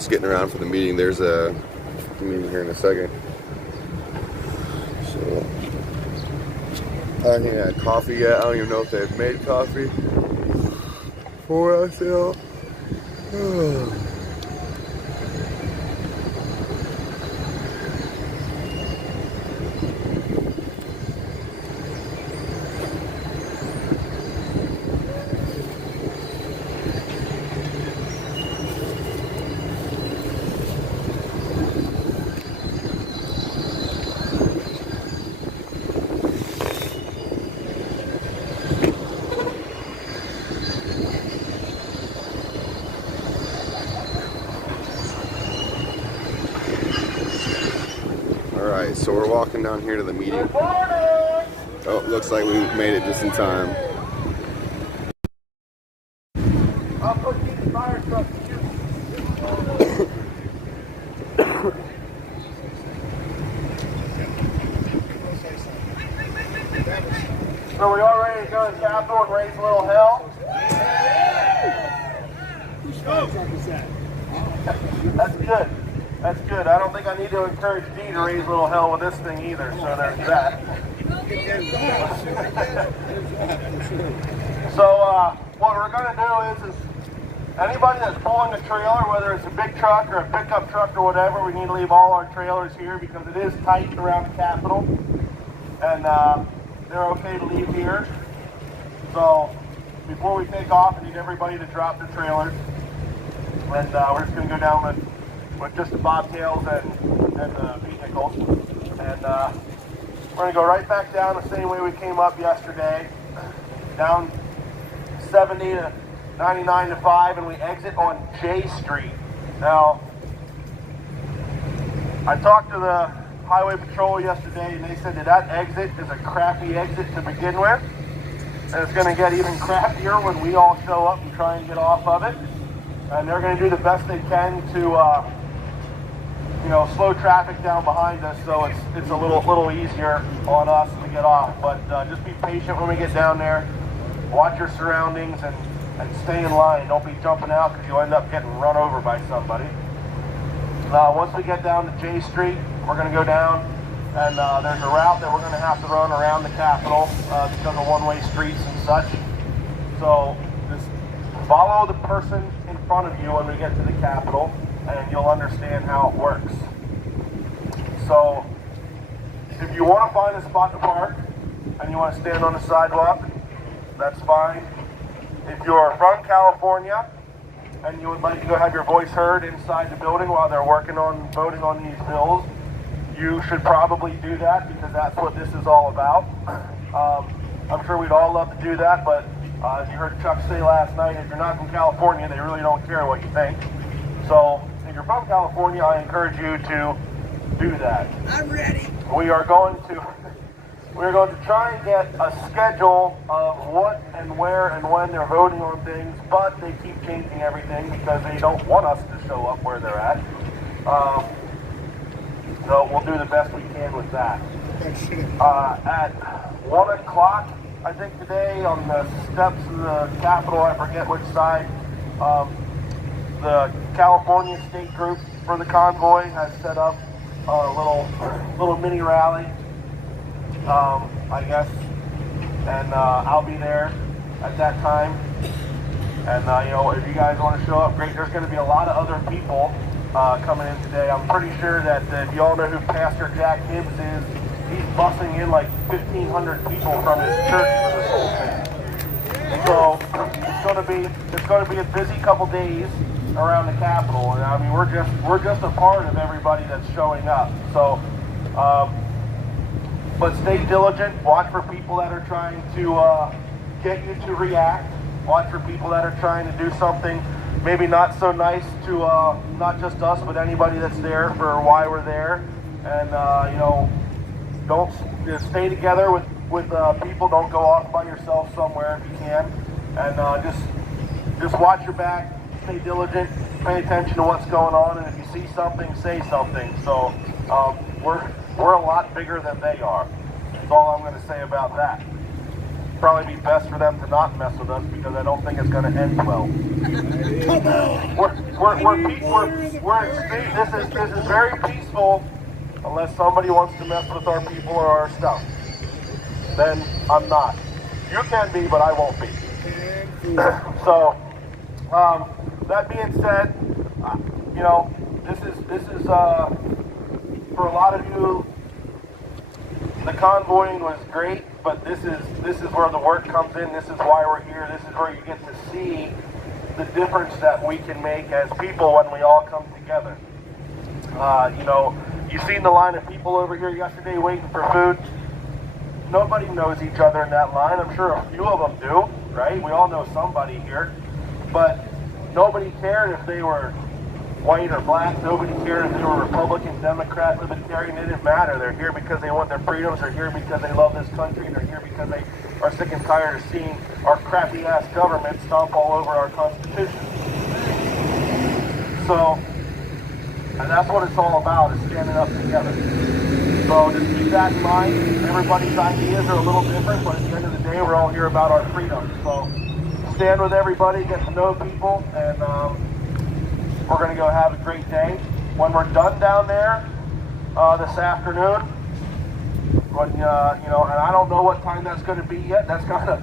just getting around for the meeting. There's a meeting here in a second. So, I haven't had coffee yet. I don't even know if they've made coffee for us, Alright, so we're walking down here to the meeting. Oh, looks like we made it just in time. I'll put these fire trucks So we all ready to go to the Capitol and raise a little hell? That's good. That's good. I don't think I need to encourage Dee to raise a little hell with this thing either, so there's that. So what we're going to do is anybody that's pulling a trailer, whether it's a big truck or a pickup truck or whatever, we need to leave all our trailers here because it is tight around the Capitol. And they're okay to leave here. So before we take off, I need everybody to drop their trailers. And we're just going to go down with just the bobtails and the vehicles. And we're going to go right back down the same way we came up yesterday. Down 70 to 99 to 5, and we exit on J Street. Now, I talked to the Highway Patrol yesterday, and they said that exit is a crappy exit to begin with. And it's going to get even crappier when we all show up and try and get off of it. And they're going to do the best they can to slow traffic down behind us, so it's a little easier on us to get off. But just be patient when we get down there. Watch your surroundings and stay in line. Don't be jumping out because you'll end up getting run over by somebody. Once we get down to J Street, we're going to go down, and there's a route that we're going to have to run around the Capitol because of one-way streets and such. So just follow the person in front of you when we get to the Capitol, and you'll understand how it works. So if you want to find a spot to park and you want to stand on the sidewalk, that's fine. If you're from California and you would like to go have your voice heard inside the building while they're working on voting on these bills, you should probably do that because that's what this is all about. I'm sure we'd all love to do that, but as you heard Chuck say last night, if you're not from California, they really don't care what you think. So if you're from California, I encourage you to do that. I'm ready. We are going to try and get a schedule of what and where and when they're voting on things, but they keep changing everything because they don't want us to show up where they're at. So we'll do the best we can with that. At 1 o'clock, I think today, on the steps of the Capitol, I forget which side, the California State Group for the Convoy has set up a little mini rally, I guess, and I'll be there at that time. And if you guys want to show up, great. There's going to be a lot of other people coming in today. I'm pretty sure that if you all know who Pastor Jack Hibbs is, he's busing in like 1,500 people from his church for this whole thing. So it's going to be a busy couple days around the Capitol, and I mean we're just a part of everybody that's showing up. So, but stay diligent. Watch for people that are trying to get you to react. Watch for people that are trying to do something maybe not so nice to not just us, but anybody that's there for why we're there. And don't stay together with people. Don't go off by yourself somewhere if you can. And just watch your back. Stay diligent. Pay attention to what's going on. And if you see something, say something. So we're a lot bigger than they are. That's all I'm going to say about that. probably be best for them to not mess with us because I don't think it's going to end well. This is very peaceful unless somebody wants to mess with our people or our stuff. Then I'm not. You can be, but I won't be. So, that being said, you know, this is for a lot of you, the convoying was great, but this is where the work comes in. This is why we're here. This is where you get to see the difference that we can make as people when we all come together. You know, you've seen the line of people over here yesterday waiting for food. Nobody knows each other in that line. I'm sure a few of them do, right? We all know somebody here. But nobody cared if they were white or black. Nobody cared if they were Republican, Democrat, Libertarian. It didn't matter. They're here because they want their freedoms. They're here because they love this country. They're here because they are sick and tired of seeing our crappy-ass government stomp all over our Constitution. So, and that's what it's all about, is standing up together. So just keep that in mind. Everybody's ideas are a little different, but at the end of the day, we're all here about our freedom. So stand with everybody, get to know people, and we're going to go have a great day. When we're done down there this afternoon, when you know, and I don't know what time that's going to be yet. That's kind of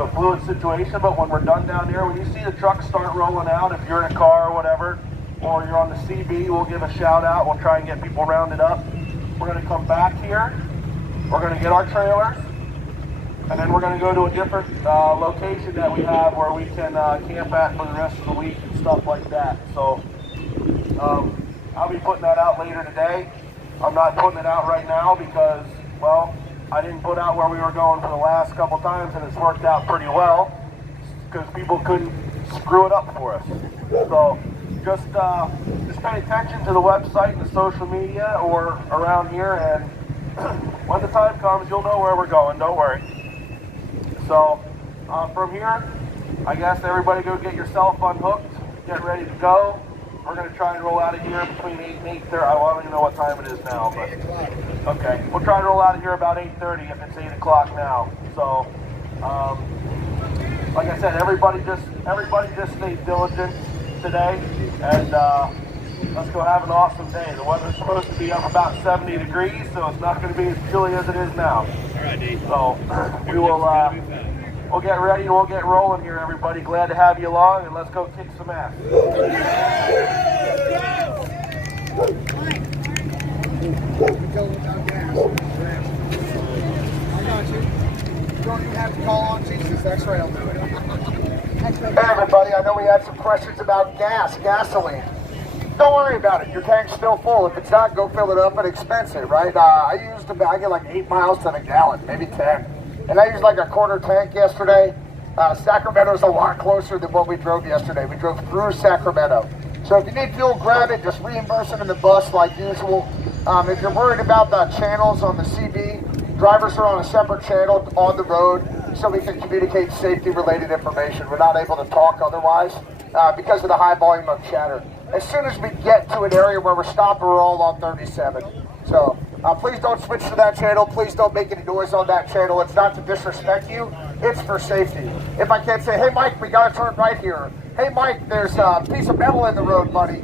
a fluid situation. But when we're done down there, when you see the trucks start rolling out, if you're in a car or whatever, or you're on the CB, we'll give a shout out. We'll try and get people rounded up. We're going to come back here. We're going to get our trailers, and then we're going to go to a different location that we have where we can camp at for the rest of the week and stuff like that. So I'll be putting that out later today. I'm not putting it out right now because, well, I didn't put out where we were going for the last couple times, and it's worked out pretty well because people couldn't screw it up for us. So just pay attention to the website and the social media or around here, and when the time comes, you'll know where we're going. Don't worry. So from here, I guess everybody go get yourself unhooked, get ready to go. We're going to try and roll out of here between 8 and 8:30. I don't even know what time it is now, but okay. We'll try and roll out of here about 8:30 if it's 8 o'clock now. So, like I said, everybody just stay diligent today, and let's go have an awesome day. The weather's supposed to be up about 70 degrees, so it's not going to be as chilly as it is now. All right, Dave. So we will we'll get ready and we'll get rolling here, everybody. Glad to have you along, and let's go kick some ass. I got you. You don't even have to call on Jesus. X-ray will do it. Hey everybody, I know we had some questions about gasoline. Don't worry about it, your tank's still full. If it's not, go fill it up and expense it, right? I get like 8 miles to the gallon, maybe 10. And I used like a quarter tank yesterday. Sacramento's a lot closer than what we drove yesterday. We drove through Sacramento. So if you need fuel, grab it, just reimburse it in the bus like usual. If you're worried about the channels on the CB, drivers are on a separate channel on the road so we can communicate safety-related information. We're not able to talk otherwise because of the high volume of chatter. As soon as we get to an area where we're stopping, we're all on 37. So please don't switch to that channel. Please don't make any noise on that channel. It's not to disrespect you. It's for safety. If I can't say, hey, Mike, we got to turn right here. Hey, Mike, there's a piece of metal in the road, buddy.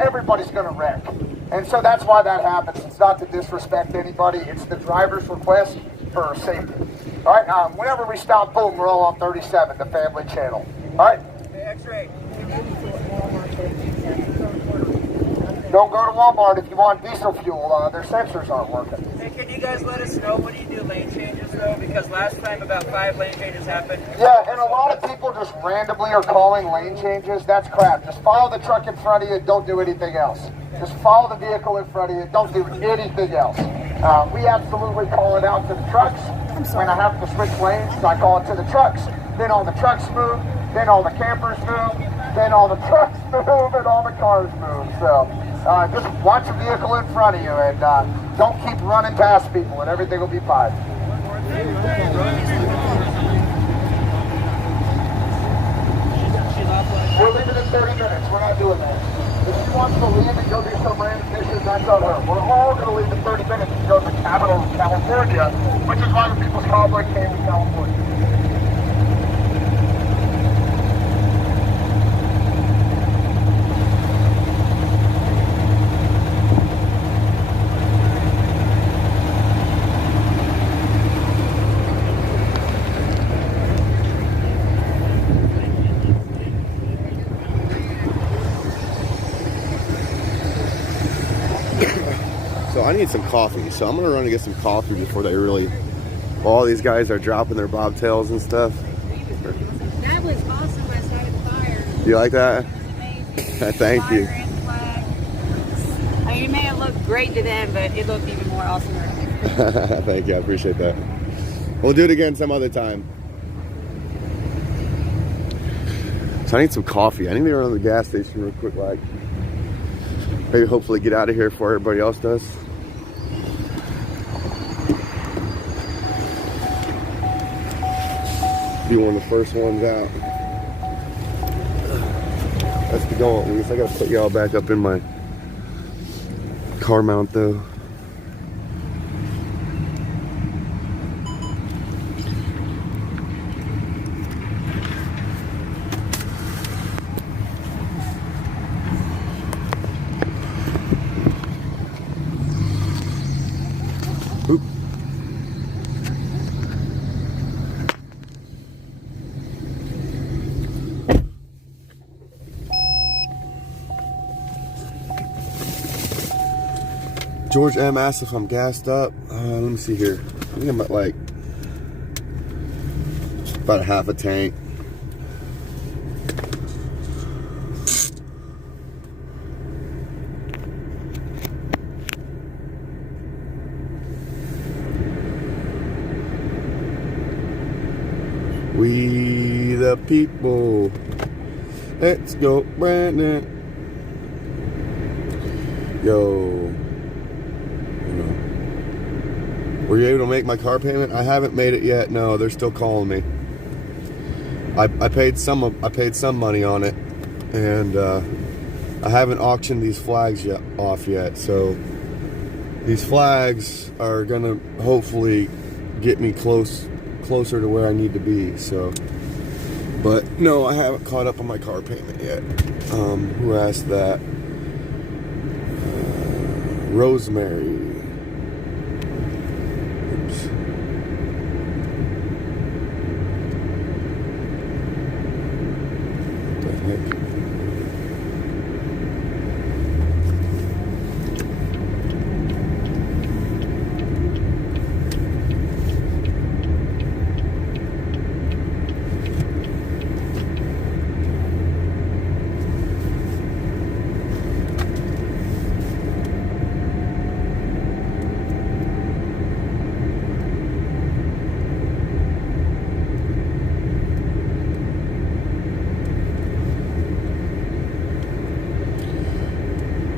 Everybody's going to wreck. And so that's why that happens. It's not to disrespect anybody. It's the driver's request for safety. All right, whenever we stop, boom, we're all on 37, the family channel. All right? X-ray. Don't go to Walmart if you want diesel fuel. Their sensors aren't working. Hey, can you guys let us know when you do lane changes, though? Because last time about 5 lane changes happened. Yeah, and a lot of people just randomly are calling lane changes. That's crap. Just follow the truck in front of you. Don't do anything else. Just follow the vehicle in front of you. Don't do anything else. We absolutely call it out to the trucks. When I have to switch lanes, I call it to the trucks. Then all the trucks move. Then all the campers move. Then all the trucks move and all the cars move. So just watch the vehicle in front of you and don't keep running past people and everything will be fine. We're leaving in 30 minutes. We're not doing that. If she wants to leave and go do some random mission, that's on her. We're all going to leave in 30 minutes to go to the capital of California, which is why the People's Convoy came to California. So I need some coffee. So I'm gonna run and get some coffee before they really. All these guys are dropping their bobtails and stuff. That was awesome. I started the fire. You like that? It was amazing. Thank you. Fire and the flag. I mean, it may have looked great to them, but it looked even more awesome right here. Thank you. I appreciate that. We'll do it again some other time. So I need some coffee. I need to run to the gas station real quick, like maybe hopefully get out of here before everybody else does. Be one of the first ones out. Let's be going, Luis. I gotta put y'all back up in my car mount though. Oop. George M asked if I'm gassed up. Let me see here. I think I'm at like about a half a tank. We the people. Let's go, Brandon. Yo. Were you able to make my car payment? I haven't made it yet. No, they're still calling me. I paid some money on it, and I haven't auctioned these flags off yet. So these flags are gonna hopefully get me closer to where I need to be. So, but no, I haven't caught up on my car payment yet. Who asked that? Rosemary.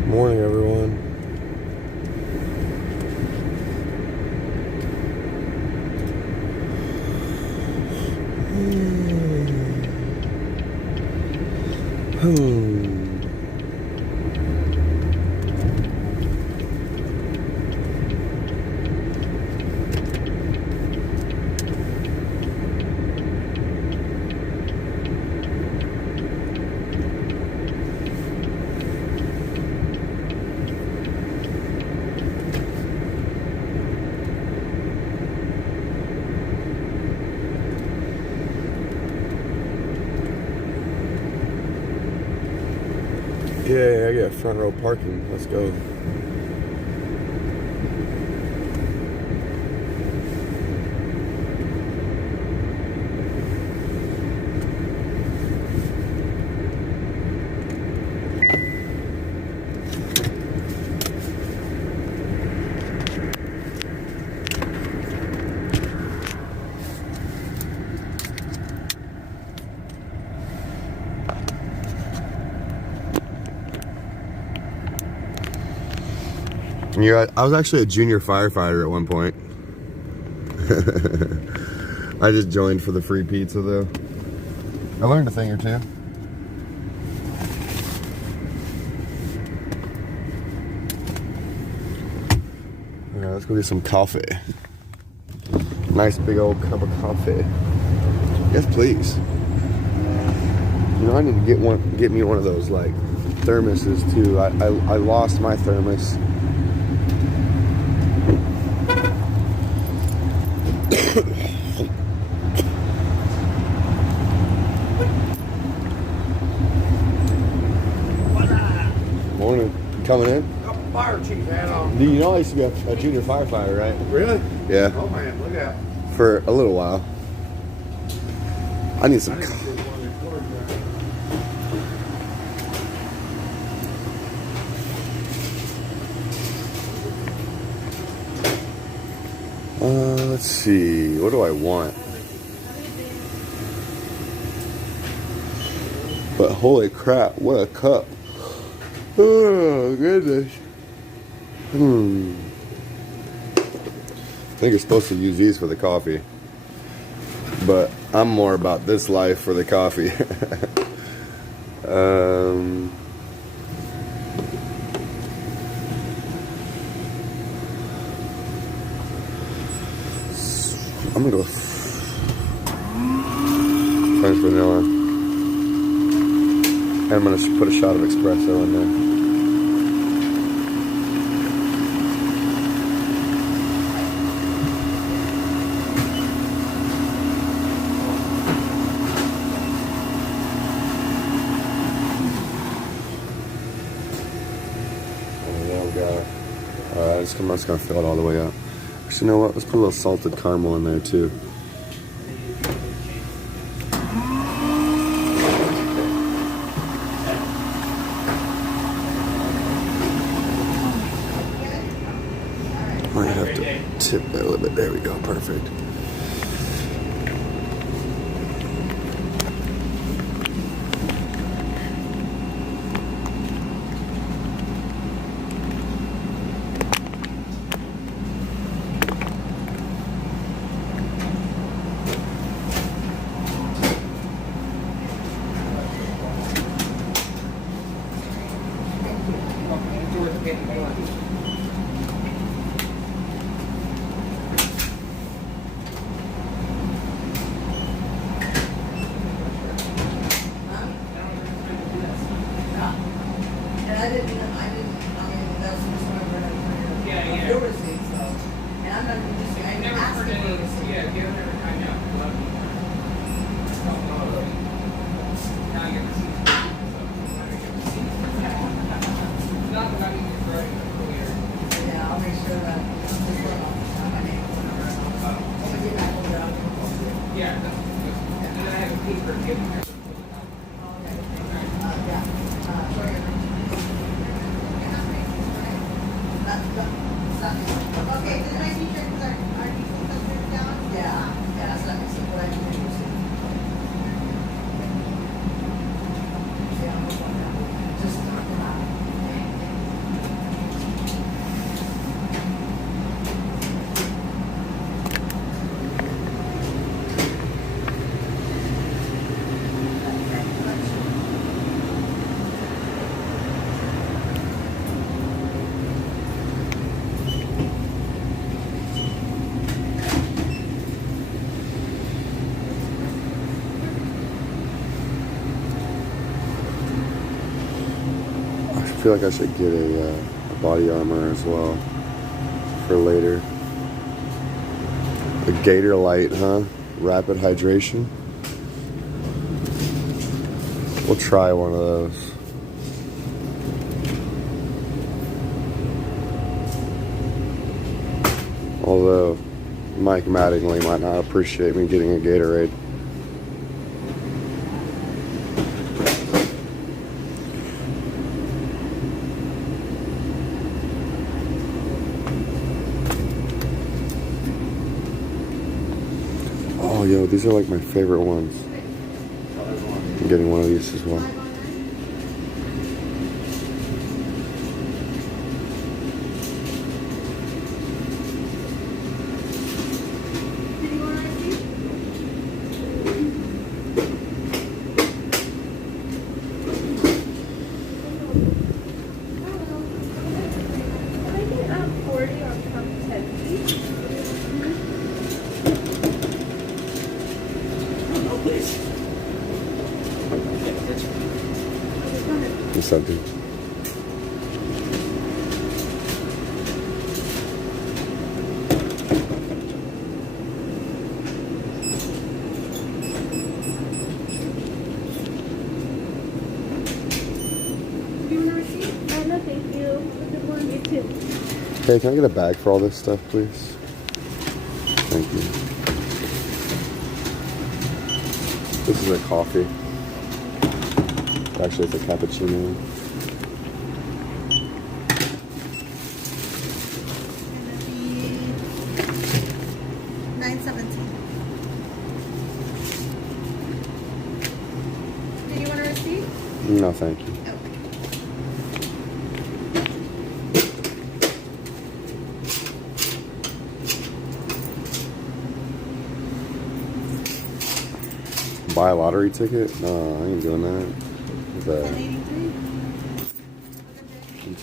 Morning, everyone. Yeah, I got front row parking. Let's go. Yeah, I was actually a junior firefighter at one point. I just joined for the free pizza though. I learned a thing or two. Yeah, let's go get some coffee. Nice big old cup of coffee. Yes, please. You know, I need to get me one of those like thermoses too. I lost my thermos. Morning. Coming in? Fire chief hat on. Do you know I used to be a junior firefighter, right? Really? Yeah. Oh man, look out. For a little while. I need some. Let's see. What do I want? But holy crap, what a cup. Oh, goodness. I think you're supposed to use these for the coffee. But I'm more about this life for the coffee. I'm gonna go French vanilla. And I'm gonna put a shot of espresso in there. I'm just gonna fill it all the way up. Actually, you know what? Let's put a little salted caramel in there too. Might have to tip that a little bit. There we go. Perfect. I feel like I should get a body armor as well for later. A Gator Light, huh? Rapid hydration. We'll try one of those. Although Mike Mattingly might not appreciate me getting a Gatorade. Oh, yo, these are like my favorite ones. I'm getting one of these as well. something. Hey, can I get a bag for all this stuff, please? Thank you. This is a coffee. Actually, it's a cappuccino. $9.17. Do you want a receipt? No, thank you. Buy a lottery ticket? No, I ain't doing that. But,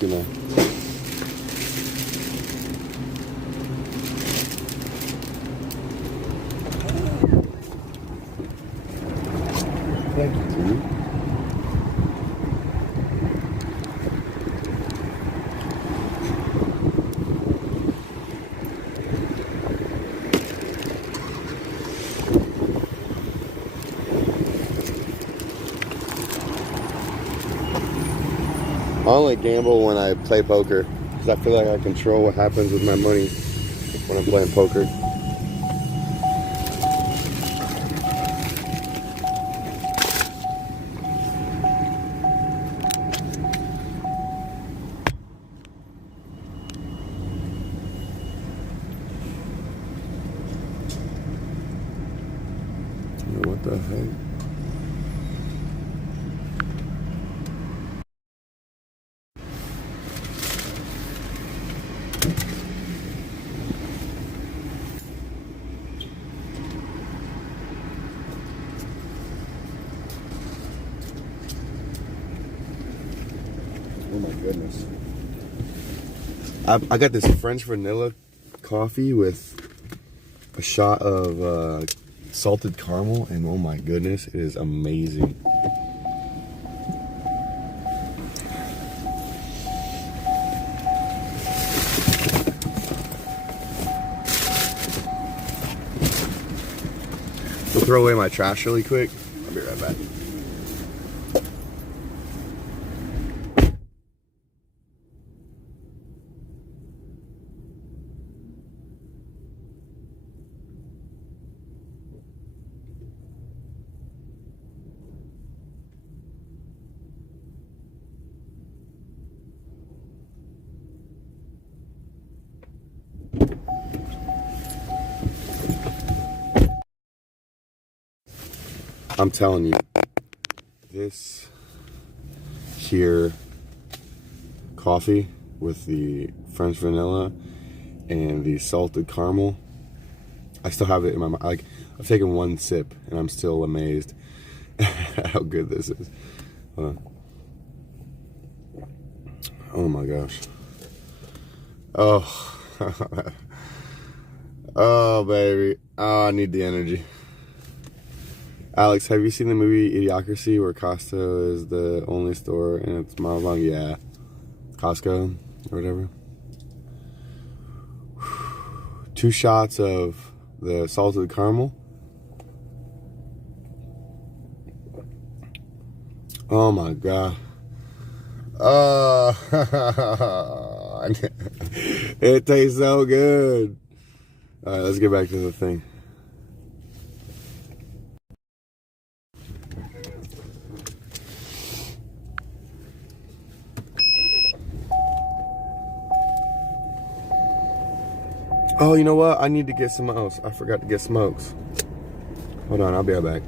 you know. Thank you. I only gamble when I play poker because I feel like I control what happens with my money when I'm playing poker. What the heck? Oh my goodness. I got this French vanilla coffee with a shot of salted caramel, and oh my goodness, it is amazing. We'll throw away my trash really quick. I'll be right back. I'm telling you, this here coffee with the French vanilla and the salted caramel, I still have it in my mind. Like, I've taken one sip and I'm still amazed at how good this is. Oh my gosh. Oh. Oh, baby. Oh, I need the energy. Alex, have you seen the movie Idiocracy where Costco is the only store and it's miles long? Yeah. Costco or whatever. 2 shots of the salted caramel. Oh my god. Oh, it tastes so good. All right, let's get back to the thing. Oh, you know what? I need to get some else. I forgot to get smokes. Hold on, I'll be right back.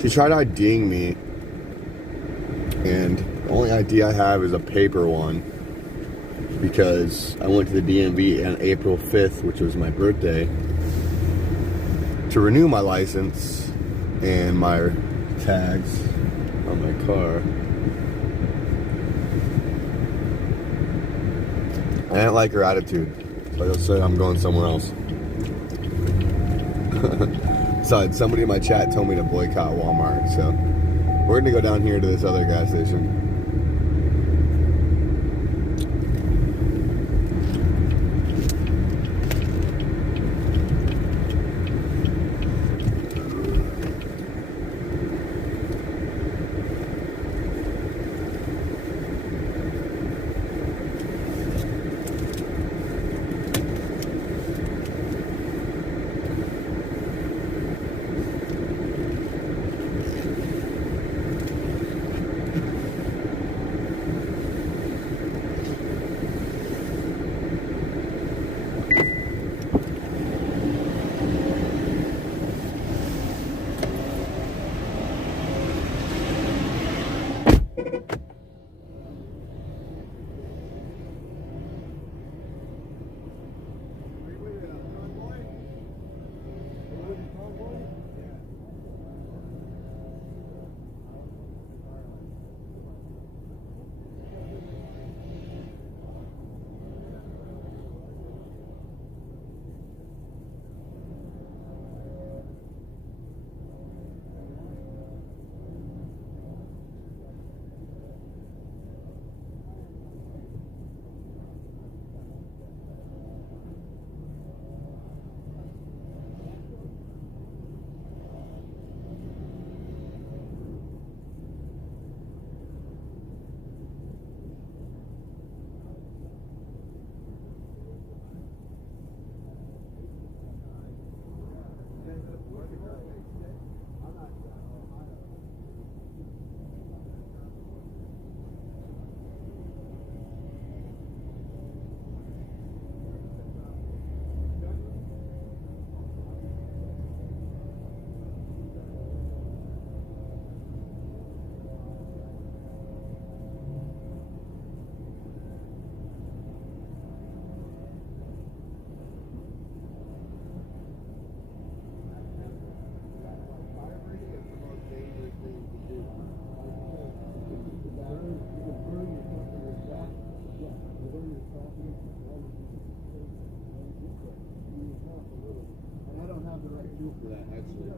She tried IDing me, and the only ID I have is a paper one because I went to the DMV on April 5th, which was my birthday, to renew my license and my tags on my car. I didn't like her attitude, so I said I'm going somewhere else. Besides, somebody in my chat told me to boycott Walmart, so we're gonna go down here to this other gas station. for that, actually.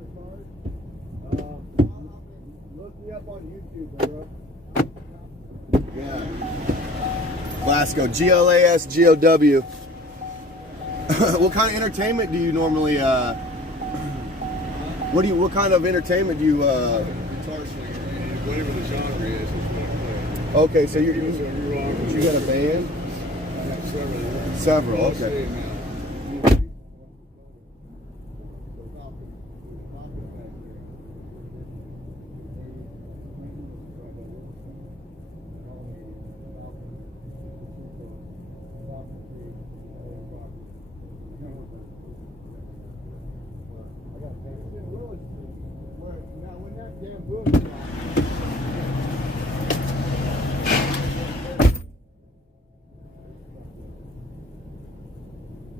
Look me up on YouTube, bro. Yeah. Glasgow, Glasgow. What kind of entertainment do you normally? What kind of entertainment do you? Guitar slinger, and whatever the genre is what I play. Okay, so you got a band? I have several. Several. Mostly Okay. now.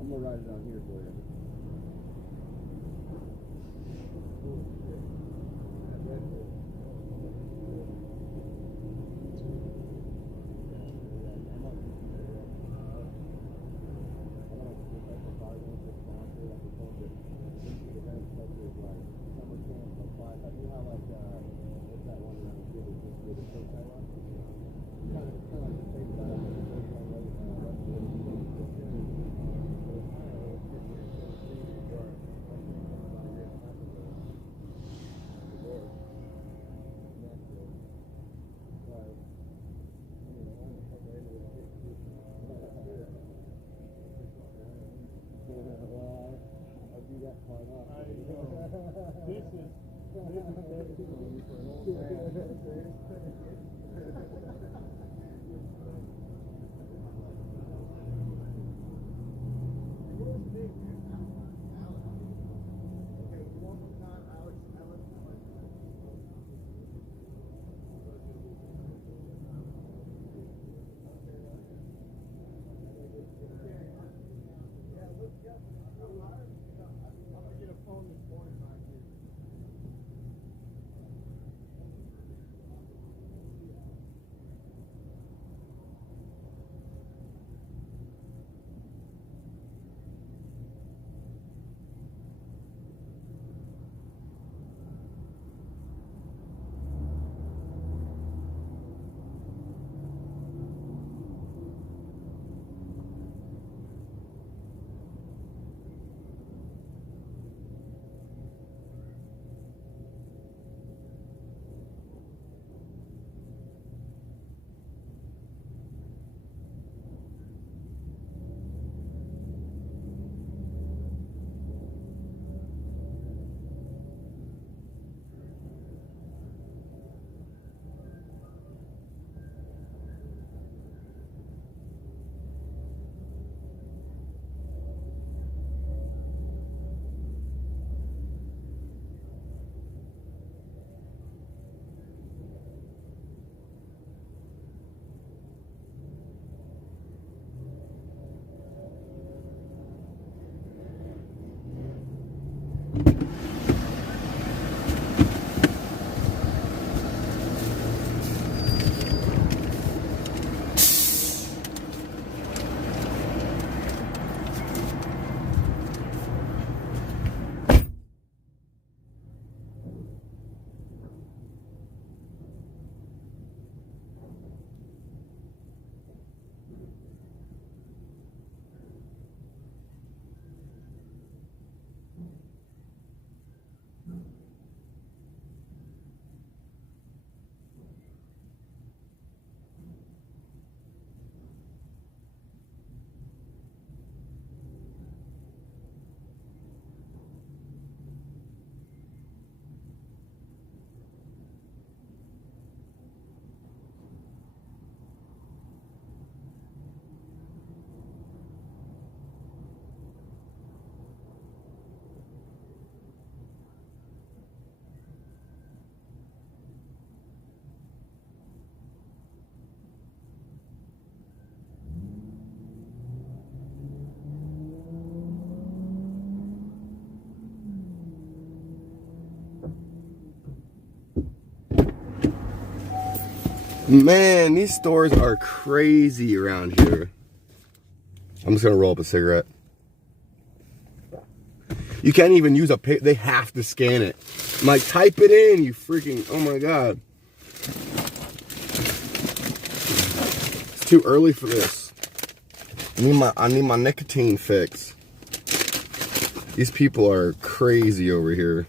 I'm gonna write it down here for you. Man, these stores are crazy around here. I'm just gonna roll up a cigarette. You can't even use a pay. They have to scan it. I'm like, type it in, you freaking, oh my God. It's too early for this. I need my nicotine fix. These people are crazy over here.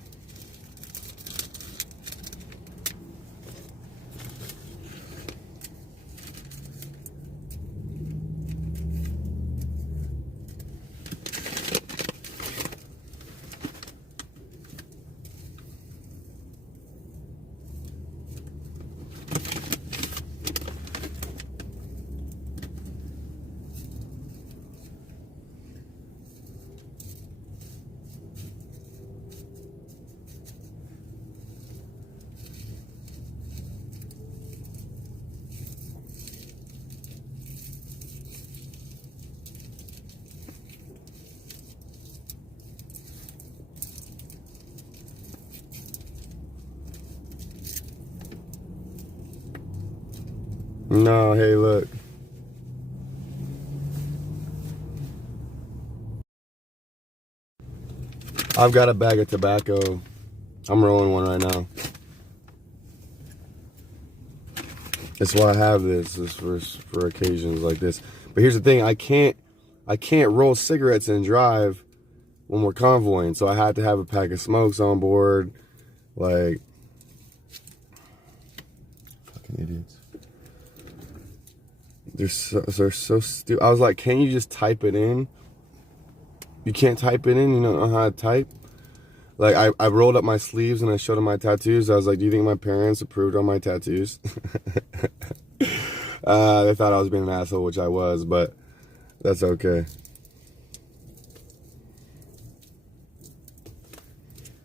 No, hey, look. I've got a bag of tobacco. I'm rolling one right now. That's why I have this. This for occasions like this. But here's the thing, I can't roll cigarettes and drive when we're convoying, so I had to have a pack of smokes on board. Like, fucking idiots. They're so stupid. I was like, can you just type it in? You can't type it in? You don't know how to type? Like, I rolled up my sleeves and I showed them my tattoos. I was like, do you think my parents approved of my tattoos? They thought I was being an asshole, which I was, but that's okay.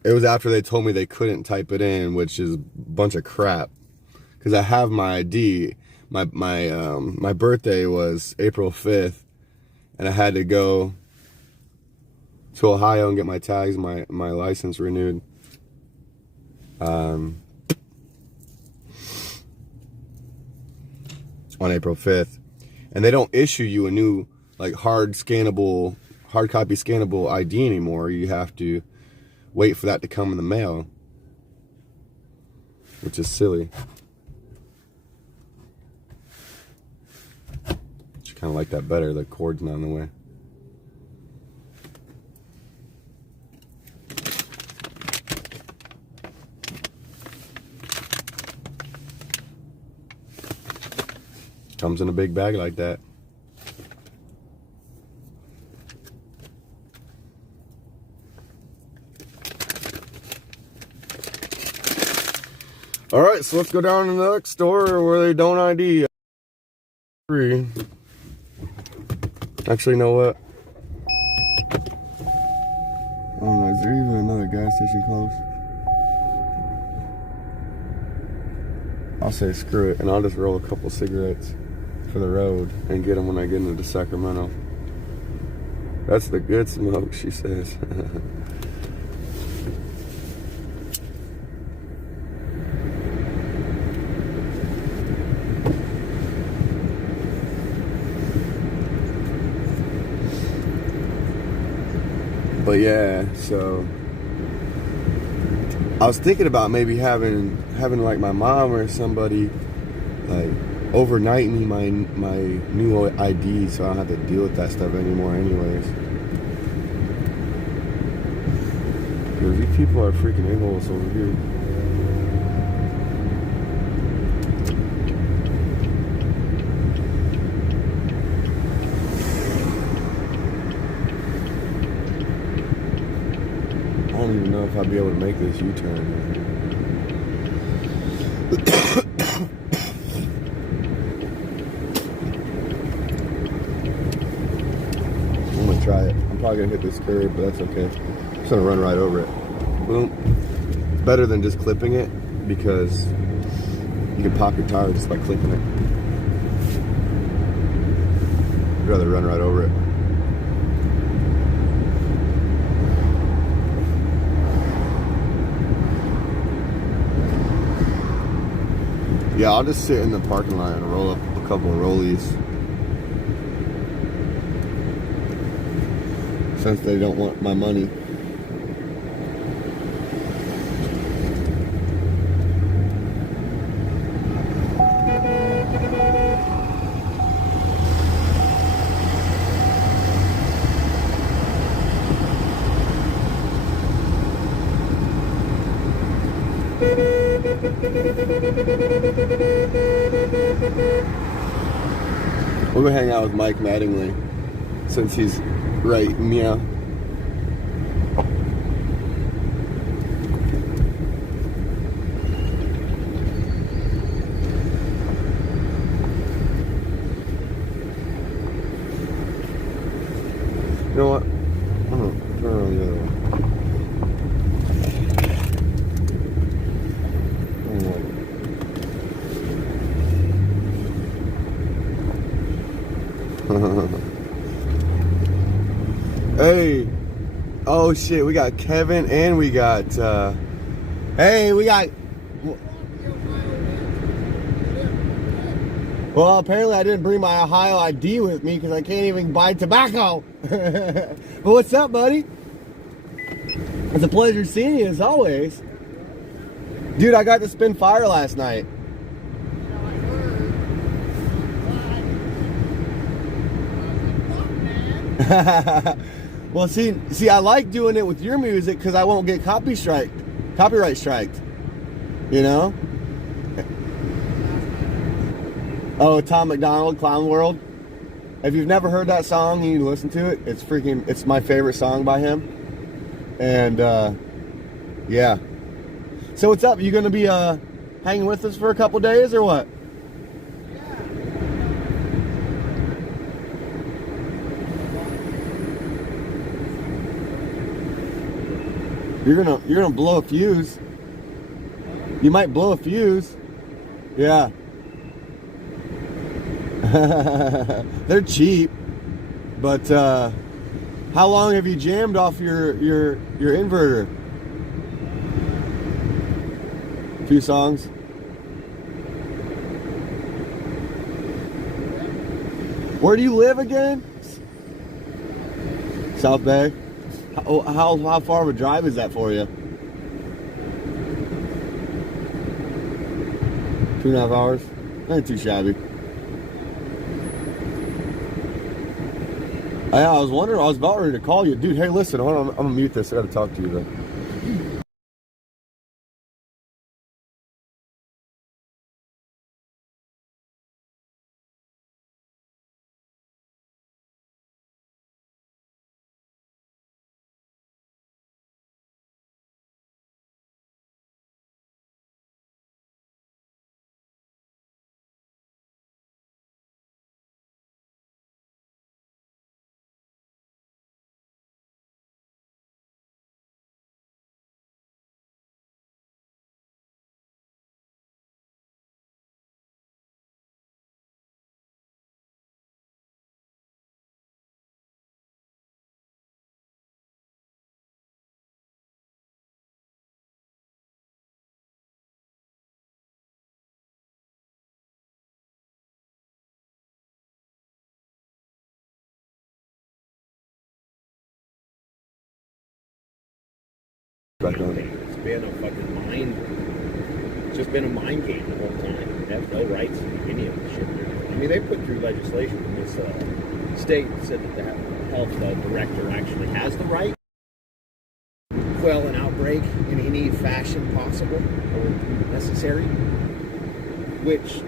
It was after they told me they couldn't type it in, which is a bunch of crap. Because I have my ID. My birthday was April 5th, and I had to go to Ohio and get my tags, my license renewed. On April 5th. And they don't issue you a new, like, hard copy scannable ID anymore. You have to wait for that to come in the mail, which is silly. Kind of like that better. The cord's not in the way. Comes in a big bag like that. All right, so let's go down to the next store where they don't ID. Actually, you know what? Oh, is there even another gas station close? I'll say screw it, and I'll just roll a couple cigarettes for the road and get them when I get into Sacramento. That's the good smoke, she says. But yeah, so I was thinking about maybe having like my mom or somebody like overnight me my new ID, so I don't have to deal with that stuff anymore anyways. Because these people are freaking a-holes over here. I don't even know if I'll be able to make this U-turn. I'm gonna try it. I'm probably gonna hit this curb, but that's okay. I'm just gonna run right over it. Boom. It's better than just clipping it because you can pop your tire just by clipping it. I'd rather run right over it. Yeah, I'll just sit in the parking lot and roll up a couple of rollies. Since they don't want my money. We'll go hang out with Mike Mattingly since he's right, yeah. You know what? I'm gonna turn around the other way. Hey, oh shit, we got Kevin and we got hey, we got, well, apparently I didn't bring my Ohio ID with me because I can't even buy tobacco. But what's up, buddy? It's a pleasure seeing you as always. Dude, I got to spin fire last night. Well, see, I like doing it with your music because I won't get copyright striked. You know? Oh, Tom McDonald, Clown World. If you've never heard that song, you need to listen to it. It's my favorite song by him. And yeah. So what's up? You gonna be hanging with us for a couple days or what? You're gonna blow a fuse. You might blow a fuse. Yeah. They're cheap. But how long have you jammed off your inverter? A few songs. Where do you live again? South Bay. How far of a drive is that for you? 2.5 hours? Not too shabby. Yeah, I was wondering, I was about ready to call you. Dude, hey, listen, hold on, I'm gonna mute this. I gotta talk to you though. It's been a fucking mind. It's just been a mind game the whole time. They have no rights in any of this shit. I mean, they put through legislation in this state that said that the health director actually has the right to quell an outbreak in any fashion possible or necessary. Which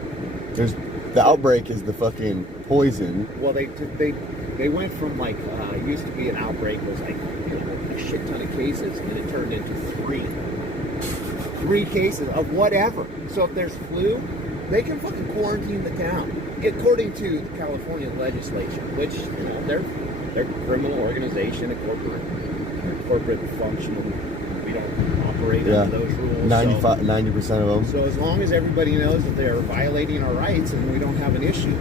the outbreak is the fucking poison. Well, they went from like it used to be an outbreak was like a shit ton of cases, and it turned into three cases of whatever. So if there's flu, they can fucking quarantine the town, according to the California legislation, which they're a criminal organization, a corporate function. We don't operate under those rules. 90% of them. So as long as everybody knows that they are violating our rights, and we don't have an issue.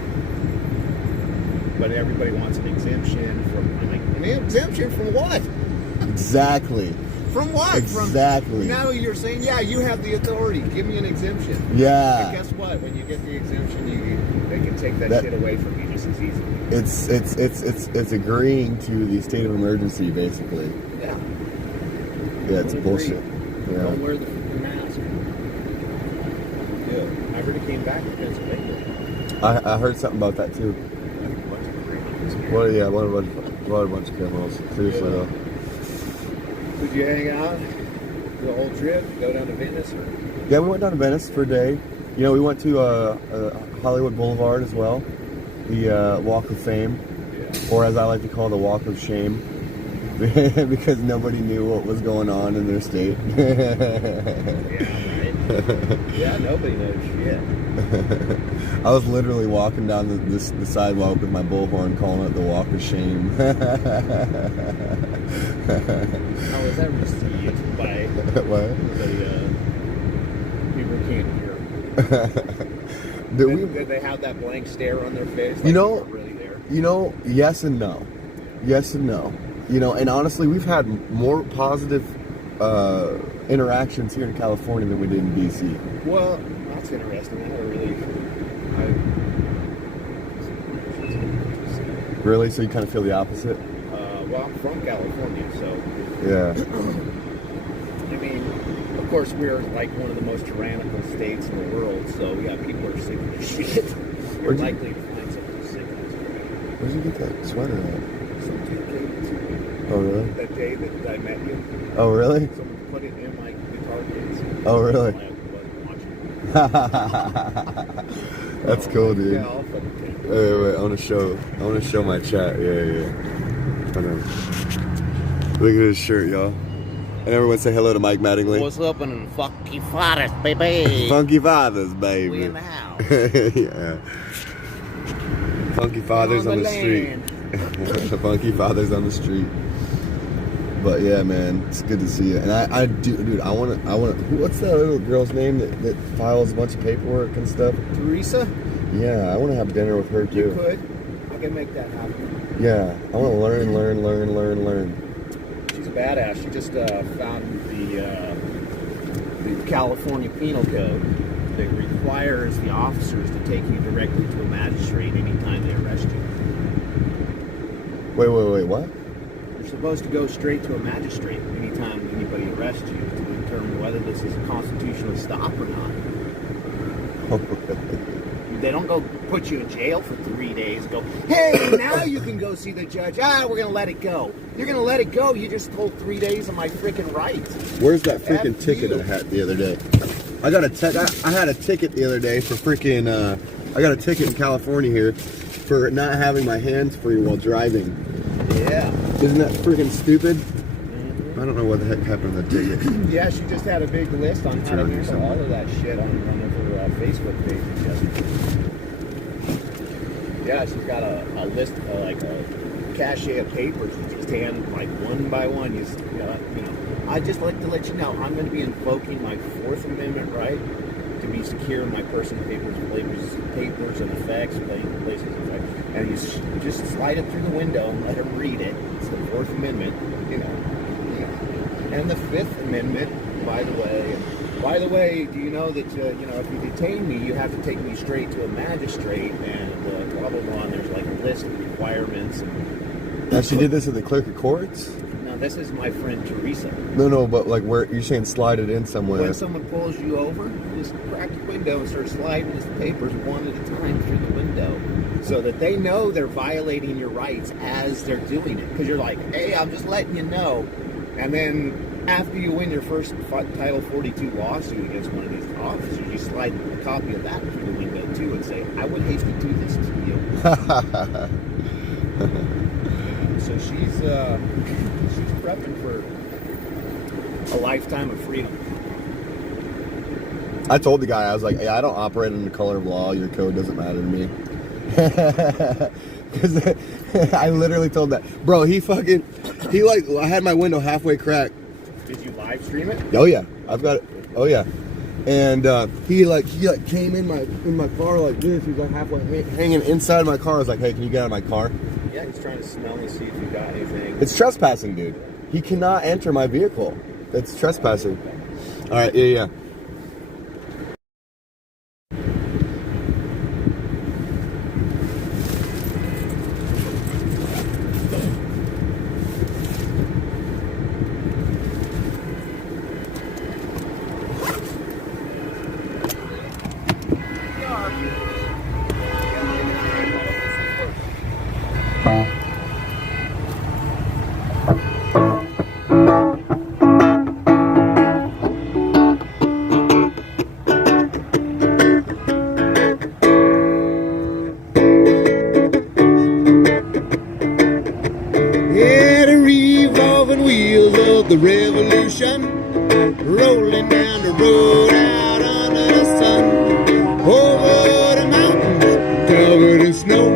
But everybody wants an exemption from, I'm like, an exemption from what? Exactly. From what? Exactly. Now you're saying, yeah, you have the authority. Give me an exemption. Yeah. But guess what? When you get the exemption, they can take that shit away from you just as easily. It's agreeing to the state of emergency, basically. Yeah. Yeah, it's bullshit. Yeah. Don't wear the mask. Yeah. I heard it came back to Pennsylvania. I heard something about that too. What a bunch of criminals. Seriously though. Did you hang out the whole trip? Go down to Venice? Or? Yeah, we went down to Venice for a day. You know, we went to Hollywood Boulevard as well. The Walk of Fame, or as I like to call it, the Walk of Shame, because nobody knew what was going on in their state. Yeah, right. Yeah, nobody knows shit. I was literally walking down the sidewalk with my bullhorn, calling it the Walk of Shame. How was that received by what? People who can't hear? Did they have that blank stare on their face? Like You know, they weren't really there? You know, yes and no. Yes and no. You know, and honestly, we've had more positive interactions here in California than we did in DC. Well, that's interesting. Really? So you kind of feel the opposite? Well, I'm from California, so... Yeah. I mean, of course, we're like one of the most tyrannical states in the world, so we got people who are sick of your shit. You're likely to find something sick in this country. Where'd you get that sweater at? Some dude gave it to me. Oh, really? That day that I met you. Oh, really? Someone put it in my guitar case. Oh, really? I wasn't watching. That's cool, dude. Yeah, I'll fucking take it. Wait, I want to show my chat. Yeah. I know. Look at his shirt, y'all. And everyone say hello to Mike Mattingly. What's up in Funky Fathers, baby? Funky Fathers, baby. We in the house. Yeah. Funky Fathers on the street. Funky Fathers on the street. But yeah, man, it's good to see you. And I want to. What's that little girl's name that files a bunch of paperwork and stuff? Teresa? Yeah, I want to have dinner with her too. You could. I can make that happen. Yeah, I want to learn. She's a badass. She just found the California Penal Code that requires the officers to take you directly to a magistrate anytime they arrest you. Wait, what? You're supposed to go straight to a magistrate anytime anybody arrests you to determine whether this is a constitutional stop or not. They don't go put you in jail for 3 days and go, hey, now you can go see the judge. We're going to let it go. You're going to let it go. You just told 3 days of my freaking rights. Where's that freaking ticket I had the other day? I had a ticket the other day for freaking, I got a ticket in California here for not having my hands free while driving. Yeah. Isn't that freaking stupid? I don't know what the heck happened to the ticket. Yeah, she just had a big list on how to handle all of that shit on one of her Facebook pages yesterday. Yeah, she's got a list of like a cache of papers you just hand like one by one. You know, I'd just like to let you know I'm going to be invoking my Fourth Amendment right to be secure in my personal papers and effects, places, and you just slide it through the window and let her read it. It's the Fourth Amendment, you know. And the Fifth Amendment, by the way, do you know that, if you detain me, you have to take me straight to a magistrate and blah, blah, blah, and there's like a list of requirements. Now, she did this at the clerk of courts? No, this is my friend Teresa. No, but like where, you're saying slide it in somewhere? When someone pulls you over, just crack the window and start sliding his papers one at a time through the window so that they know they're violating your rights as they're doing it. Because you're like, hey, I'm just letting you know. And then after you win your first Title 42 lawsuit against one of these officers, you slide a copy of that through the window too and say, I would hate to do this to you. So she's prepping for a lifetime of freedom. I told the guy, I was like, hey, I don't operate in the color of law. Your code doesn't matter to me. Because I literally told that. Bro, I had my window halfway cracked. Did you live stream it? Oh yeah, I've got it. Oh yeah. And he came in my car like this. He's like halfway hanging inside my car. I was like, hey, can you get out of my car? Yeah, he's trying to smell and see if you got anything. It's trespassing, dude. He cannot enter my vehicle. It's trespassing. All right, yeah. The revolution rolling down the road out under the sun, over the mountains covered in snow,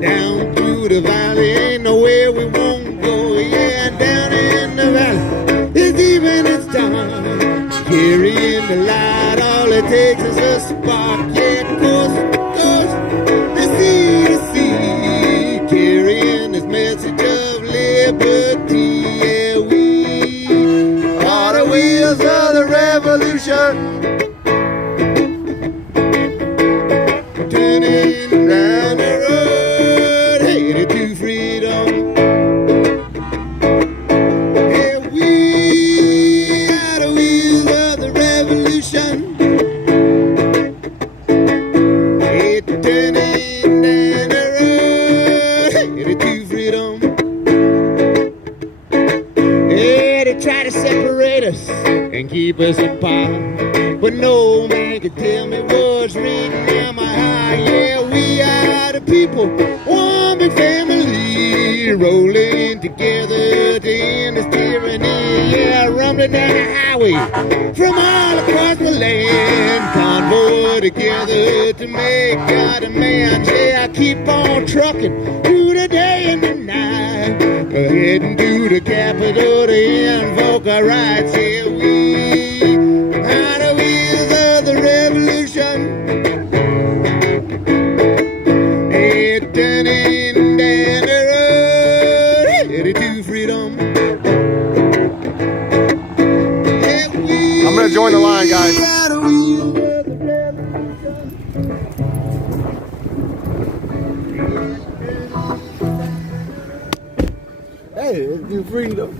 down through the valley, ain't nowhere we won't go. Yeah, down in the valley, it's even its time, carrying the light, all it takes is a spark. Yeah, coast to sea, carrying this message of liberty. Wheels of the revolution, turning down the road, headed to freedom. And we are the wheels of the revolution, turning down the road, headed to freedom. Yeah, they try to separate us and keep us apart, but no man can tell me what's written in my heart. Yeah, we are the people, one big family, rolling together to end this tyranny. Yeah, rumbling down the highway from all across the land, convoy together to make God a man. Yeah, I keep on trucking through the day and the night, heading to the Capitol to invoke our rights. Yeah, we are the wheels of the revolution, turning down the road, headed to freedom. Yeah, I'm gonna join the line, guys. Hey, let's do freedom.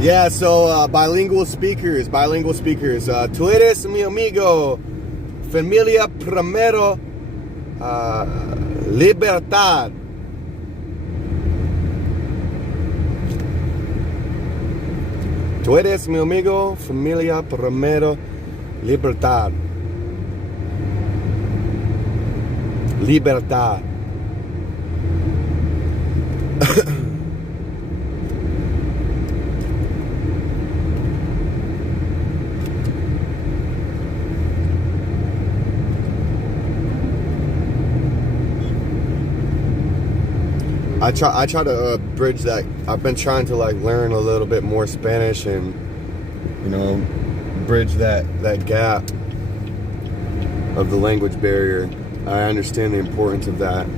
Yeah, so bilingual speakers. Tú eres mi amigo. Familia primero. Libertad. Tú eres mi amigo. Familia primero. Libertad. Libertad. I try to bridge that. I've been trying to like learn a little bit more Spanish and, you know, bridge that gap of the language barrier. I understand the importance of that.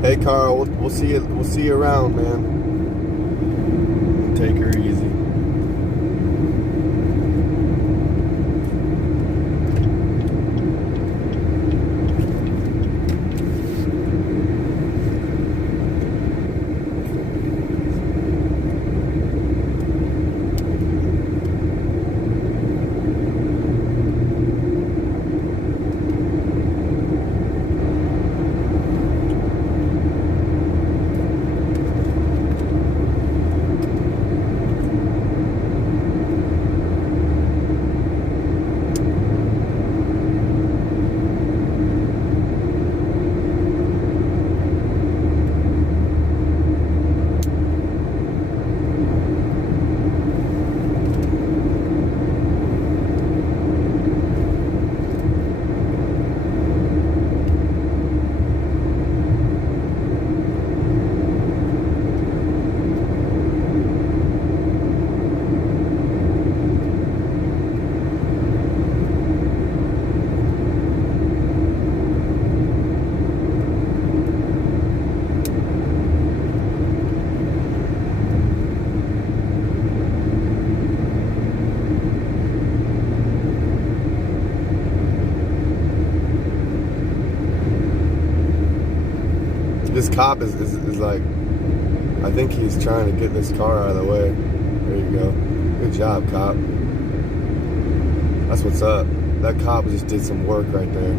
Hey Carl, we'll see you. We'll see you around, man. Take her easy. This cop is like, I think he's trying to get this car out of the way. There you go. Good job, cop. That's what's up. That cop just did some work right there.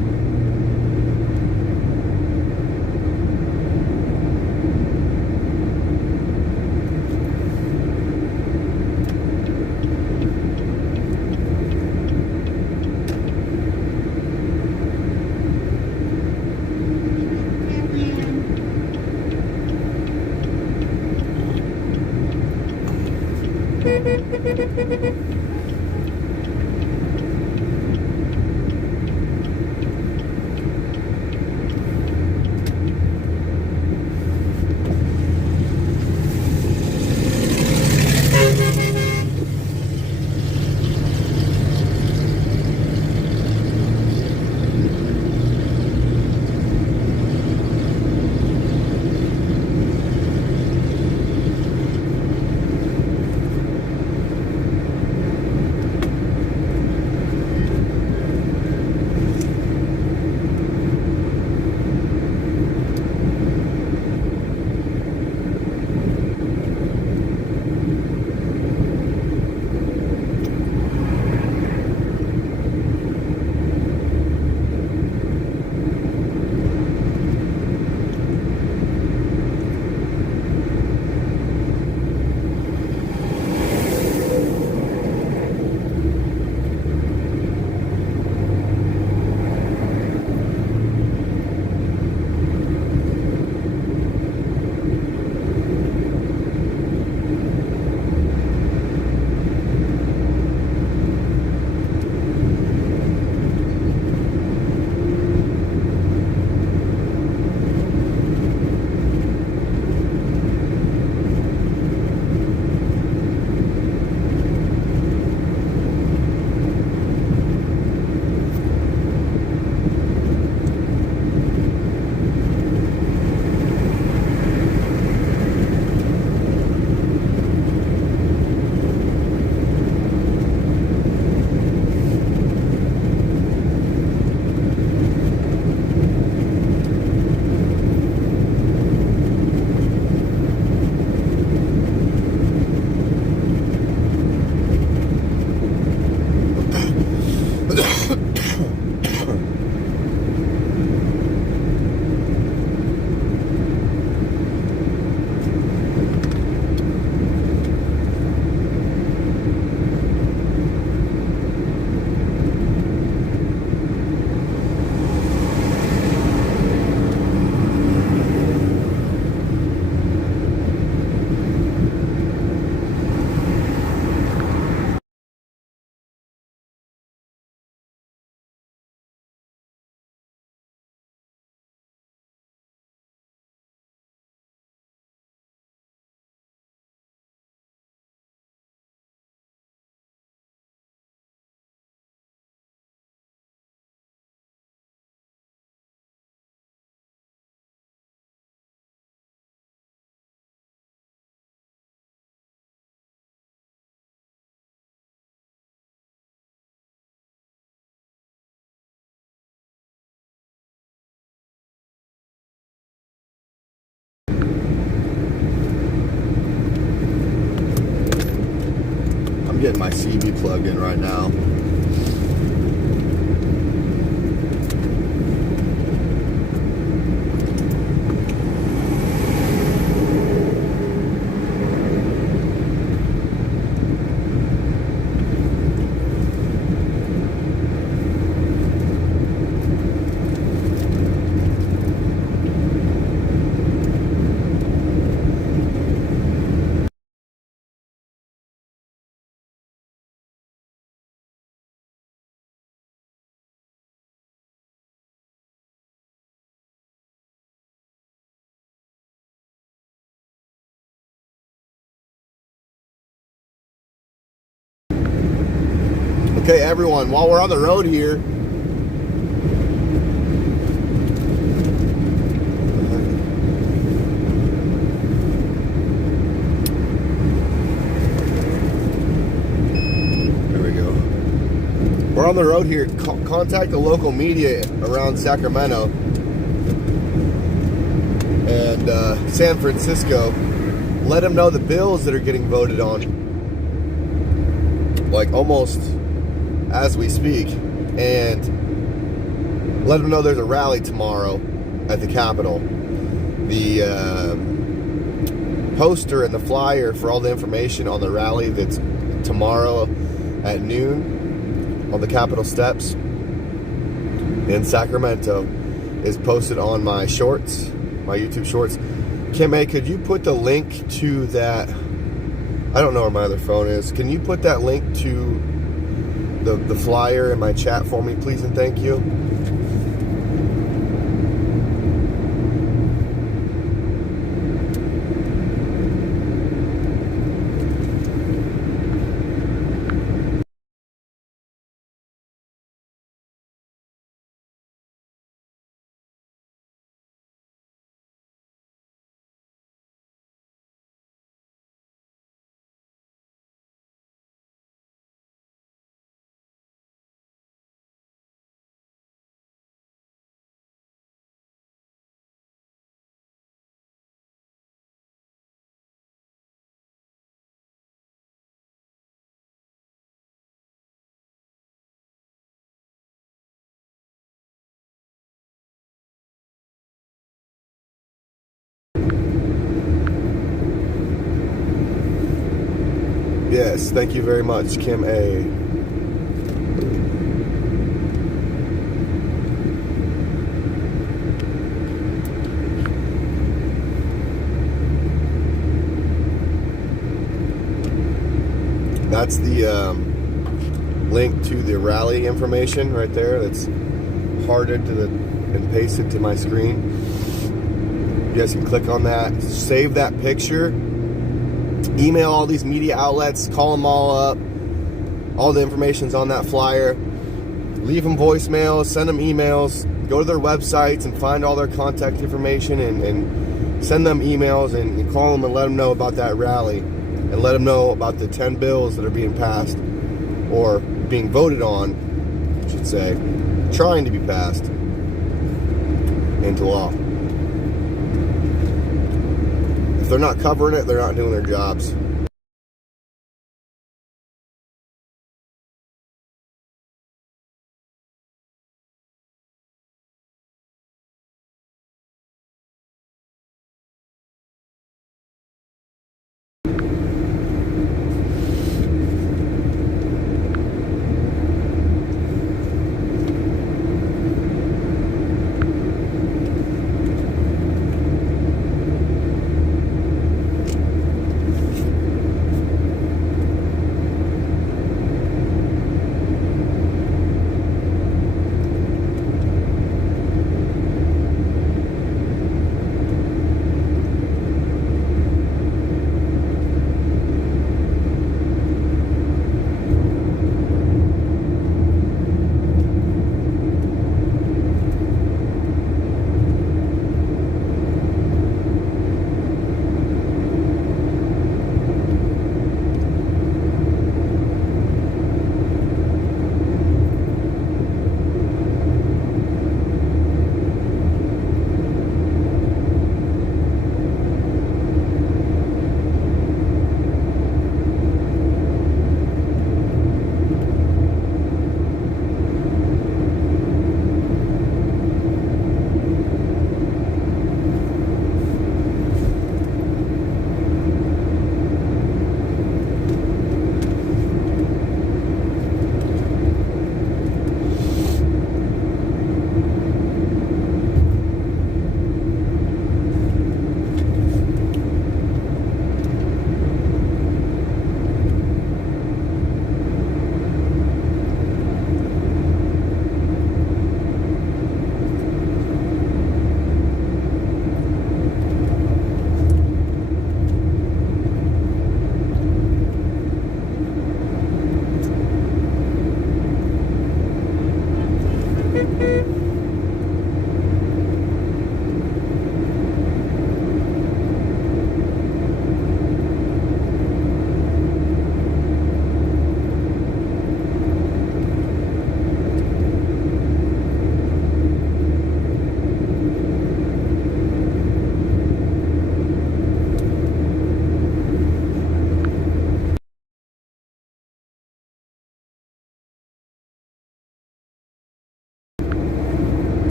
I'm getting my CB plugged in right now. Okay, everyone, while we're on the road here, there we go. We're on the road here. Contact the local media around Sacramento and San Francisco. Let them know the bills that are getting voted on, like almost as we speak, and let them know there's a rally tomorrow at the Capitol. The poster and the flyer for all the information on the rally that's tomorrow at noon on the Capitol steps in Sacramento is posted on my shorts, my YouTube shorts. Kim A, could you put the link to that? I don't know where my other phone is. Can you put that link to the flyer in my chat for me, please, and thank you? Yes, thank you very much, Kim A. That's the link to the rally information right there. That's hardened to and pasted to my screen. You guys can click on that, save that picture, email all these media outlets, call them all up. All the information's on that flyer. Leave them voicemails, send them emails, go to their websites and find all their contact information and send them emails and call them and let them know about that rally and let them know about the 10 bills that are being passed or being voted on, I should say, trying to be passed into law. If they're not covering it, they're not doing their jobs.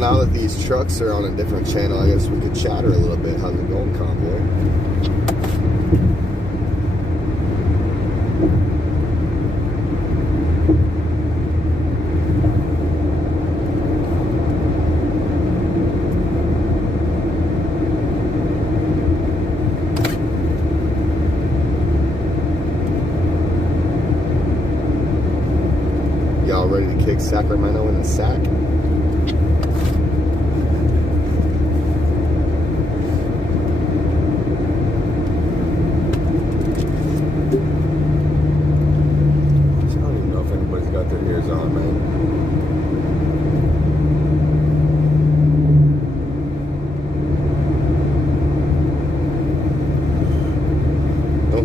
now that these trucks are on a different channel, I guess we could chatter a little bit. How's it going, Convoy? Y'all ready to kick Sacramento in the sack?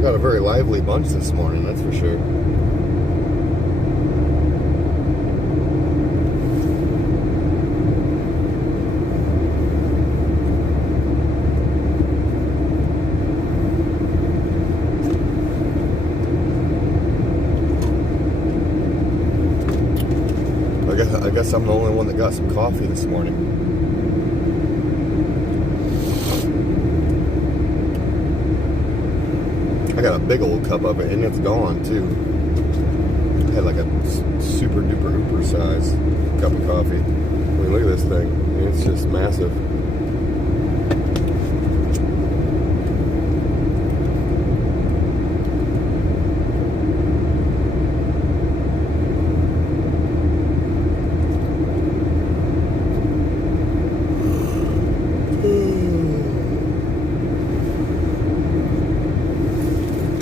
Got a very lively bunch this morning, that's for sure. I guess I'm the only one that got some coffee this morning. I got a big old cup of it, and it's gone too. I had like a super duper ooper size cup of coffee. I mean, look at this thing. I mean, it's just massive.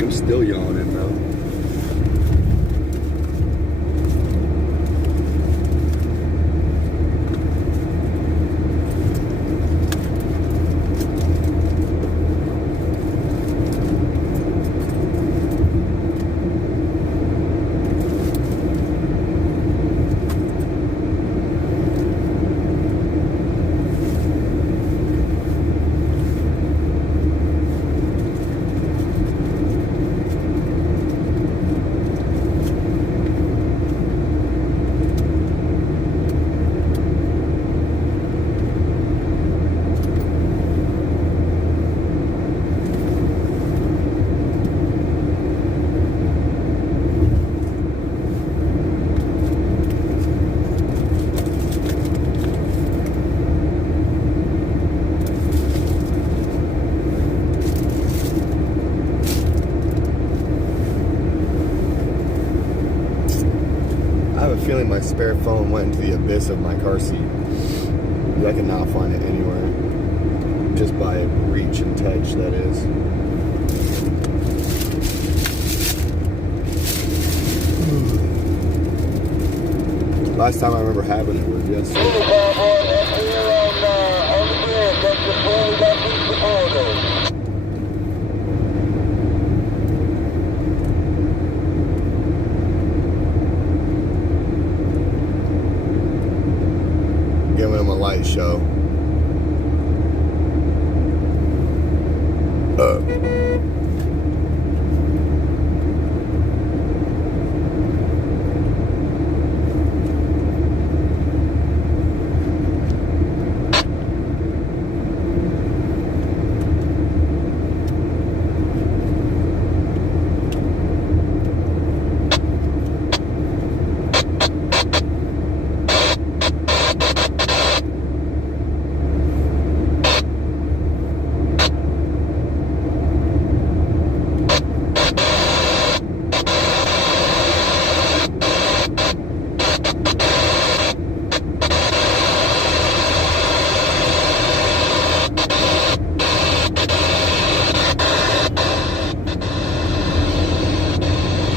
Still yawning though. Feeling my spare phone went into the abyss of my car seat. I cannot find it anywhere. Just by reach and touch, that is. Last time I remember having it was yesterday. Giving him a light show.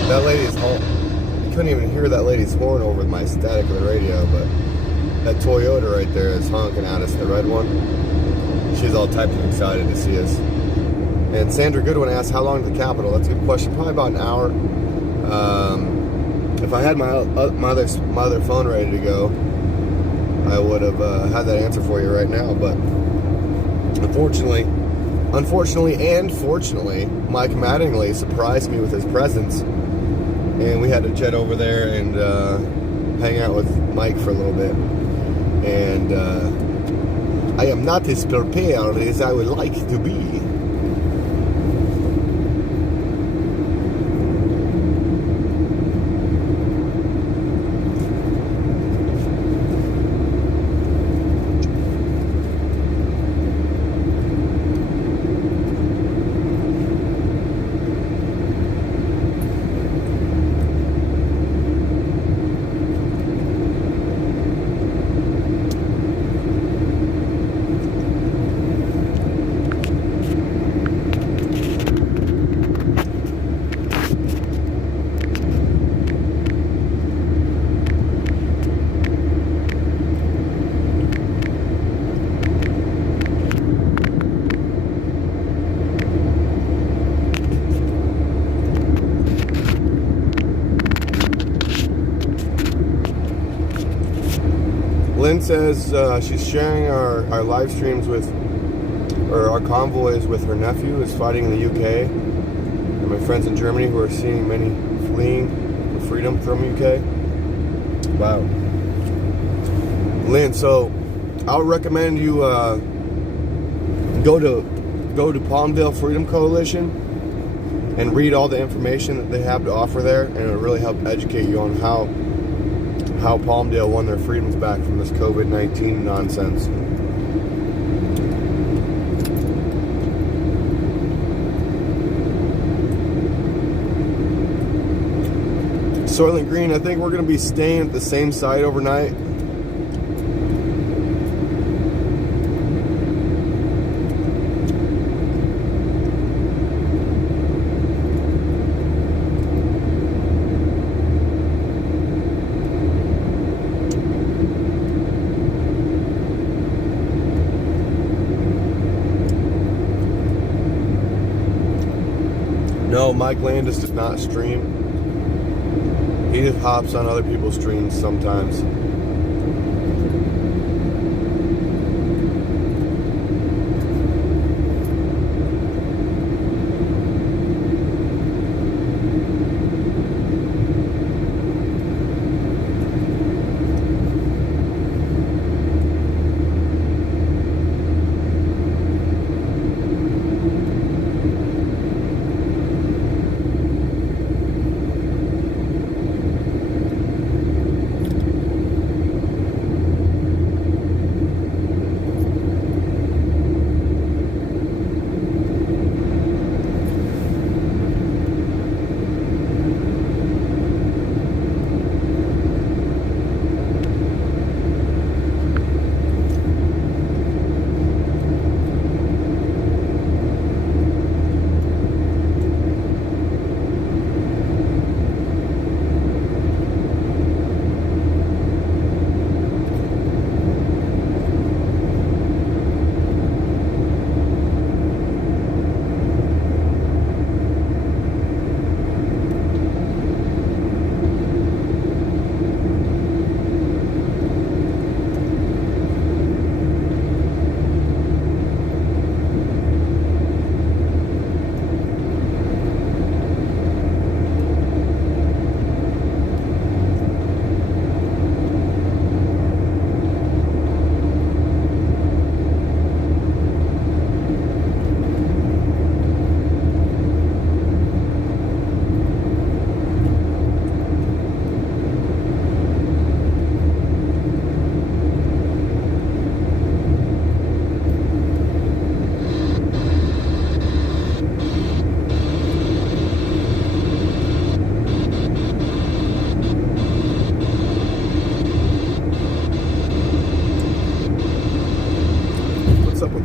That lady's horn, you couldn't even hear that lady's horn over my static of the radio, but that Toyota right there is honking at us, the red one. She's all types of excited to see us. And Sandra Goodwin asked, how long to the Capitol? That's a good question. Probably about an hour. If I had my other phone ready to go, I would have had that answer for you right now. But unfortunately and fortunately, Mike Mattingly surprised me with his presence. And we had to jet over there and hang out with Mike for a little bit. and I am not as prepared as I would like to be. Lynn says she's sharing our live streams with, or our convoys with her nephew who's fighting in the UK, and my friends in Germany who are seeing many fleeing for freedom from UK. Wow. Lynn, so I would recommend you go to Palmdale Freedom Coalition and read all the information that they have to offer there, and it'll really help educate you on how Palmdale won their freedoms back from this COVID-19 nonsense. Soylent Green, I think we're going to be staying at the same site overnight. No, Mike Landis does not stream. He just hops on other people's streams sometimes.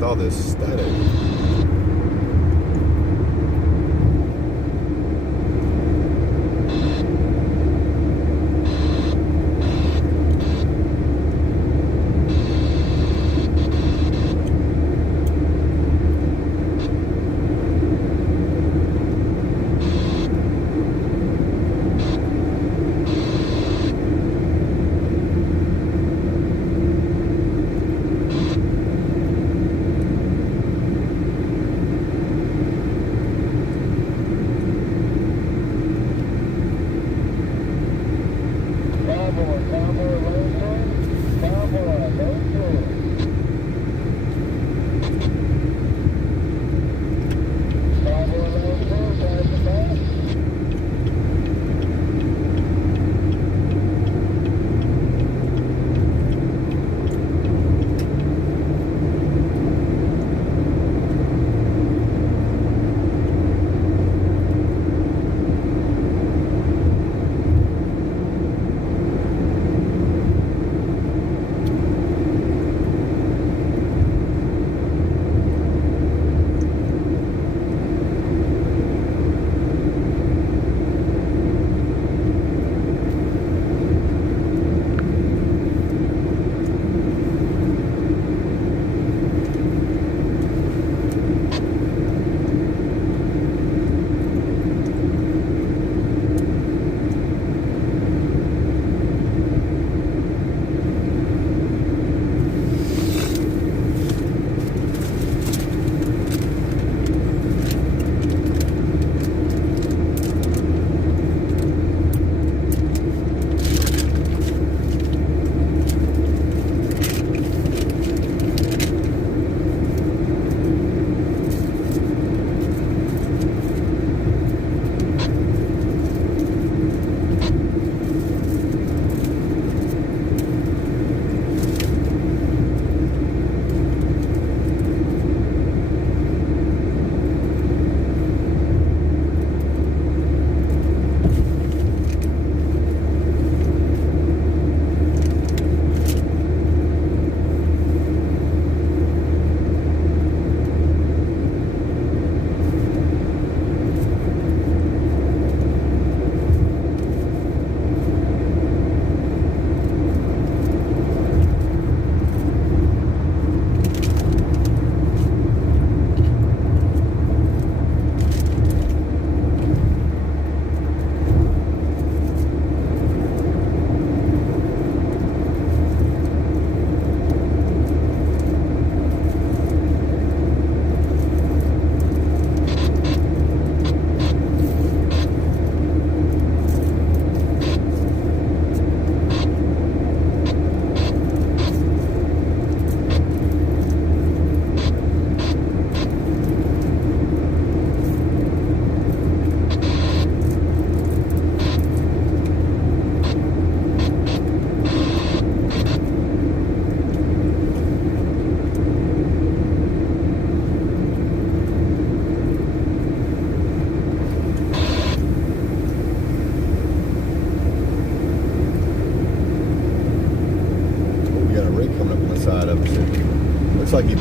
All this static.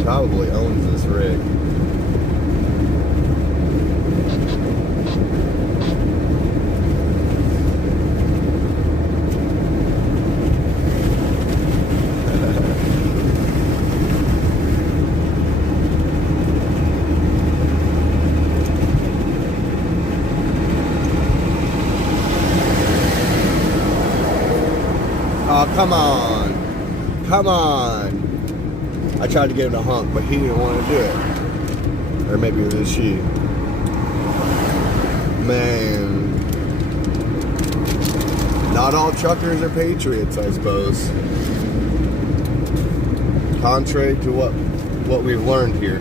probably owns this rig. Oh, come on. Come on. I tried to get him to honk, but he didn't want to do it. Or maybe it was she. Man. Not all truckers are patriots, I suppose. Contrary to what we've learned here.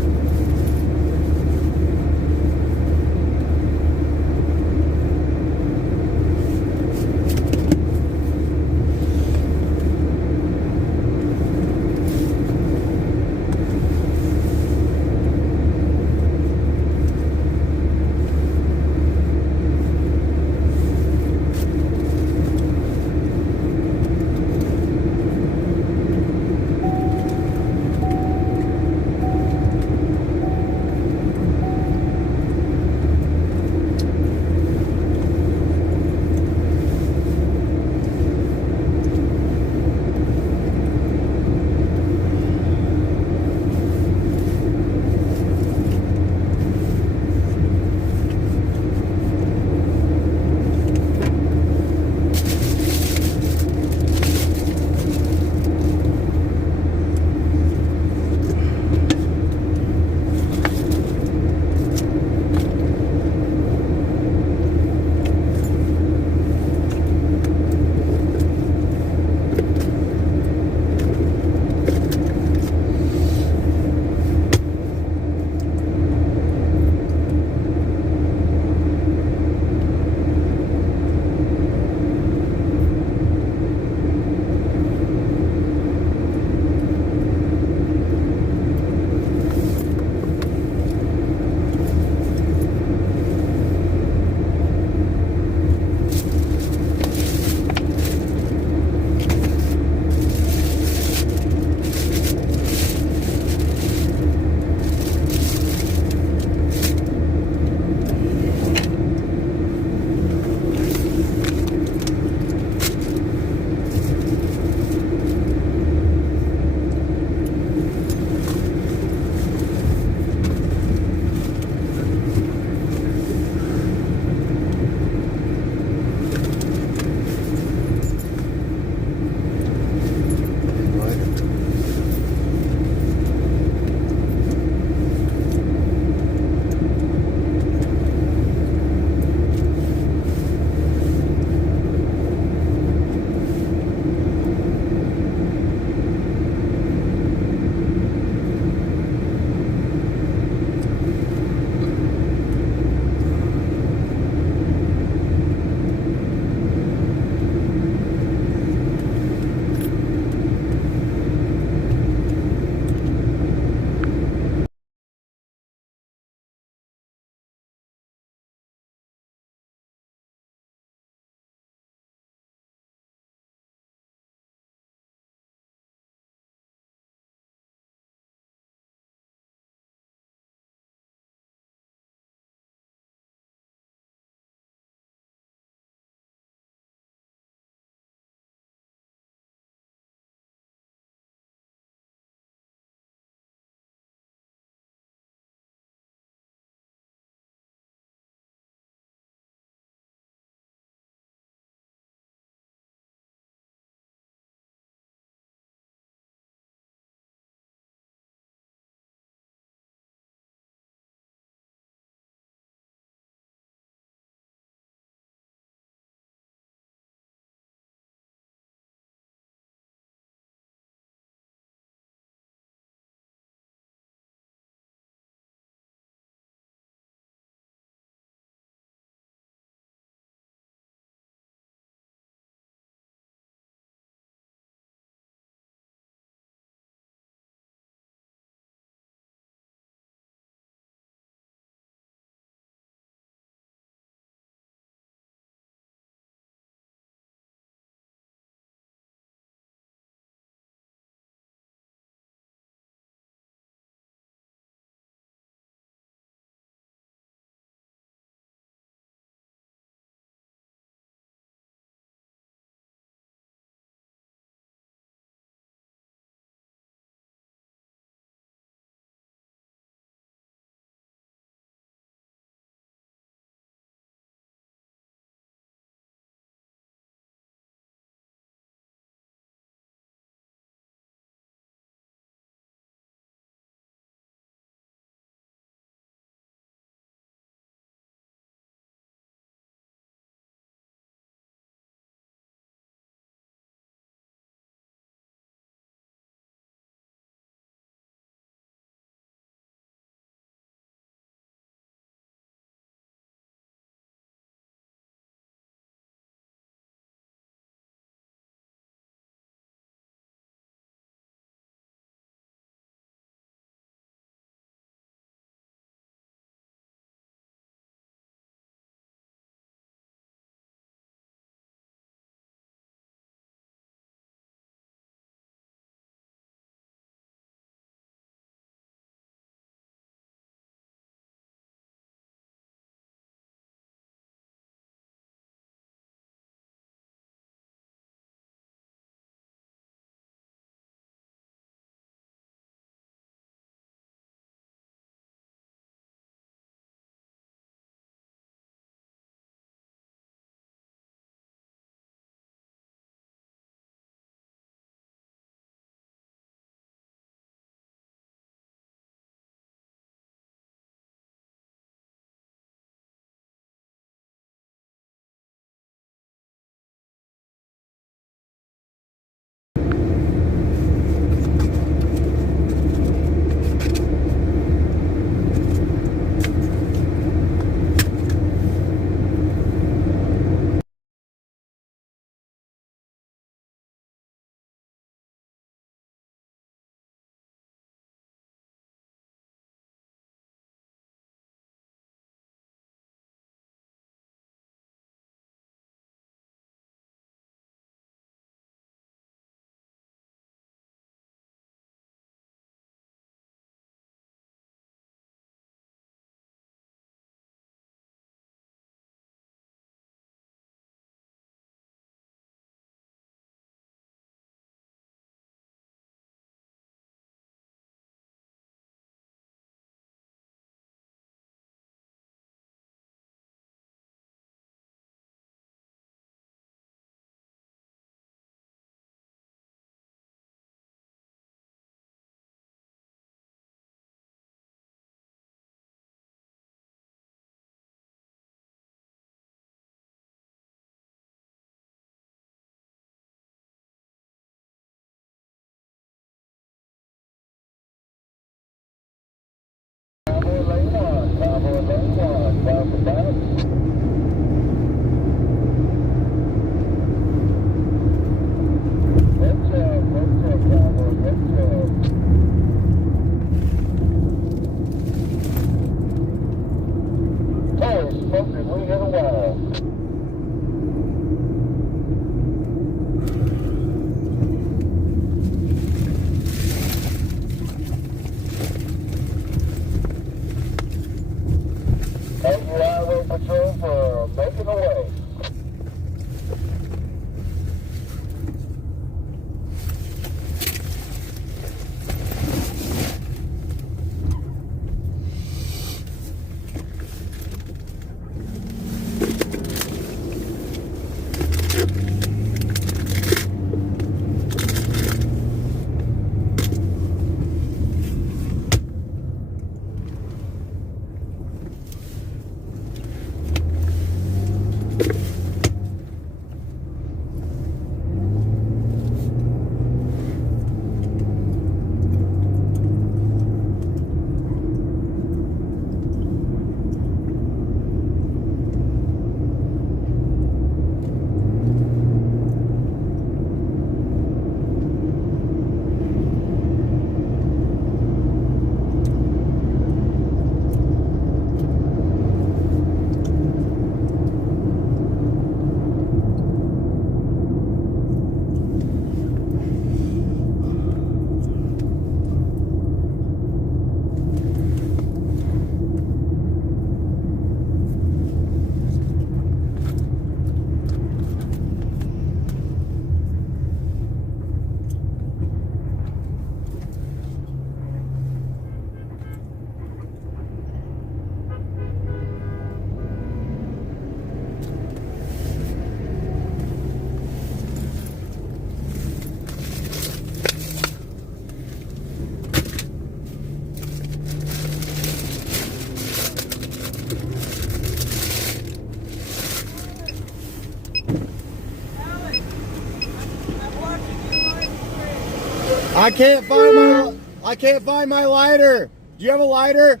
I can't find my lighter. Do you have a lighter?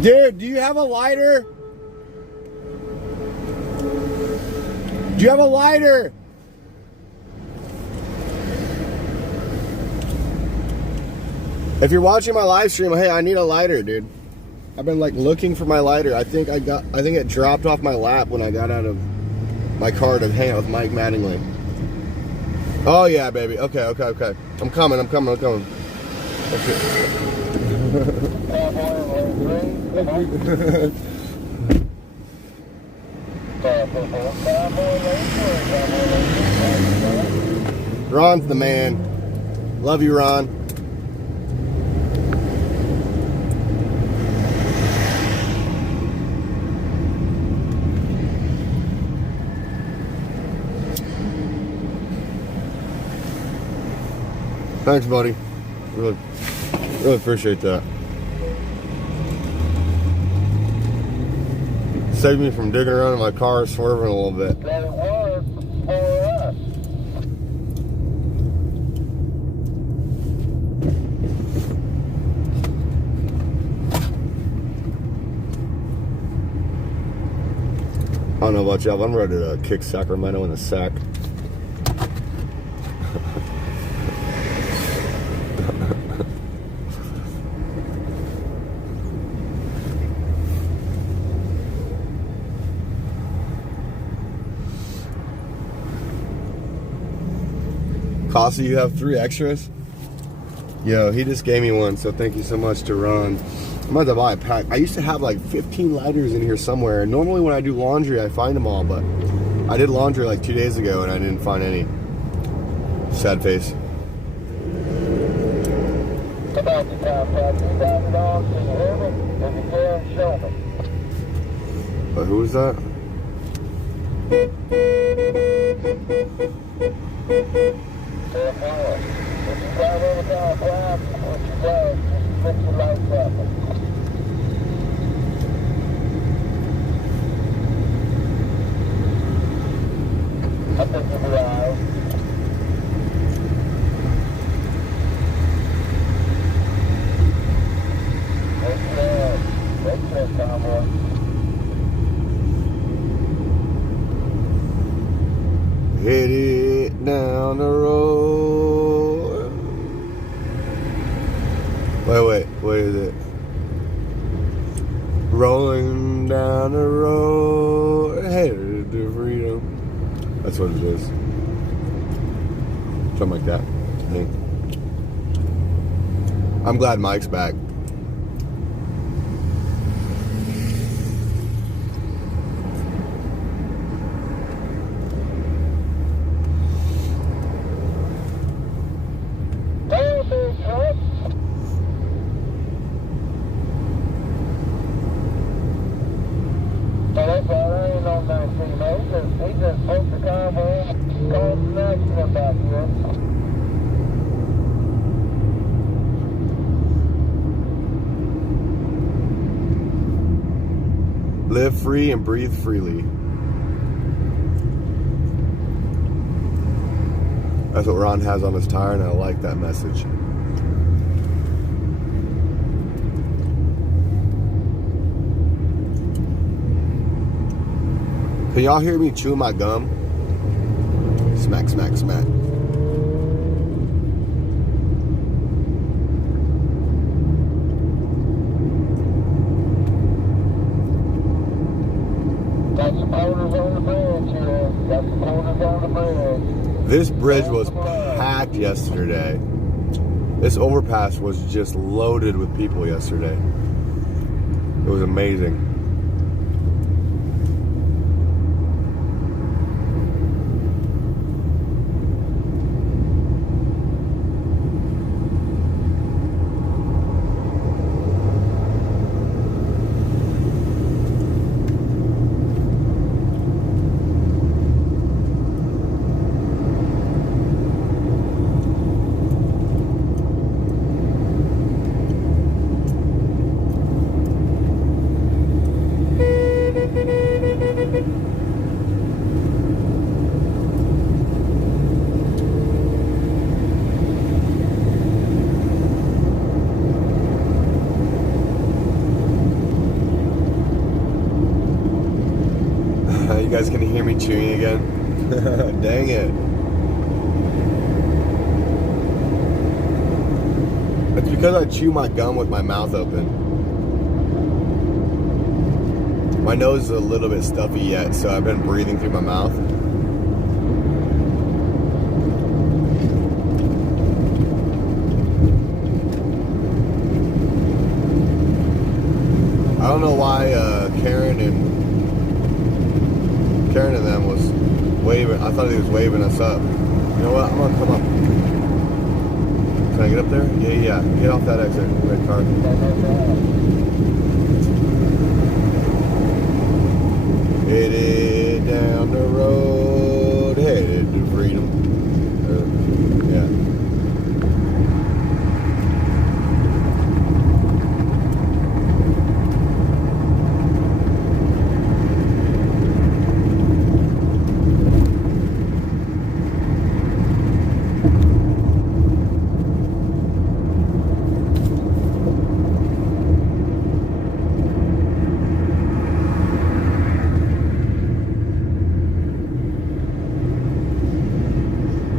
Dude, do you have a lighter? Do you have a lighter? If you're watching my live stream, hey, I need a lighter, dude. I've been like looking for my lighter. I think it dropped off my lap when I got out of my car to hang out with Mike Mattingly. Oh yeah, baby. Okay. I'm coming. Okay. Ron's the man. Love you, Ron. Thanks, buddy. Really appreciate that. Saved me from digging around in my car, swerving a little bit. That it was for us. I don't know about y'all, but I'm ready to kick Sacramento in the sack. Casa, you have 3 extras? Yo, he just gave me one, so thank you so much to Ron. I'm about to buy a pack. I used to have like 15 lighters in here somewhere. Normally when I do laundry, I find them all, but I did laundry like 2 days ago and I didn't find any. Sad face. About the time, Pat. $2,000. Can you hear me? If you can, show me. But who was that? If you drive over down Brown, what you do, just fix the lights up. I think you'll be alright. What's that, Convoy? Headed down the road. Wait is it? Rolling down the road, headed to freedom. That's what it is. Something like that, I think. I'm glad Mike's back. Live free and breathe freely. That's what Ron has on his tire, and I like that message. Can y'all hear me chew my gum? Smack, smack, smack. This bridge was packed yesterday. This overpass was just loaded with people yesterday. It was amazing. guys gonna hear me chewing again? Dang it. It's because I chew my gum with my mouth open. My nose is a little bit stuffy yet, so I've been breathing through my mouth. I don't know why Karen and them was waving. I thought he was waving us up. You know what? I'm gonna come up. Can I get up there? Yeah. Get off that exit, red car. Headed down the road, headed to freedom. Yeah.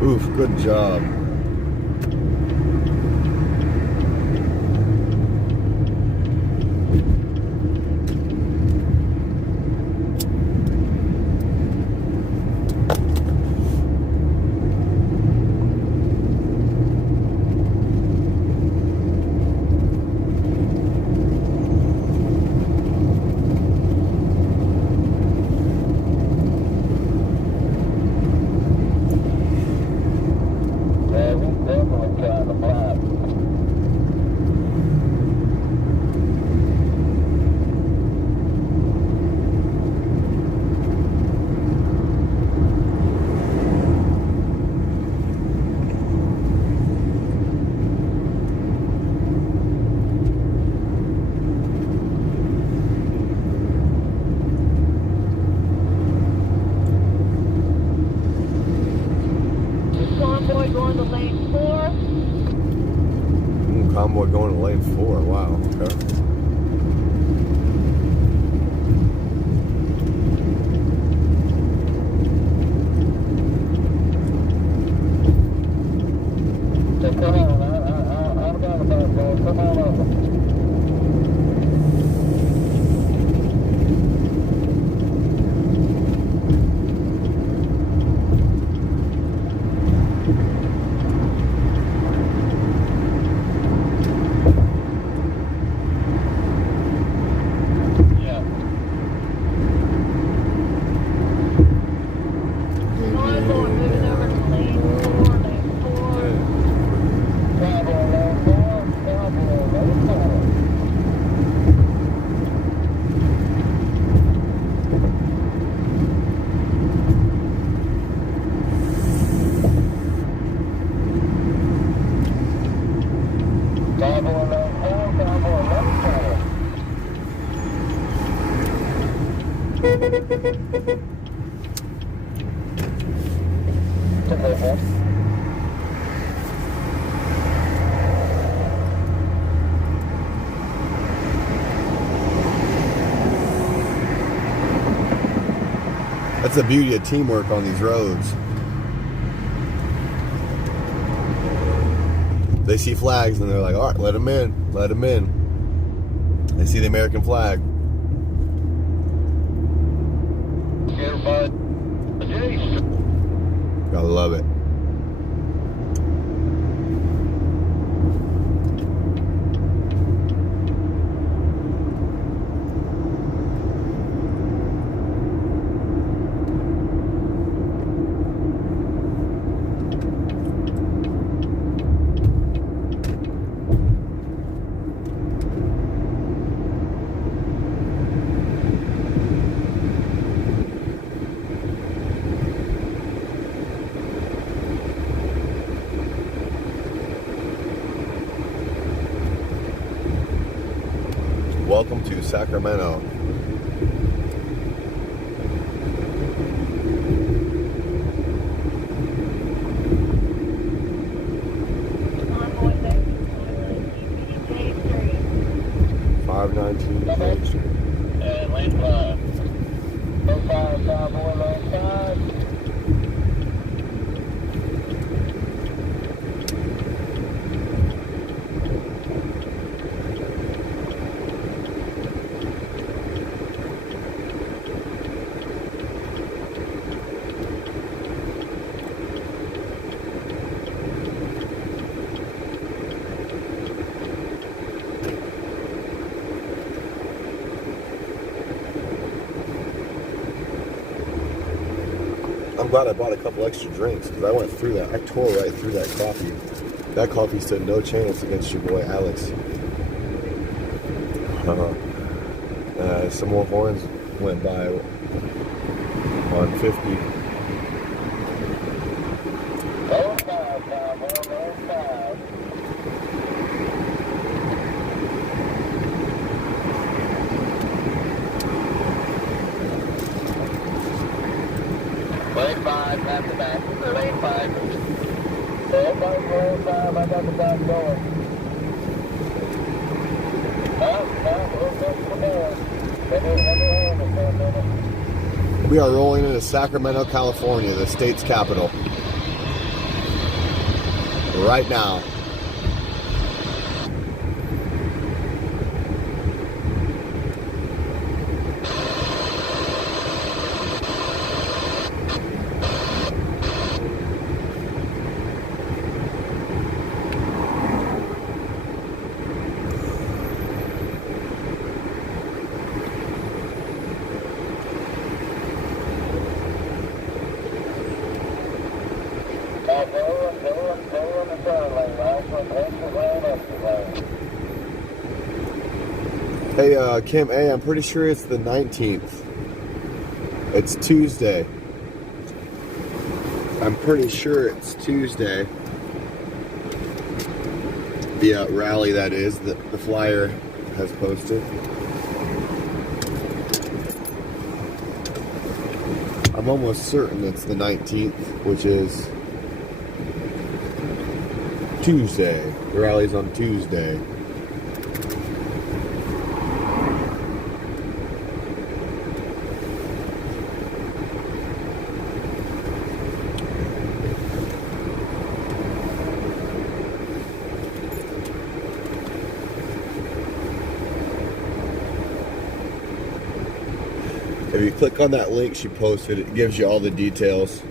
Oof, good job. Convoy going to lane 4. Convoy going to lane 4. Wow. Okay. That's the beauty of teamwork on these roads. They see flags and they're like, all right, let them in, let them in. They see the American flag. Gotta love it. Welcome to Sacramento. Convoy 519 Main Street. And lane 5. Convoy, low 5. I'm glad I bought a couple extra drinks because I went through that. I tore right through that coffee. That coffee stood no chance against your boy Alex. Some more horns went by on 50. Low 5, Convoy, low 5. Lane 5, at the back. Lane 5. Lane 5, I got the back going. We are rolling into Sacramento, California, the state's capital. Right now. Hey, Kim A, I'm pretty sure it's the 19th. It's Tuesday. I'm pretty sure it's Tuesday. The rally, that is, the flyer has posted. I'm almost certain it's the 19th, which is Tuesday. The rally's on Tuesday. If you click on that link she posted, it gives you all the details.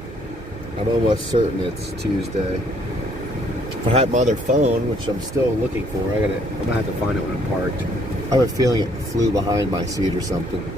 I'm almost certain it's Tuesday. If I had my other phone, which I'm still looking for, I'm gonna have to find it when I'm parked. I have a feeling it flew behind my seat or something.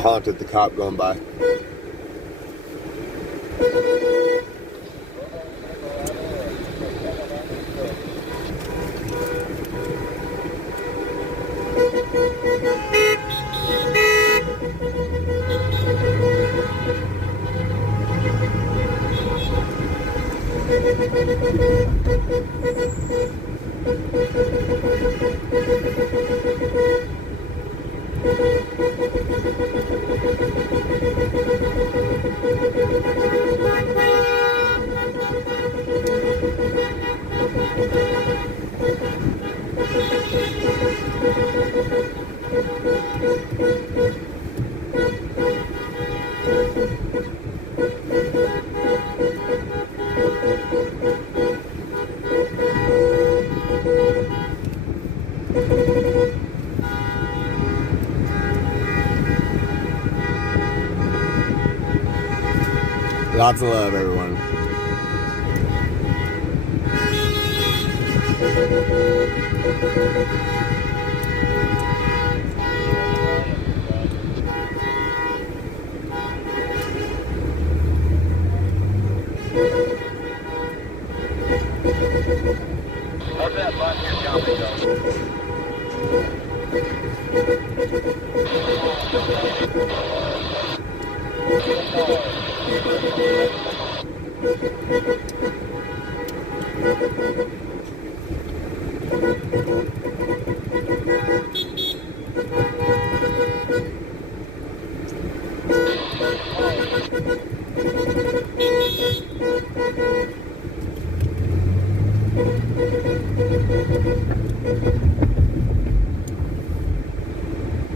I honked at the cop going by. Lots of love, everyone. How's that bus here jumping though?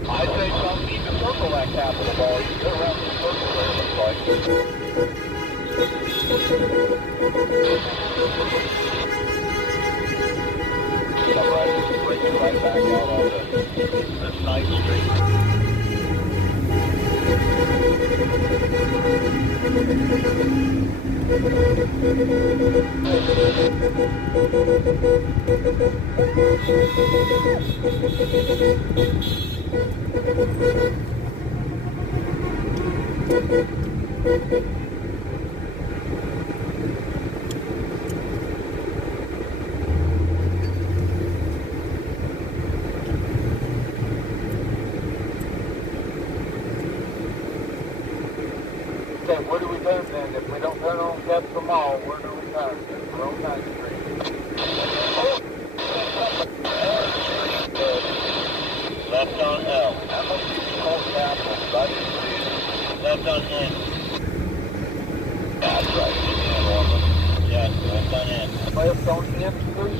I say some need to circle that capital ball. You go around the circle there, it looks like. Right back out on this nice street. Okay, where do we turn then? If we don't turn on Capital Mall, where do we turn? We're on 9th Street. Left on L. How much do you call Capital? Left on N. That's right. Yes, left on N. Left on N Street?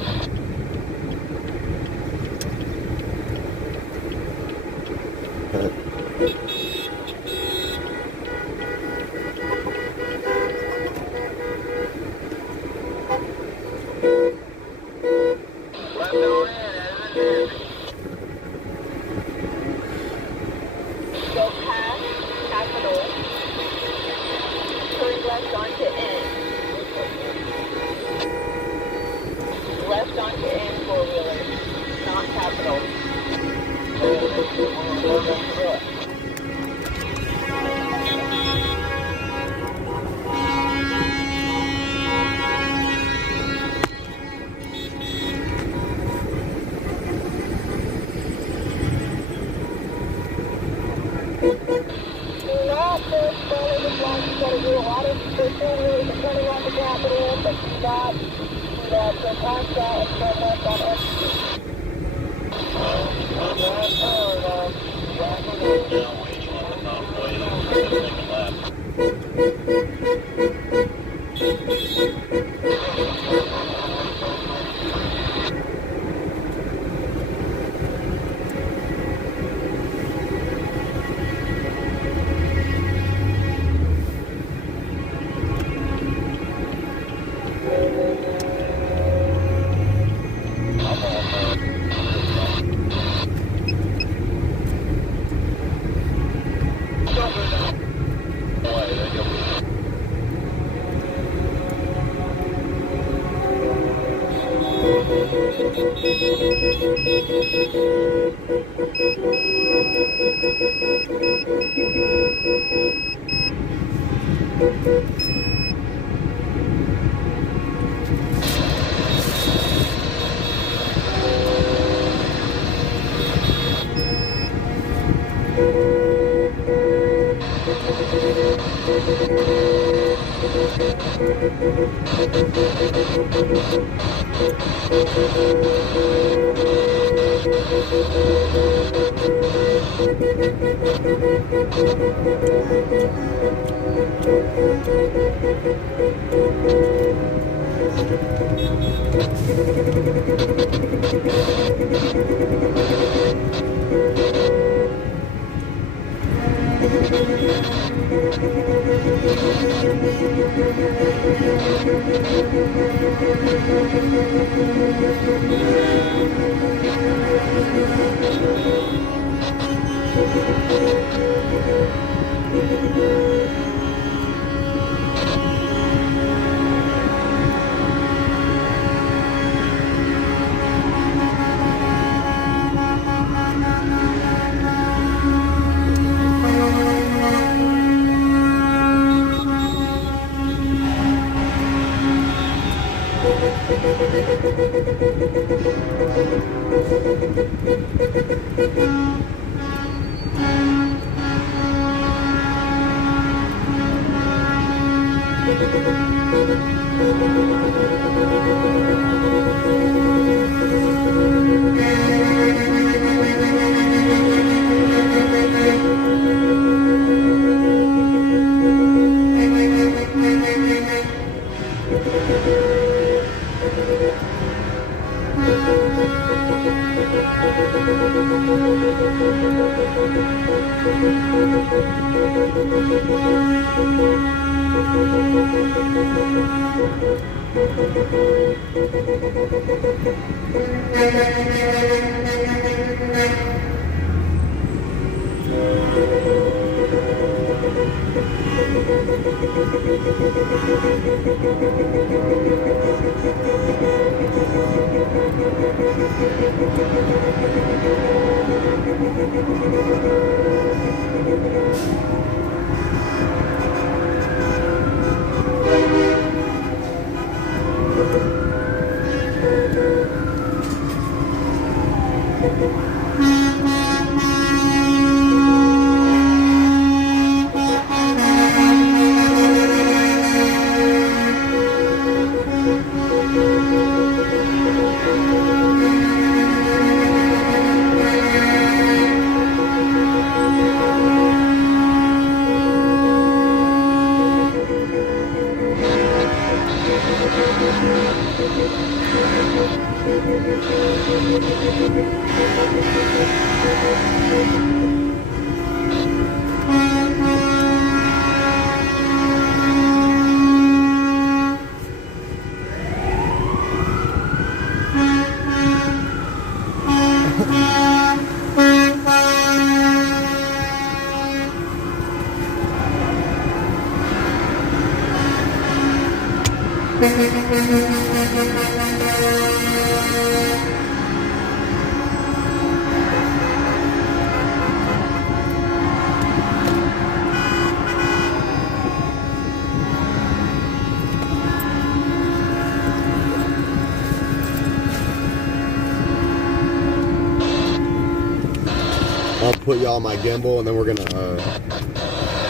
I'll put y'all on my gimbal, and then we're gonna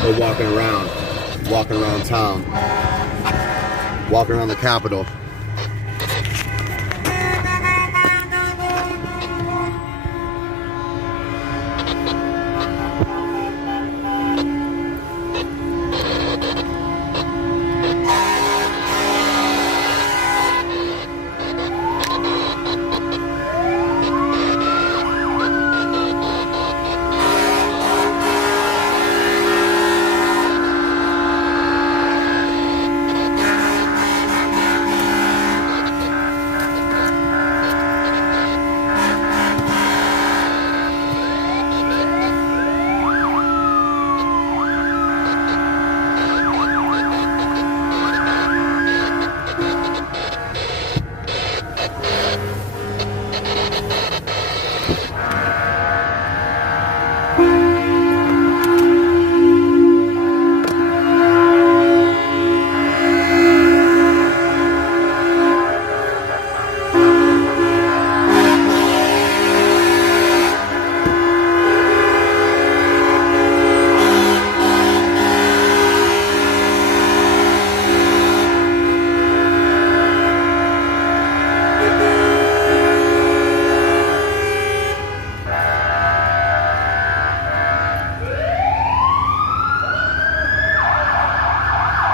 go walking around town, walking around the Capitol.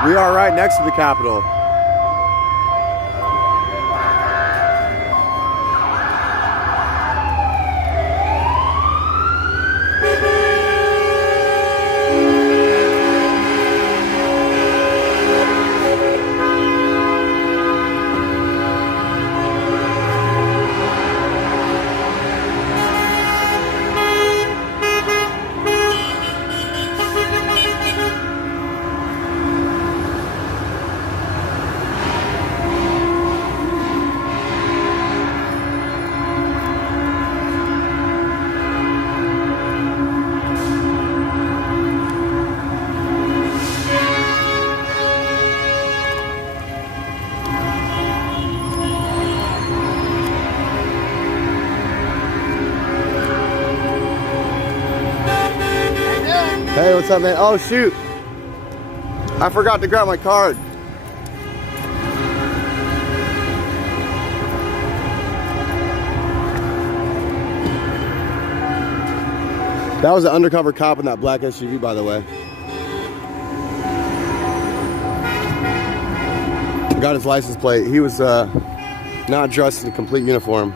We are right next to the Capitol. Hey, what's up, man? Oh, shoot. I forgot to grab my card. That was an undercover cop in that black SUV, by the way. Got his license plate. He was not dressed in a complete uniform.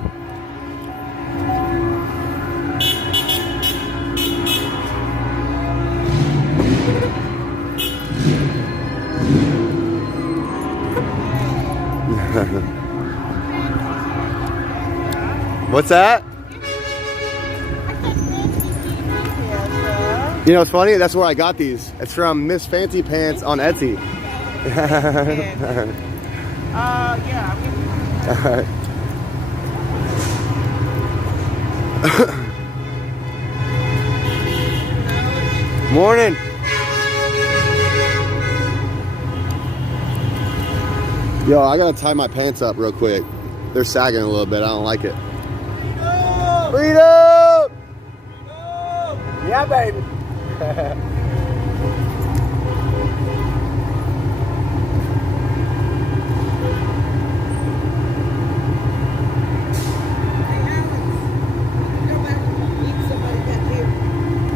What's that? You know, it's funny. That's where I got these. It's from Miss Fancy Pants on Etsy. Yeah. Alright. Morning. Yo, I gotta tie my pants up real quick. They're sagging a little bit. I don't like it. Freedom! Yeah, baby.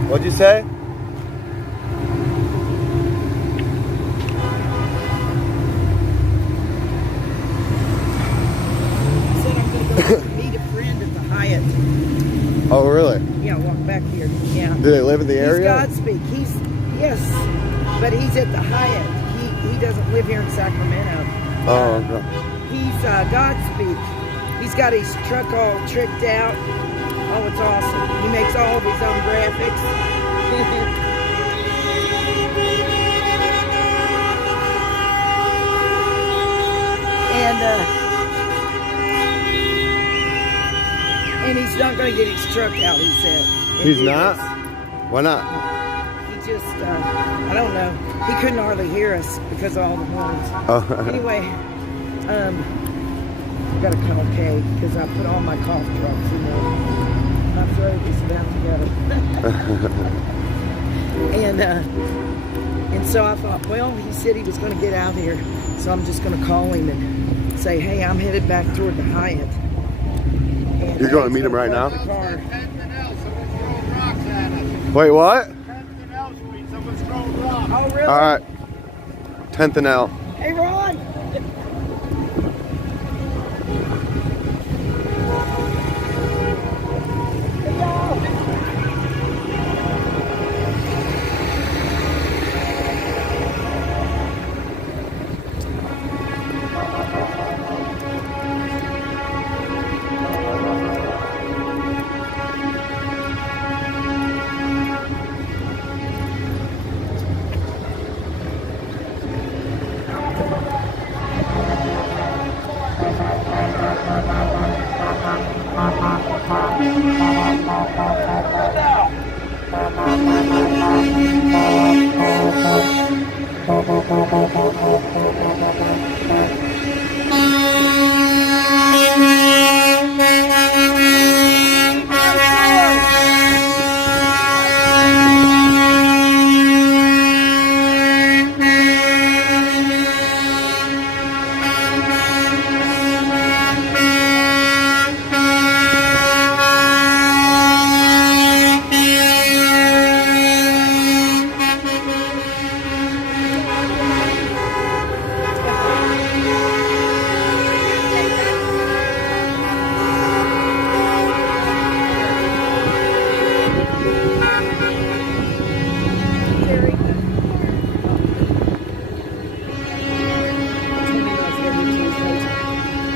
What'd you say? Meet a friend at the Hyatt. Oh, really? Yeah, walk back here. Yeah. Do they live in the area? He's Godspeak. Yes, but he's at the Hyatt. He doesn't live here in Sacramento. Oh, okay. He's Godspeak. He's got his truck all tricked out. Oh, it's awesome. He makes all of his own graphics. And he's not going to get his truck out, he said. He's not? Why not? He just, I don't know. He couldn't hardly hear us because of all the horns. Oh. Anyway, I got to call Kay because I put all my cough drops in there. My throat is about to go. And so I thought, well, he said he was going to get out here. So I'm just going to call him and say, hey, I'm headed back toward the Hyatt. And You're going to meet him right now? Car. Wait, what? Oh, really? All right. 10th and L. Hey, Ron.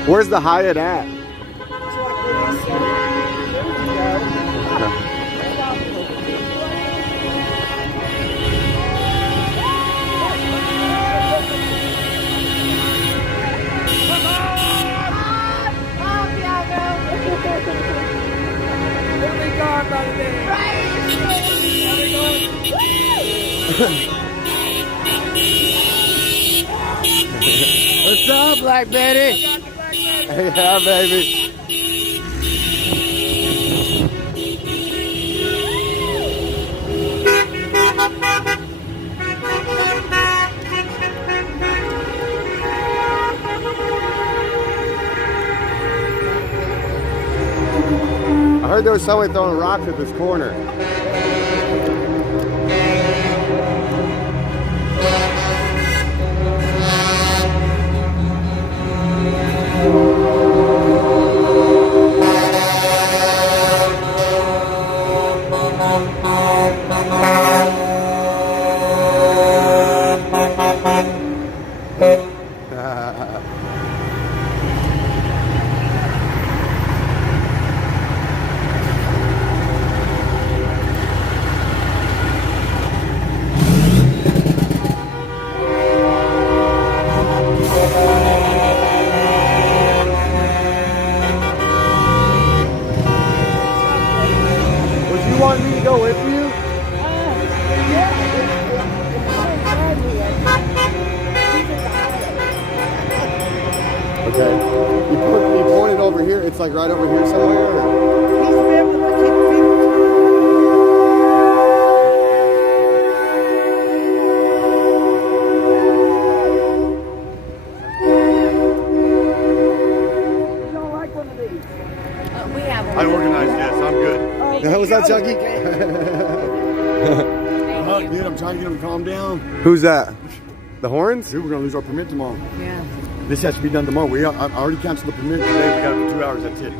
Where's the Hyatt at? What's up, Black Betty? Yeah, baby. I heard there was somebody throwing rocks at this corner. exit's like right over here somewhere? Or? He's been able to keep people. You don't like one of these? We have one. I organized this. I'm good. How was that, Chucky? Dude, I'm trying to get him to calm down. Who's that? The horns? Dude, we're gonna lose our permit tomorrow. Yeah. This has to be done tomorrow. I already canceled the permit today. We got it for 2 hours. That's it.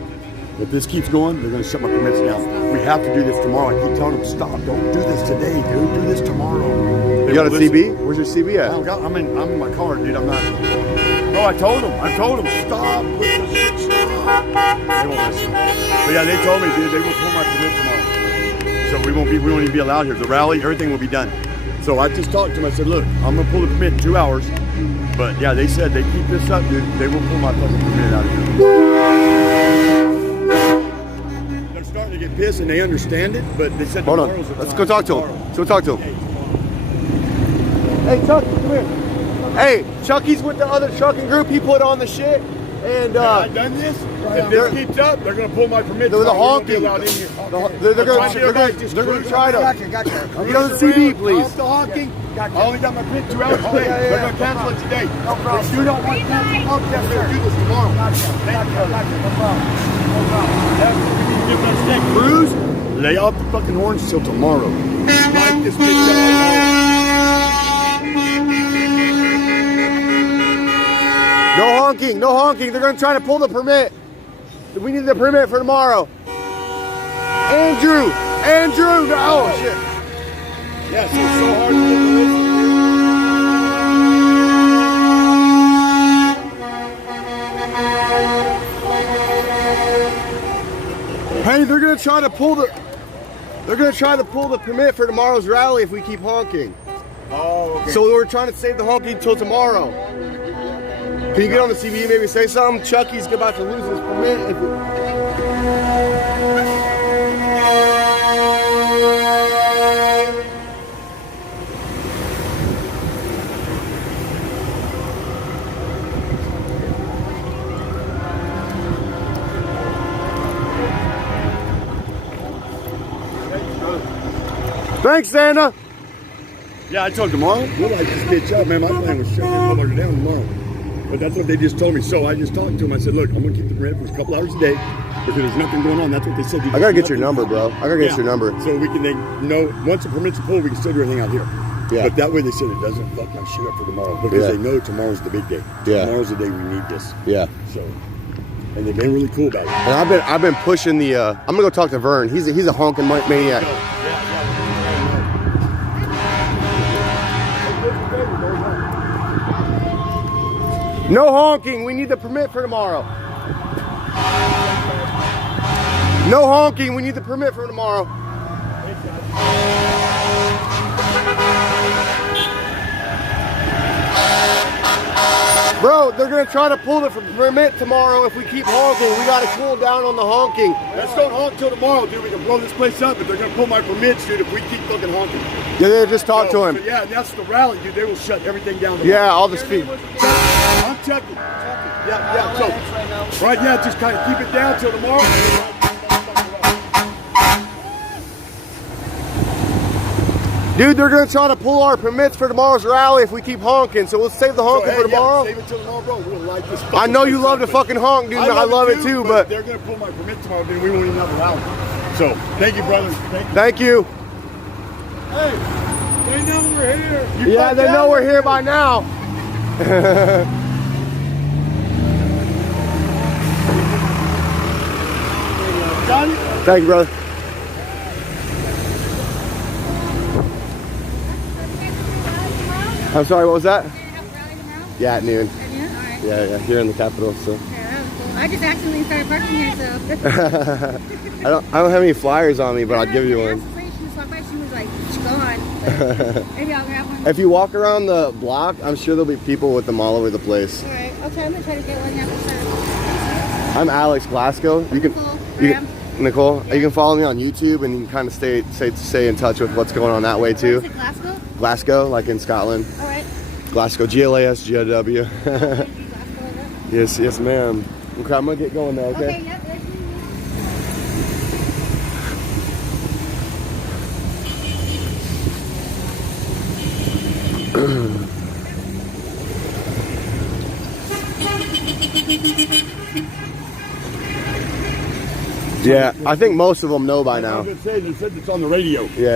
If this keeps going, they're gonna shut my permits down. We have to do this tomorrow. I keep telling them, stop. Don't do this today, dude. Do this tomorrow. You got a CB? Where's your CB at? I'm in my car, dude. I'm not. Bro, I told them, stop with the shit, stop. They won't listen. But yeah, they told me, dude, they will pull my permit tomorrow. So we won't even be allowed here. The rally, everything will be done. So I just talked to them. I said, look, I'm gonna pull the permit in 2 hours. But yeah, they said they keep this up, dude. They will pull my fucking permit out of here. They're starting to get pissed and they understand it, but they said Hold on. tomorrow's the Let's time. go talk to him. Let's go talk to him. Hey, Chucky, come here. Hey, Chucky's with the other trucking group. He put on the shit. And I done this. If this keeps up, they're gonna pull my permit. the honking. They're gonna try to. Gotcha. Get on the CB, please. Off the honking. I only got my permit 2 hours today. They're gonna cancel it today. No problem. If you don't want to cancel, yes, sir. Do this tomorrow. Gotcha. No problem. Cruise, lay off the fucking horns till tomorrow. Light this bitch up. No honking, no honking. They're gonna try to pull the permit. We need the permit for tomorrow. Andrew, no, oh shit. Yes, it's so hard to get the list. Hey, they're gonna try to pull the permit for tomorrow's rally if we keep honking. Oh, okay. So we're trying to save the honking till tomorrow. Can you get on the CB, maybe say something? Chucky's about to lose his permit. Thanks, Santa. Yeah, I told tomorrow. We'll light this bitch up, man. My plan was shutting that motherfucker down tomorrow. But that's what they just told me. So I just talked to them. I said, look, I'm going to keep the permit for a couple hours a day because there's nothing going on. That's what they said. I got to get your number, bro. I got to get your number. So we can then know, once the permit's pulled, we can still do everything out here. Yeah. But that way they said it doesn't fuck my shit up for tomorrow because they know tomorrow's the big day. Yeah. Tomorrow's the day we need this. Yeah. So, and they've been really cool about it. And I've been pushing the. I'm gonna go talk to Vern. He's a honking maniac. No honking. We need the permit for tomorrow. No honking. We need the permit for tomorrow. Bro, they're gonna try to pull the permit tomorrow if we keep honking. We gotta cool down on the honking. Let's don't honk till tomorrow, dude. We can blow this place up, but they're gonna pull my permits, dude, if we keep fucking honking. Yeah, just talk to him. But yeah, and that's the rally, dude. They will shut everything down tomorrow. Yeah, I'll just feed. I'm checking. Yeah. So, right now, just kind of keep it down till tomorrow. Dude, they're gonna try to pull our permits for tomorrow's rally if we keep honking. So we'll save the honking for tomorrow. Save it till tomorrow, bro. We'll light this. I know you love to fucking honk, dude. I love it too, but they're gonna pull my permit tomorrow, dude. We won't even have a rally. So, thank you, brother. Thank you. Hey, they know we're here. Yeah, they know we're here by now. Got it? Thank you, brother. I'm sorry, what was that? Yeah, at noon. Yeah, here in the Capitol. So. I just accidentally started parking here, so. I don't have any flyers on me, but I'll give you one. She was like, gone. Maybe I'll grab one. If you walk around the block, I'm sure there'll be people with them all over the place. All right. Okay, I'm gonna try to get one after that. I'm Alex Glasgow. Nicole. You can follow me on YouTube, and you can kind of stay in touch with what's going on that way too. Is it Glasgow? Glasgow, like in Scotland. All right. Glasgow, GLASGW. Yes, ma'am. Okay, I'm gonna get going now. Okay. Yep. Yeah, I think most of them know by now. They said it's on the radio. Yeah.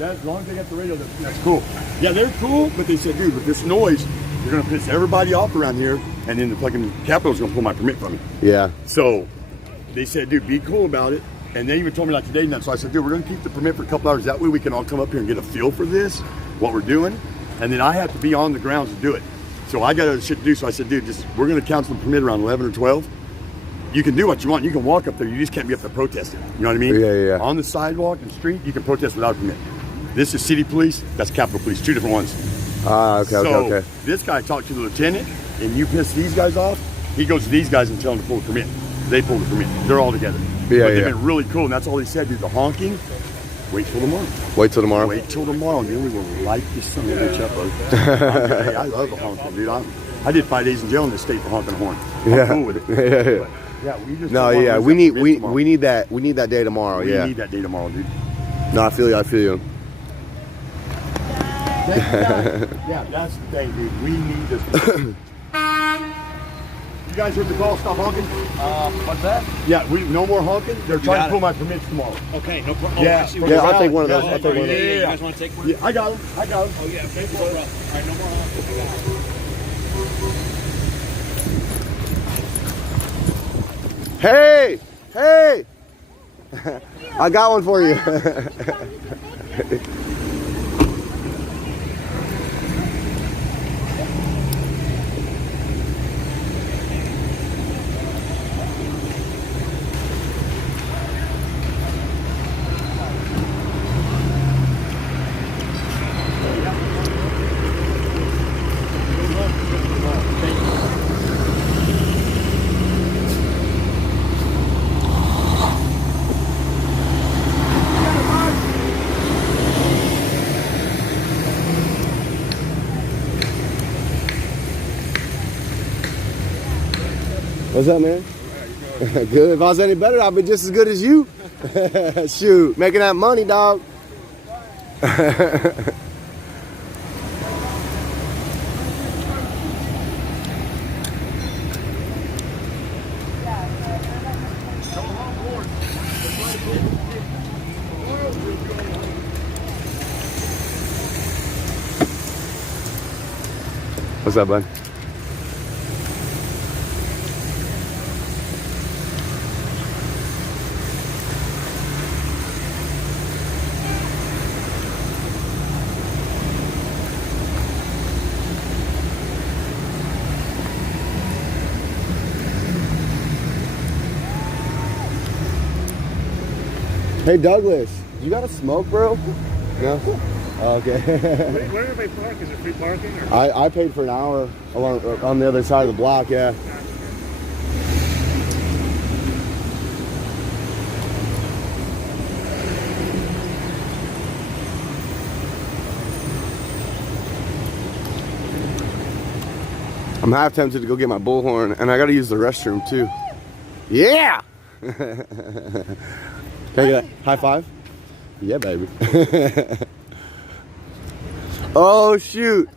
As long as they got the radio, that's cool. Yeah, they're cool, but they said, dude, with this noise, you're gonna piss everybody off around here, and then the fucking Capitol's gonna pull my permit from me. Yeah. So they said, dude, be cool about it. And they even told me like today, so I said, dude, we're gonna keep the permit for a couple hours. That way we can all come up here and get a feel for this, what we're doing. And then I have to be on the grounds to do it. So I got other shit to do. So I said, dude, we're gonna cancel the permit around 11 or 12. You can do what you want. You can walk up there. You just can't be up there protesting. You know what I mean? Yeah. On the sidewalk and street, you can protest without a permit. This is city police. That's Capitol Police. Two different ones. Okay. This guy talked to the lieutenant, and you piss these guys off, he goes to these guys and tell them to pull the permit. They pull the permit. They're all together. Yeah, but they've been really cool, and that's all he said, dude. The honking, wait till tomorrow. Wait till tomorrow. Wait till tomorrow, and then we will light this son of a bitch up. Hey, I love the honking, dude. I did 5 days in jail in this state for honking a horn. I'm cool with it. Yeah. Yeah, we just we need that day tomorrow. We need that day tomorrow, dude. No, I feel you. Yeah, that's the thing, dude. We need this. You guys heard the call? Stop honking. What's that? Yeah, no more honking. They're trying to pull my permits tomorrow. Okay, no problem. Yeah, I'll take one of those. You guys want to take one? Yeah, I got them. Oh yeah, okay, no problem. All right, no more honking. Hey! I got one for you. What's up, man? Good. If I was any better, I'd be just as good as you. Shoot, making that money, dog. What's up, bud? Hey Douglas, you got to smoke, bro? No? Oh, okay. Where do they park? Is it free parking? Or? I paid for an hour along on the other side of the block, yeah. I'm half tempted to go get my bullhorn, and I got to use the restroom too. Yeah! Can I get a high five? Yeah, baby. Oh, shoot.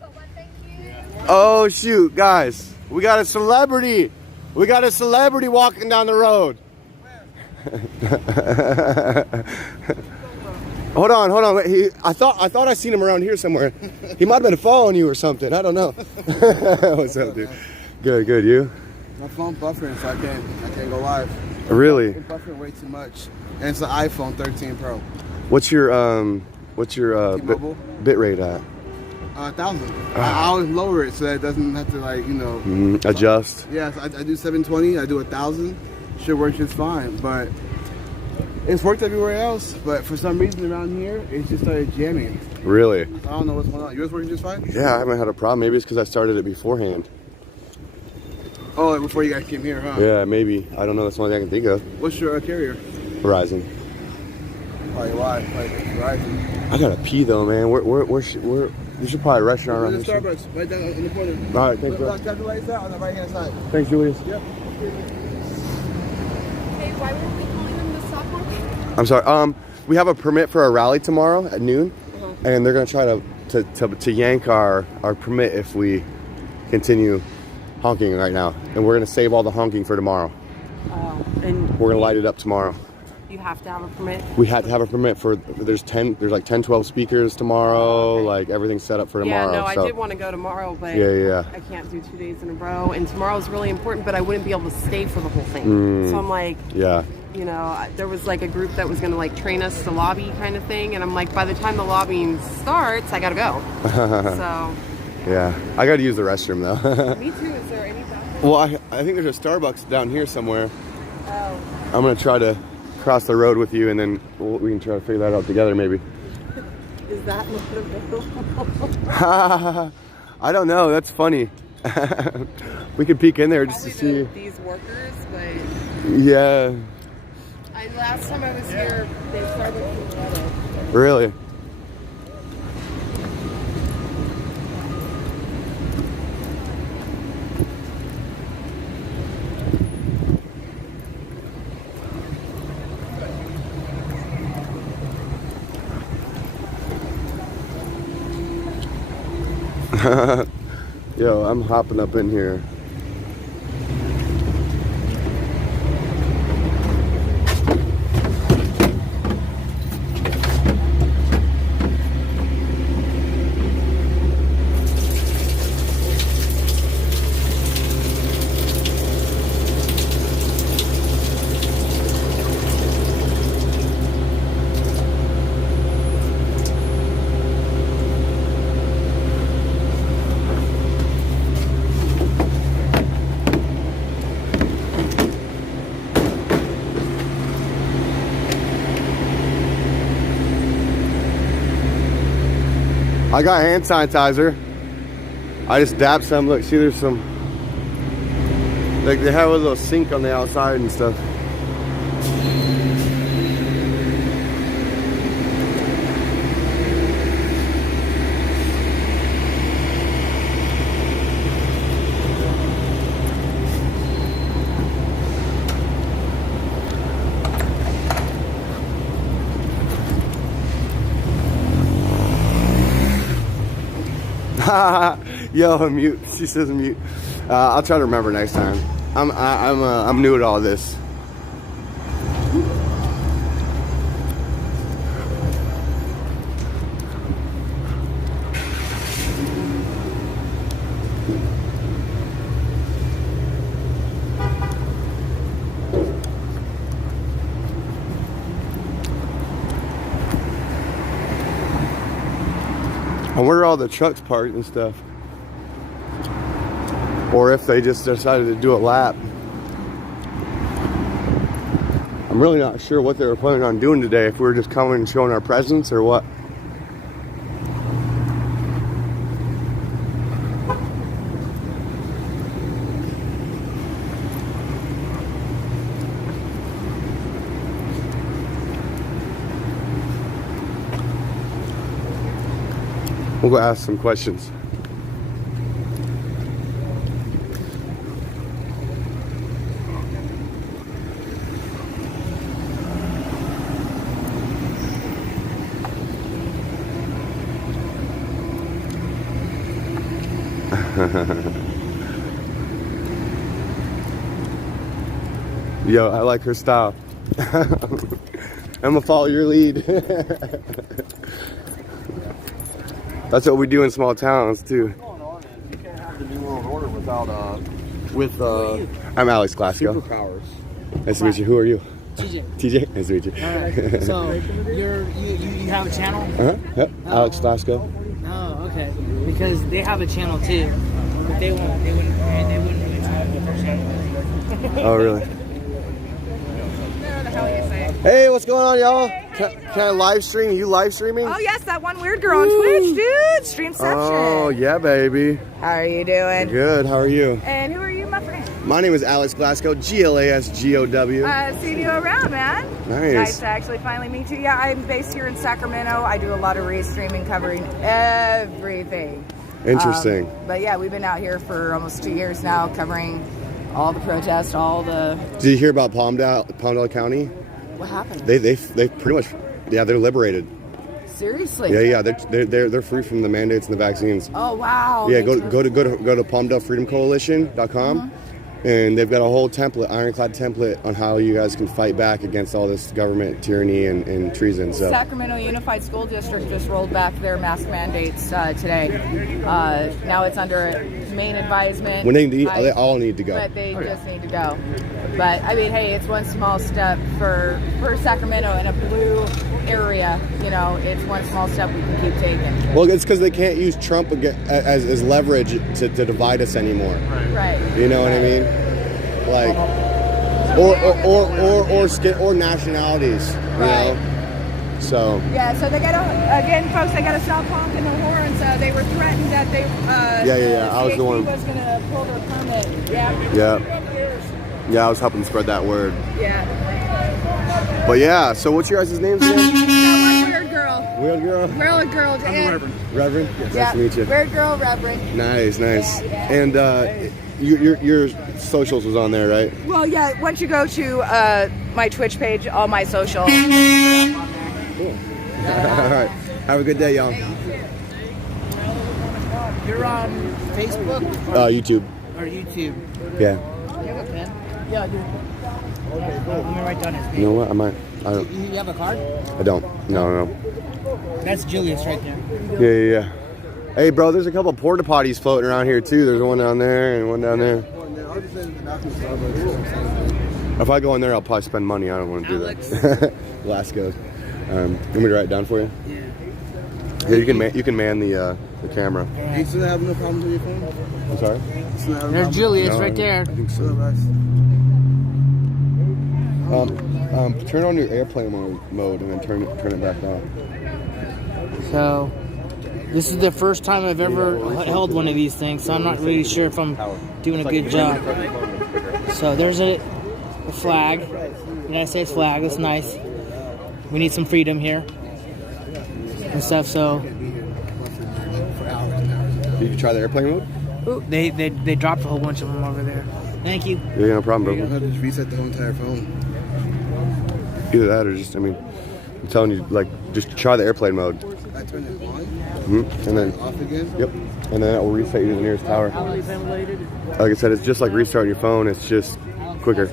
Oh, shoot, guys. We got a celebrity. We got a celebrity walking down the road. Hold on. I thought I seen him around here somewhere. He might have been following you or something. I don't know. What's up, dude? Good. You? My phone buffering, so I can't go live. Really? It's buffering way too much. And it's an iPhone 13 Pro. What's your bit rate at? 1,000. I always lower it so that it doesn't have to adjust. Yes, I do 720. I do 1,000. Shit works just fine, but it's worked everywhere else. But for some reason around here, it just started jamming. Really? I don't know what's going on. Yours working just fine? Yeah, I haven't had a problem. Maybe it's because I started it beforehand. Oh, before you guys came here, huh? Yeah, maybe. I don't know. That's the only thing I can think of. What's your carrier? Verizon. Probably why? Like Verizon. I gotta pee though, man. We should probably restaurant around here. Starbucks, right down in the corner. All right, thanks, bro. Traffic lights out on the right hand side. Thanks, Julius. Yep. Hey, why weren't we calling them the stop work? I'm sorry. We have a permit for a rally tomorrow at noon, and they're gonna try to to yank our permit if we continue honking right now, and we're gonna save all the honking for tomorrow. Oh, and we're gonna light it up tomorrow. You have to have a permit. We had to have a permit for. There's like 10, 12 speakers tomorrow. Okay. Like everything's set up for tomorrow. Yeah, no, so. I did want to go tomorrow, but yeah. I can't do 2 days in a row. And tomorrow's really important, but I wouldn't be able to stay for the whole thing. So I'm like, yeah. You know, there was like a group that was going to like train us to lobby kind of thing, and I'm like, by the time the lobbying starts, I got to go. So. Yeah, I got to use the restroom though. Me too. Is there any bathroom? Well, I think there's a Starbucks down here somewhere. Oh. I'm gonna try to cross the road with you, and then we can try to figure that out together, maybe. Is that not available? I don't know. That's funny. We could peek in there just to see. These workers, but. Yeah. Last time I was here, they started with weather. Really? Yo, I'm hopping up in here. I got hand sanitizer. I just dabbed some. Look, see, there's some. Like they have a little sink on the outside and stuff. Yo, I'm mute. She says I'm mute. I'll try to remember next time. I'm new at all this. And where are all the trucks parked and stuff? Or if they just decided to do a lap. I'm really not sure what they were planning on doing today, if we were just coming and showing our presence or what. We'll go ask some questions. Yo, I like her style. I'm gonna follow your lead. That's what we do in small towns too. What's going on is you can't have the New World Order without I'm Alex Glasgow. superpowers. Nice to meet you. Who are you? TJ. TJ, nice to meet you. Alright, so you have a channel? Yep. Oh. Alex Glasgow. Oh, okay. Because they have a channel too, but they wouldn't really talk with their channel. Oh, really? Whatever the hell you say. Hey, what's going on, y'all? Can I live stream? You live streaming? Oh yes, that one weird girl on Twitch, dude. Streamception. Oh, yeah, baby. How are you doing? Good. How are you? And who are you, my friend? My name is Alex Glasgow. Glasgow. Seeing you around, man. Nice. Nice to actually finally meet you. Yeah, I'm based here in Sacramento. I do a lot of race streaming, covering everything. Interesting. But yeah, we've been out here for almost 2 years now, covering all the protests, all the. Did you hear about Palmdale County? What happened? They pretty much, yeah, they're liberated. Seriously? Yeah. They're free from the mandates and the vaccines. Oh wow. Yeah, go to PalmdaleFreedomCoalition.com, and they've got a whole template, ironclad template, on how you guys can fight back against all this government tyranny and treason. So Sacramento Unified School District just rolled back their mask mandates today. Now it's under main advisement. when they all need to go. But they just need to go. But I mean, hey, it's one small step for Sacramento in a blue area. You know, it's one small step we can keep taking. Well, it's because they can't use Trump as leverage to divide us anymore. Right. You know what I mean? Like, or nationalities. You know. So. Yeah. So they folks, they got to stop honking the horns. They were threatened that they. Yeah. I was the one. Was going to pull their permit. Yeah. Yeah, I was helping spread that word. Yeah. But yeah, so what's your guys' names again? Weird girl. Weird girl? Weird girl. I'm a Reverend. Reverend? Yes, nice to meet you. Weird girl, Reverend. Nice. And your socials was on there, right? Well, yeah, once you go to my Twitch page, all my social. Cool. All right. Have a good day, y'all. You're on Facebook? YouTube. Or YouTube? Yeah. Do you have a pen? Yeah, I do. Okay, cool. Let me write down his name. You know what? I might. I don't. You have a card? I don't. No. That's Julius right there. Yeah. Hey, bro, there's a couple porta potties floating around here, too. There's one down there and one down there. If I go in there, I'll probably spend money. I don't want to do that. Glasgow. Want me to write it down for you? Yeah. Here, you can man the camera. You still have no problems with your phone? I'm sorry? There's Julius right there. I think so. Turn on your airplane mode and then turn it back on. So, this is the first time I've ever held one of these things, so I'm not really sure if I'm doing a good job. So there's a flag, United States flag. That's nice. We need some freedom here and stuff. So, did you try the airplane mode? ooh, they dropped a whole bunch of them over there. Thank you. Yeah, no problem, bro. You have to just reset the whole entire phone. Either that or just, I'm telling you, like, just try the airplane mode. I turn it on. And then off again. Yep. And then it will reset you to the nearest tower. Like I said, it's just like restarting your phone. It's just quicker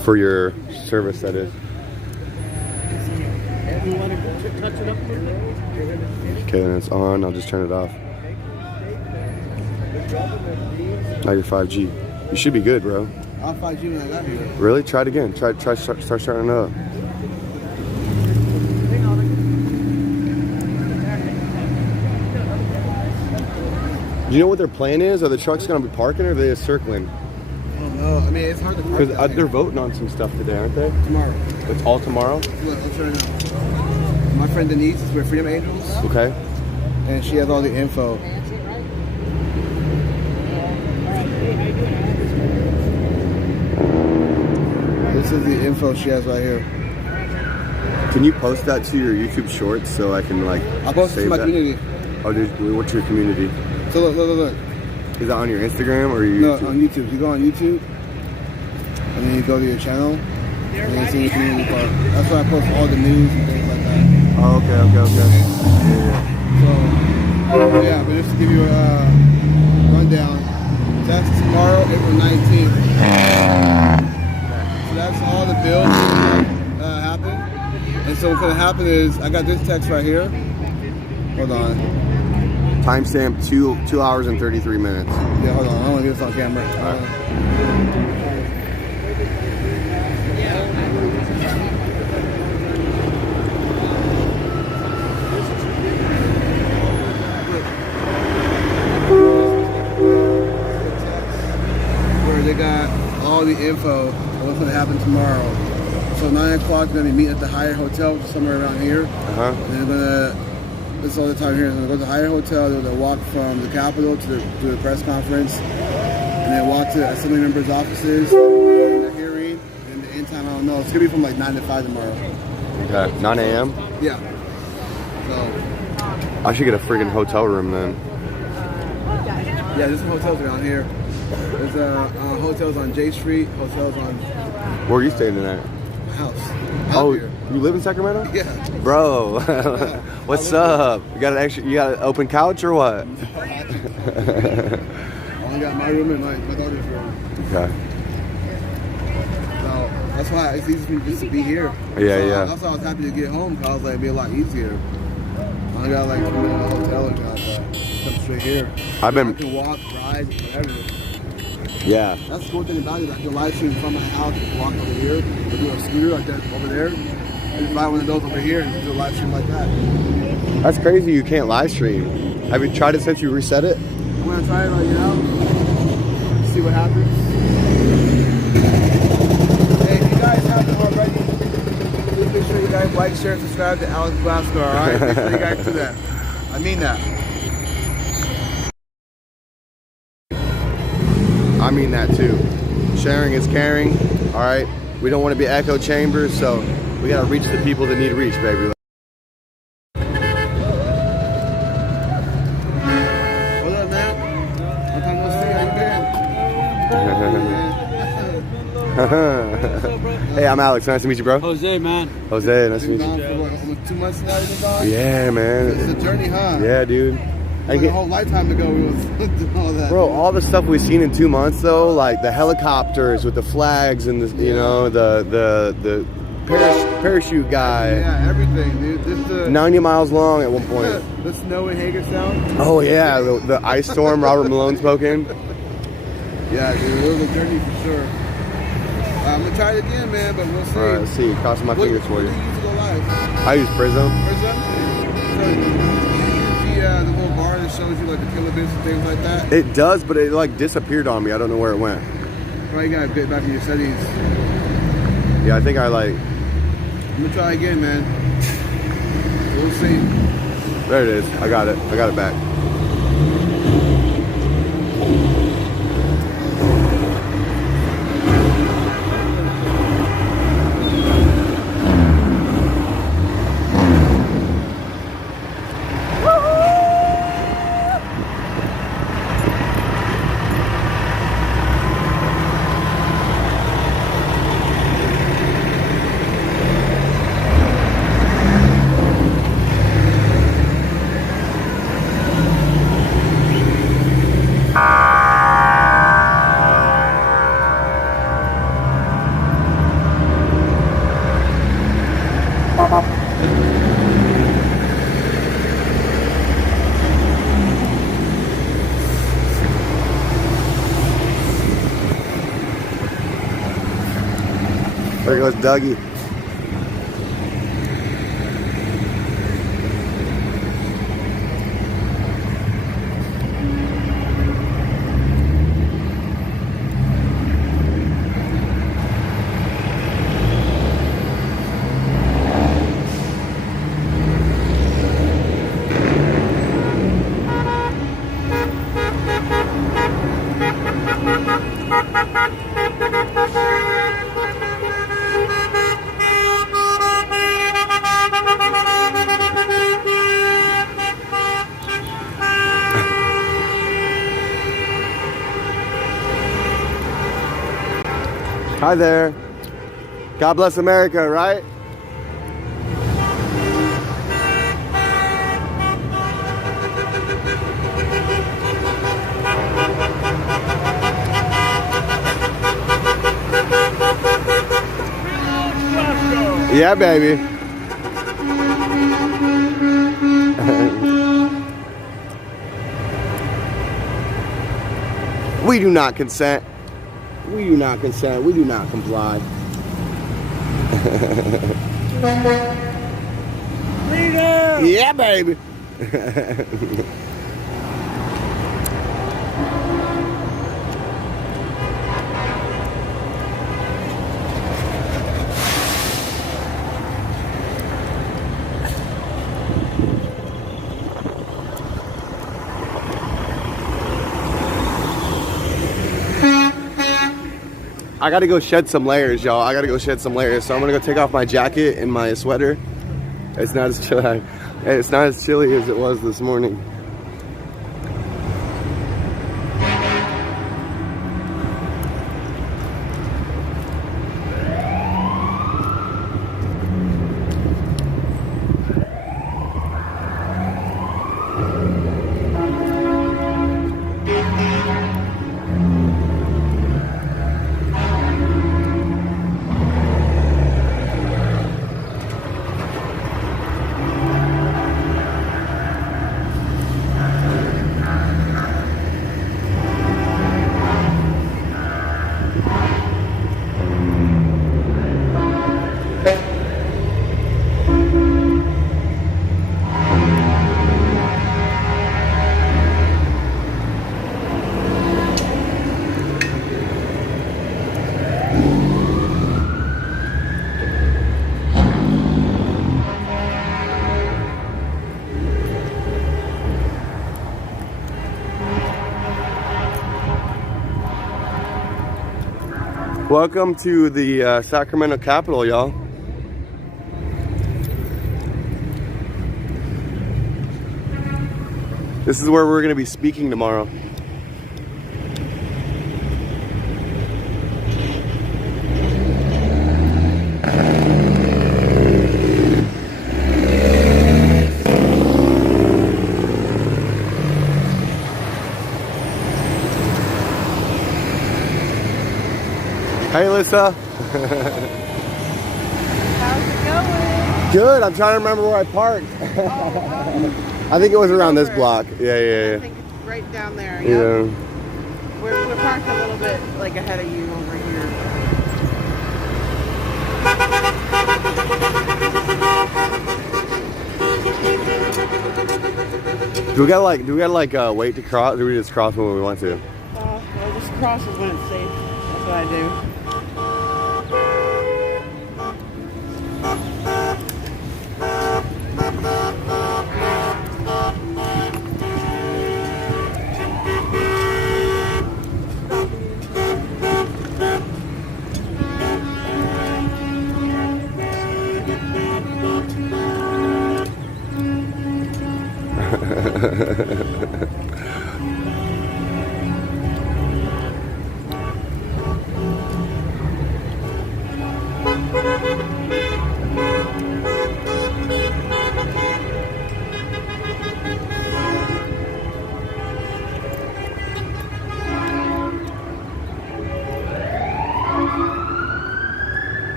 for your service. That is. Okay, then it's on. I'll just turn it off. Now you're 5G. You should be good, bro. I'm 5G when I got here. Really? Try it again. Start starting it up. Do you know what their plan is? Are the trucks going to be parking or are they just circling? I don't know. I mean, it's hard to park. Because they're voting on some stuff today, aren't they? Tomorrow. It's all tomorrow? Look, I'll turn it on. My friend Denise is with Freedom Angels. Okay. And she has all the info. This is the info she has right here. Can you post that to your YouTube Shorts so I can I'll post it to my community. Oh, what's your community? So look. Is that on your Instagram or your YouTube? No, on YouTube. You go on YouTube, and then you go to your channel, and then see your community part. That's why I post all the news and things like that. Oh, okay. So, yeah, but just to give you a rundown, that's tomorrow, April 19th. So that's all the bills that happen. And so what's going to happen is, I got this text right here. Hold on. Timestamp 2 hours and 33 minutes. Yeah, hold on. I want to get this on camera. All right. Where they got all the info of what's going to happen tomorrow. So 9 o'clock, they're going to be meeting at the Hyatt Hotel, somewhere around here. And they're going to, this is all the time here, they're going to go to the Hyatt Hotel, they're going to walk from the Capitol to the press conference, and then walk to the Assembly members' offices, the hearing, and the end time, I don't know. It's going to be from like 9 to 5 tomorrow. Okay, 9 a.m.? Yeah. So. I should get a friggin' hotel room then. Yeah, there's some hotels around here. There's hotels on J Street, hotels on... Where are you staying tonight? My house. Oh, here. You live in Sacramento? Yeah. Bro, what's up? You got an open couch or what? I only got my room and my daughter's room. Okay. So that's why it's easy for me just to be here. Yeah. That's why I was happy to get home, because I was like, it'd be a lot easier. I only got like come in a hotel and come straight here. I can walk, ride, whatever. Yeah. That's the cool thing about it. I can live stream from my house, just walk over here, or do a scooter like that over there, and just buy one of those over here and do a live stream like that. That's crazy. You can't live stream. Have you tried it since you reset it? I'm gonna try it right now. See what happens. Hey, if you guys haven't already, please make sure you guys like, share, and subscribe to Alex Blasco. All right, make sure you guys do that. I mean that. I mean that too. Sharing is caring. All right. We don't want to be echo chambers, so we gotta reach the people that need reach, baby. Other than that, one time no see, how you been? Hey, I'm Alex. Nice to meet you, bro. Jose, man. Jose, nice to meet you. For what, almost 2 months now you've been gone? Yeah, man. It's a journey, huh? Yeah, dude. Like a whole lifetime ago we was doing all that. Bro, all the stuff we've seen in 2 months though, like the helicopters with the flags and the, you know, the parachute guy. Yeah, everything, dude. This 90 miles long at one point. The snow in Hagerstown. Oh yeah, the ice storm Robert Malone spoke in. Yeah, dude, it was a journey for sure. I'm gonna try it again, man, but we'll see. All right, let's see. Crossing my fingers for you. What do you use to go live? I use Prism. Prism? So, do you use the little bar that shows you like the kilobits and things like that? It does, but it like disappeared on me. I don't know where it went. Probably gotta get back in your settings. Yeah, I think I like. I'm gonna try again, man. We'll see. There it is. I got it. I got it back. There goes Dougie. Hi there. God bless America, right? Yeah, baby. We do not consent. We do not consent. We do not comply. Yeah, baby. I gotta go shed some layers, y'all. I gotta go shed some layers. So I'm gonna go take off my jacket and my sweater. It's not as chilly. It's not as chilly as it was this morning. Welcome to the Sacramento Capitol, y'all. This is where we're going to be speaking tomorrow. Hey, Lisa. How's it going? Good. I'm trying to remember where I parked. I think it was around this block. Yeah. I think it's right down there. Yeah. We're parked a little bit like ahead of you over here. Do we gotta like wait to cross? Or do we just cross when we want to? Well, just crosses when it's safe. That's what I do.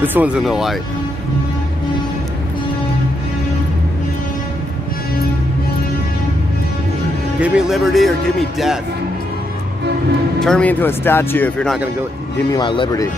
This one's in the light. Give me liberty or give me death. Turn me into a statue if you're not gonna give me my liberty.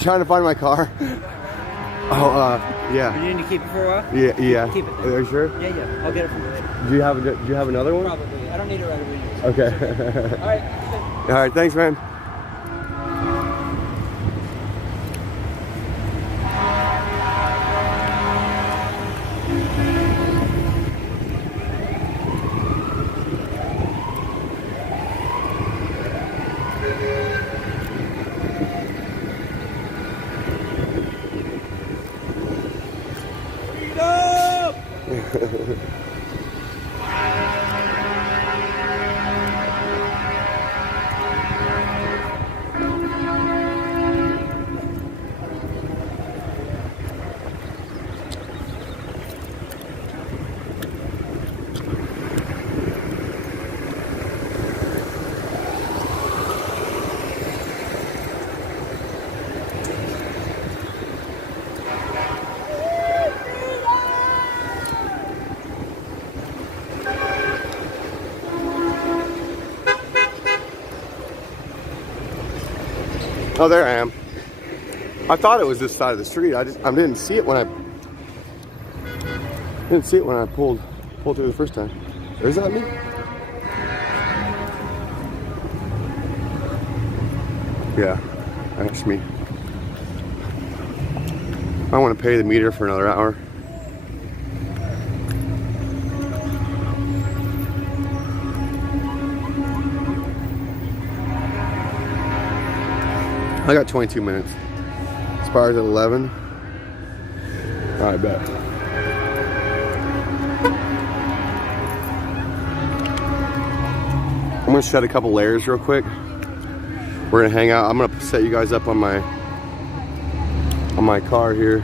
Trying to find my car. Oh, yeah. You need to keep it for a while? Yeah. Keep it. Are you sure? Yeah. I'll get it from you later. Do you have another one? Probably. I don't need it right away. Okay. All right. All right. Thanks, man. Freedom! Oh, there I am. I thought it was this side of the street. I didn't see it when I pulled through the first time. Is that me? Yeah, that's me. I want to pay the meter for another hour. I got 22 minutes. Expires at 11. I bet. I'm gonna shed a couple layers real quick. We're gonna hang out. I'm gonna set you guys up on my car here.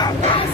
My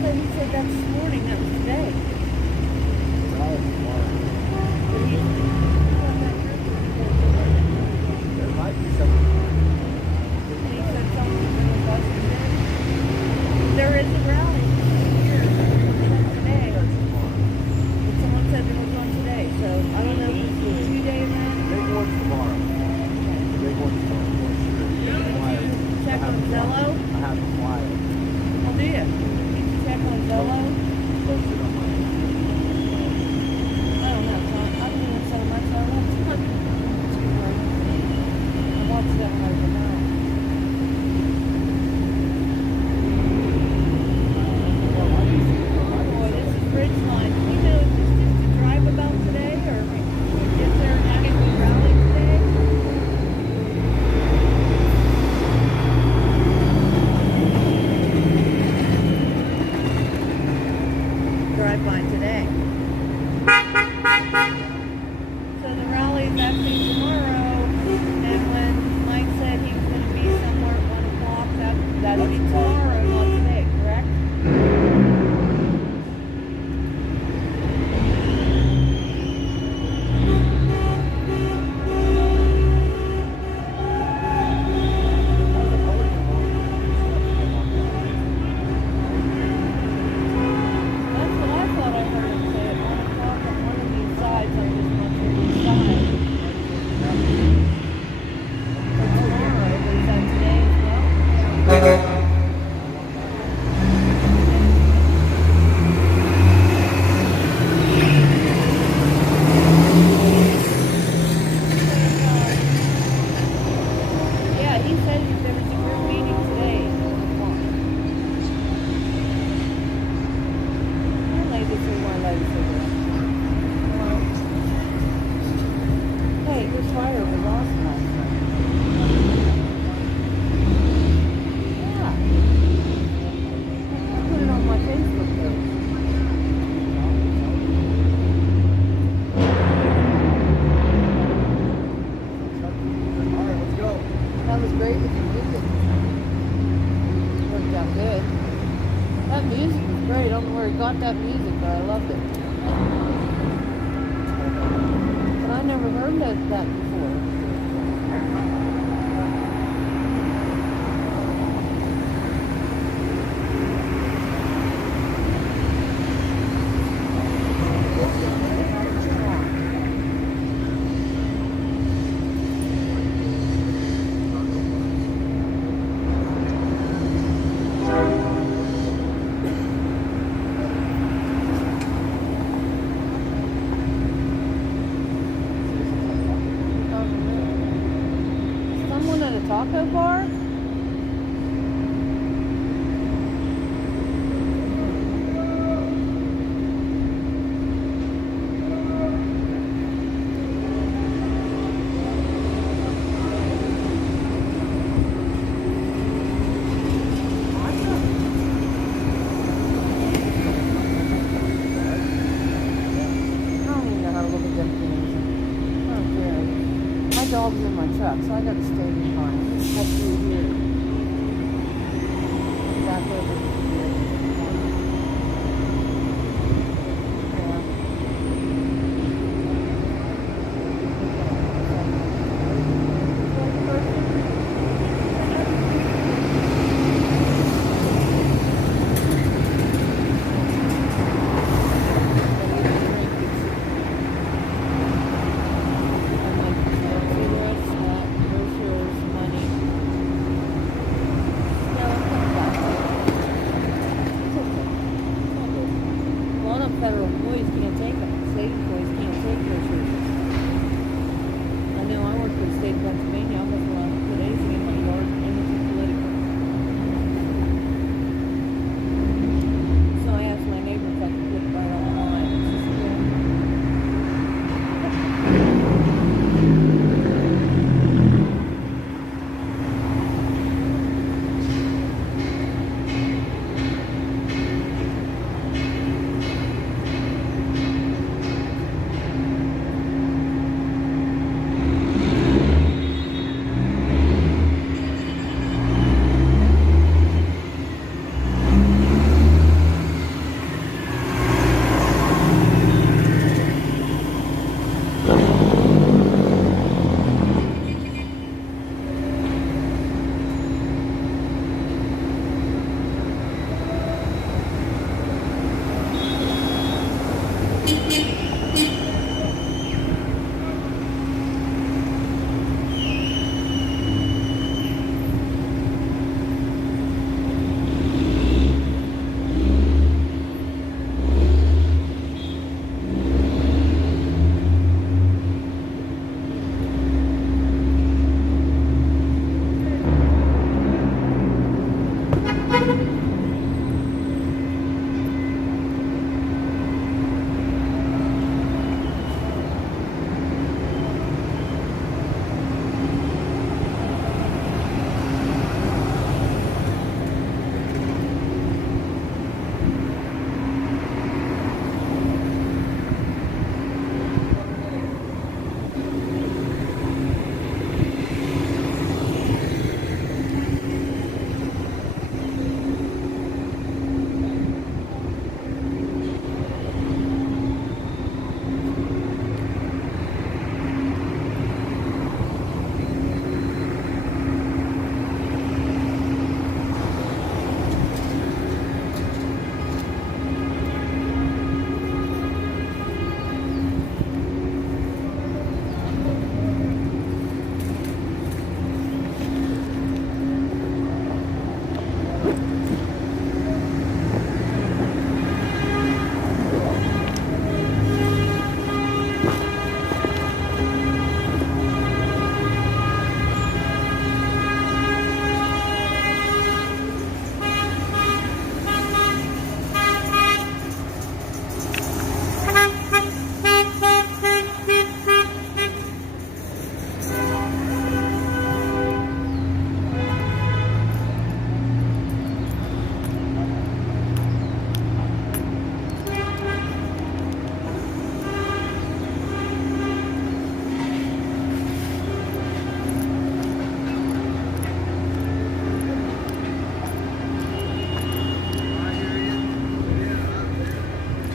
thought he said that this morning. That was today. There might be something. And he said something in the bus today. There is a rally here today. But someone said there was one today. So I don't know if it's a 2-day event. Big one's tomorrow. Big one's tomorrow. Check on Zello. I have a flyer. I'll do you. Check on Zello. Posted on my. I don't know. I'm doing so much. I want to look. I watched that one overnight. Boy, this is Ridgeline. Do you know if this is just a drive about today, or is there an actual rally today? Drive by today. So the rally is actually tomorrow, and when Mike said he was going to be somewhere at 1 o'clock, that'll be tomorrow, not today, correct? That's what I thought I heard him say at 1 o'clock on one of these sides. I just went to the side. For tomorrow, but is that today as well? Yeah, he said there was a group meeting today at 1 o'clock. Maybe if we want to let it figure out. Hey, your fire was awesome last night. Yeah. I put it on my Facebook page. Alright, let's go. That was great that you did it. Worked out good. That music was great. I don't know where he got that music, but I loved it. But I never heard that before. Someone at a taco bar? Dog's in my truck, so I got to stay behind. That's through here. Back over here. Federal employees can't take them. State employees can't take their churches. I know I work for the state of Pennsylvania. I was around for days in my yard, anything political. So I asked my neighbor if I could put it right on the line. She said, yeah.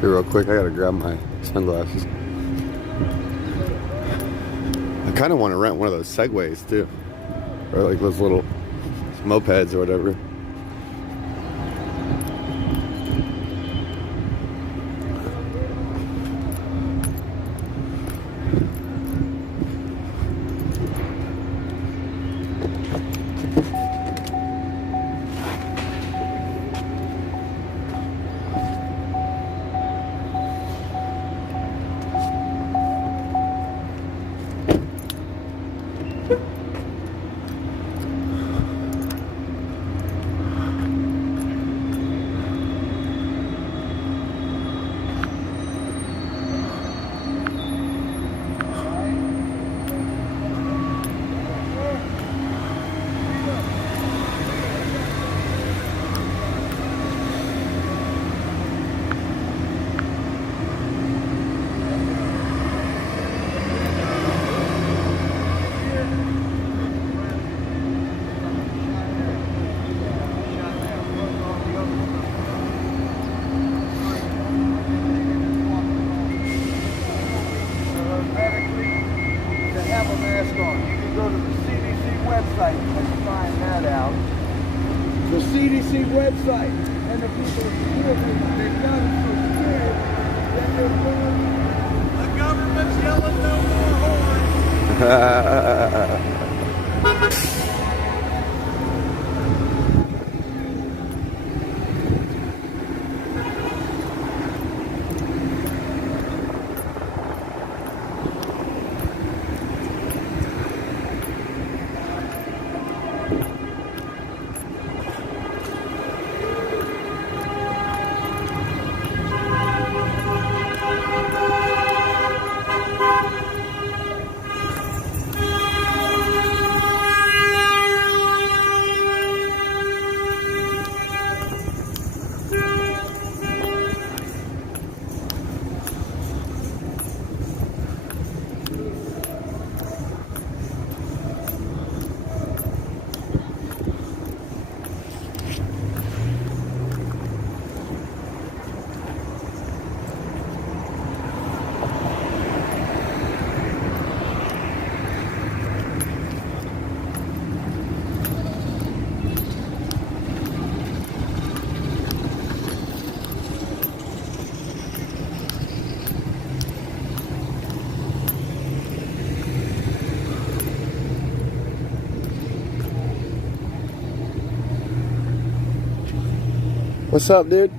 Real quick, I gotta grab my sunglasses. I kind of want to rent one of those Segways too, or like those little mopeds or whatever. Website and the people they've done it so scared that they're going, the government's yelling no more horns. What's up, dude?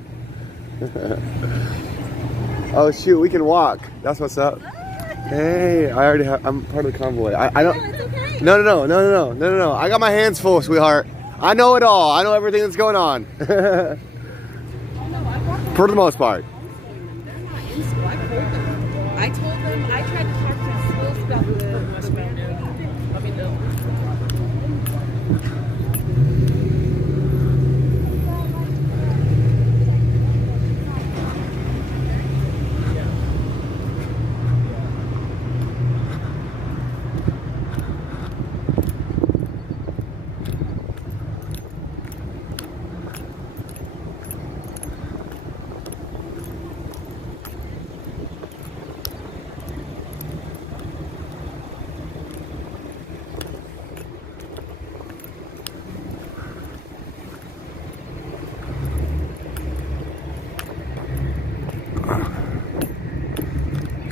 Oh shoot, we can walk. That's what's up. Hey, I already have. I'm part of the convoy. I don't. No. I got my hands full, sweetheart. I know it all. I know everything that's going on. For the most part. I told them, I tried to talk to schools about the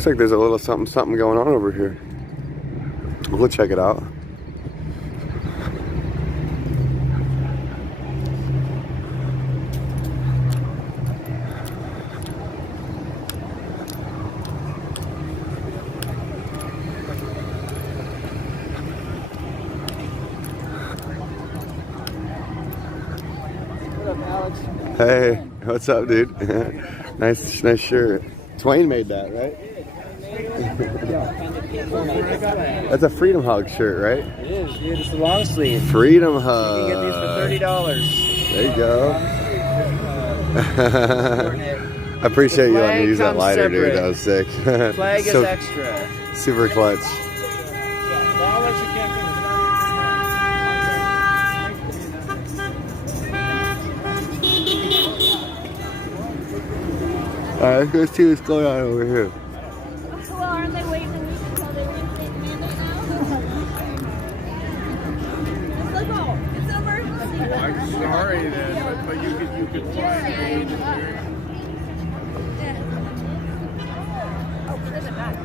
Looks like there's a little something going on over here. We'll go check it out. What up, Alex? Hey, what's up, dude? nice shirt. Twain made that, right? That's a Freedom Hug shirt, right? It is, dude. It's the long sleeve. Freedom Hug. You can get these for $30. There you go. I appreciate you letting me use that lighter, separate. dude. That was sick. Flag So is extra. super clutch. I'll let you get Alright, let's go see what's going on over here. Well, aren't they waiting until they reinstate the mandate now? It's like, oh, it's an emergency. I'm sorry then, but you could find me. Oh, it doesn't matter.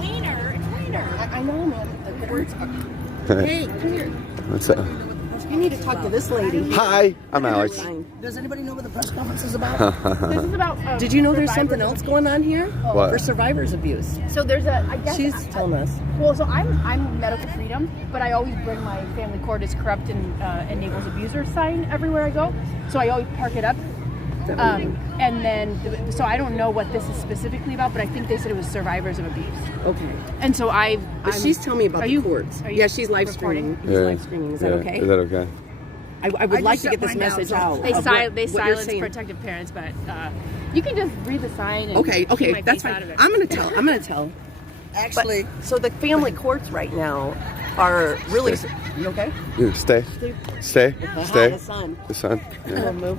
Wiener, it's wiener. I know, man. The words are... Hey, come here. What's up? You need to talk to this lady. Hi, I'm Alex. Does anybody know what the press conference is about? This is about. Did you know there's something else going on here? What? For survivors abuse. So there's a, I guess. She's telling us. Well, so I'm medical freedom, but I always bring my family court is corrupt and enables abusers sign everywhere I go. So I always park it up. And then, so I don't know what this is specifically about, but I think they said it was survivors of abuse. Okay. And so But she's telling me about the courts. Yeah, she's live streaming. He's live streaming. Is that okay? Is that okay? I would like to get this message out. They what silence you're protective parents, but you can just read the sign. And Okay, keep my that's face fine. out of it. I'm gonna tell. Actually, so the family courts right now are really. You okay? Yeah, stay. The sun. The sun. Yeah. Move.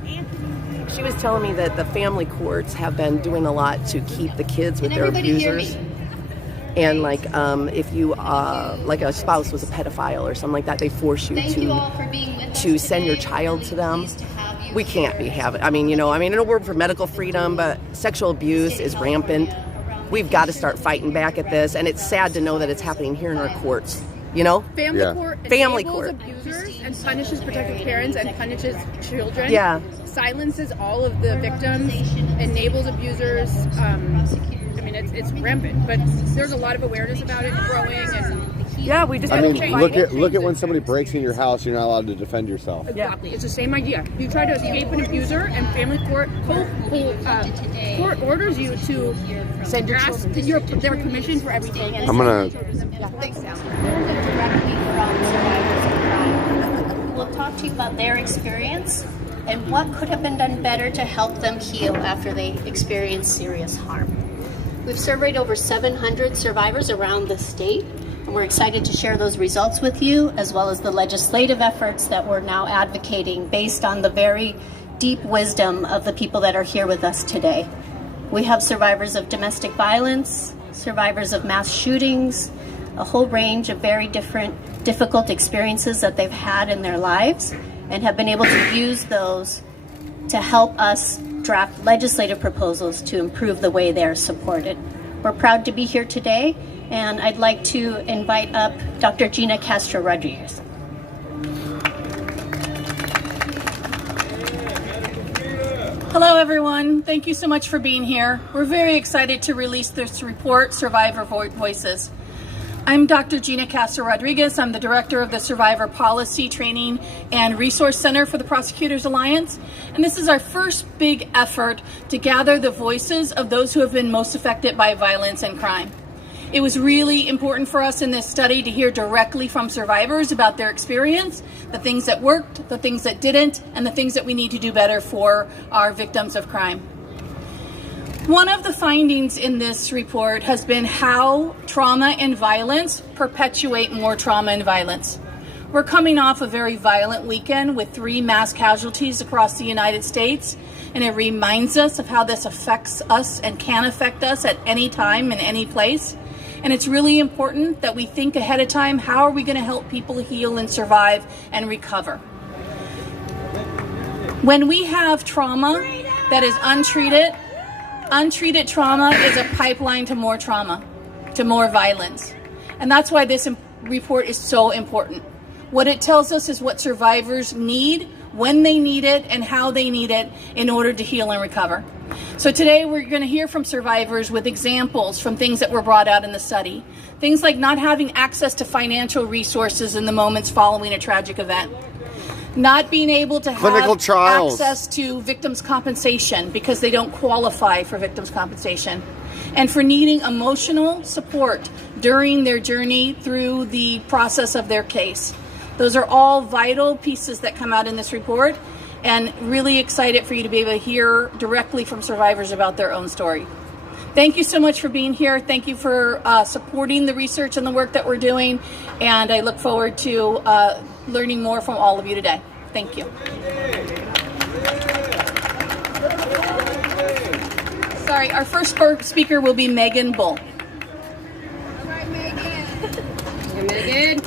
She was telling me that the family courts have been doing a lot to keep the kids with their abusers. And like, if you like a spouse was a pedophile or something like that, they force you to send your child to them. We can't be having. I mean, in a world for medical freedom, but sexual abuse is rampant. We've got to start fighting back at this, and it's sad to know that it's happening here in our courts. Family court abusers and punishes protective parents and punishes children. Yeah. Silences all of the victims, enables abusers. I mean, it's rampant, but there's a lot of awareness about it growing. And we just. I mean, look at when somebody breaks in your house, you're not allowed to defend yourself. Exactly, it's the same idea. You try to escape an abuser, and family court orders you to send your ask children. their permission for everything. And I'm gonna. Yeah, thanks, Sal. Directly from survivors of crime. We'll talk to you about their experience and what could have been done better to help them heal after they experience serious harm. We've surveyed over 700 survivors around the state, and we're excited to share those results with you, as well as the legislative efforts that we're now advocating based on the very deep wisdom of the people that are here with us today. We have survivors of domestic violence, survivors of mass shootings, a whole range of very difficult experiences that they've had in their lives, and have been able to use those to help us draft legislative proposals to improve the way they're supported. We're proud to be here today, and I'd like to invite up Dr. Gina Castro Rodriguez. Hello everyone, thank you so much for being here. We're very excited to release this report, Survivor Voices. I'm Dr. Gina Castro-Rodriguez. I'm the director of the Survivor Policy Training and Resource Center for the Prosecutors Alliance. And this is our first big effort to gather the voices of those who have been most affected by violence and crime. It was really important for us in this study to hear directly from survivors about their experience, the things that worked, the things that didn't, and the things that we need to do better for our victims of crime. One of the findings in this report has been how trauma and violence perpetuate more trauma and violence. We're coming off a very violent weekend with 3 mass casualties across the United States, and it reminds us of how this affects us and can affect us at any time in any place. And it's really important that we think ahead of time, how are we going to help people heal and survive and recover? When we have trauma that is untreated trauma is a pipeline to more trauma, to more violence. And that's why this report is so important. What it tells us is what survivors need, when they need it, and how they need it in order to heal and recover. So today we're going to hear from survivors with examples from things that were brought out in the study. Things like not having access to financial resources in the moments following a tragic event. Not being able to have access to victims' compensation because they don't qualify for victims' compensation. And for needing emotional support during their journey through the process of their case. Those are all vital pieces that come out in this report, and really excited for you to be able to hear directly from survivors about their own story. Thank you so much for being here. Thank you for supporting the research and the work that we're doing, and I look forward to learning more from all of you today. Thank you. Sorry, our first speaker will be Megan Bull. All right, Megan. Megan.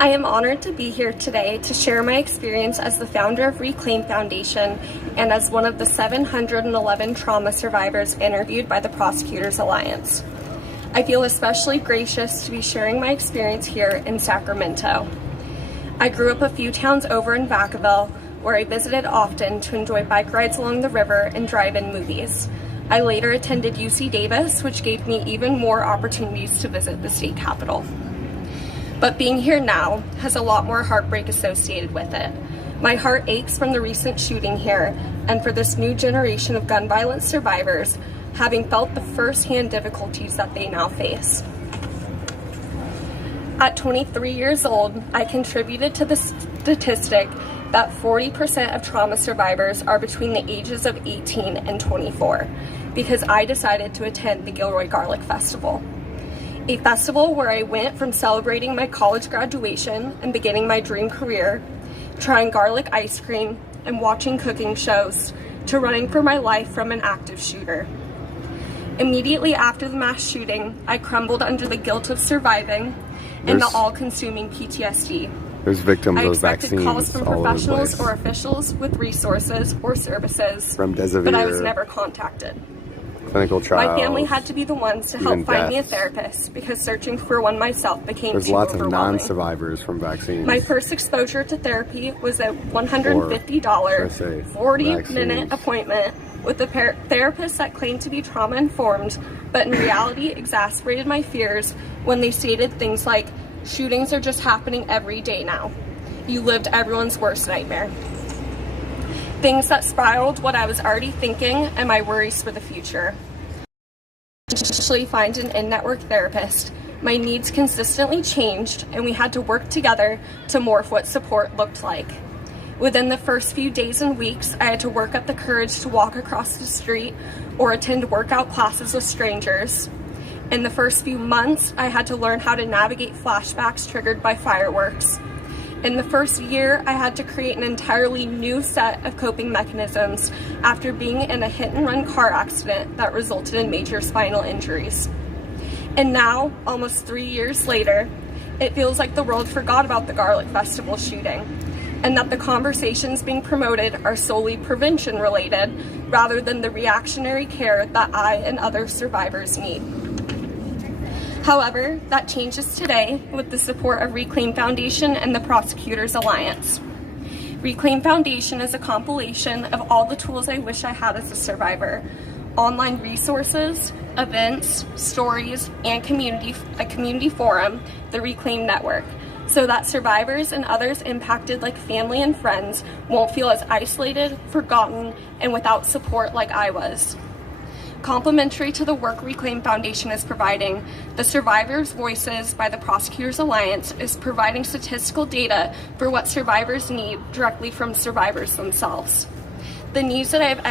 I am honored to be here today to share my experience as the founder of Reclaim Foundation and as one of the 711 trauma survivors interviewed by the Prosecutors Alliance. I feel especially gracious to be sharing my experience here in Sacramento. I grew up a few towns over in Vacaville, where I visited often to enjoy bike rides along the river and drive-in movies. I later attended UC Davis, which gave me even more opportunities to visit the state capitol. But being here now has a lot more heartbreak associated with it. My heart aches from the recent shooting here and for this new generation of gun violence survivors, having felt the first-hand difficulties that they now face. At 23 years old, I contributed to the statistic that 40% of trauma survivors are between the ages of 18 and 24 because I decided to attend the Gilroy Garlic Festival. A festival where I went from celebrating my college graduation and beginning my dream career, trying garlic ice cream and watching cooking shows, to running for my life from an active shooter. Immediately after the mass shooting, I crumbled under the guilt of surviving and the all-consuming PTSD. There's victims I of expected vaccines calls from all professionals over the or officials with resources or services, Remdesivir, but I was never contacted. Clinical trials. My family had to be the ones to help find me a therapist because searching for one myself became There's too lots of overwhelming. non-survivors from vaccines. My first exposure to therapy was a $150 40-minute appointment with a therapist that claimed to be trauma-informed, but in reality exasperated my fears when they stated things like, shootings are just happening every day now. You lived everyone's worst nightmare. Things that spiraled what I was already thinking and my worries for the future. To actually find an in-network therapist, my needs consistently changed and we had to work together to morph what support looked like. Within the first few days and weeks, I had to work up the courage to walk across the street or attend workout classes with strangers. In the first few months, I had to learn how to navigate flashbacks triggered by fireworks. In the first year, I had to create an entirely new set of coping mechanisms after being in a hit-and-run car accident that resulted in major spinal injuries. And now, almost 3 years later, it feels like the world forgot about the Garlic Festival shooting, and that the conversations being promoted are solely prevention-related rather than the reactionary care that I and other survivors need. However, that changes today with the support of Reclaim Foundation and the Prosecutors Alliance. Reclaim Foundation is a compilation of all the tools I wish I had as a survivor: online resources, events, stories, and a community forum, the Reclaim Network, so that survivors and others impacted like family and friends won't feel as isolated, forgotten, and without support like I was. Complementary to the work Reclaim Foundation is providing, the Survivors' Voices by the Prosecutors Alliance is providing statistical data for what survivors need directly from survivors themselves. The news that I have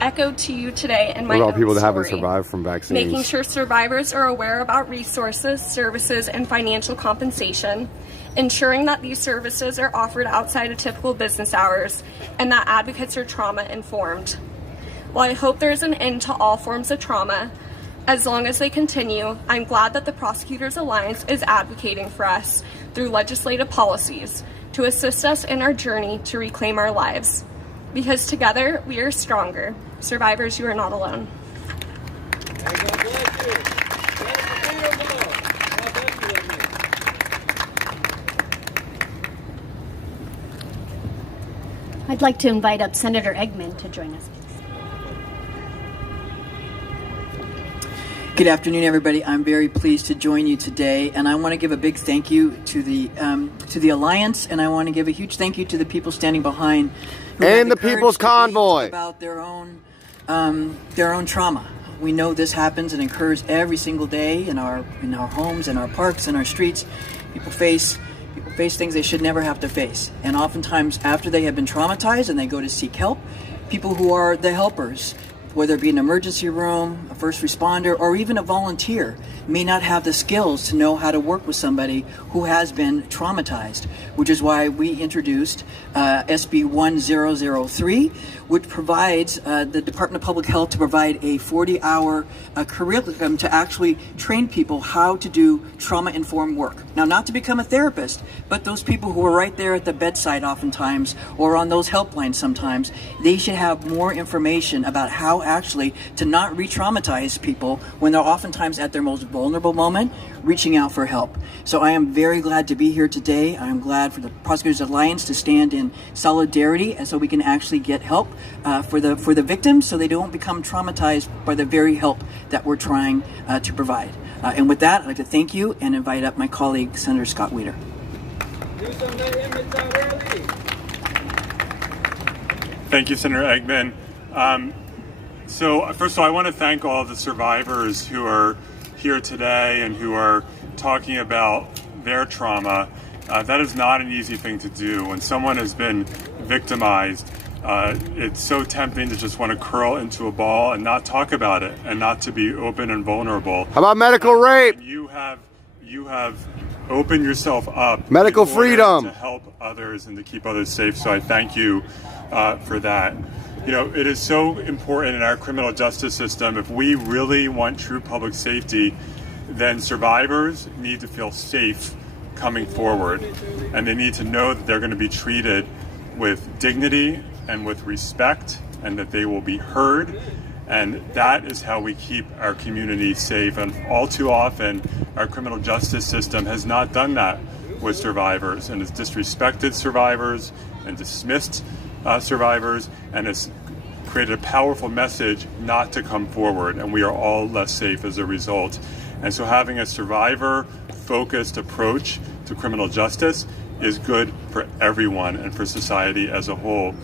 echoed to you today in my own people that haven't story, survived from vaccines? Making sure survivors are aware about resources, services, and financial compensation, ensuring that these services are offered outside of typical business hours, and that advocates are trauma-informed. While I hope there is an end to all forms of trauma, as long as they continue, I'm glad that the Prosecutors Alliance is advocating for us through legislative policies to assist us in our journey to reclaim our lives. Because together, we are stronger. Survivors, you are not alone. I'd like to invite up Senator Eggman to join us. Good afternoon, everybody. I'm very pleased to join you today, and I want to give a big thank you to the Alliance, and I want to give a huge thank you to the people standing behind and the People's Convoy about their own trauma. We know this happens and occurs every single day in our homes, in our parks, in our streets. People face things they should never have to face, and oftentimes after they have been traumatized and they go to seek help, people who are the helpers, whether it be an emergency room, a first responder, or even a volunteer, may not have the skills to know how to work with somebody who has been traumatized, which is why we introduced SB 1003, which provides the Department of Public Health to provide a 40-hour curriculum to actually train people how to do trauma-informed work. Now, not to become a therapist, but those people who are right there at the bedside oftentimes, or on those helplines sometimes, they should have more information about how actually to not re-traumatize people when they're oftentimes at their most vulnerable moment, reaching out for help. So I am very glad to be here today. I am glad for the Prosecutors Alliance to stand in solidarity, and so we can actually get help for the victims, so they don't become traumatized by the very help that we're trying to provide. And with that, I'd like to thank you and invite up my colleague, Senator Scott Weider. Thank you, Senator Eggman. So first of all, I want to thank all the survivors who are here today and who are talking about their trauma. That is not an easy thing to do. When someone has been victimized, it's so tempting to just want to curl into a ball and not talk about it and not to be open and vulnerable. How about medical rape? You have opened yourself up. Medical freedom. To help others and to keep others safe. So I thank you for that. You know, it is so important in our criminal justice system. If we really want true public safety, then survivors need to feel safe coming forward, and they need to know that they're going to be treated with dignity and with respect, and that they will be heard. And that is how we keep our community safe. And all too often, our criminal justice system has not done that with survivors, and has disrespected survivors and dismissed survivors, and has created a powerful message not to come forward, and we are all less safe as a result. And so having a survivor-focused approach to criminal justice is good for everyone and for society as a whole.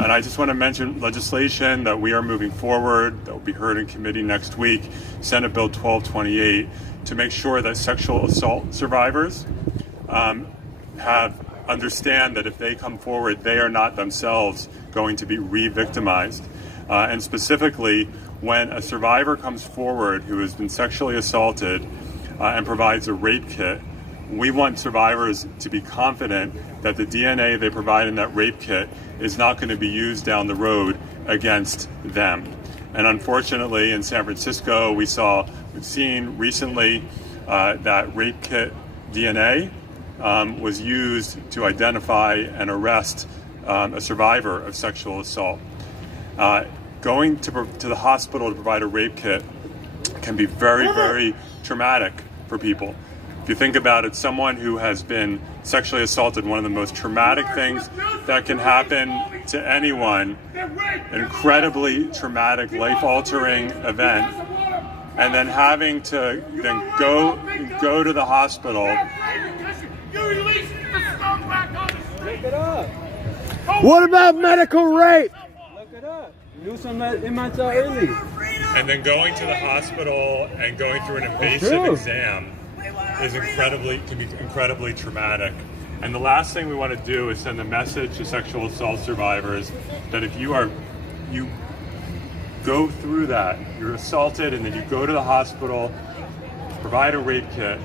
And I just want to mention legislation that we are moving forward that will be heard in committee next week, Senate Bill 1228, to make sure that sexual assault survivors understand that if they come forward, they are not themselves going to be re-victimized. And specifically, when a survivor comes forward who has been sexually assaulted and provides a rape kit, we want survivors to be confident that the DNA they provide in that rape kit is not going to be used down the road against them. And unfortunately, in San Francisco, we've seen recently that rape kit DNA was used to identify and arrest a survivor of sexual assault. Going to the hospital to provide a rape kit can be very, very traumatic for people. If you think about it, someone who has been sexually assaulted, one of the most traumatic things that can happen to anyone, an incredibly traumatic, life-altering event, and then having to then go to the hospital. What about medical rape? Look it up. Do some MSL early. And then going to the hospital and going through an invasive exam can be incredibly traumatic. And the last thing we want to do is send a message to sexual assault survivors that if you go through that, you're assaulted, and then you go to the hospital, provide a rape kit,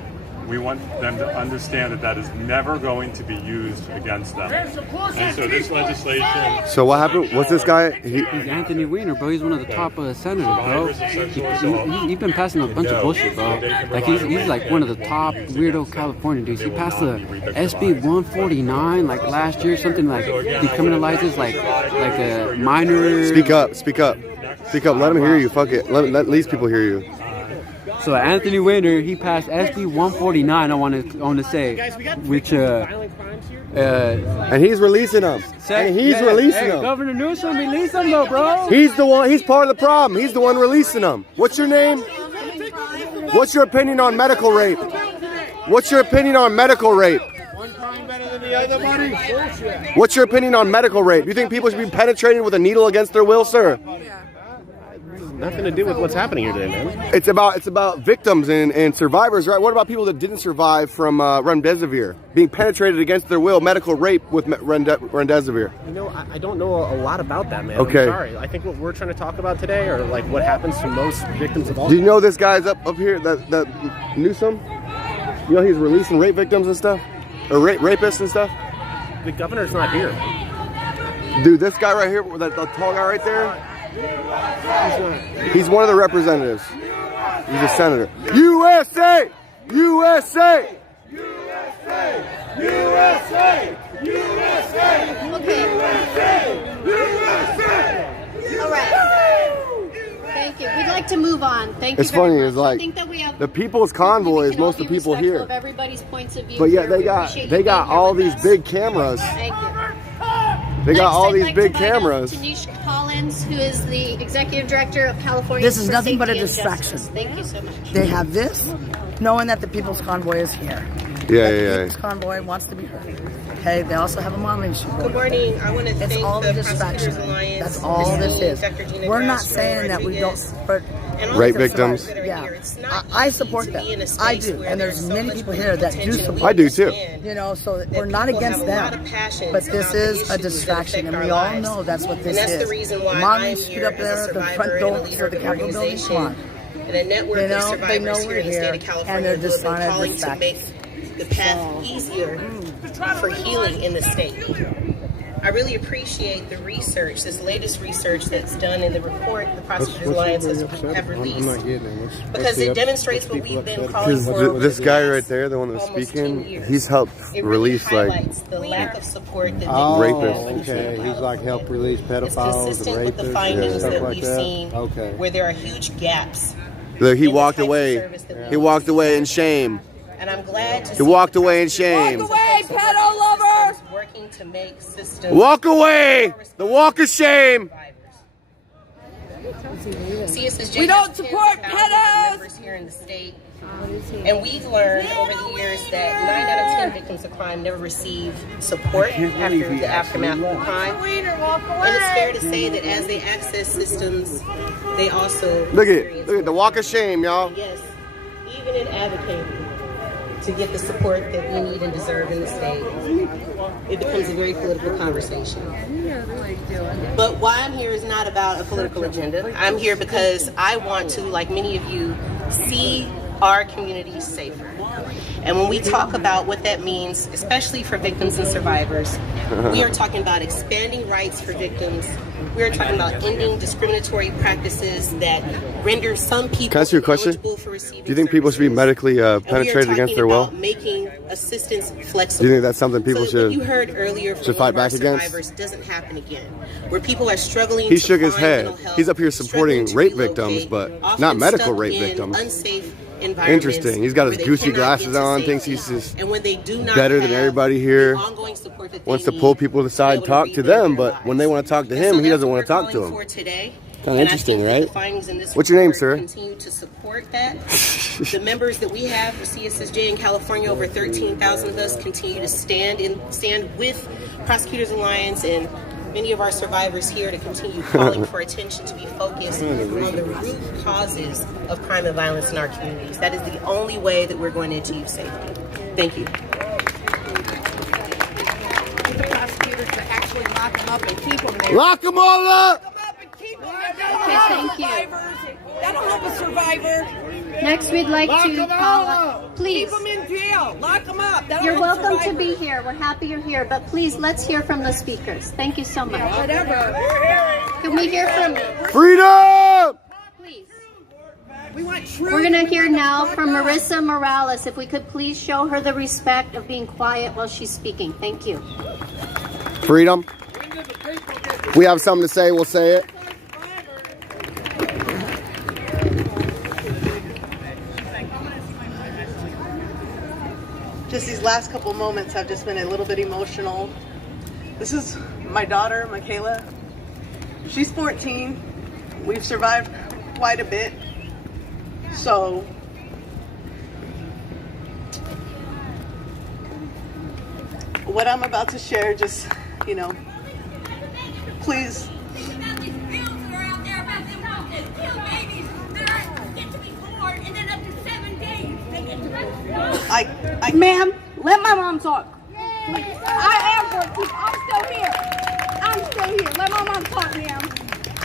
we want them to understand that that is never going to be used against them. And so this legislation... So what happened? What's this guy? He's Anthony Weiner, bro. He's one of the top senators, bro. He's been passing a bunch of bullshit, bro. Like he's like one of the top weirdo California dudes. He passed the SB 149 like last year, something like decriminalizes like a minor. Speak up. Speak up. Speak up. Let them hear you. Fuck it. Let these people hear you. So Anthony Weiner, he passed SB 149. I want to say, which and he's releasing them. Releasing them. Governor Newsom, release them though, bro. He's the one. He's part of the problem. He's the one releasing them. What's your name? What's your opinion on medical rape? What's your opinion on medical rape? What's your opinion on medical rape? You think people should be penetrated with a needle against their will, sir? Nothing to do with what's happening here today, man. It's about victims and survivors, right? What about people that didn't survive from remdesivir, being penetrated against their will, medical rape with remdesivir? You know, I don't know a lot about that, man. Okay. I'm sorry. I think what we're trying to talk about today are like what happens to most victims of all. Do you know this guy's up here, that Newsom? You know he's releasing rape victims and stuff? Or rapists and stuff? The governor's not here. Dude, this guy right here, the tall guy right there, he's one of the representatives. He's a senator. USA! USA! USA! USA! USA! All right. Thank you. We'd like to move on. Thank you. It's funny. Very It's much. like I think that we have, the People's Convoy is most of the people here. of everybody's points of view. But yeah, here. they got all these big cameras. Thank you. They got all these I'd like big to invite cameras. Tanisha Collins, who is the executive director of California. This is for nothing but a Safety and distraction. Justice. Thank you so much. They have this, knowing that the People's Convoy is here. Yeah. People's Convoy wants to be heard. Okay, they also have a mom issue. Good morning. I want to thank the distraction. Prosecutors Alliance. That's all this is. Dr. Gina We're not Castro saying that we don't support rape victims. Yeah, I support them. I do, and there's many people here that do support. I do too. You know, so we're not against them, but this is a distraction, and we all know that's what this is. And that's the reason why Mommy stood up there at the front door for the Capitol building. Come on. And a network of survivors here in the state of California and they're who have just been trying calling to to make the path easier for healing in the state. I really appreciate the research, this latest research that's done in the report the Prosecutors Alliance have released, because it demonstrates what we've been calling for. This guy right there, the one that's speaking, he's helped release like the lack of support that rapists. Okay, he's like helped release pedophiles, consistent with the findings that we've seen, where there are huge gaps. He walked away. He walked away in shame. And I'm glad to he walked away in shame. Walk away, pedo lovers! Working to make systems. Walk away! The walk of shame. We don't support pedos here in the state. And we've learned over the years that 9 out of 10 victims of crime never receive support after the aftermath of the crime. And it's fair to say that as they access systems, they also look at the walk of shame, y'all. Yes, even in advocating to get the support that we need and deserve in the state, it becomes a very political conversation. But why I'm here is not about a political agenda. I'm here because I want to, like many of you, see our communities safer. And when we talk about what that means, especially for victims and survivors, we are talking about expanding rights for victims. We are talking about ending discriminatory practices that render some people Can I ask you a question? Do you think people should be medically penetrated against their will? Making assistance flexible. Do you think that's something people so you heard earlier should fight back against? Doesn't happen again. Where people are struggling. He shook his head. He's up here supporting rape victims, but not medical rape victims. Unsafe environments. Interesting. He's got his where they Gucci cannot glasses get to on, safety. thinks he's just And when they do not better than have everybody here. the ongoing support that they Wants to need pull people aside and talk to them, but when they want to talk to him, he doesn't want to talk to calling them. for today. Kind of And I interesting, think that right? the findings in this What's your name, report sir? Continue to support that. The members that we have for CSSJ in California, over 13,000 of us, continue to stand with Prosecutors Alliance and many of our survivors here to continue calling for attention to be focused on the root causes of crime and violence in our communities. That is the only way that we're going to achieve safety. Thank you. The prosecutors to actually lock them up and keep them there. Lock them all up! Okay, thank you. That'll help a survivor. Next, we'd like Lock to 'em call up. please. Keep them in jail. Lock them up. That'll You're help welcome to survivors. be here. We're happy you're here, but please let's hear from the speakers. Thank you so much. Whatever. Can we hear from Freedom! Please. We want truth. We're going to hear now from Marissa Morales. If we could please show her the respect of being quiet while she's speaking. Thank you. Freedom. We have something to say, we'll say it. Just these last couple moments have just been a little bit emotional. This is my daughter, Michaela. She's 14. We've survived quite a bit. So, what I'm about to share, just, you know, please. Ma'am, let my mom talk. I am 14. I'm still here. I'm still here. Let my mom talk, ma'am.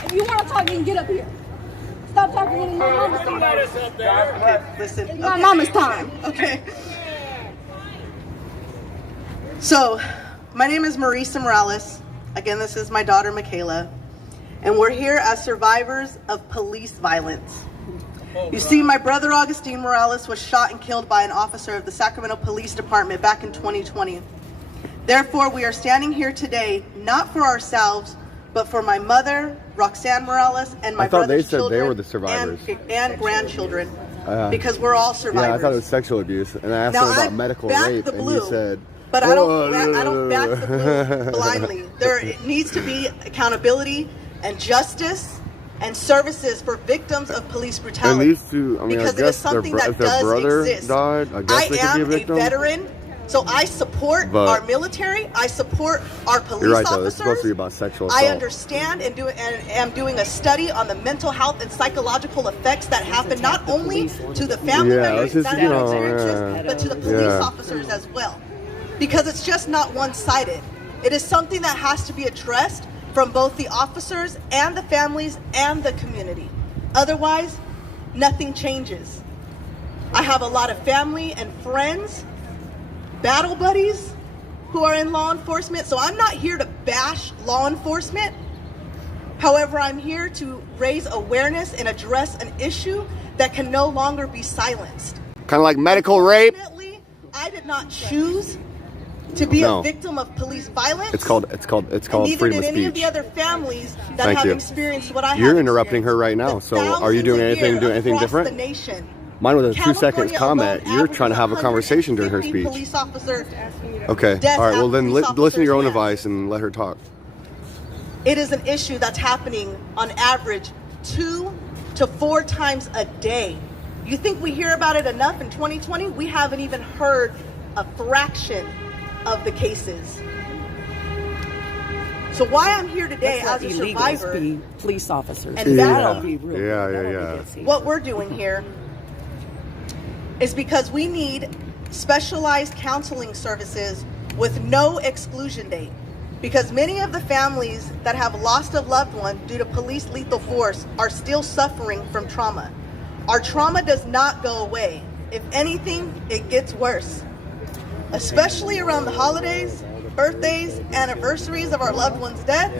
If you want to talk, you can get up here. Stop talking when my mama's time. Okay, listen. It's my mama's time. Okay. So, my name is Marissa Morales. Again, this is my daughter, Michaela. And we're here as survivors of police violence. You see, my brother Augustine Morales was shot and killed by an officer of the Sacramento Police Department back in 2020. Therefore, we are standing here today, not for ourselves, but for my mother, Roxanne Morales, and my I thought they brother's said they children were the survivors. and grandchildren, because we're all survivors. Yeah, I thought it was sexual abuse, and I asked Now, him about I medical backed rape, the and blue, he said, But I don't back the blue blindly. There needs to be accountability and justice and services for victims of police And brutality. these two, I mean, because I it is guess their, something if that their does brother exist. died, I guess they could be a victim. I am a veteran, so I support But- our military. I support our police You're right, though. officers. It's supposed to be about sexual I assault. understand and am doing a study on the mental health and psychological effects that happen not only to the family Yeah, members it's just, that you have know, experiences, yeah. but to the police Yeah. officers as well. Because it's just not one-sided. It is something that has to be addressed from both the officers and the families and the community. Otherwise, nothing changes. I have a lot of family and friends, battle buddies, who are in law enforcement, so I'm not here to bash law enforcement. However, I'm here to raise awareness and address an issue that can no longer be silenced. Kind of like medical rape. I did not choose to be No. a victim of police violence. It's called and neither freedom of did any of speech. the other families that Thank have you. experienced what I have. You're interrupting her right now. So are you doing thousands a anything? year Doing anything across different? the nation. Mine was a 2 seconds California comment. alone You're trying to have a averages conversation during her 150 speech. Police officer Okay. deaths All right. Well, after then police listen to your own officers advice and let her talk. It is an issue that's happening on average 2 to 4 times a day. You think we hear about it enough in 2020? We haven't even heard a fraction of the cases. So why I'm here today as Let's a let illegals survivor be police officers. and battle Yeah. what we're doing here is because we need specialized counseling services with no exclusion date. Because many of the families that have lost a loved one due to police lethal force are still suffering from trauma. Our trauma does not go away. If anything, it gets worse. Especially around the holidays, birthdays, anniversaries of our loved one's death,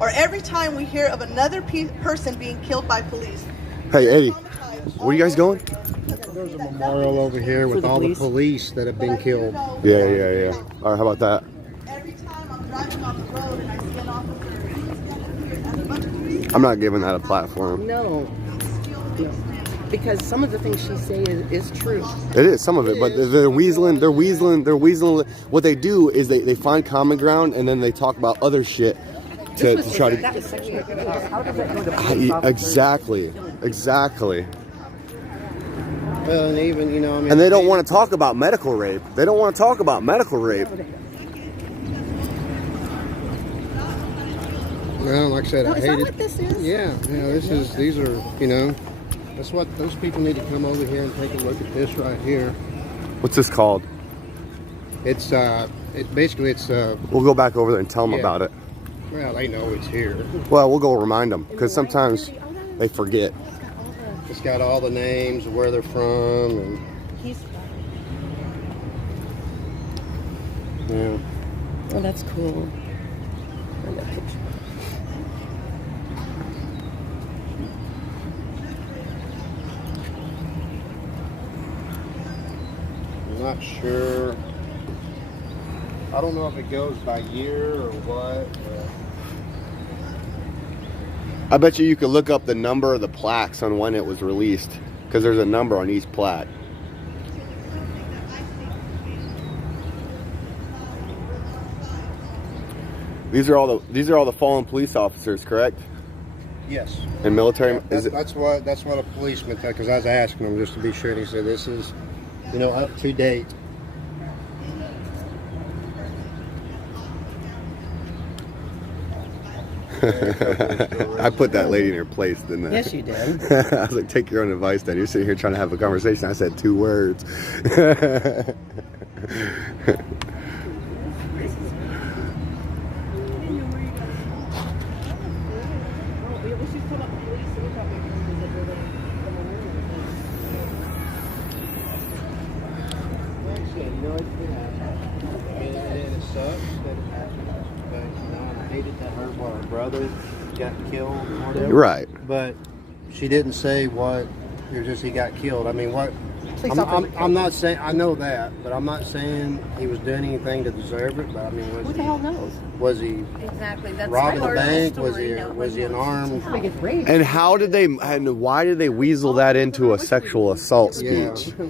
or every time we hear of another person being killed by police. Hey, Eddie, where you guys going? There's a memorial over here with all the police that have been killed. Yeah. All right, how about that? I'm not giving that a platform. No. Because some of the things she say is true. It is, some of it, but they're weaseling. What they do is they find common ground and then they talk about other shit to try to... That was sexual abuse. How does that go to police officers? Exactly. Well, and even, you know, I mean... And they don't want to talk about medical rape. They don't want to talk about medical rape. Well, like I said, I hate it. Is that what this is? Yeah, these are, you know, that's what those people need to come over here and take a look at this right here. What's this called? It's basically we'll go back over there and tell them about it. Well, they know it's here. Well, we'll go remind them because sometimes they forget. It's got all the names of where they're from and. Yeah. Oh, that's cool. And that picture. I'm not sure. I don't know if it goes by year or what. I bet you could look up the number of the plaques on when it was released because there's a number on each plaque. These are all the fallen police officers, correct? Yes. And military. Yeah, that's what a policeman said, because I was asking him just to be sure. And he said this is, you know, up to date. I put that lady in her place, didn't I? Yes, you did. I was like, take your own advice then. You're sitting here trying to have a conversation. I said 2 words. Her brother got killed or whatever. Right. But she didn't say what. It was just he got killed. I mean, what? I'm not saying I know that, but I'm not saying he was doing anything to deserve it. But I mean, who the hell knows? Was he exactly? That's robbing part the of the bank? story. Was he an armed? And how did they? And why did they weasel that into a sexual assault speech? Yeah.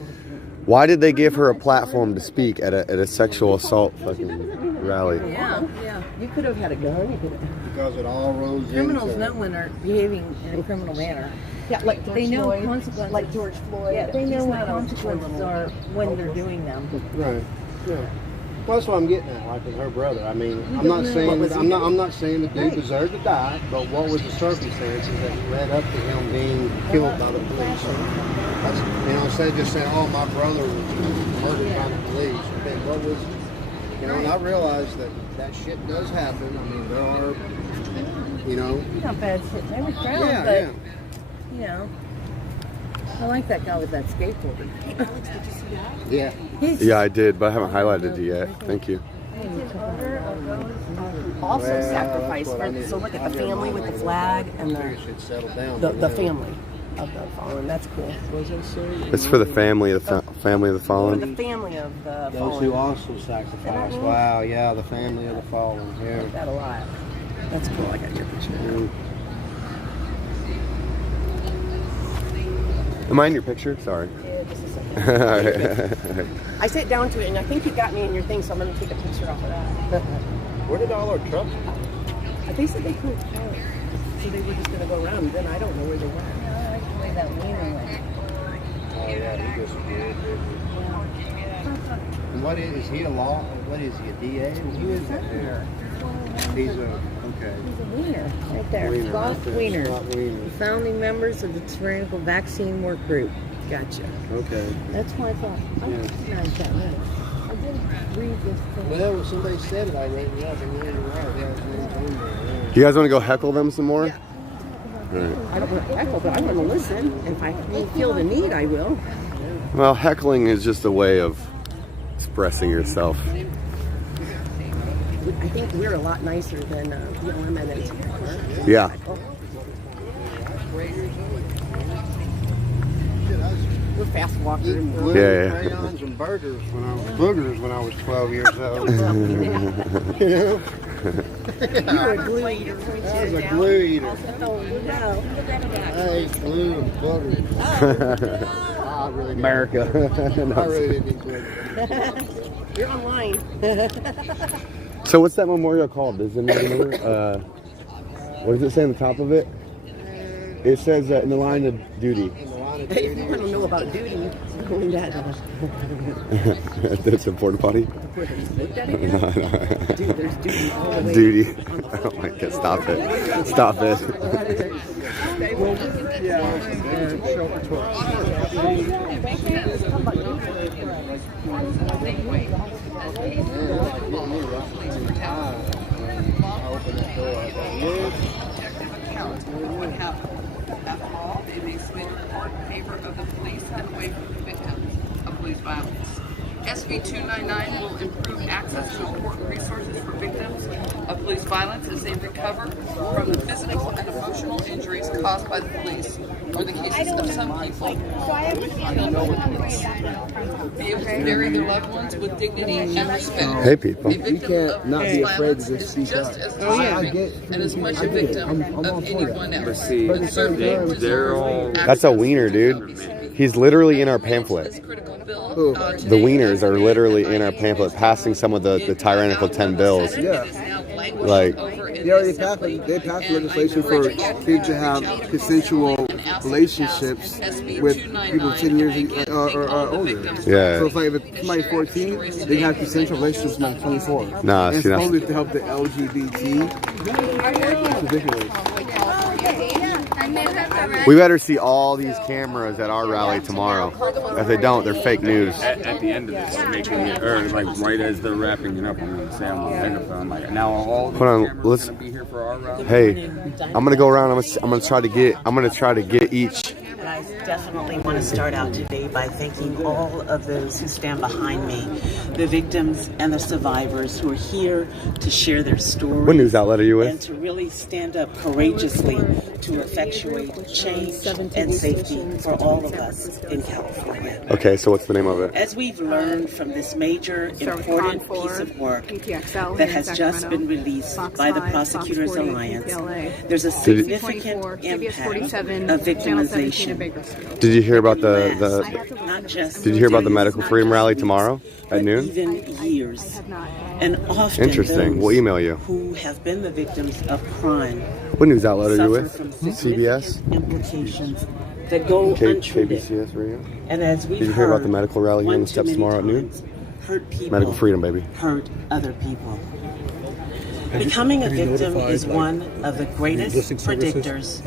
Why did they give her a platform to speak at a sexual assault fucking rally? Yeah. You could have had a gun. You could have. Because it all rose Criminals into... know when they're behaving in a criminal manner. Yeah, like George they know Floyd, consequences. like George Floyd. Yeah, they know He's what not a consequences are when they're doing them. Right. Yeah. Well, that's what I'm getting at. Like with her brother. I mean, I'm not saying the dude deserved to die, but what was the circumstances that led up to him being killed by the police? That's, you know, instead of just saying, "Oh, my brother was murdered by the police," okay, what was? You know, and I realize that shit does happen. I mean, there are, you know. Not bad shit. They were drowned, Yeah, but yeah. you know, I like that guy with that skateboard. Yeah. Yeah, I did, but I haven't highlighted it yet. Thank you. Also Well, sacrifice. that's what I need. So look at the family with the flag and should settle down. the family of the fallen. That's cool. It's for the family of the family of the For fallen. the family of the Those fallen. who also sacrificed. Wow, yeah, the family of the fallen. I Yeah. like that a lot. That's cool. I got your picture. Am I in your picture? Sorry. Yeah, just a second. I sat down to it, and I think you got me in your thing, so I'm going to take a picture off of that. Where did all our trucks go? They said they couldn't count, so they were just going to go around. Then I don't know where they went. I like the way that wiener went. Oh yeah, he disappeared. And what is he a law? What is he, a DA? Who is that there? He's a, okay. He's a wiener, right there. Wiener, Scott right there. Wiener. Scott Wiener. The founding members of the Tyrannical Vaccine Work Group. Gotcha. Okay. That's why I thought, I recognized that letter. I did read this thing. Well, when somebody said it, I wrote it up, and you're right. Yeah, his name's on there. You guys want to go heckle them some more? Yeah. Right. I don't want to heckle, but I want to listen. And if I feel the need, I will. Well, heckling is just a way of expressing yourself. I think we're a lot nicer than BLM and Yeah. We're fast walkers. Yeah. Crayons and burgers when I was 12 years old. You know? You're a glue eater. I was a glue eater. I ate glue and butter. I really did. America. I really didn't enjoy it. You're online. So what's that memorial called? Does anybody remember? What does it say on the top of it? It says in the line of duty. If you want to know about duty, go in that. That's a porta potty? Dude, there's duty all the way. Duty. Oh my God, stop it. Stop it. Alcohol, they may submit a report in favor of the police and away from the victims of police violence. SB 299 will improve access to important resources for victims of police violence as they recover from the physical and emotional injuries caused by the police, or the cases of some people. Be able to bury their loved ones with dignity and respect. Hey, people. You can't not be afraid to just speak up. And as much a victim of anyone else. They're all... That's a wiener, dude. He's literally in our pamphlet. The wieners are literally in our pamphlet, passing some of the tyrannical 10 bills. Yeah. Like, they passed legislation for kids to have consensual relationships with people 10 years or older. Yeah. So it's like if somebody's 14, they have consensual relationships when they're 24. Nah, and see, that's... supposedly to help the LGBT. It's ridiculous. We better see all these cameras at our rally tomorrow. If they don't, they're fake news. At the end of this, making it, or like right as they're wrapping it up, I'm going to say on the megaphone, like now all these cameras are going to be here for our rally. Hey, I'm gonna go around. I'm gonna try to get each. I definitely want to start out today by thanking all of those who stand behind me, the victims and the survivors who are here to share their stories. What news outlet are you with? And to really stand up courageously to effectuate change and safety for all of us in California. Okay, so what's the name of it? As we've learned from this major, important piece of work that has just been released by the Prosecutors Alliance, there's a significant impact of victimization. Did you hear about Did you hear about the medical freedom rally tomorrow at noon? Even years, and often Interesting. We'll email you. Who have been the victims of crime. What news outlet are you with? CBS. Implications that go untreated. KBCS radio. And as we Did you hear about the medical rally here on the steps tomorrow at noon? Hurt people. Medical freedom, baby. Hurt other people. Becoming a victim is one of the greatest predictors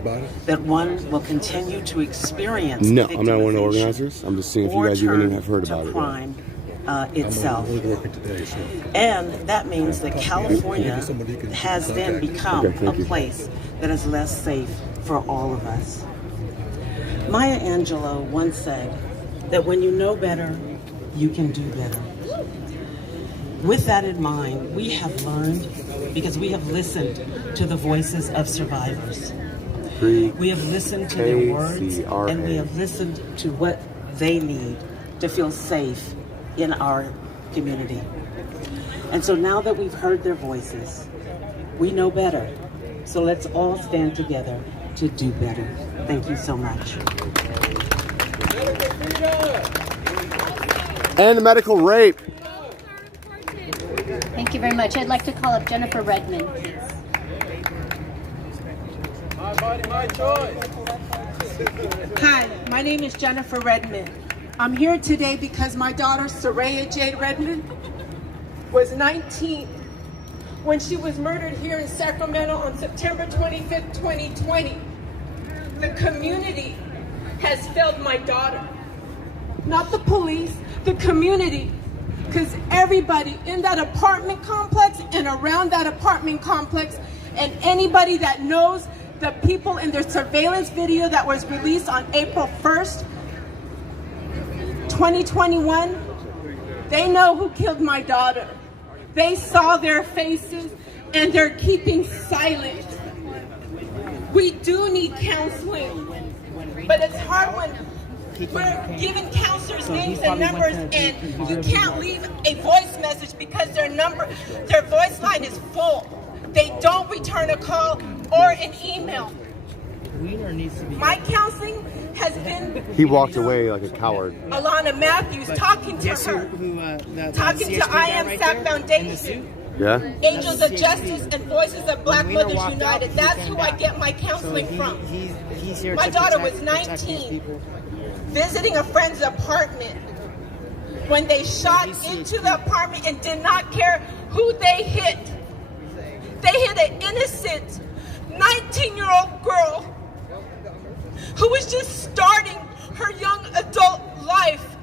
that one will continue to experience. No, I'm not one of the organizers. I'm just seeing if you guys even have heard about it. Crime itself. And that means that California has then become a place that is less safe for all of us. Maya Angelou once said that when you know better, you can do better. With that in mind, we have learned, because we have listened to the voices of survivors. We have listened to their words, and we have listened to what they need to feel safe in our community. And so now that we've heard their voices, we know better. So let's all stand together to do better. Thank you so much. And the medical rape. Thank you very much. I'd like to call up Jennifer Redmond, please. My body, my choice. Hi, my name is Jennifer Redmond. I'm here today because my daughter, Soraya Jade Redmond, was 19 when she was murdered here in Sacramento on September 25th, 2020. The community has failed my daughter. Not the police, the community. Because everybody in that apartment complex and around that apartment complex, and anybody that knows the people in their surveillance video that was released on April 1st, 2021, they know who killed my daughter. They saw their faces and they're keeping silent. We do need counseling, but it's hard when We're giving counselors names and numbers, and you can't leave a voice message because their voice line is full. They don't return a call or an email. My counseling has been... He walked away like a coward. Alana Matthews talking to her, talking to I Am SAC Foundation. Yeah? Angels of Justice and Voices of Black Mothers United. That's who I get my counseling from. My daughter was 19, visiting a friend's apartment when they shot into the apartment and did not care who they hit. They hit an innocent 19-year-old girl who was just starting her young adult life.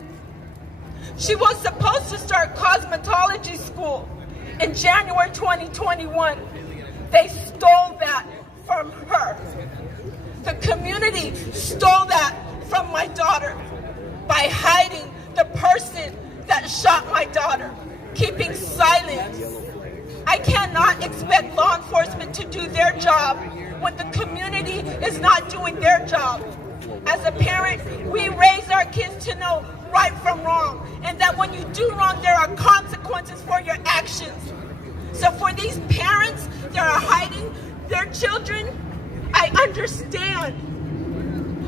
She was supposed to start cosmetology school in January 2021. They stole that from her. The community stole that from my daughter by hiding the person that shot my daughter, keeping silent. I cannot expect law enforcement to do their job when the community is not doing their job. As a parent, we raise our kids to know right from wrong, and that when you do wrong, there are consequences for your actions. So for these parents that are hiding their children, I understand.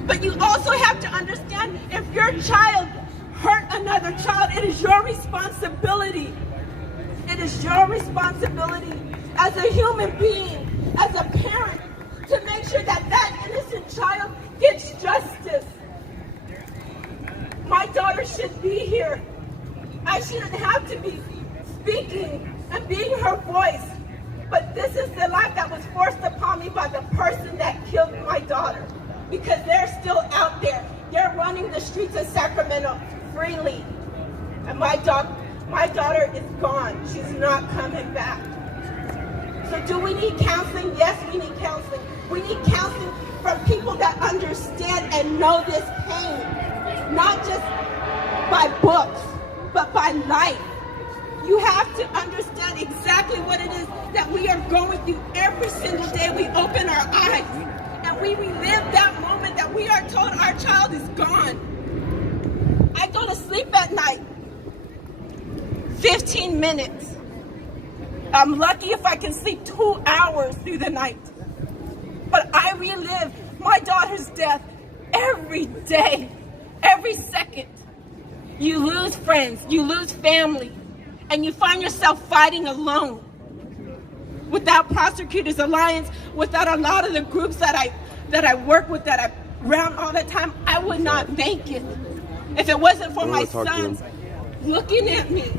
But you also have to understand, if your child hurt another child, it is your responsibility. It is your responsibility as a human being, as a parent, to make sure that that innocent child gets justice. My daughter should be here. I shouldn't have to be speaking and being her voice. But this is the life that was forced upon me by the person that killed my daughter. Because they're still out there. They're running the streets of Sacramento freely. And my daughter is gone. She's not coming back. So do we need counseling? Yes, we need counseling. We need counseling from people that understand and know this pain. Not just by books, but by life. You have to understand exactly what it is that we are going through every single day. We open our eyes and we relive that moment that we are told our child is gone. I go to sleep at night 15 minutes. I'm lucky if I can sleep 2 hours through the night. But I relive my daughter's death every day, every second. You lose friends, you lose family, and you find yourself fighting alone. Without Prosecutors Alliance, without a lot of the groups that I work with, that I round all the time, I would not make it. If it wasn't for my sons looking at me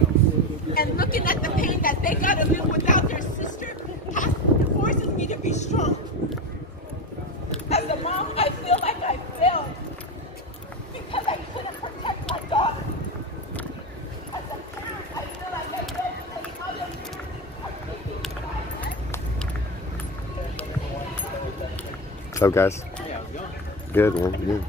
and looking at the pain that they gotta live without their sister, it forces me to be strong. As a mom, I feel like I failed because I couldn't protect my daughter. As a parent, I feel like I failed because other parents are keeping quiet. What's up, guys? Good, man. Good.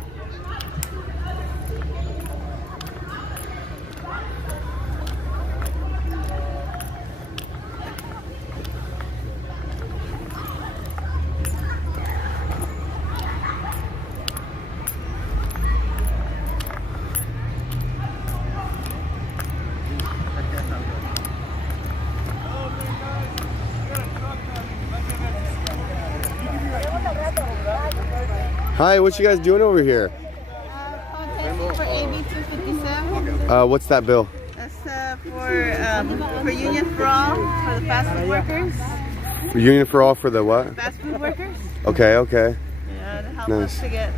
Hi, what you guys doing over here? Protesting for AB 257. What's that bill? That's for union for all, for the fast food workers. Union for all for the what? Fast food workers. Okay, okay. Yeah, to help Nice. us to get,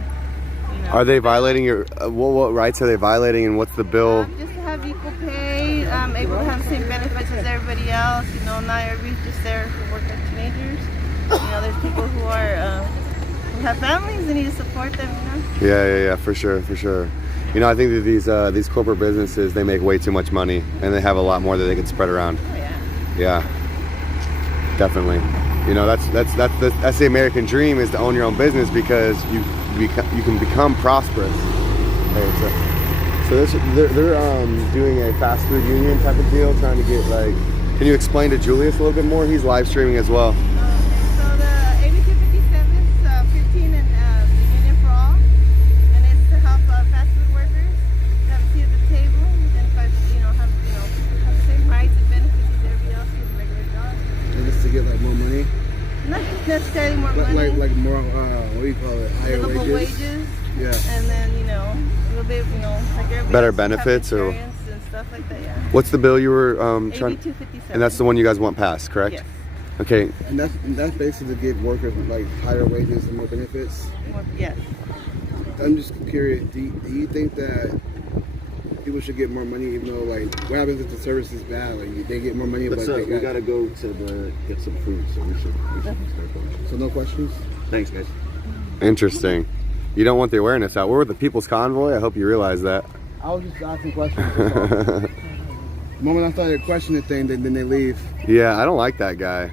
Are they violating your, what rights are they violating, and what's the bill? just to have equal pay, able to have the same benefits as everybody else. You know, not everybody's just there to work with teenagers. You know, there's people who are who have families and need to support them. You know. Yeah, for sure, for sure. You know, I think that these corporate businesses, they make way too much money, and they have a lot more that they can spread around. Oh, yeah. Yeah, definitely. You know, that's the American dream, is to own your own business, because you can become prosperous. Okay, so they're doing a fast food union type of deal, trying to get, like, can you explain to Julius a little bit more? He's live streaming as well. So the AB 257 is 15 and the union for all, and it's to help fast food workers necessarily more money. Like more, what do you call it? Higher livable wages. Yeah. And then, you know, a little bit, you know, like everybody Better else, benefits or and stuff like that, yeah. what's the bill you were trying? AB 257. And that's the one you guys want passed, correct? Yes. Okay. And that's basically to give workers like higher wages and more benefits. Yes. I'm just curious. Do you think that people should get more money, even though like what happens if the service is bad? Like they get more money, but we gotta go to get some food, so we should start going. So no questions. Thanks, guys. Interesting. You don't want the awareness out. We're with the People's Convoy. I hope you realize that. I was just asking questions. The moment I started questioning the thing, then they leave. Yeah, I don't like that guy.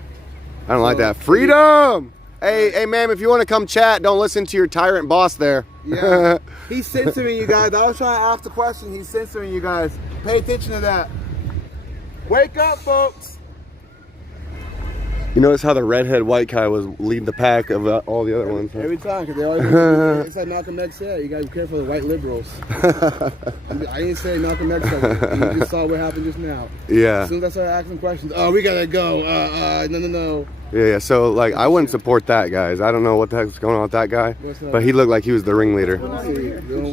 I don't like that. Freedom! Hey, ma'am, if you want to come chat, don't listen to your tyrant boss there. Yeah. He's censoring you guys. I was trying to ask the question. He's censoring you guys. Pay attention to that. Wake up, folks. You notice how the redhead white guy was leading the pack of all the other ones? Huh? Every time, because they always it's like Malcolm X said, you gotta be careful of the white liberals. I didn't say Malcolm X said it. You just saw what happened just now. Yeah. As soon as I started asking questions, oh, we gotta go. No. Yeah. So, like, I wouldn't support that, guys. I don't know what the heck's going on with that guy, but he looked like he was the ringleader.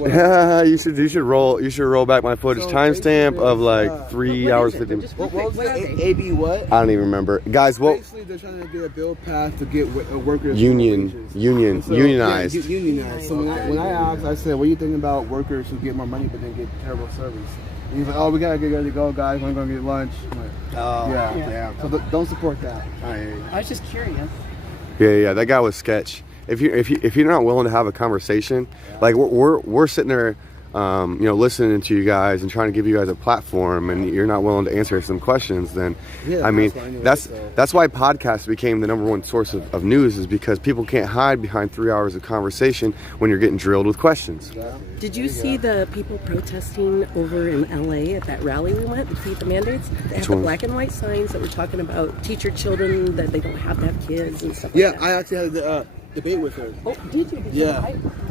Yeah, you should roll back my footage. Timestamp of like 3 hours 50. What was the AB what? I don't even remember, guys. What? Basically, they're trying to get a bill passed to get workers unionized. Unionized. So when I asked, I said, "What do you think about workers who get more money but then get terrible service?" And he's like, "Oh, we gotta get ready to go, guys. We're gonna get lunch." I'm like, yeah. So don't support that. I was just curious. Yeah. That guy was sketch. If you're not willing to have a conversation, like we're sitting there, listening to you guys and trying to give you guys a platform, and you're not willing to answer some questions, then I mean that's why podcasts became the #1 source of news, is because people can't hide behind 3 hours of conversation when you're getting drilled with questions. Did you see the people protesting over in LA at that rally we went to defeat the mandates? They had the black and white signs that were talking about teacher children, that they don't have to have kids and stuff like that. I actually had a debate with her. Oh, did you?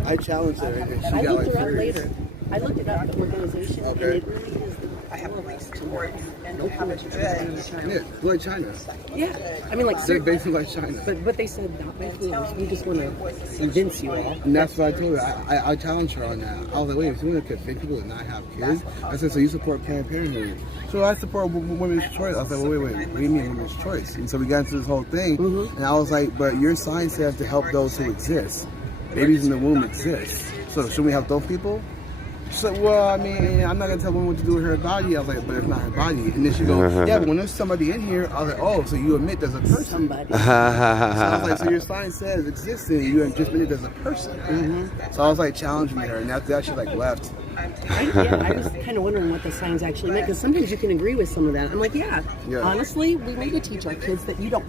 I challenged her, and she I got looked like her up furious. later. I looked it up, the organization, and it really is I have police support and no how much good. Yeah, like China. Yeah, I mean, like they're basically like China. But they said not by force. We just want to convince you all. And that's what I told her. I challenged her on that. I was like, wait, if you want to convince people to not have kids, I said, so you support Planned Parenthood? So I support women's choice. I was like, well, wait, what do you mean women's choice? And so we got into this whole thing, and I was like, but your sign says to help those who exist. Babies in the womb exist. So should we help those people? She said, well, I mean, I'm not going to tell women what to do with her body. I was like, but it's not her body. And then she goes, yeah, but when there's somebody in here, I was like, oh, so you admit there's a person. Somebody. So I was like, so your sign says existing, you just admit there's a person. So I was like challenging her, and after that she like left. I was kind of wondering what the signs actually meant, because sometimes you can agree with some of that. I'm like, yeah. Honestly, we need to teach our kids that you don't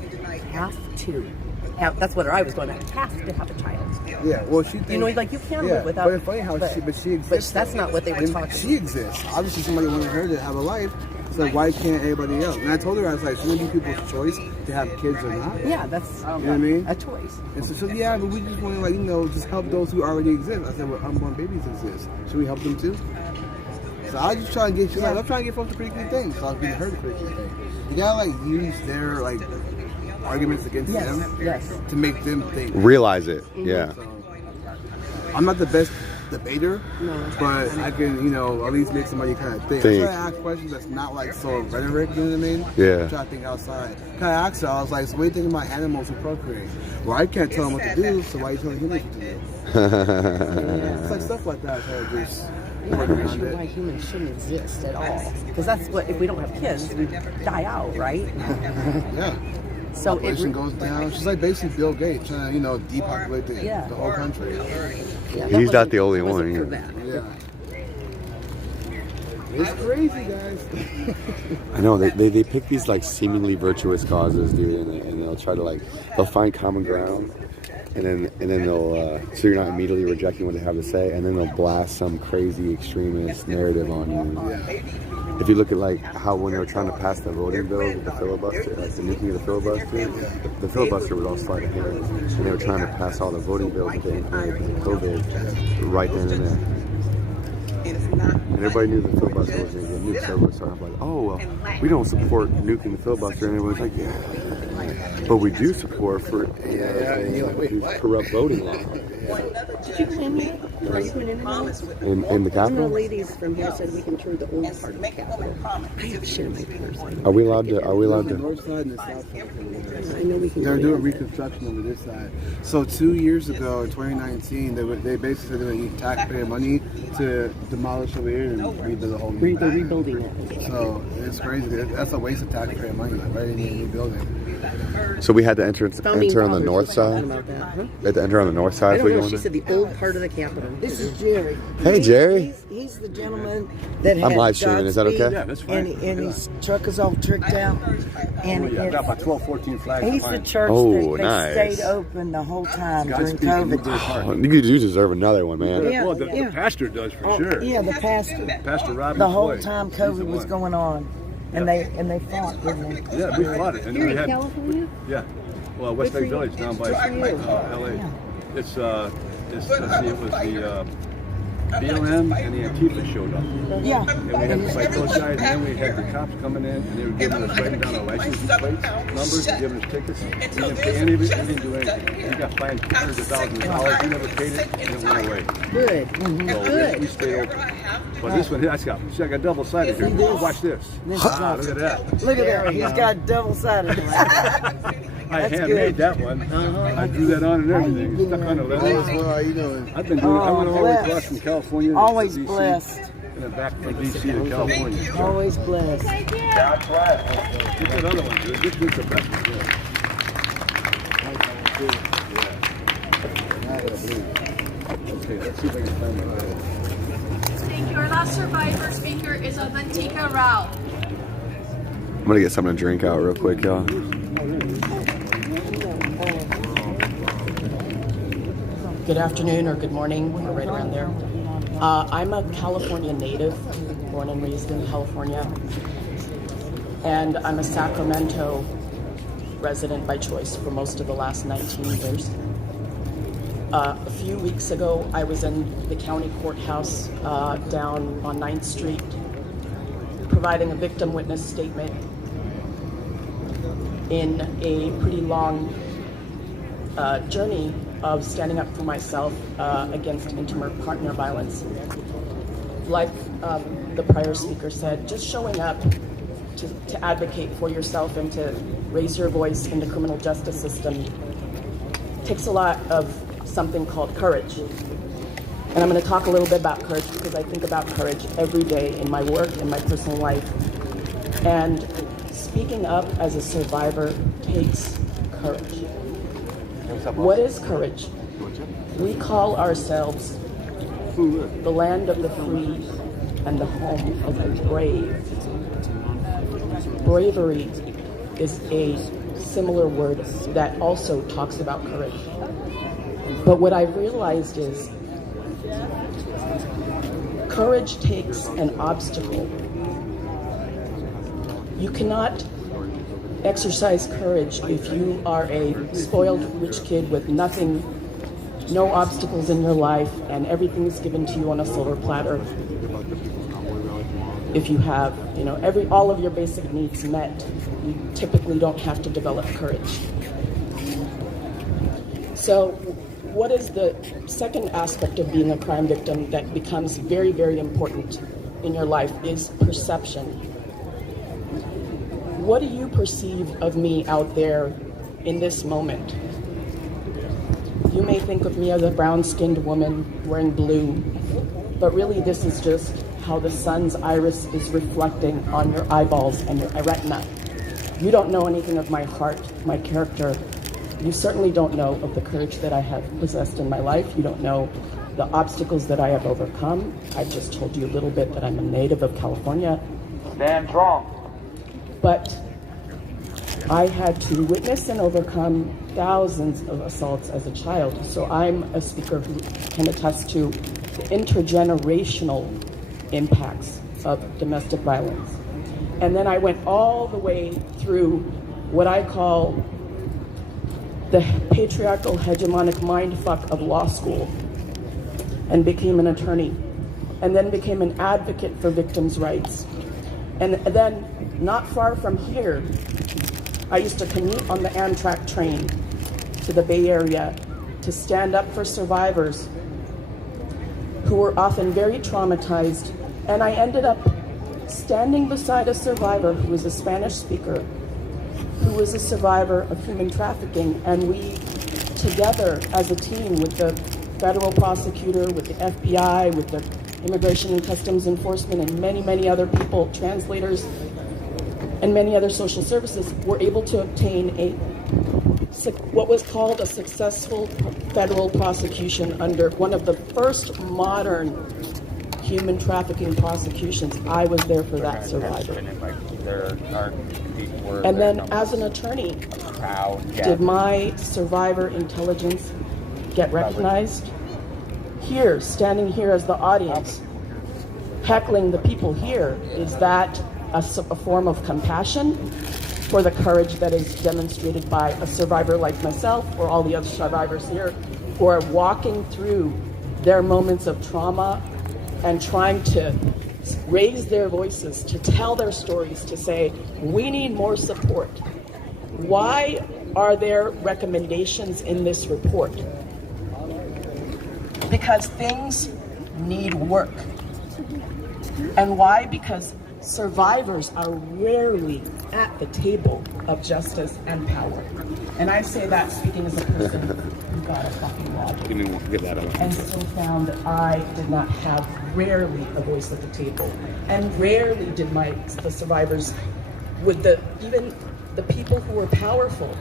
have to. That's what I was going at. Have to have a child. Yeah, well, she thinks, like you can live without. But it's funny how she exists. But that's not what they were talking. She exists. Obviously, somebody wanted her to have a life. So why can't everybody else? And I told her, I was like, shouldn't it be people's choice to have kids or not? Yeah, that's you know what I mean? A choice. And so yeah, but we just want to just help those who already exist. I said, well, unborn babies exist. Should we help them too? So I was just trying to get I'm trying to get folks to critically think. So I was getting her to critically think. You gotta use their arguments against them to make them think. Realize it. Yeah. So, I'm not the best debater, but I can, at least make somebody kind of think. I try to ask questions that's not so rhetoric, you know what I mean? Yeah. I try to think outside. Kind of asked her, I was like, so what do you think about animals who procreate? Well, I can't tell them what to do, so why are you telling humans what to do? It's like stuff like that. I'm not sure why humans shouldn't exist at all. Because that's what, if we don't have kids, we die out, right? Yeah. So population goes down. She's like basically Bill Gates trying to, depopulate the whole country. Yeah, he's not the only one. Yeah. It's crazy, guys. I know they pick these seemingly virtuous causes, dude, and they'll try to they'll find common ground, and then they'll so you're not immediately rejecting what they have to say, and then they'll blast some crazy extremist narrative on you. Yeah. If you look at how when they were trying to pass the voting bill with the filibuster, the nuking of the filibuster, the filibuster was all sleight of hand, and they were trying to pass all the voting bills that they implemented in COVID right then and there. And everybody knew the filibuster was going to get nuked, so everybody started like, oh, well, we don't support nuking the filibuster, and everyone's like, yeah. But we do support for corrupt voting law. Did you go in here? Are you going in here? In the Capitol? One of the ladies from here said we can tour the old part of the Capitol. I have shit in my pants. Are we allowed to? North side and the south side. I know we can. They're doing reconstruction over this side. So 2 years ago, in 2019, they basically said they would need taxpayer money to demolish over here and rebuild the whole thing. They're rebuilding it. So it's crazy. That's a waste of taxpayer money. Right in the new building. So we had to enter on the north side. About that, huh? We had to enter on the north side. I if don't we know. go in She there? said the old part of the Capitol. This is Jerry. Hey, Jerry. He's the gentleman that I'm had live streaming. Is that okay? Godspeed, Yeah, that's fine. And his truck is all tricked out. And I got about 12, 14 flags. he's the behind. church that nice. stayed open the whole time during Godspeed and COVID. Nuclear Park. You deserve another one, man. Yeah, Well, the pastor does for sure. Yeah, the pastor. Pastor Robbie The whole Floyd. time He's the COVID was one. going on. And they fought, didn't they? Yeah, we fought it. And You're we in had, California? Yeah. Well, Westlake Village down by LA. It's let's see, it was the BLM and the Antifa showed up. Yeah. And we had to fight those guys, and then we had the cops coming in, and they were giving us, writing down our license plates, numbers, giving us tickets. We didn't pay any of it, we didn't do anything. We got fined hundreds of thousands of dollars, we never paid it, and it went away. Good. So we stayed open. But this one, I got double-sided here. Watch this. This is Look at that. Look at that. He's got double-sided. I handmade that one. I drew that on and everything. It's stuck on the leather. Well, how you doing? I've been doing. I went all the way across from California. Always to DC, blessed. and then back from DC to California. Always blessed. That's right. Get that other one, dude. This one's the best one. Okay, let's see if I can find my bed. Thank you. Our last survivor speaker is Avantika Rao. I'm gonna get something to drink out real quick, y'all. Good afternoon or good morning, or right around there. I'm a California native, born and raised in California. And I'm a Sacramento resident by choice for most of the last 19 years. A few weeks ago, I was in the county courthouse down on 9th Street, providing a victim witness statement in a pretty long journey of standing up for myself against intimate partner violence. Like the prior speaker said, just showing up to advocate for yourself and to raise your voice in the criminal justice system takes a lot of something called courage. And I'm going to talk a little bit about courage because I think about courage every day in my work, in my personal life. And speaking up as a survivor takes courage. What is courage? We call ourselves the land of the free and the home of the brave. Bravery is a similar word that also talks about courage. But what I've realized is courage takes an obstacle. You cannot exercise courage if you are a spoiled rich kid with nothing, no obstacles in your life, and everything's given to you on a silver platter. If you have, all of your basic needs met, you typically don't have to develop courage. So what is the second aspect of being a crime victim that becomes very, very important in your life is perception. What do you perceive of me out there in this moment? You may think of me as a brown-skinned woman wearing blue, but really this is just how the sun's iris is reflecting on your eyeballs and your retina. You don't know anything of my heart, my character. You certainly don't know of the courage that I have possessed in my life. You don't know the obstacles that I have overcome. I've just told you a little bit that I'm a native of California. Stand strong. But I had to witness and overcome thousands of assaults as a child. So I'm a speaker who can attest to the intergenerational impacts of domestic violence. And then I went all the way through what I call the patriarchal hegemonic mindfuck of law school and became an attorney and then became an advocate for victims' rights. And then not far from here, I used to commute on the Amtrak train to the Bay Area to stand up for survivors who were often very traumatized, and I ended up standing beside a survivor who was a Spanish speaker, who was a survivor of human trafficking, and we together as a team with the federal prosecutor, with the FBI, with the Immigration and Customs Enforcement, and many, many other people, translators, and many other social services, were able to obtain what was called a successful federal prosecution under one of the first modern human trafficking prosecutions. I was there for that survivor. And then as an attorney, did my survivor intelligence get recognized? Here, standing here as the audience, heckling the people here, is that a form of compassion for the courage that is demonstrated by a survivor like myself or all the other survivors here who are walking through their moments of trauma and trying to raise their voices, to tell their stories, to say, we need more support. Why are there recommendations in this report? Because things need work. And why? Because survivors are rarely at the table of justice and power. And I say that speaking as a person who got a fucking law degree and still found that I did not have rarely a voice at the table. And rarely did the survivors, with even the people who were powerful,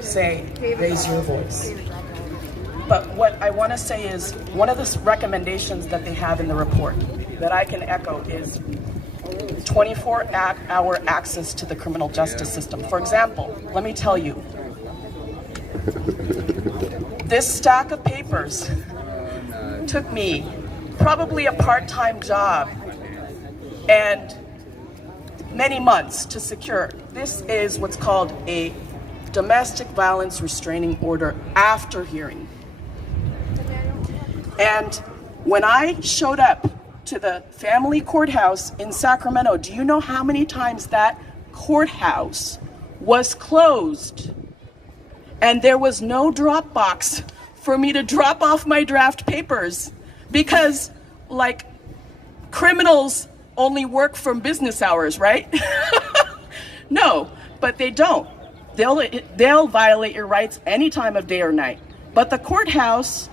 say, raise your voice. But what I want to say is, one of the recommendations that they have in the report that I can echo is 24-hour access to the criminal justice system. For example, let me tell you, this stack of papers took me probably a part-time job and many months to secure. This is what's called a domestic violence restraining order after hearing. And when I showed up to the family courthouse in Sacramento, do you know how many times that courthouse was closed? And there was no drop box for me to drop off my draft papers because, like, criminals only work from business hours, right? No, but they don't. They'll violate your rights any time of day or night. But the courthouse,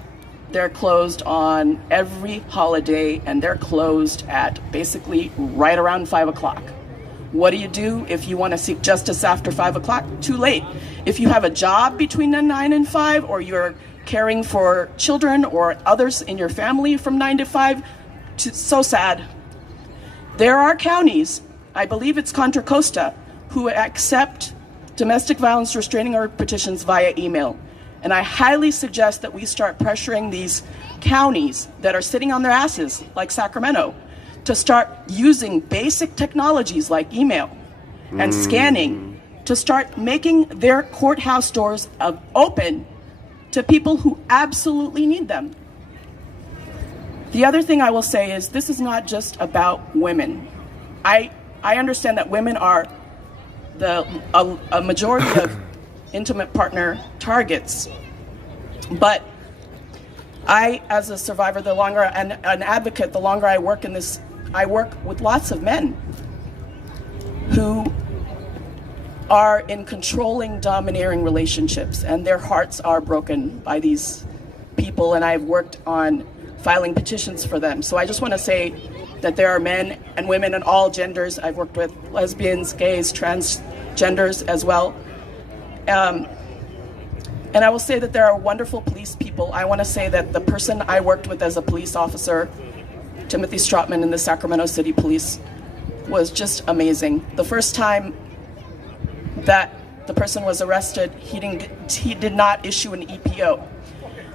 they're closed on every holiday, and they're closed at basically right around 5 o'clock. What do you do if you want to seek justice after 5 o'clock? Too late. If you have a job between 9 and 5, or you're caring for children or others in your family from 9 to 5, so sad. There are counties, I believe it's Contra Costa, who accept domestic violence restraining order petitions via email. And I highly suggest that we start pressuring these counties that are sitting on their asses, like Sacramento, to start using basic technologies like email and scanning to start making their courthouse doors open to people who absolutely need them. The other thing I will say is this is not just about women. I understand that women are a majority of intimate partner targets. But I, as a survivor, and an advocate, the longer I work in this, I work with lots of men who are in controlling, domineering relationships, and their hearts are broken by these people, and I've worked on filing petitions for them. So I just want to say that there are men and women and all genders. I've worked with lesbians, gays, transgenders as well. And I will say that there are wonderful police people. I want to say that the person I worked with as a police officer, Timothy Strotman in the Sacramento City Police, was just amazing. The first time that the person was arrested, he did not issue an EPO.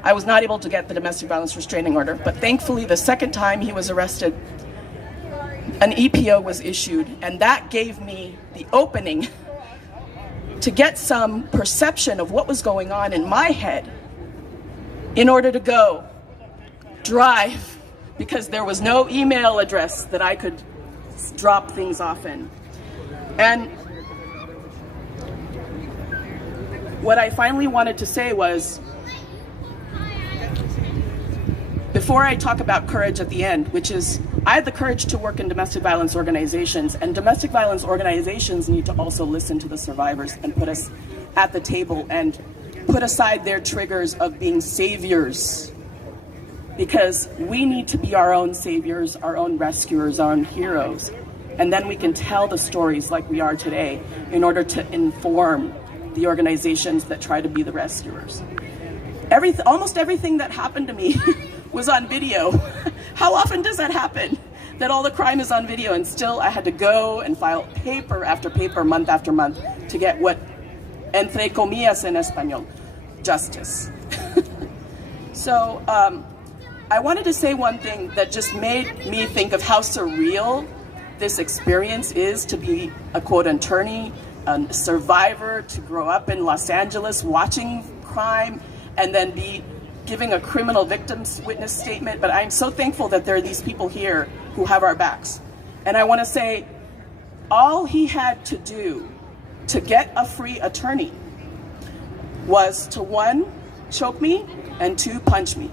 I was not able to get the domestic violence restraining order, but thankfully the second time he was arrested, an EPO was issued, and that gave me the opening to get some perception of what was going on in my head in order to go drive, because there was no email address that I could drop things off in. And what I finally wanted to say was, before I talk about courage at the end, which is, I had the courage to work in domestic violence organizations, and domestic violence organizations need to also listen to the survivors and put us at the table and put aside their triggers of being saviors. Because we need to be our own saviors, our own rescuers, our own heroes. And then we can tell the stories like we are today in order to inform the organizations that try to be the rescuers. Almost everything that happened to me was on video. How often does that happen? That all the crime is on video, and still I had to go and file paper after paper, month after month, to get what, entre comillas en español, justice. So I wanted to say one thing that just made me think of how surreal this experience is, to be a quote attorney, a survivor, to grow up in Los Angeles watching crime, and then be giving a criminal victims witness statement. But I'm so thankful that there are these people here who have our backs. And I want to say, all he had to do to get a free attorney was to, 1, choke me, and 2, punch me.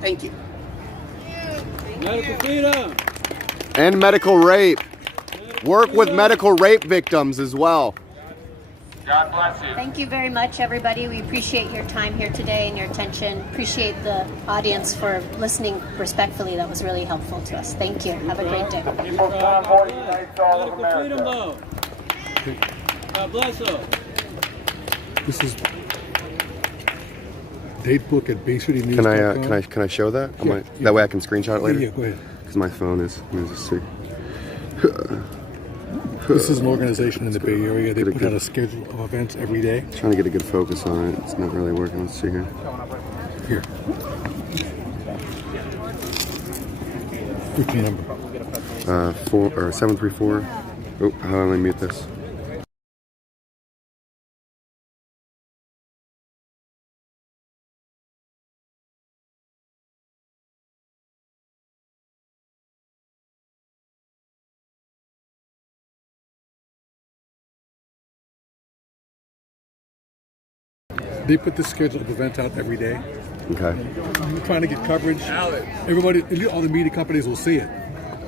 Thank you. Medical freedom. And medical rape. Work with medical rape victims as well. God bless you. Thank you very much, everybody. We appreciate your time here today and your attention. Appreciate the audience for listening respectfully. That was really helpful to us. Thank you. Have a great day. Medical freedom, though. God bless you. This is date book at baycitynews.com. Can I show that? Yeah, That way I can screenshot it later. Yeah, go ahead. Because my phone is. Let me just see. This is an organization in the Bay Area. They put out a schedule of events every day. Trying to get a good focus on it. It's not really working. Let's see here. Here. What's your number? 734. Oh, how do I mute this? They put this schedule of events out every day. Okay. I'm trying to get coverage. Everybody, all the media companies will see it.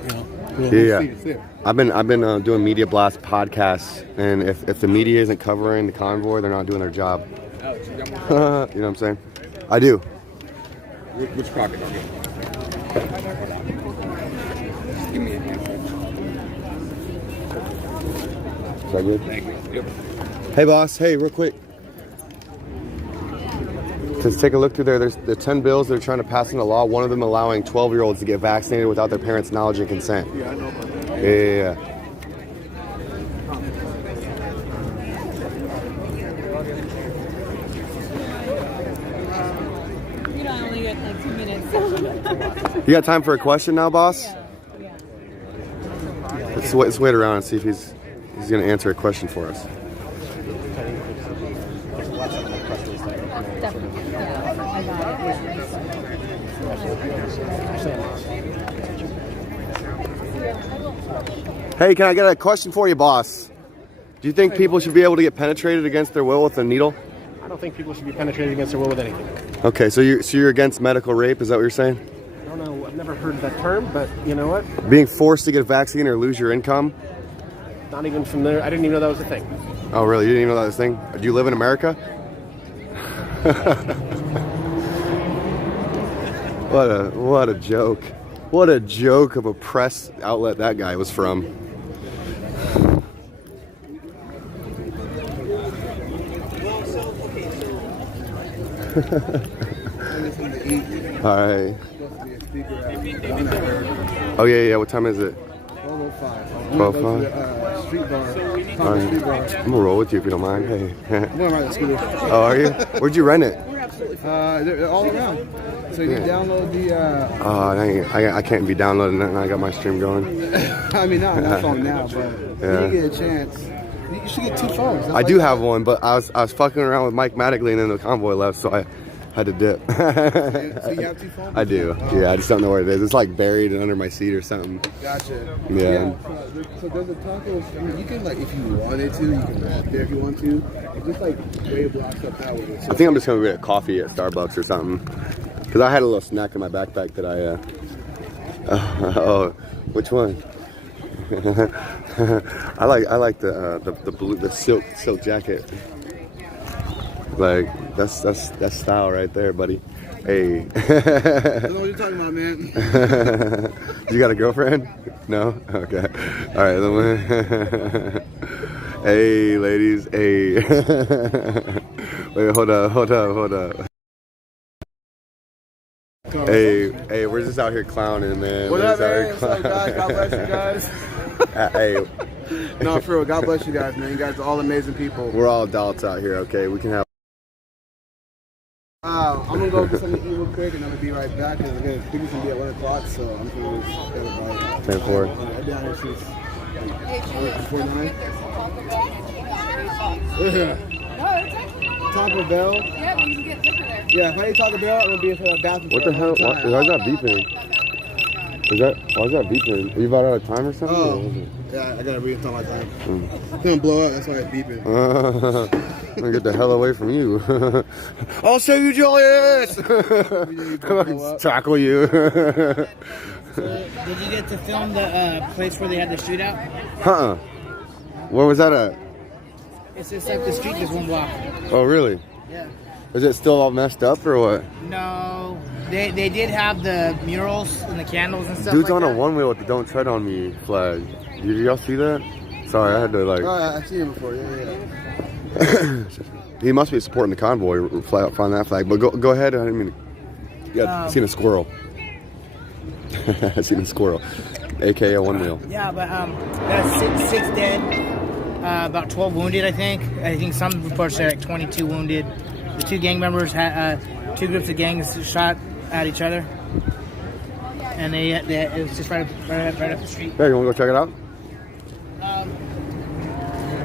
You know, Yeah. see it's there. I've been doing Media Blast podcasts, and if the media isn't covering the convoy, they're not doing their job. You know what I'm saying? I do. Which pocket? Give me a hand. Is that good? Thank you. Yep. Hey, boss. Hey, real quick. Just take a look through there. There's 10 bills they're trying to pass into law. One of them allowing 12-year-olds to get vaccinated without their parents' knowledge and consent. Yeah, I know about that. Yeah. You know, I only get like 2 minutes. You got time for a question now, boss? Let's wait around and see if he's going to answer a question for us. Hey, can I get a question for you, boss? Do you think people should be able to get penetrated against their will with a needle? I don't think people should be penetrated against their will with anything. Okay, so you're against medical rape? Is that what you're saying? I don't know. I've never heard that term, but you know what? Being forced to get a vaccine or lose your income? Not even from there. I didn't even know that was a thing. Oh, really? You didn't even know that was a thing? Do you live in America? What a joke. What a joke of a press outlet that guy was from. All right. Oh yeah. What time is it? 12:05. Street bar. All right. I'm gonna roll with you if you don't mind. Hey. I'm going to ride the scooter. Oh, are you? Where'd you rent it? They're all around. So you can download the. I can't be downloading that, and I got my stream going. I mean, not on my phone now, but when you get a chance, you should get 2 phones. I do have one, but I was fucking around with Mike Mattingly, and then the convoy left, so Had to dip. So you have 2 phones? I do. Yeah, I just don't know where it is. It's like buried under my seat or something. Gotcha. Yeah. So there's a taco. I mean, you can like, if you wanted to, you can walk there if you want to. It's just like way blocks up that way. So I think I'm just gonna get a coffee at Starbucks or something. Cause I had a little snack in my backpack that I. Oh, which one? I like the blue, the silk jacket. Like that's style right there, buddy. Hey. I don't know what you're talking about, man. You got a girlfriend? No? Okay. All right. Hey, ladies. Hey. Wait, hold up. Hey, we're just out here clowning, man. What up, man? What's up, guys? God bless you guys. Hey. No, for real. God bless you guys, man. You guys are all amazing people. We're all adults out here, okay? We can have. I'm gonna go get something to eat real quick, and I'm gonna be right back because I think it's gonna be at 1 o'clock, so I'm gonna just get about 10:04. I've been out here since before 9. Taco Bell. Yeah, but you can get liquor there. Yeah, if I eat Taco Bell, I'm gonna be at the bathroom. What the hell? Why is that beeping? Why is that beeping? Are you about out of time or something? Oh, yeah, I gotta read my time. It's gonna blow up, that's why it's beeping. I'm gonna get the hell away from you. I'll show you, Julius! Tackle you. Did you get to film the place where they had the shootout? Where was that at? It's just up the street, just 1 block. Oh, really? Yeah. Is it still all messed up or what? No, they did have the murals and the candles and stuff. Dude's like on that. a 1-wheel with the "Don't Tread on Me" flag. Did y'all see that? Sorry, I had to like. Oh, I've seen him before. Yeah. He must be supporting the convoy. Find that flag. But go ahead. I didn't mean. Yeah, seen a squirrel. I seen a squirrel, aka a 1-wheel. Yeah, but that's 6 dead. About 12 wounded, I think. I think some reports say like 22 wounded. The 2 gang members had 2 groups of gangs shot at each other, and it was just right up the street. Hey, you want to go check it out?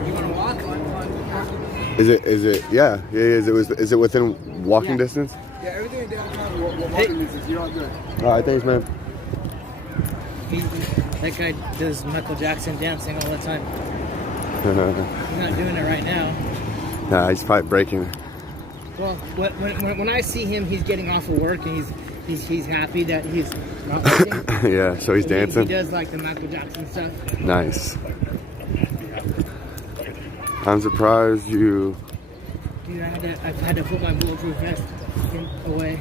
You want to walk? Is it? Yeah. Is it within walking distance? Yeah, everything downtown walking distance. You're all good. All right, thanks, man. That guy does Michael Jackson dancing all the time. He's not doing it right now. Nah, he's probably breaking. Well, when I see him, he's getting off of work and he's happy that he's not working. Yeah, so he's dancing. He does like the Michael Jackson stuff. Nice. I'm surprised you. Dude, I've had to put my bulletproof vest away.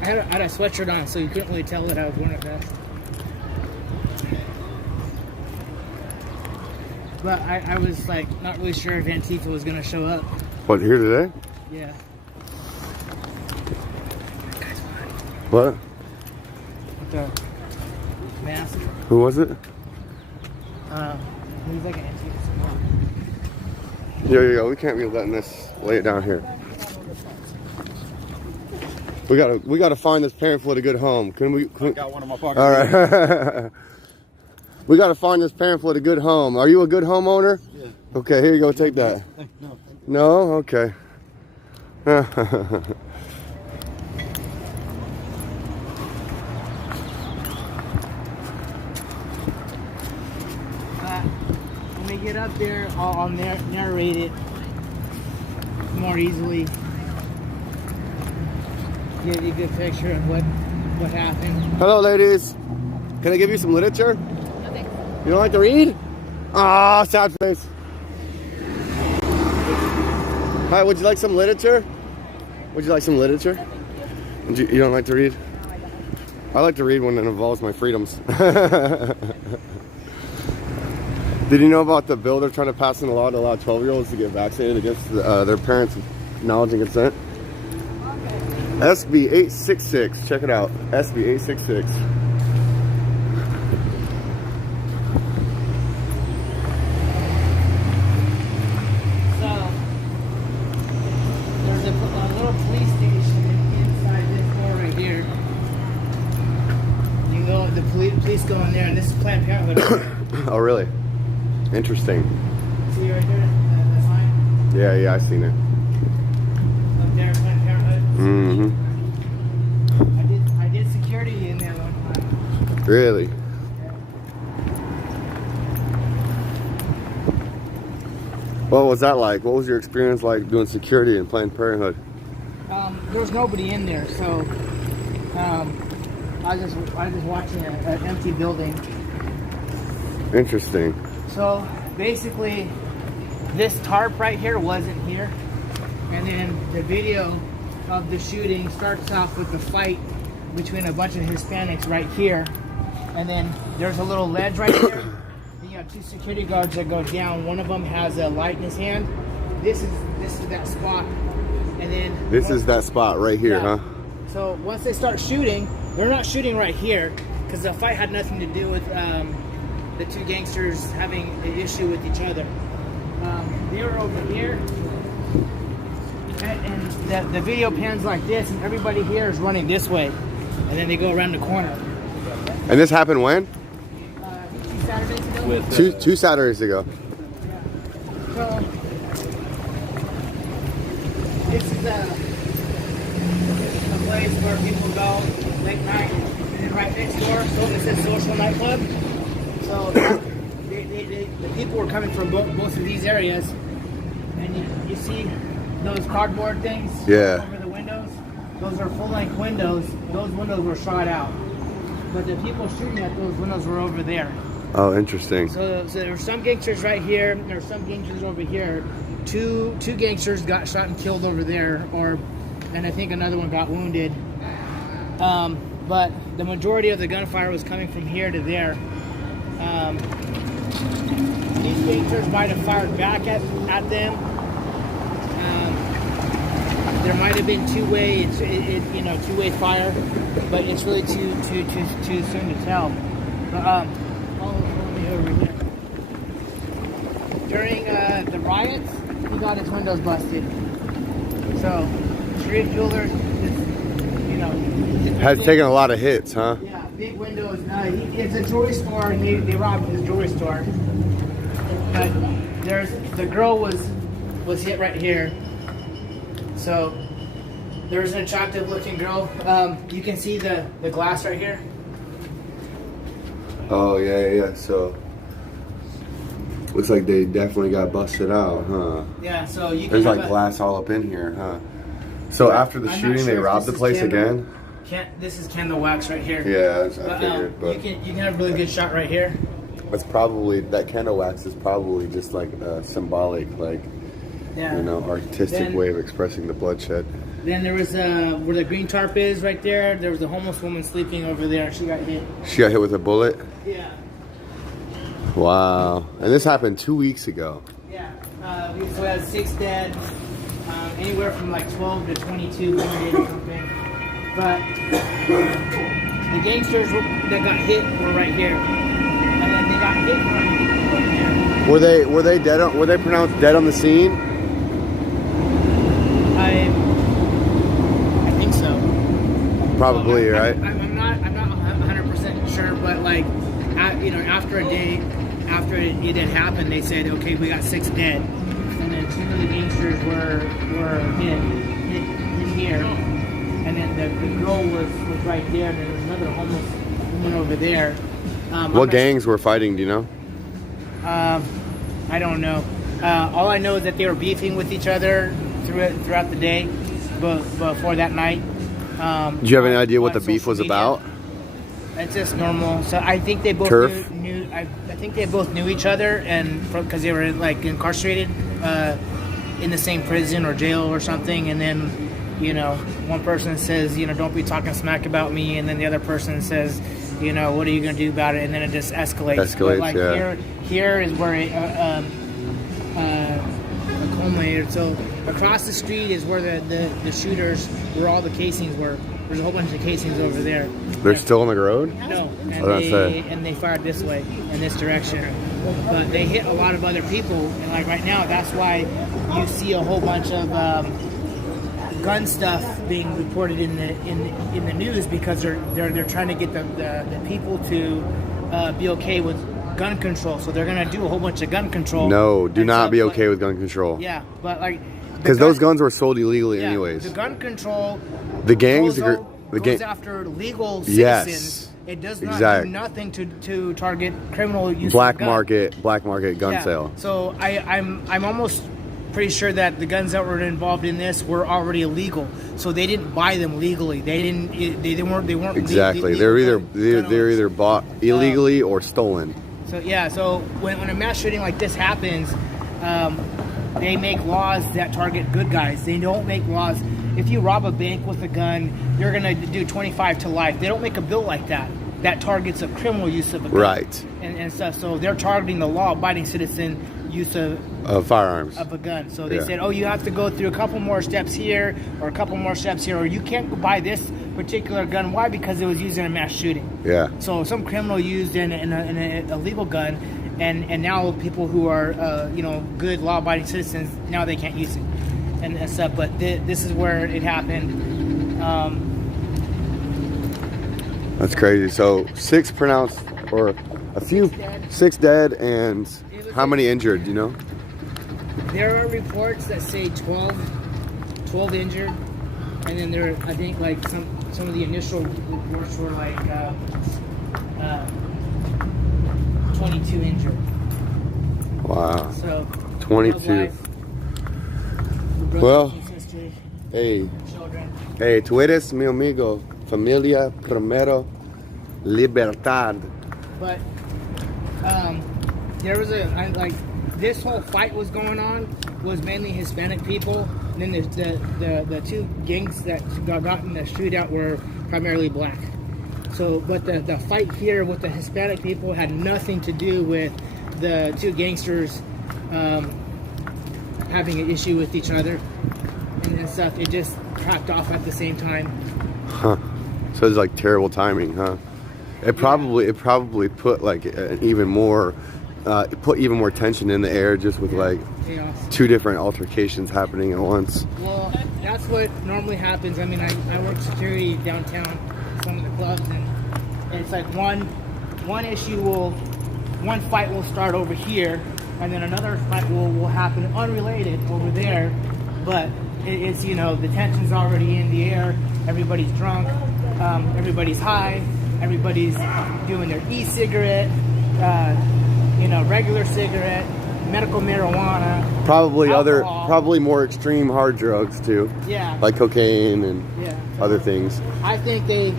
I had a sweatshirt on, so you couldn't really tell that I was wearing a vest. But I was like not really sure if Antifa was gonna show up. What, here today? Yeah. What? With the mask. Who was it? He's like an Antifa. Yo, we can't be letting this lay it down here. We gotta find this parent a good home. Can I got one in my pocket. All right. We gotta find this parent a good home. Are you a good homeowner? Yeah. Okay, here you go. Take that. No. No? Okay. When we get up there, I'll narrate it more easily. Give you a good picture of what happened. Hello, ladies. Can I give you some literature? You don't like to read? Ah, sad face. Hi, would you like some literature? Would you like some literature? You don't like to read? I like to read when it involves my freedoms. Did you know about the bill they're trying to pass in a law to allow 12-year-olds to get vaccinated against their parents' knowledge and consent? SB 866. Check it out. SB 866. Police go in there, and this is Planned Parenthood. Oh, really? Interesting. See right there, the sign? Yeah, I seen it. Mm-hmm. I did security in there one time. Really? What was that like? What was your experience like doing security in Planned Parenthood? There was nobody in there, so I was just watching an empty building. Interesting. So basically, this tarp right here wasn't here, and then the video of the shooting starts off with a fight between a bunch of Hispanics right here, and then there's a little ledge right there. And you have two security guards that go down. One of them has a light in his hand. This is that spot, and then this is that spot right here, yeah. huh? So once they start shooting, they're not shooting right here because the fight had nothing to do with the two gangsters having an issue with each other. They were over here, and the video pans like this, and everybody here is running this way, and then they go around the corner. And this happened when? 2 Saturdays ago. Two Saturdays ago. So this is a place where people go late night, and then right next door, so it says social nightclub. So the people were coming from both of these areas, and you see those cardboard things over the windows. Those are full-length windows. Those windows were shot out, but the people shooting at those windows were over there. Oh, interesting. So there were some gangsters right here. There were some gangsters over here. Two gangsters got shot and killed over there, and I think another one got wounded. But the majority of the gunfire was coming from here to there. These gangsters might have fired back at them. There might have been two-way fire, but it's really too soon to tell. But follow me over here. During the riots, he got his windows busted. So Sharif Jewelers, has taken a lot of hits, huh? Yeah, big windows. It's a jewelry store, and they robbed his jewelry store. But the girl was hit right here. So there's an attractive looking girl. You can see the glass right here. Oh yeah. So looks like they definitely got busted out, huh? Yeah. So you can there's like glass all up in here, huh? So after the shooting, they robbed the place again. This is candle wax right here. Yeah, I figured. But you can have a really good shot right here. It's probably that candle wax is probably just like a symbolic, artistic way of expressing the bloodshed. Then there was where the green tarp is right there. There was a homeless woman sleeping over there. She got hit. She got hit with a bullet? Yeah. Wow. And this happened 2 weeks ago. Yeah. We had 6 dead, anywhere from like 12 to 22 wounded or something. But the gangsters that got hit were right here, and then they got hit from there. Were they dead? Were they pronounced dead on the scene? I think so. Probably, right? I'm not 100% sure, but like, after a day after it had happened, they said, okay, we got 6 dead, and then 2 of the gangsters were hit here, and then the girl was right there, and then there was another homeless woman over there. What gangs were fighting? Do you know? I don't know. All I know is that they were beefing with each other throughout the day, before that night. Do you have any idea what the beef was about? It's just normal. So I think they both knew. I think they both knew each other, and because they were like incarcerated in the same prison or jail or something, and then one person says, don't be talking smack about me, and then the other person says, what are you going to do about it, and then it just escalates. But like here is where it culminated. So across the street is where the shooters, where all the casings were. There's a whole bunch of casings over there. They're still on the road? No, and they fired this way, in this direction. But they hit a lot of other people, and like right now, that's why you see a whole bunch of gun stuff being reported in the news, because they're trying to get the people to be okay with gun control. So they're gonna do a whole bunch of gun control. No, do not be okay with gun control. Yeah, but like because those guns were sold illegally anyways. The gun control. The gangs goes after legal citizens. Yes. It does not do nothing to target criminal use black of gun. market gun sale. So I'm almost pretty sure that the guns that were involved in this were already illegal. So they didn't buy them legally. They weren't exactly. They're either bought illegally or stolen. So yeah. So when a mass shooting like this happens, they make laws that target good guys. They don't make laws. If you rob a bank with a gun, you're gonna do 25 to life. They don't make a bill like that targets a criminal use of a gun. Right. And stuff. So they're targeting the law-abiding citizen use of firearms of a gun. So they said, oh, you have to go through a couple more steps here, or a couple more steps here, or you can't buy this particular gun. Why? Because it was used in a mass shooting. Yeah. So some criminal used in a illegal gun, and now people who are good law-abiding citizens, now they can't use it and stuff. But this is where it happened. That's crazy. So 6 pronounced, or six dead, and how many injured? You know? There are reports that say 12 injured, and then there, I think, like some of the initial reports were like 22 injured. Wow. So 22. Well, hey, tú eres mi amigo. Familia primero, libertad. But there was this whole fight was going on was mainly Hispanic people. And then the two gangs that got in the shootout were primarily black. So, but the fight here with the Hispanic people had nothing to do with the two gangsters having an issue with each other and stuff. It just cracked off at the same time. Huh. So it's like terrible timing, huh? It probably put like even more tension in the air just with like chaos. 2 different altercations happening at once. Well, that's what normally happens. I mean, I work security downtown, some of the clubs, and it's like one fight will start over here, and then another fight will happen unrelated over there, but it's the tension's already in the air. Everybody's drunk, everybody's high, everybody's doing their e-cigarette, regular cigarette, medical marijuana, probably more extreme hard drugs too. Yeah. Like cocaine and other things. I think if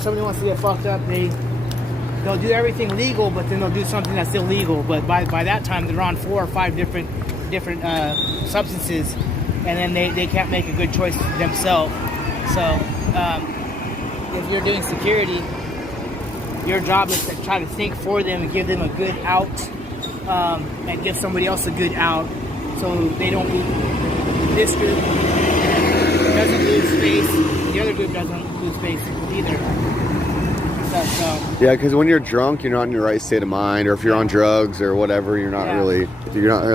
somebody wants to get fucked up, they'll do everything legal, but then they'll do something that's illegal. But by that time, they're on 4 or 5 different substances, and then they can't make a good choice themselves. So if you're doing security, your job is to try to think for them and give them a good out, and give somebody else a good out, so they don't lose. This group doesn't lose space. The other group doesn't lose space either. Yeah, because when you're drunk, you're not in your right state of mind, or if you're on drugs or whatever, you're not really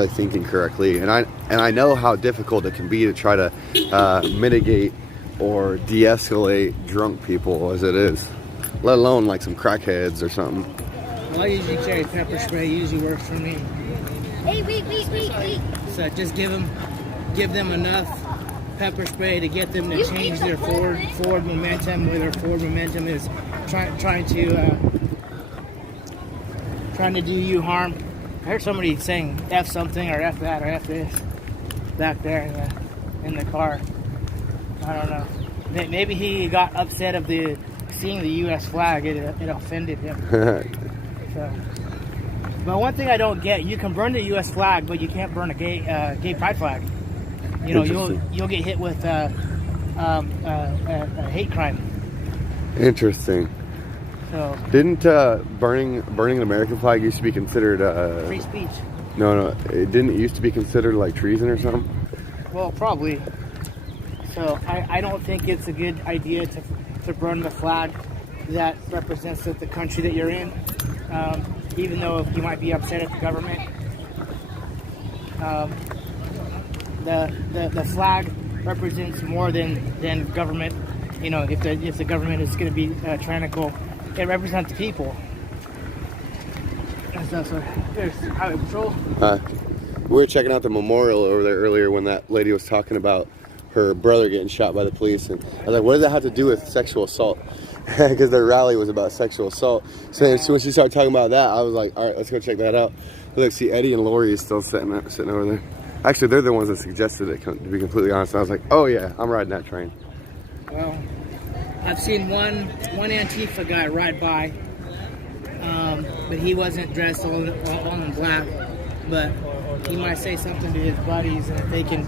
thinking correctly. And I know how difficult it can be to try to mitigate or de-escalate drunk people as it is, let alone like some crackheads or something. Well, I usually carry pepper spray. Usually works for me. Hey, wait. So just give them enough pepper spray to get them to change their forward momentum, where their forward momentum is trying to do you harm. I heard somebody saying F something or F that or F this back there in the car. I don't know. Maybe he got upset of seeing the U.S. flag. It offended him. But one thing I don't get, you can burn the U.S. flag, but you can't burn a gay pride flag. You'll get hit with a hate crime. Interesting. So didn't burning an American flag used to be considered free speech? No, it didn't. It used to be considered like treason or something. Well, probably. So I don't think it's a good idea to burn the flag that represents the country that you're in, even though you might be upset at the government. The flag represents more than government. If the government is going to be tyrannical, it represents the people. stuff. So there's highway patrol. We were checking out the memorial over there earlier when that lady was talking about her brother getting shot by the police, and I was like, what does that have to do with sexual assault? Because their rally was about sexual assault. So as soon as she started talking about that, I was like, all right, let's go check that out. Look, see, Eddie and Lori is still sitting over there. Actually, they're the ones that suggested it, to be completely honest. I was like, oh yeah, I'm riding that train. Well, I've seen one Antifa guy ride by, but he wasn't dressed all in black. But he might say something to his buddies, and if they can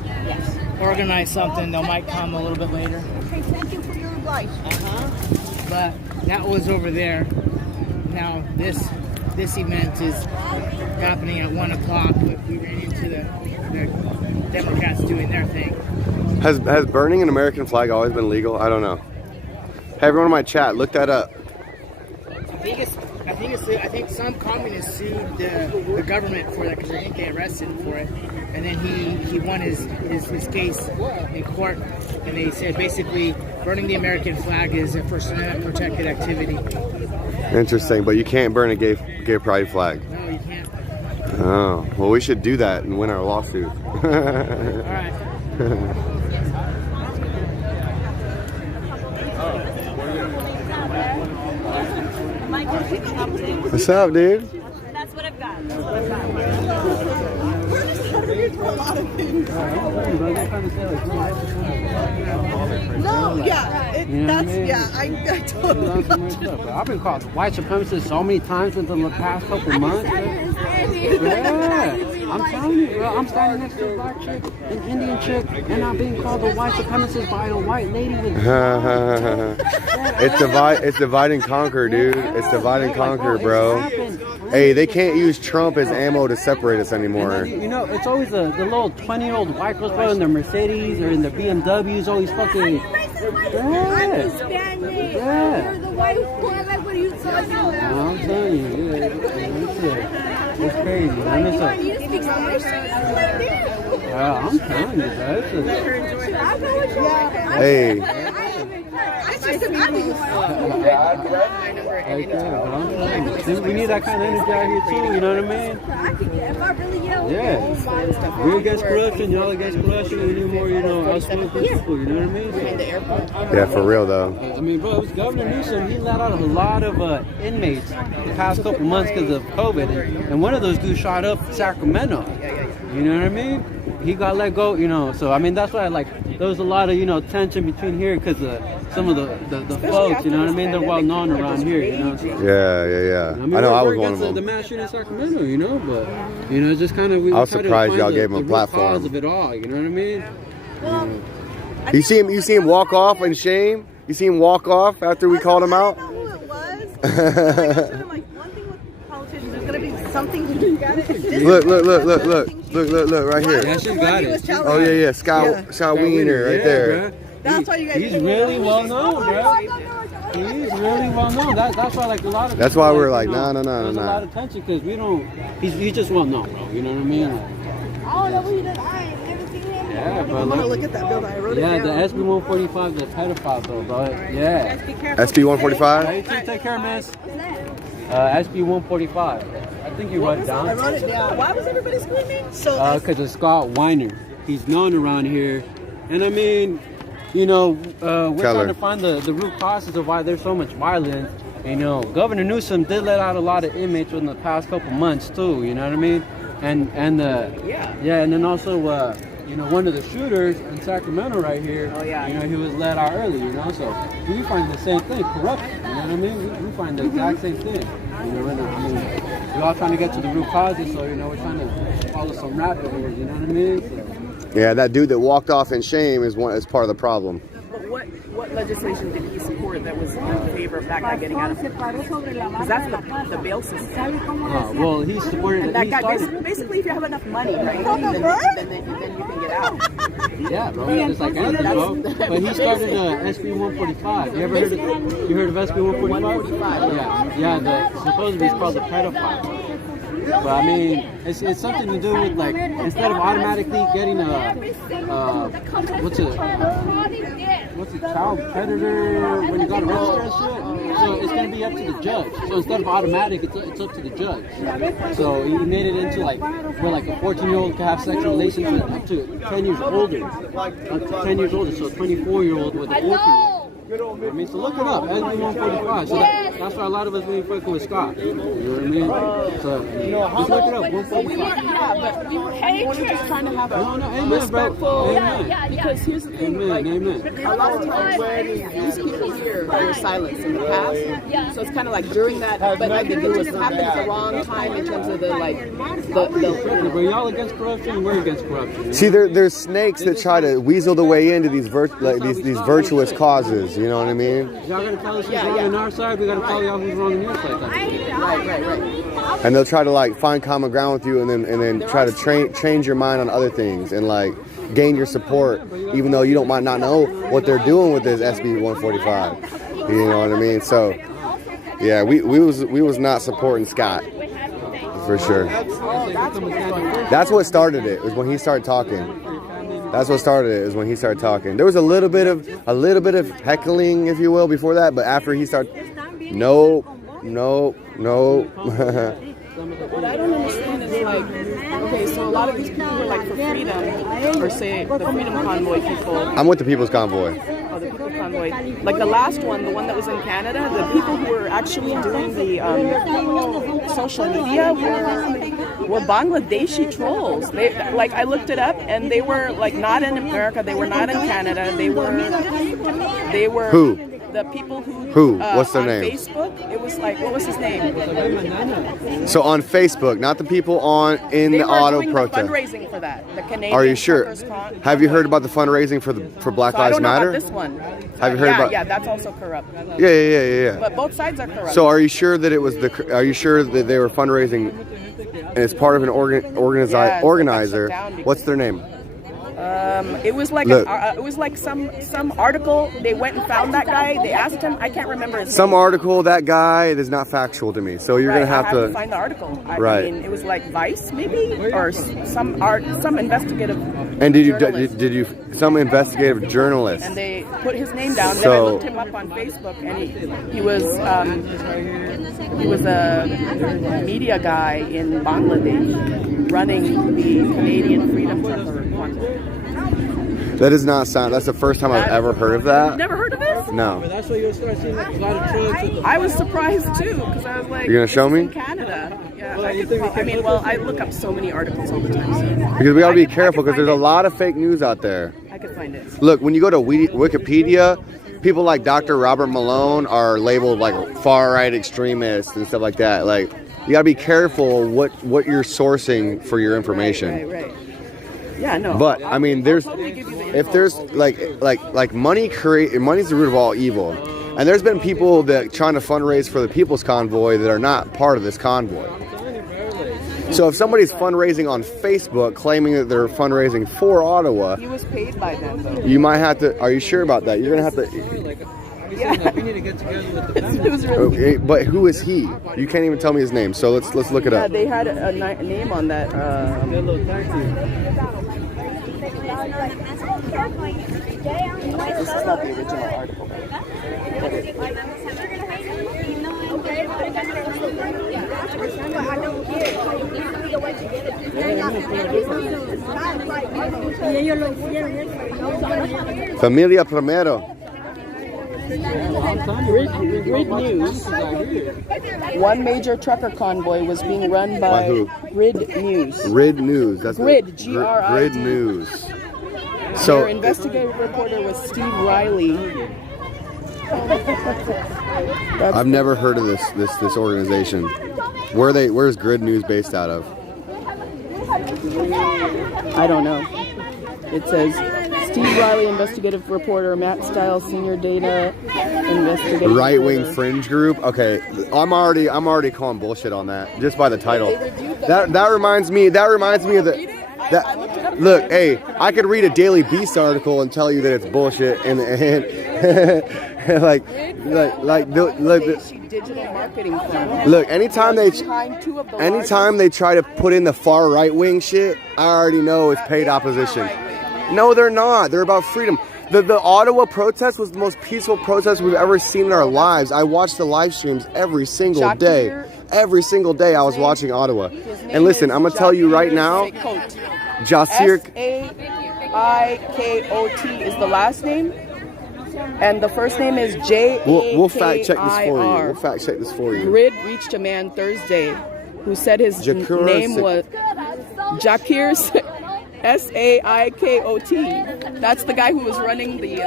organize something, they might come a little bit later. Okay, thank you for your advice. But that was over there. Now this event is happening at 1 o'clock, but we ran into the Democrats doing their thing. Has burning an American flag always been legal? I don't know. Hey, everyone in my chat, look that up. I think some communists sued the government for that because they didn't get arrested for it, and then he won his case in court, and they said basically burning the American flag is a First Amendment protected activity. Interesting, but you can't burn a gay pride flag. No, you can't. Oh, well, we should do that and win our lawsuit. All right. What's up, dude? That's what I've got. No, I totally. I've been called white supremacist so many times within the past couple months. Yeah, I'm telling you, bro. I'm standing next to a black chick, an Indian chick, and I'm being called a white supremacist by a white lady with. It's divide and conquer, dude. It's divide and conquer, bro. Hey, they can't use Trump as ammo to separate us anymore. You know, it's always the little 20-year-old white girls, bro, in their Mercedes or in their BMWs, always fucking. I'm Hispanic. You're the white one. Like, what are you talking about? I'm telling you, it's crazy. I miss You need to speak Spanish. I'm telling you, bro. Hey. We need that kind of energy out here too, you know what I mean? Yeah. We're against corruption, y'all against corruption, we need more, outspoken people, you know what I mean? Yeah, for real though. I mean, bro, it was Governor Newsom, he let out a lot of inmates the past couple months because of COVID, and one of those dudes shot up Sacramento, you know what I mean? He got let go, so I mean, that's why there was a lot of, tension between here because some of the folks, you know what I mean? They're well known around here, Yeah. I mean, I know I was one of them. The mass shooting in Sacramento, but it's just kind of. I was surprised y'all gave him a platform. Cause of it all, you know what I mean? You see him walk off in shame. You see him walk off after we called him out. I don't know who it was. Like one thing with politicians, there's gonna be something to do. Look right here. Yeah, she got it. Oh yeah, Sky Wiener right there. Bro. That's why you guys. He's really well known, bro. He's really well known. That's why, a lot of. That's why we're like, no. There's a lot of tension because we don't. He's just well known, bro. You know what I mean? I don't know who he does. I ain't never seen him. Yeah, bro. I'm gonna look at that bill. I wrote it down. Yeah, the SB 145, the pedophile bill, bro. Yeah. SB 145. Hey, take care, miss. SB 145. I think you wrote it down. I wrote it down. Why was everybody screaming? Because of Scott Weiner. He's known around here, and I mean. We're trying to find the root causes of why there's so much violence. And, Governor Newsom did let out a lot of inmates in the past couple months too. You know what I mean? And then also one of the shooters in Sacramento right here. Oh yeah. He was let out early. So we find the same thing, corruption. You know what I mean? We find the exact same thing. We're all trying to get to the root causes. So we're trying to follow some rabbit holes. You know what I mean? So, yeah, that dude that walked off in shame is part of the problem. But what legislation did he support that was in favor of that guy getting out of it? Because that's the bail system. Well, he supported and that guy basically, if you have enough money, right, then you can get out. Yeah, bro, just like Anthony, bro. But he started SB 145. You heard of SB 145? Yeah, supposedly it's called the pedophile. But I mean, it's something to do with like instead of automatically getting what's a child predator when you got arrested and shit. So it's gonna be up to the judge. So instead of automatic, it's up to the judge. So he made it into like where like a 14-year-old can have sexual relations up to 10 years older. Up to 10 years older, so a 24-year-old with a 14-year-old. I mean, so look it up, SB 145. So that's why a lot of us really fucking with Scott. You know what I mean? So just look it up, 145. We were just trying to have a respectful. Because here's the thing, like, a lot of times when these people here are silenced in the past, so it's kind of like during that, but I think it just happened at the wrong time in terms of the But y'all against corruption, we're against corruption. See, there's snakes that try to weasel their way into these these virtuous causes. You know what I mean? Y'all gotta tell us who's wrong on our side. We gotta tell y'all who's wrong on your side. Right. And they'll try to like find common ground with you, and then try to change your mind on other things, and like gain your support, even though you might not know what they're doing with this SB 145. You know what I mean? So yeah, we was not supporting Scott for sure. That's what started it. Was when he started talking. That's what started it. Is when he started talking. There was a little bit of heckling, if you will, before that, but after he started, no. What I don't understand is like, okay, so a lot of these people were like for freedom, or say the Freedom Convoy people. I'm with the People's Convoy. Oh, the People's Convoy. Like the last one, the one that was in Canada, the people who were actually doing the social media were Bangladeshi trolls. They, like, I looked it up, and they were like not in America, they were not in Canada, they were Who? The people who what's their name? Facebook. It was like, what was his name? So on Facebook, not the people in the auto protest. Fundraising for that. The Canadian. Are you sure? Have you heard about the fundraising for Black Lives Matter? I don't know about this one. Have you heard about? Yeah, that's also corrupt. Yeah. But both sides are corrupt. So are you sure that it was Are you sure that they were fundraising, and it's part of an organizer? What's their name? It was like some article. They went and found that guy. They asked him. I can't remember his name. Some article. That guy is not factual to me. So you're gonna have to find the article. I mean, it was like Vice, maybe, or some investigative. And did you some investigative journalist? And they put his name down. Then I looked him up on Facebook, and he was a media guy in Bangladesh running the Canadian Freedom Convoy. That does not sound. That's the first time I've ever heard of that. Never heard of this? No. That's why you'll start seeing like a lot of trucks. I was surprised too, because I was like, "You're gonna show me?" In Canada. Yeah. I look up so many articles all the time. So. Because we gotta be careful, because there's a lot of fake news out there. I could find it. Look, when you go to Wikipedia, people like Dr. Robert Malone are labeled like far-right extremists and stuff like that. Like, you gotta be careful what you're sourcing for your information. Right. Yeah, no. But I mean, if there's like money's the root of all evil, and there's been people that trying to fundraise for the People's Convoy that are not part of this convoy. So if somebody's fundraising on Facebook claiming that they're fundraising for Ottawa, he was paid by them though. You might have to. Are you sure about that? You're gonna have to. Yeah. We need to get together with the family. Okay, but who is he? You can't even tell me his name. So let's look it up. Yeah, they had a name on that. This is not the original article. Familia Primero. Grid News. One major trucker convoy was being run by who? Grid News. Grid News. That's Grid. GRID. Grid News. So, their investigative reporter was Steve Riley. I've never heard of this organization. Where's Grid News based out of? I don't know. It says Steve Riley, investigative reporter, Matt Stiles, senior data investigative. Right-wing fringe group. Okay, I'm already calling bullshit on that just by the title. That reminds me of the. Look, hey, I could read a Daily Beast article and tell you that it's bullshit, and like digital marketing firm. look, anytime they try to put in the far right wing shit, I already know it's paid opposition. No, they're not. They're about freedom. The Ottawa protest was the most peaceful protest we've ever seen in our lives. I watched the live streams every single day. Every single day I was watching Ottawa. And listen, I'm going to tell you right now, Jasir Saikot is the last name, and the first name is Jakir. We'll fact check this for you. We'll fact check this for you. Grid reached a man Thursday who said his name was Jakir Saikot. That's the guy who was running the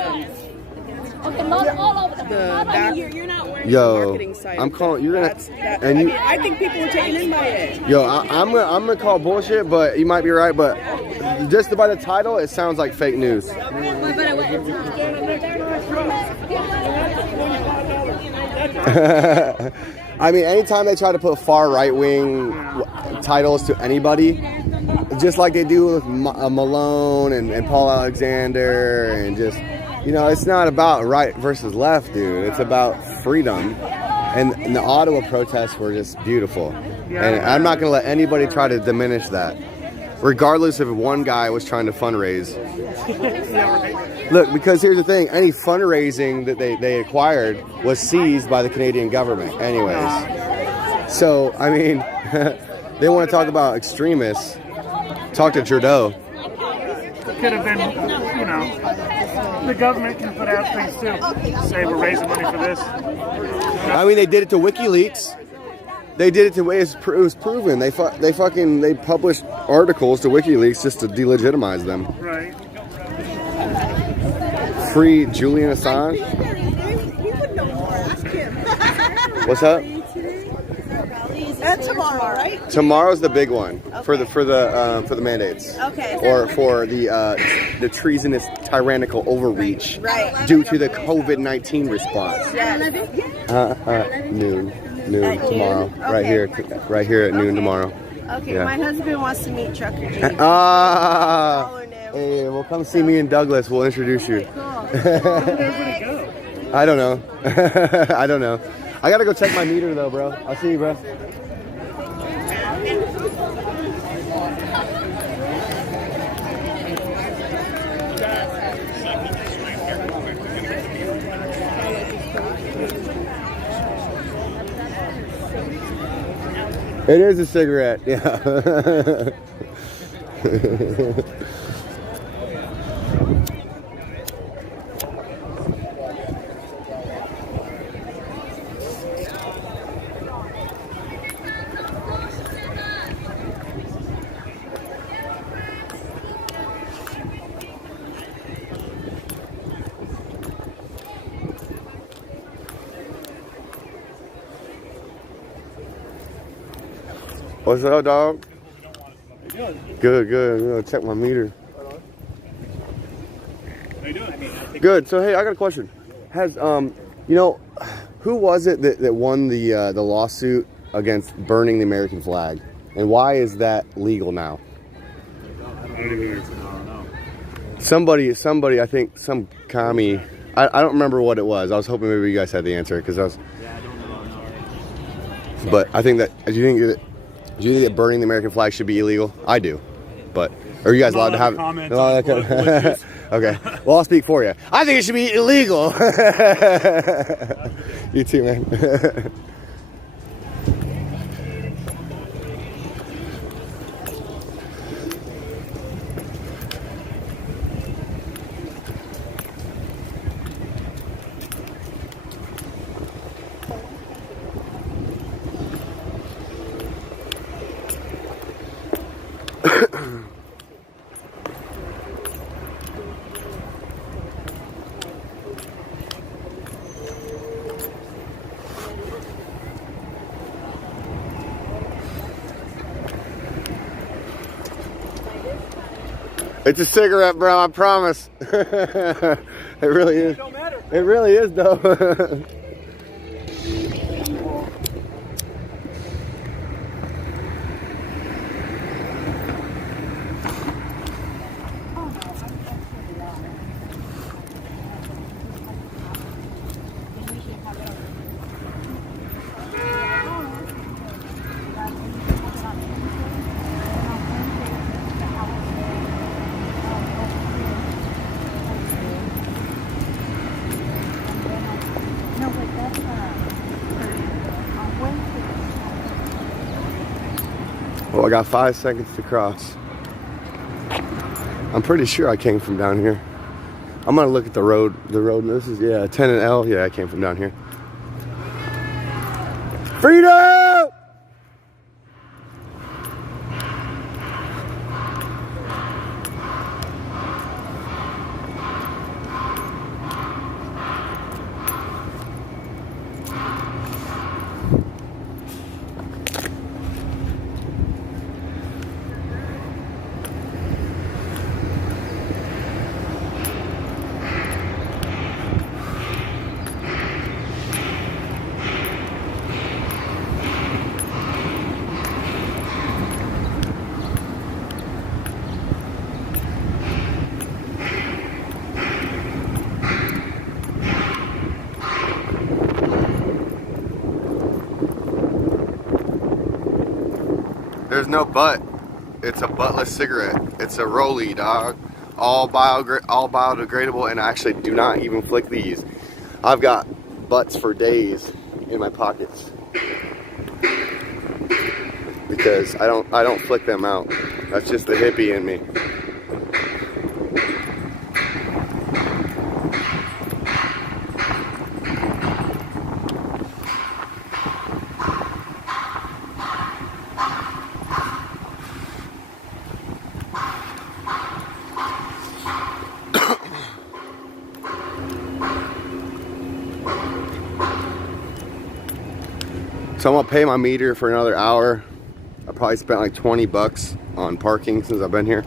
marketing site. I'm calling. You're gonna. I think people were taken in by it. Yo, I'm gonna call bullshit, but you might be right. But just by the title, it sounds like fake news. I mean, anytime they try to put far right wing titles to anybody, just like they do with Malone and Paul Alexander, and just, you know, it's not about right versus left, dude. It's about freedom. And the Ottawa protests were just beautiful. And I'm not going to let anybody try to diminish that, regardless if one guy was trying to fundraise. Look, because here's the thing, any fundraising that they acquired was seized by the Canadian government anyways. So, I mean, they want to talk about extremists. Talk to Trudeau. It could have been, you know, the government can put out things too. Say we're raising money for this. I mean, they did it to WikiLeaks. They did it to it was proven. They published articles to WikiLeaks just to delegitimize them. Right. Free Julian Assange. What's up? And tomorrow, right? Tomorrow's the big one for the mandates. Okay. Or for the treasonous, tyrannical overreach due to the COVID-19 response. Noon tomorrow. Okay. Right here at noon tomorrow. Okay. Yeah. My husband wants to meet Trucker G. Hey, well, come see me in Douglas. We'll introduce you. I don't know. I don't know. I gotta go check my meter though, bro. I'll see you, bro. It is a cigarette, yeah. What's up, dog? Good. I'm gonna check my meter. How you doing? Good. So hey, I got a question. Has you know, who was it that won the lawsuit against burning the American flag, and why is that legal now? Somebody, I think some commie. I don't remember what it was. I was hoping maybe you guys had the answer because I was. Yeah, I don't know. But I think that do you think that burning the American flag should be illegal? I do, but are you guys allowed to have? Okay, well I'll speak for you. I think it should be illegal. You too, man. It's a cigarette, bro, I promise. It really is. It really is, though. Cool, I got 5 seconds to cross. I'm pretty sure I came from down here. I'm gonna look at the road. The road, this is, yeah, 10 and L. Yeah, I came from down here. Freedom! There's no butt. It's a buttless cigarette. It's a rollie, dog. All biodegradable, and I actually do not even flick these. I've got butts for days in my pockets because I don't flick them out. That's just the hippie in me. So I'm gonna pay my meter for another hour. I probably spent like 20 bucks on parking since I've been here.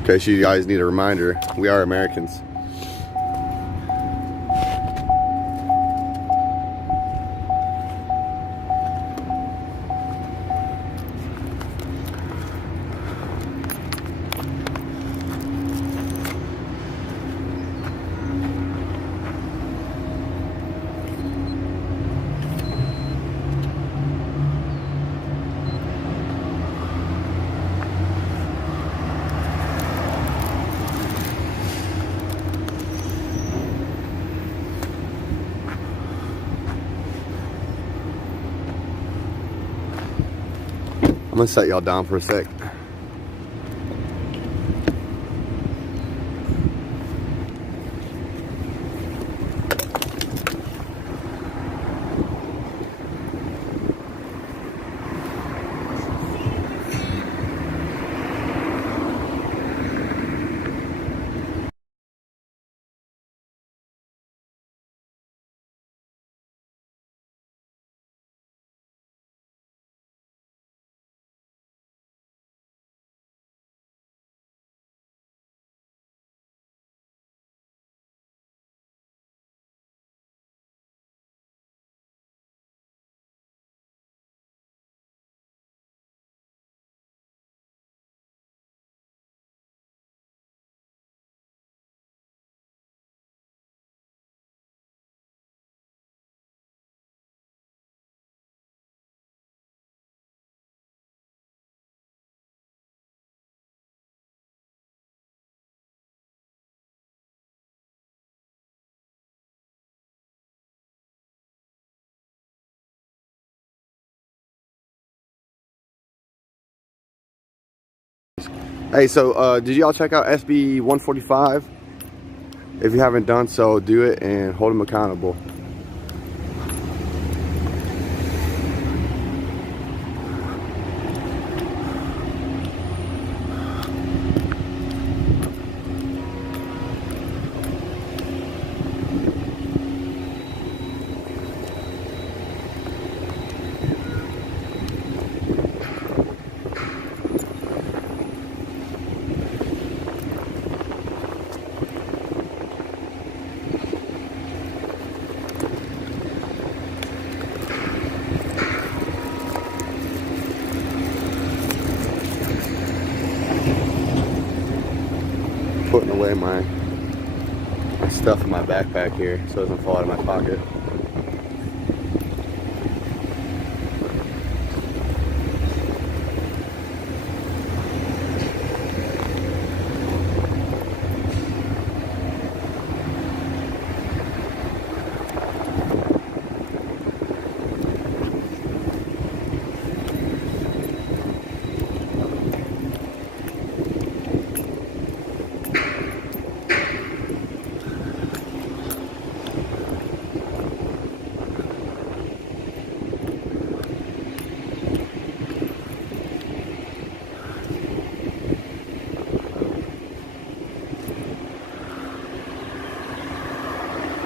In case you guys need a reminder, we are Americans. I'm gonna set y'all down for a sec. Hey, so did y'all check out SB 145? If you haven't done so, do it and hold them accountable. Putting away my stuff in my backpack here so it doesn't fall out of my pocket.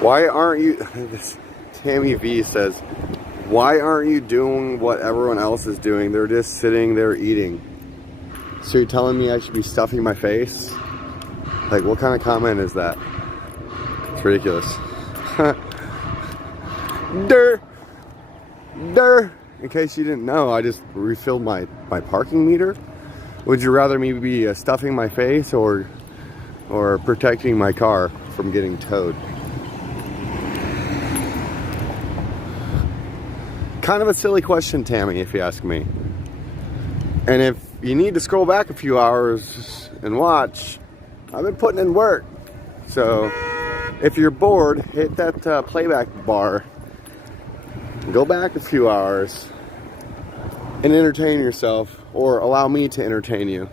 Why aren't you, this Tammy V says, why aren't you doing what everyone else is doing? They're just sitting there eating. So you're telling me I should be stuffing my face? Like, what kind of comment is that? It's ridiculous. Durr! Durr! In case you didn't know, I just refilled my parking meter. Would you rather me be stuffing my face or protecting my car from getting towed? Kind of a silly question, Tammy, if you ask me. And if you need to scroll back a few hours and watch, I've been putting in work. So if you're bored, hit that playback bar, go back a few hours and entertain yourself, or allow me to entertain you.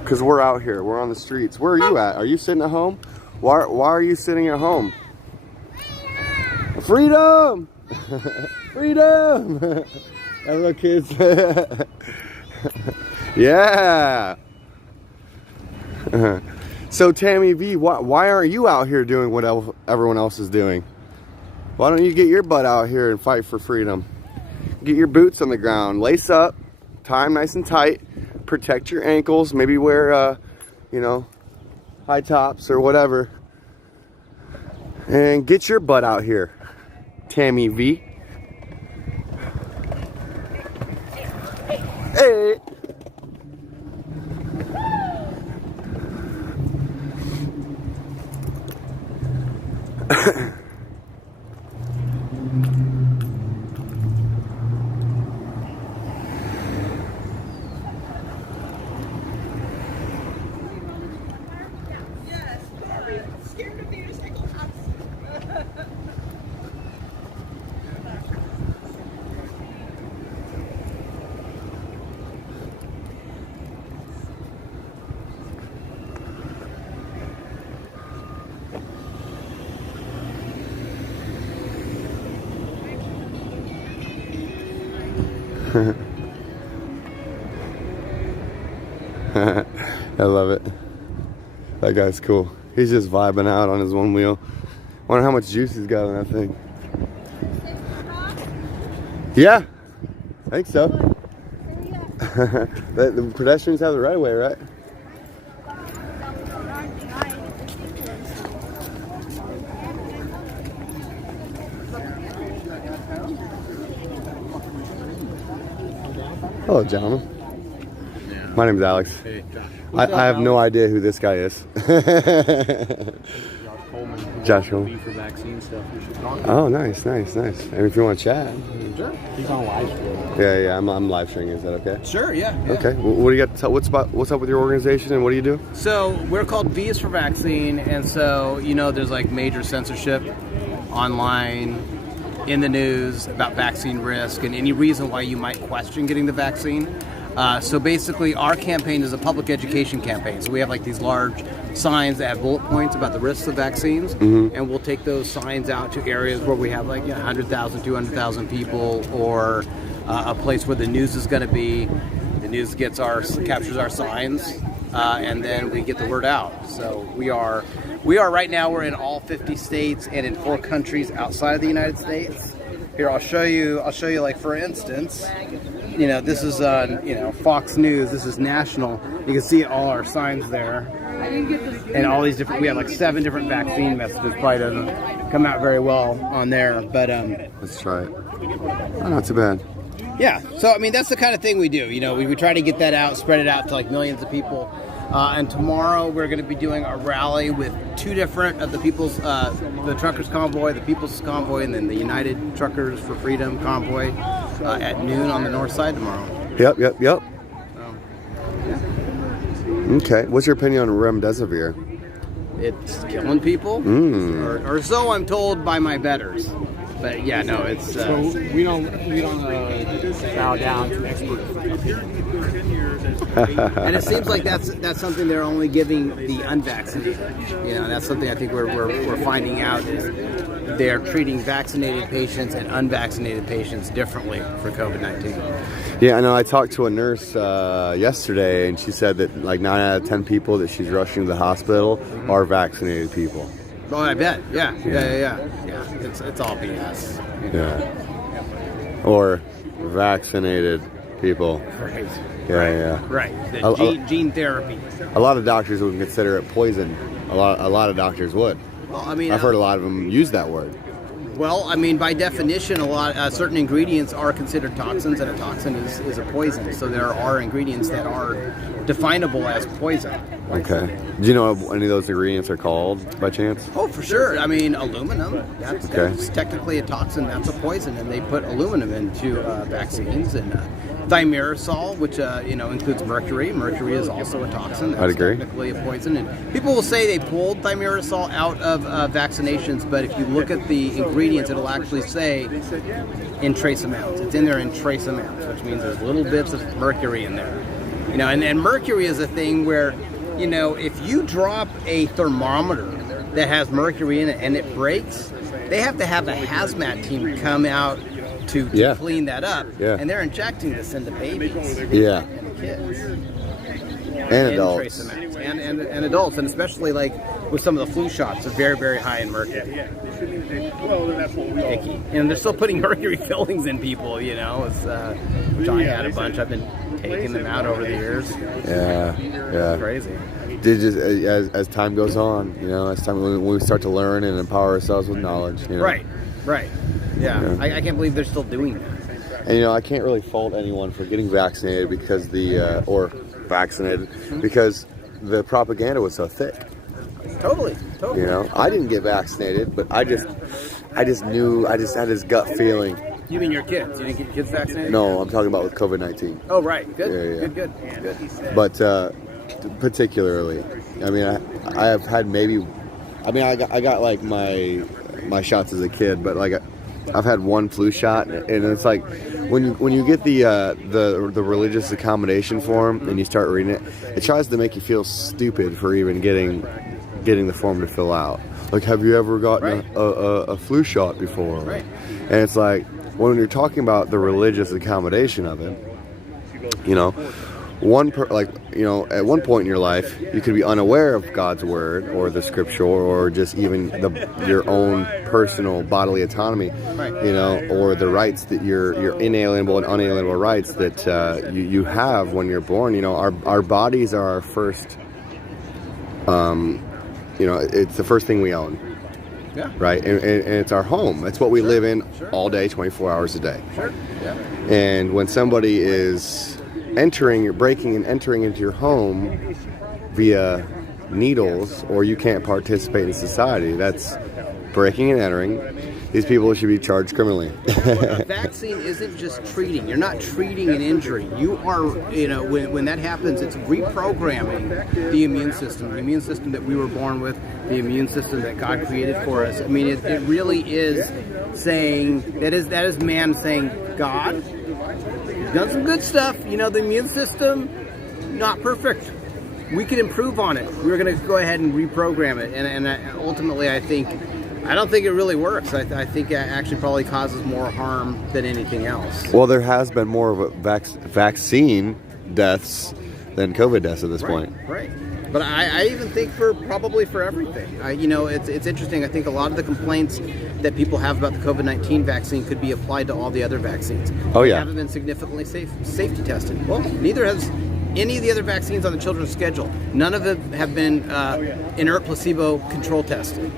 Because we're out here, we're on the streets. Where are you at? Are you sitting at home? Why are you sitting at home? Freedom! Freedom! Hello, kids. Yeah! So, Tammy V, why aren't you out here doing what everyone else is doing? Why don't you get your butt out here and fight for freedom? Get your boots on the ground, lace up, tie them nice and tight, protect your ankles, maybe wear, you know, high tops or whatever. And get your butt out here, Tammy V. Hey! I love it. That guy's cool. He's just vibing out on his one wheel. Wonder how much juice he's got on that thing. Yeah, I think so. The pedestrians have the right of way, right? Hello, gentlemen. My name is Alex. Hey, Josh. I have no idea who this guy is. Josh Coleman. For vaccine stuff, we should talk. Oh, nice. And if you want to chat. Sure. He's on live stream. Yeah, I'm live streaming. Is that okay? Sure, yeah. Okay. What do you got to tell? What's up with your organization and what do you do? So we're called V is for Vaccine, and so there's like major censorship online, in the news about vaccine risk and any reason why you might question getting the vaccine. So basically, our campaign is a public education campaign. So we have like these large signs that have bullet points about the risks of vaccines, and we'll take those signs out to areas where we have like 100,000, 200,000 people, or a place where the news is going to be. The news captures our signs, and then we get the word out. So we are right now. We're in all 50 states and in 4 countries outside of the United States. Here, I'll show you. Like for instance. This is on, Fox News. This is national. You can see all our signs there. And all these different, we have like 7 different vaccine messages. Probably doesn't come out very well on there, but let's try it. Oh, not too bad. Yeah. So, that's the kind of thing we do. We try to get that out, spread it out to like millions of people. And tomorrow we're going to be doing a rally with 2 different of the the Truckers Convoy, the People's Convoy, and then the United Truckers for Freedom Convoy at noon on the north side tomorrow. Yep. Okay. What's your opinion on remdesivir? It's killing people, or so I'm told by my betters. But yeah, no, it's. So we don't bow down to experts. And it seems like that's something they're only giving the unvaccinated. That's something I think we're finding out. they're treating vaccinated patients and unvaccinated patients differently for COVID-19. Yeah, I know. I talked to a nurse yesterday, and she said that like 9 out of 10 people that she's rushing to the hospital are vaccinated people. Oh, I bet. Yeah. It's all BS. Yeah. Or vaccinated people. Right. Yeah. Right. The gene therapy. A lot of doctors would consider it poison. A lot of doctors would. Well, I mean, I've heard a lot of them use that word. Well, I mean, by definition, certain ingredients are considered toxins, and a toxin is a poison. So there are ingredients that are definable as poison. Okay. Do you know what any of those ingredients are called, by chance? Oh, for sure. I mean, aluminum. That's technically a toxin. That's a poison, and they put aluminum into vaccines. And thimerosal, which includes mercury. Mercury is also a toxin. That's technically a poison. And people will say they pulled thimerosal out of vaccinations, but if you look at the ingredients, it'll actually say in trace amounts. It's in there in trace amounts, which means there's little bits of mercury in there. And mercury is a thing where, if you drop a thermometer that has mercury in it and it breaks, they have to have a hazmat team come out to clean that up. Yeah. And they're injecting this into babies. Yeah. And kids. And adults. Trace amounts. And adults. And especially like with some of the flu shots, are very, very high in mercury. Icky. And they're still putting mercury fillings in people, It's, which I had a bunch. I've been taking them out over the years. Yeah. It's crazy. As time goes on, when we start to learn and empower ourselves with knowledge. Right. Yeah. I can't believe they're still doing that. And I can't really fault anyone for getting vaccinated because because the propaganda was so thick. Totally. I didn't get vaccinated, but I just knew. I just had this gut feeling. You mean your kids? You didn't get kids vaccinated? No, I'm talking about with COVID-19. Oh, right. Good. Good. But particularly, I mean, I have had I got like my shots as a kid, but like I've had one flu shot, and it's like when you get the religious accommodation form and you start reading it, it tries to make you feel stupid for even getting the form to fill out. Like, have you ever gotten a flu shot before? Right. And it's like when you're talking about the religious accommodation of it, at one point in your life, you could be unaware of God's word or the scripture or just even your own personal bodily autonomy, or the rights that your inalienable and unalienable rights that you have when you're born. Our bodies are our first. It's the first thing we own. Yeah. Right, and it's our home. It's what we live in all day, 24 hours a day. Sure. Yeah. And when somebody is breaking and entering into your home via needles, or you can't participate in society, that's breaking and entering. These people should be charged criminally. A vaccine isn't just treating. You're not treating an injury. You are, when that happens, it's reprogramming the immune system that we were born with, the immune system that God created for us. I mean, it really is saying, that is man saying, God, you've done some good stuff. The immune system, not perfect. We could improve on it. We're going to go ahead and reprogram it. And ultimately, I don't think it really works. I think it actually probably causes more harm than anything else. Well, there has been more of a vaccine deaths than COVID deaths at this point. Right. But I even think probably for everything. It's interesting. I think a lot of the complaints that people have about the COVID-19 vaccine could be applied to all the other vaccines. Oh, yeah. They haven't been significantly safety tested. Well, neither has any of the other vaccines on the children's schedule. None of them have been inert placebo control tested.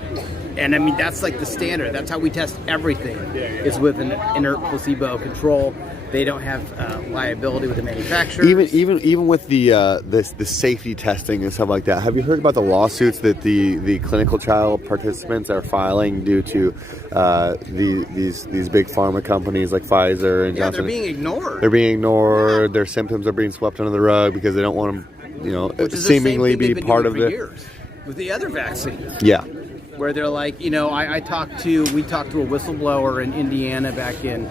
And I mean, that's like the standard. That's how we test everything, is with an inert placebo control. They don't have liability with the manufacturers. Even with the safety testing and stuff like that. Have you heard about the lawsuits that the clinical trial participants are filing due to these big pharma companies like Pfizer and Johnson? They're being ignored. They're being ignored. Their symptoms are being swept under the rug because they don't want them, seemingly be part of it. Years with the other vaccines. Yeah. Where they're like, we talked to a whistleblower in Indiana back in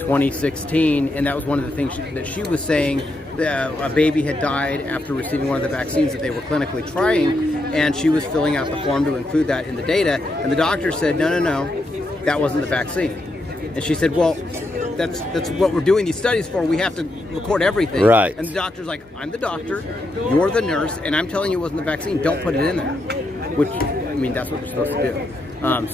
2016, and that was one of the things that she was saying. A baby had died after receiving one of the vaccines that they were clinically trying, and she was filling out the form to include that in the data. And the doctor said, no, that wasn't the vaccine. And she said, well, that's what we're doing these studies for. We have to record everything. Right. And the doctor's like, I'm the doctor, you're the nurse, and I'm telling you it wasn't the vaccine. Don't put it in there. Which, I mean, that's what we're supposed to do.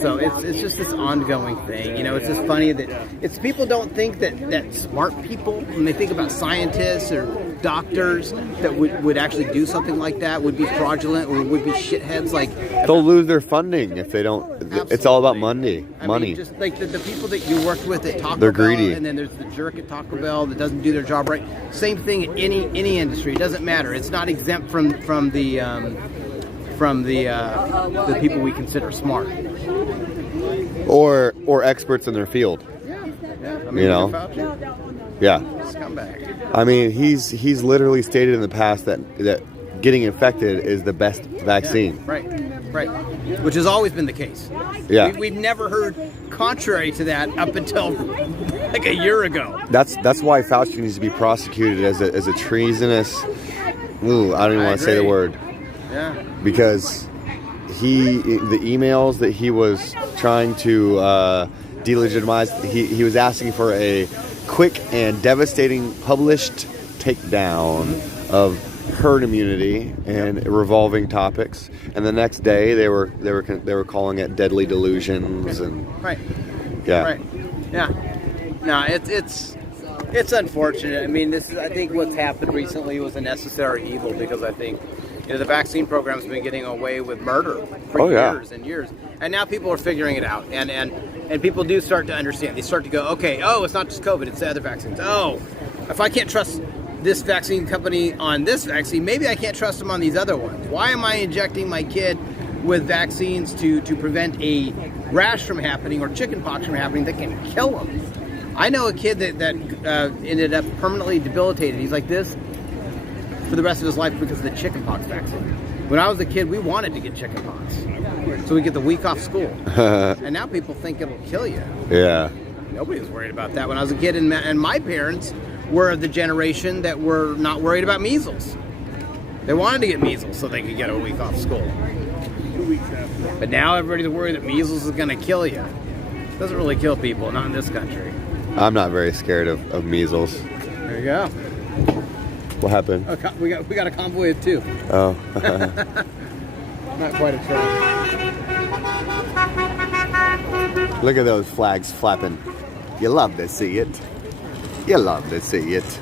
So it's just this ongoing thing. You know, it's just funny that it's people don't think that smart people, when they think about scientists or doctors that would actually do something like that, would be fraudulent or would be shitheads. Like, they'll lose their funding if they don't. Absolutely. It's all about money. I mean, just like the people that you worked with at Taco They're Bell, greedy. and then there's the jerk at Taco Bell that doesn't do their job right. Same thing in any industry. It doesn't matter. It's not exempt from the people we consider smart or experts in their field. Yeah. I mean, you know. Yeah. Scumbag. I mean, he's literally stated in the past that getting infected is the best vaccine. Yeah, right. Which has always been the case. Yeah. We've never heard contrary to that up until like a year ago. That's why Fauci needs to be prosecuted as a treasonous. Ooh, I don't even want to say the word. Yeah. Because the emails that he was trying to delegitimize, he was asking for a quick and devastating published takedown of herd immunity and revolving topics, and the next day they were calling it deadly delusions and right. Yeah. No, it's unfortunate. I mean, I think what's happened recently was a necessary evil, because I think the vaccine program's been getting away with murder for years and years, and now people are figuring it out, and people do start to understand. They start to go, okay, it's not just COVID, it's the other vaccines. Oh, if I can't trust this vaccine company on this vaccine, maybe I can't trust them on these other ones. Why am I injecting my kid with vaccines to prevent a rash from happening or chickenpox from happening that can kill him? I know a kid that ended up permanently debilitated. He's like this for the rest of his life because of the chickenpox vaccine. When I was a kid, we wanted to get chickenpox, so we get the week off school. And now people think it'll kill you. Yeah. Nobody was worried about that when I was a kid, and my parents were the generation that were not worried about measles. They wanted to get measles so they could get a week off school. 2 weeks after. But now everybody's worried that measles is going to kill you. It doesn't really kill people, not in this country. I'm not very scared of measles. There you go. What happened? We got a convoy of 2. Oh. Not quite a truck. Look at those flags flapping. You love to see it. You love to see it.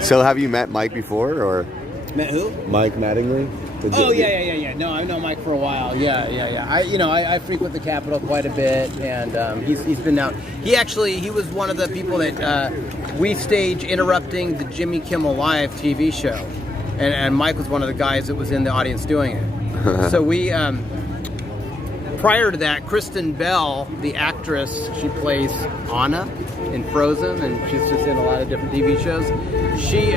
So have you met Mike before, or? Met who? Mike Mattingly. Yeah. No, I've known Mike for a while. Yeah. I frequent the Capitol quite a bit, and he's been out. He was one of the people that we stage interrupting the Jimmy Kimmel Live TV show, and Mike was one of the guys that was in the audience doing it. So we. Prior to that, Kristen Bell, the actress, she plays Anna in Frozen, and she's just in a lot of different TV shows. She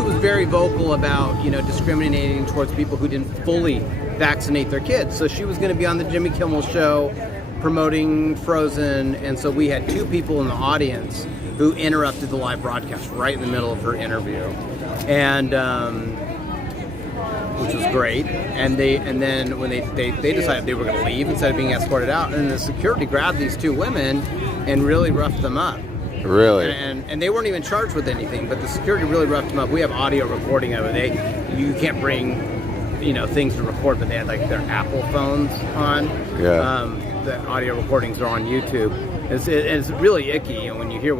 was very vocal about discriminating towards people who didn't fully vaccinate their kids. So she was going to be on the Jimmy Kimmel show promoting Frozen, and so we had 2 people in the audience who interrupted the live broadcast right in the middle of her interview, and which was great. And then when they decided they were going to leave instead of being escorted out, and the security grabbed these 2 women and really roughed them up. Really? And they weren't even charged with anything, but the security really roughed them up. We have audio recording of it. You can't bring things to record, but they had like their Apple phones on. Yeah. The audio recordings are on YouTube. It's really icky when you hear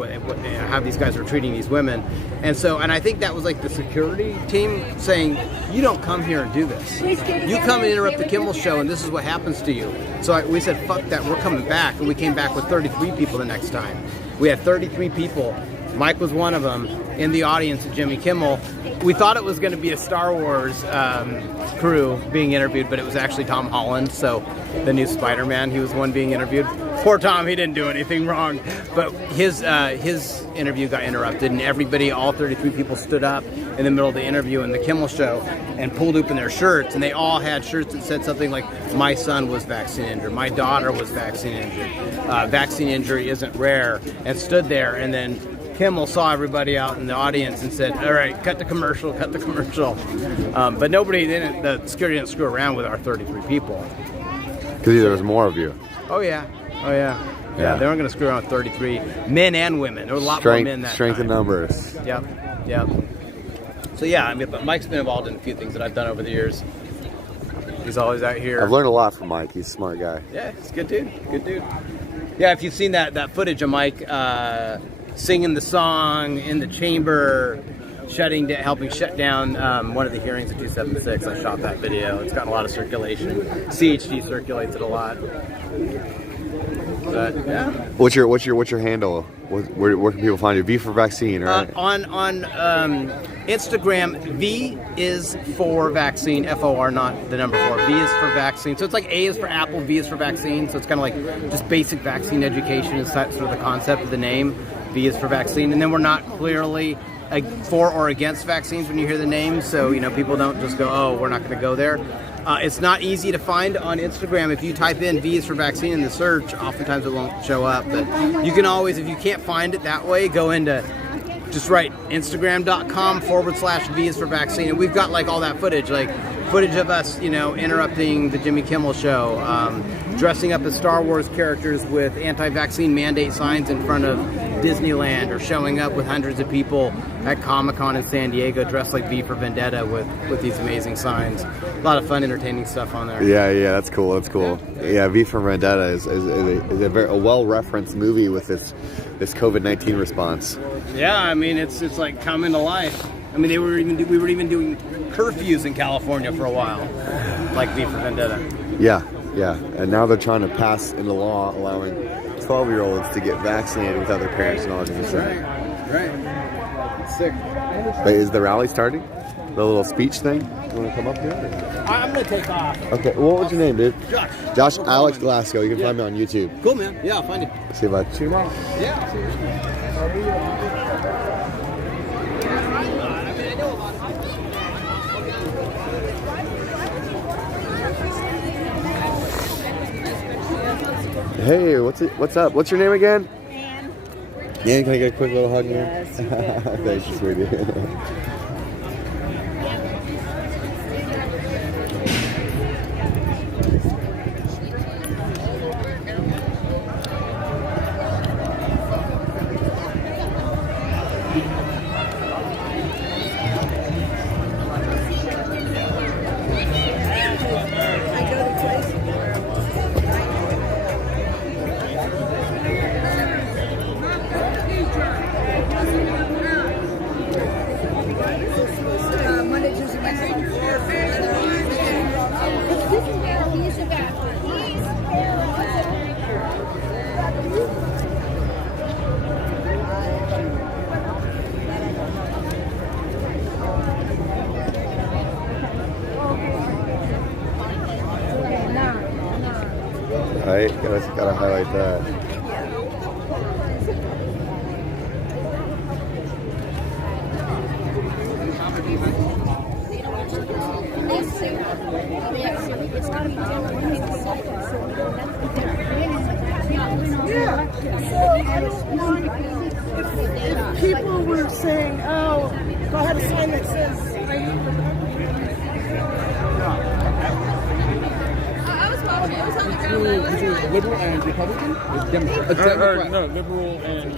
how these guys are treating these women, and I think that was like the security team saying, "You don't come here and do this. You come and interrupt the Kimmel show, and this is what happens to you." So we said, "Fuck that, we're coming back," and we came back with 33 people the next time. We had 33 people. Mike was one of them in the audience at Jimmy Kimmel. We thought it was going to be a Star Wars crew being interviewed, but it was actually Tom Holland, so the new Spider-Man, he was one being interviewed. Poor Tom, he didn't do anything wrong, but his interview got interrupted, and everybody, all 33 people, stood up in the middle of the interview in the Kimmel show and pulled open their shirts, and they all had shirts that said something like, "My son was vaccine injured, my daughter was vaccine injured, vaccine injury isn't rare," and stood there, and then Kimmel saw everybody out in the audience and said, "All right, cut the commercial." But the security didn't screw around with our 33 people. Because there was more of you. Oh yeah. Oh yeah. Yeah, they weren't going to screw around with 33 men and women. There were a lot more men that Strength time. in numbers. Yep. So yeah, I mean, but Mike's been involved in a few things that I've done over the years. He's always out here. I've learned a lot from Mike. He's a smart guy. Yeah, he's a good dude. Good dude. Yeah, if you've seen that footage of Mike singing the song in the chamber, helping shut down one of the hearings at 276, I shot that video. It's gotten a lot of circulation. CHD circulates it a lot. But yeah. What's your handle? Where can people find you? V for vaccine, right? On Instagram, V is for vaccine, FOR, not the number 4. V is for vaccine. So it's like A is for Apple, V is for vaccine. So it's kind of like just basic vaccine education is sort of the concept of the name. V is for vaccine, and then we're not clearly for or against vaccines when you hear the name. So people don't just go, oh, we're not going to go there. It's not easy to find on Instagram. If you type in V is for vaccine in the search, oftentimes it won't show up. But you can always, if you can't find it that way, go into, just write Instagram.com/V is for vaccine. And we've got like all that footage, like footage of us, interrupting the Jimmy Kimmel show, dressing up as Star Wars characters with anti-vaccine mandate signs in front of Disneyland, or showing up with hundreds of people at Comic-Con in San Diego dressed like V for Vendetta with these amazing signs. A lot of fun, entertaining stuff on there. Yeah, that's cool. Yeah, V for Vendetta is a well-referenced movie with this COVID-19 response. Yeah, I mean it's like coming to life. I mean we were even doing curfews in California for a while, like V for Vendetta. Yeah, and now they're trying to pass into law allowing 12-year-olds to get vaccinated without their parents' knowledge and consent. Right. Sick. Wait, is the rally starting? The little speech thing? You want to come up here? I'm gonna take off. Okay. Well, what was your name, dude? Josh Alex Glasgow. You can find me on YouTube. Cool, man. Yeah, I'll find you. See you, bud. See you tomorrow. Yeah. Hey, what's up? What's your name again? Ann, can I get a quick little hug, man? Yes. Thanks, sweetie. Right? Gotta highlight that. If people were saying, oh, go ahead and sign that says, Liberal and Republican? Democrat. No, liberal and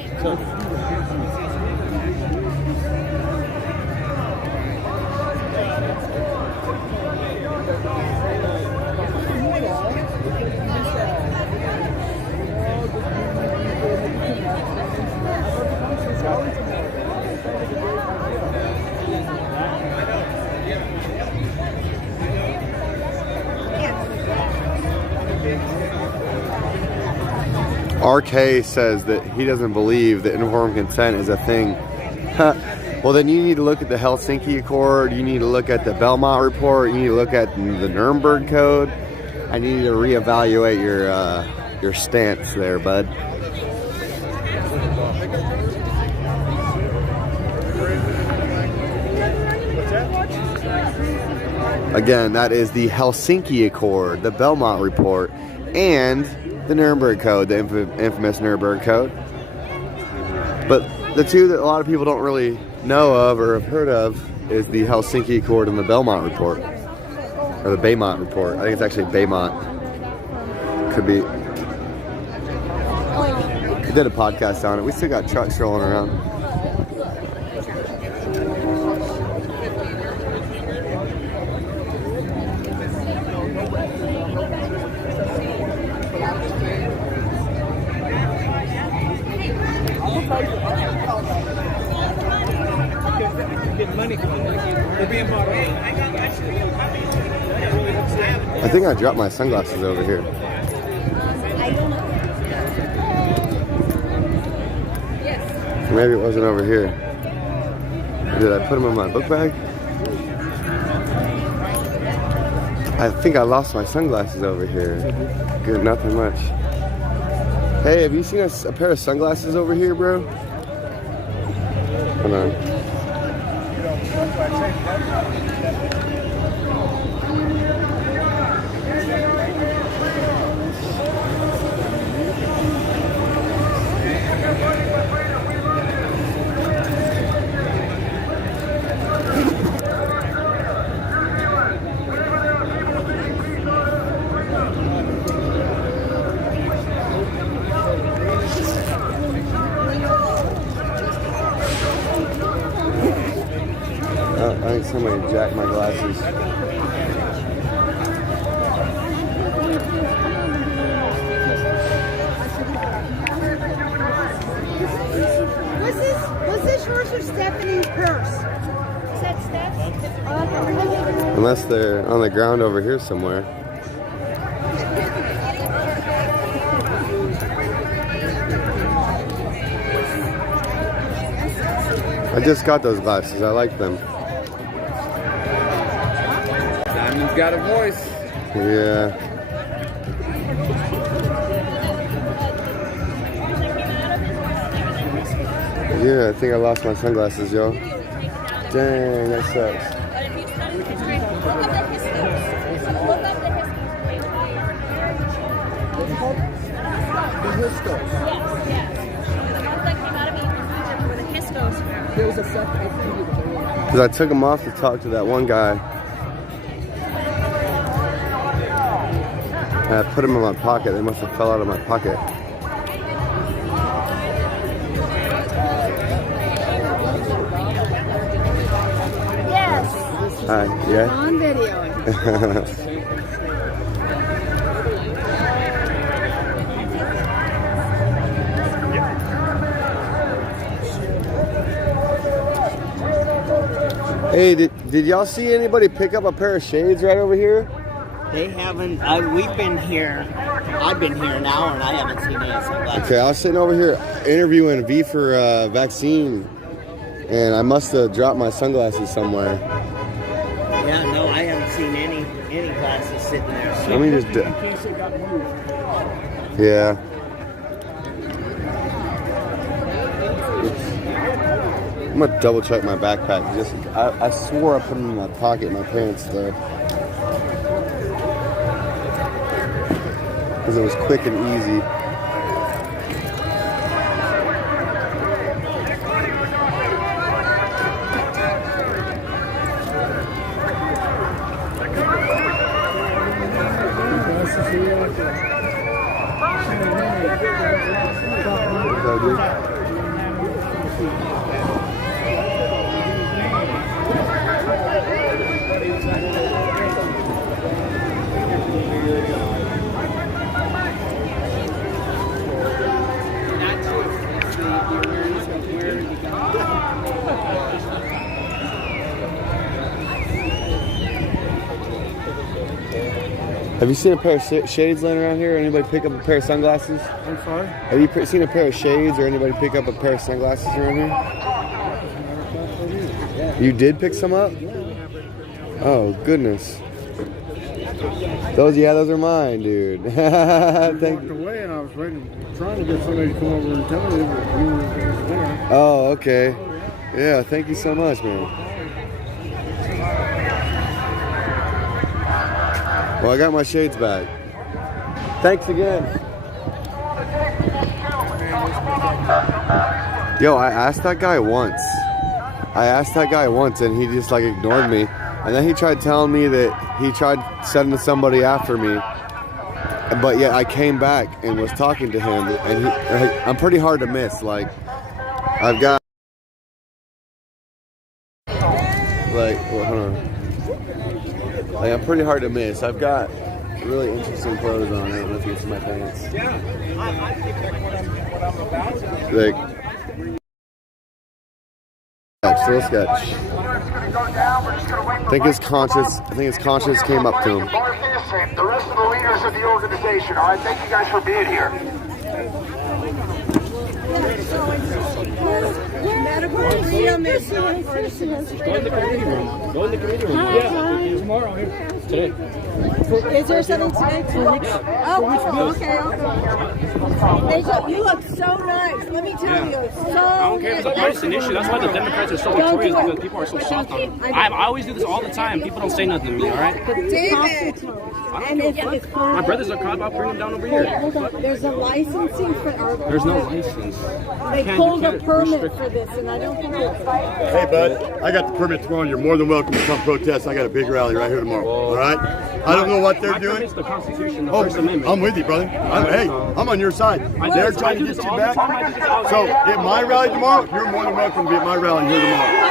RK says that he doesn't believe that informed consent is a thing. Well, then you need to look at the Helsinki Accord, you need to look at the Belmont Report, you need to look at the Nuremberg Code, and you need to reevaluate your stance there, bud. Again, that is the Helsinki Accord, the Belmont Report, and the Nuremberg Code, the infamous Nuremberg Code. But the two that a lot of people don't really know of or have heard of is the Helsinki Accord and the Belmont Report. Or the Baymont Report. I think it's actually Baymont. Could be. We did a podcast on it. We still got trucks rolling around. I think I dropped my sunglasses over here. Maybe it wasn't over here. Did I put them in my book bag? I think I lost my sunglasses over here. Good, nothing much. Hey, have you seen a pair of sunglasses over here, bro? Hold on. I think somebody jacked my glasses. Was this yours or Stephanie's purse? Is that Steph's? Unless they're on the ground over here somewhere. I just got those glasses. I like them. Diamond's got a voice. Yeah. Yeah, I think I lost my sunglasses, yo. Dang, that sucks. Because I took them off to talk to that one guy. And I put them in my pocket. They must have fell out of my pocket. Yes. Hi, yeah? On video. Hey, did y'all see anybody pick up a pair of shades right over here? They haven't. We've been here. I've been here an hour and I haven't seen any sunglasses. Okay, I was sitting over here interviewing V for vaccine, and I must have dropped my sunglasses somewhere. Yeah, no, I haven't seen any glasses sitting there. Let me just. In case it got moved. Yeah. I'm gonna double check my backpack. I swore I put them in my pocket, in my pants though. Because it was quick and easy. Have you seen a pair of shades laying around here? Anybody pick up a pair of sunglasses? I'm sorry? Have you seen a pair of shades or anybody pick up a pair of sunglasses around here? You did pick some up? Oh, goodness. Those are mine, dude. Thank you. Away and I was trying to get somebody to come over and tell me that you were there. Oh, okay. Yeah, thank you so much, man. Well, I got my shades back. Thanks again. Yo, I asked that guy once. And he just like ignored me. And then he tried telling me that he tried sending somebody after me. but yeah, I came back and was talking to him, and I'm pretty hard to miss. Like, I've got, like, well, hold on. Like, I'm pretty hard to miss. I've got really interesting clothes on. I don't know if you can see my pants. Like, still sketch. I think his conscience came up to him. The rest of the leaders of the organization. All right, thank you guys for being here. Go in the committee room. Go in the committee room. Yeah, tomorrow here. Today. Is there something today? Oh, okay. You look so nice. Let me tell you, so I don't care if it's a partisan issue. That's why the Democrats are so victorious, because people are so soft on them. I always do this all the time. People don't say nothing to me, all right? David. My brothers are caught. I'll bring them down over here. Hold on. There's a licensing for our There's no license. They pulled a permit for this, and I don't think it's... Hey, bud, I got the permit tomorrow. You're more than welcome to come protest. I got a big rally right here tomorrow. All right? I don't know what they're doing. The Constitution, the First Amendment. I'm with you, brother. I'm on your side. They're trying to get you back. So, at my rally tomorrow, you're more than welcome to be at my rally here tomorrow.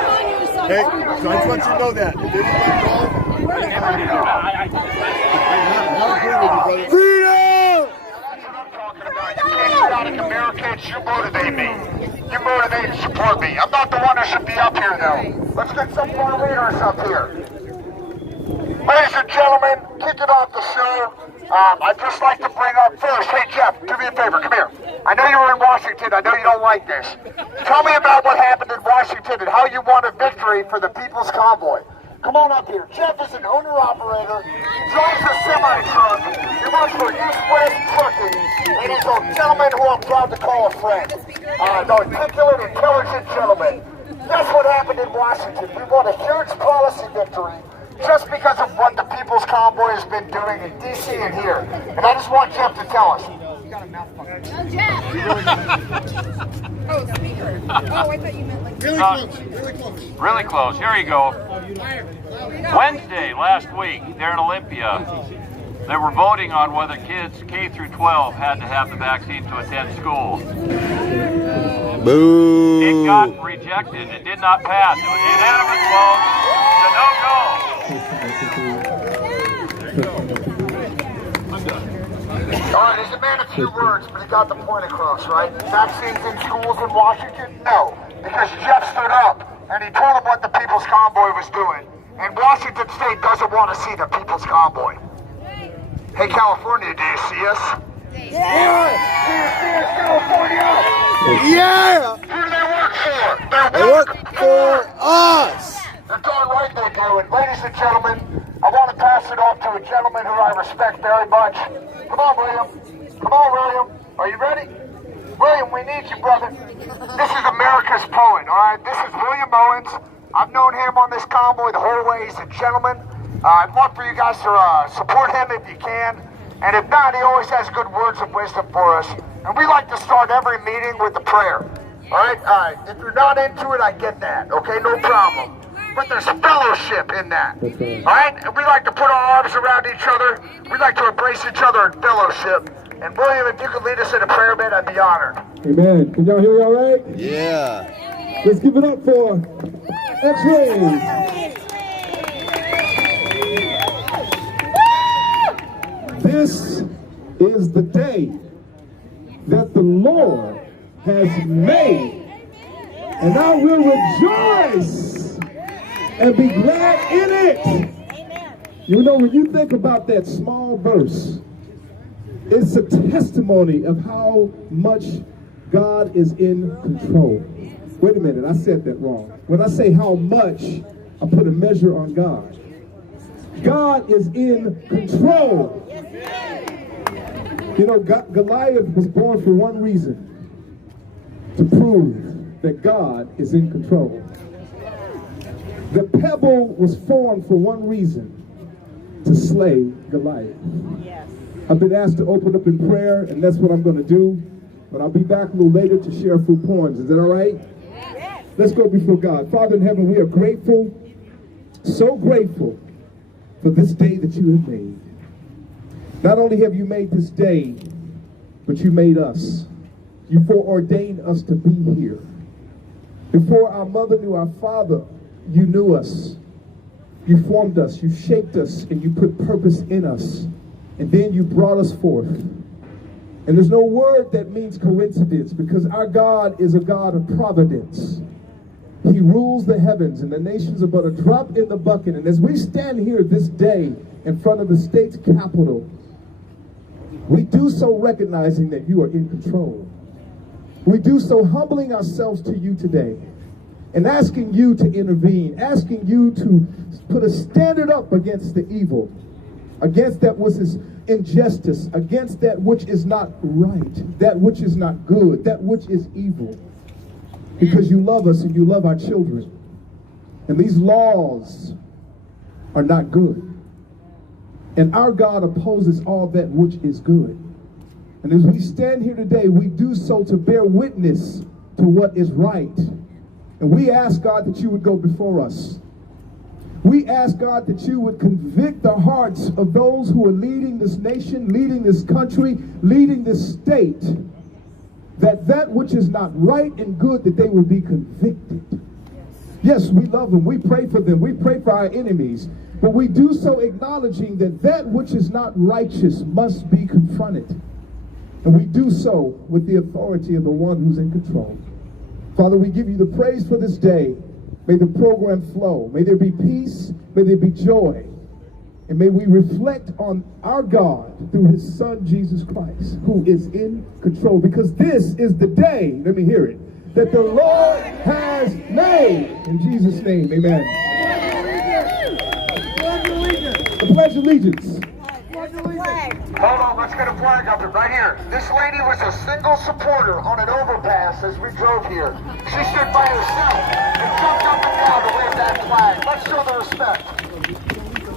Hey, so I just want you to know that. If anybody's wrong, freedom! Americans, you motivate me. You motivate and support me. I'm not the one who should be up here, though. Let's get some more leaders up here. Ladies and gentlemen, kicking off the show, I'd just like to bring up first, hey Jeff, do me a favor, come here. I know you were in Washington, I know you don't like this. Tell me about what happened in Washington and how you won a victory for the People's Convoy. Come on up here. Jeff is an owner-operator. He drives a semi-truck. He works for East-West Trucking. And he's a gentleman who I'm proud to call a friend. An articulate, intelligent gentleman. That's what happened in Washington. We won a huge policy victory just because of what the People's Convoy has been doing in D.C. and here. And I just want Jeff to tell us. Oh, speaker. Oh, I thought you meant like... Really close. Here you go. Wednesday last week, there in Olympia, they were voting on whether kids K through 12 had to have the vaccine to attend school. Boo! It got rejected. It did not pass. It was unanimous vote to no go. All right, he's a man of few words, but he got the point across, right? Vaccines in schools in Washington? No, because Jeff stood up and he told him what the People's Convoy was doing. And Washington State doesn't want to see the People's Convoy. Hey, California, do you see us? Yeah! Do you see us, California? Yeah! Who do they work for? They work for us! They're darn right they do. And ladies and gentlemen, I want to pass it off to a gentleman who I respect very much. Come on, William. Come on, William. Are you ready? William, we need you, brother. This is America's poet, all right? This is William Owens. I've known him on this convoy the whole way. He's a gentleman. I'd love for you guys to support him if you can. And if not, he always has good words of wisdom for us. And we like to start every meeting with a prayer. All right? If you're not into it, I get that. Okay, no problem. But there's fellowship in that. All right? And we like to put our arms around each other. We like to embrace each other in fellowship. And William, if you could lead us in a prayer, man, I'd be honored. Amen. Can y'all hear me all right? Yeah. Let's give it up for X-Rays. This is the day that the Lord has made, and I will rejoice and be glad in it. You know, when you think about that small verse, it's a testimony of how much God is in control. Wait a minute, I said that wrong. When I say how much, I put a measure on God. God is in control. You know, Goliath was born for one reason: to prove that God is in control. The pebble was formed for one reason: to slay Goliath. I've been asked to open up in prayer, and that's what I'm going to do. But I'll be back a little later to share a few poems. Is that all right? Yes. Let's go before God. Father in heaven, we are grateful, so grateful for this day that you have made. Not only have you made this day, but you made us. You foreordained us to be here. Before our mother knew our father, you knew us. You formed us, you shaped us, and you put purpose in us. And then you brought us forth. And there's no word that means coincidence, because our God is a God of providence. He rules the heavens, and the nations are but a drop in the bucket. And as we stand here this day in front of the state's capitol, we do so recognizing that you are in control. We do so humbling ourselves to you today and asking you to intervene, asking you to put a standard up against the evil, against that which is injustice, against that which is not right, that which is not good, that which is evil. Because you love us and you love our children. And these laws are not good. And our God opposes all that which is good. And as we stand here today, we do so to bear witness to what is right. And we ask, God, that you would go before us. We ask, God, that you would convict the hearts of those who are leading this nation, leading this country, leading this state, that which is not right and good, that they will be convicted. Yes, we love them. We pray for them. We pray for our enemies. But we do so acknowledging that which is not righteous must be confronted. And we do so with the authority of the one who's in control. Father, we give you the praise for this day. May the program flow. May there be peace. May there be joy. And may we reflect on our God through his son, Jesus Christ, who is in control. Because this is the day, let me hear it, that the Lord has made. In Jesus' name, amen. The Pledge of Allegiance. Hold on, let's get a flag up here, right here. This lady was a single supporter on an overpass as we drove here. She stood by herself and jumped up and down to wave that flag. Let's show the respect.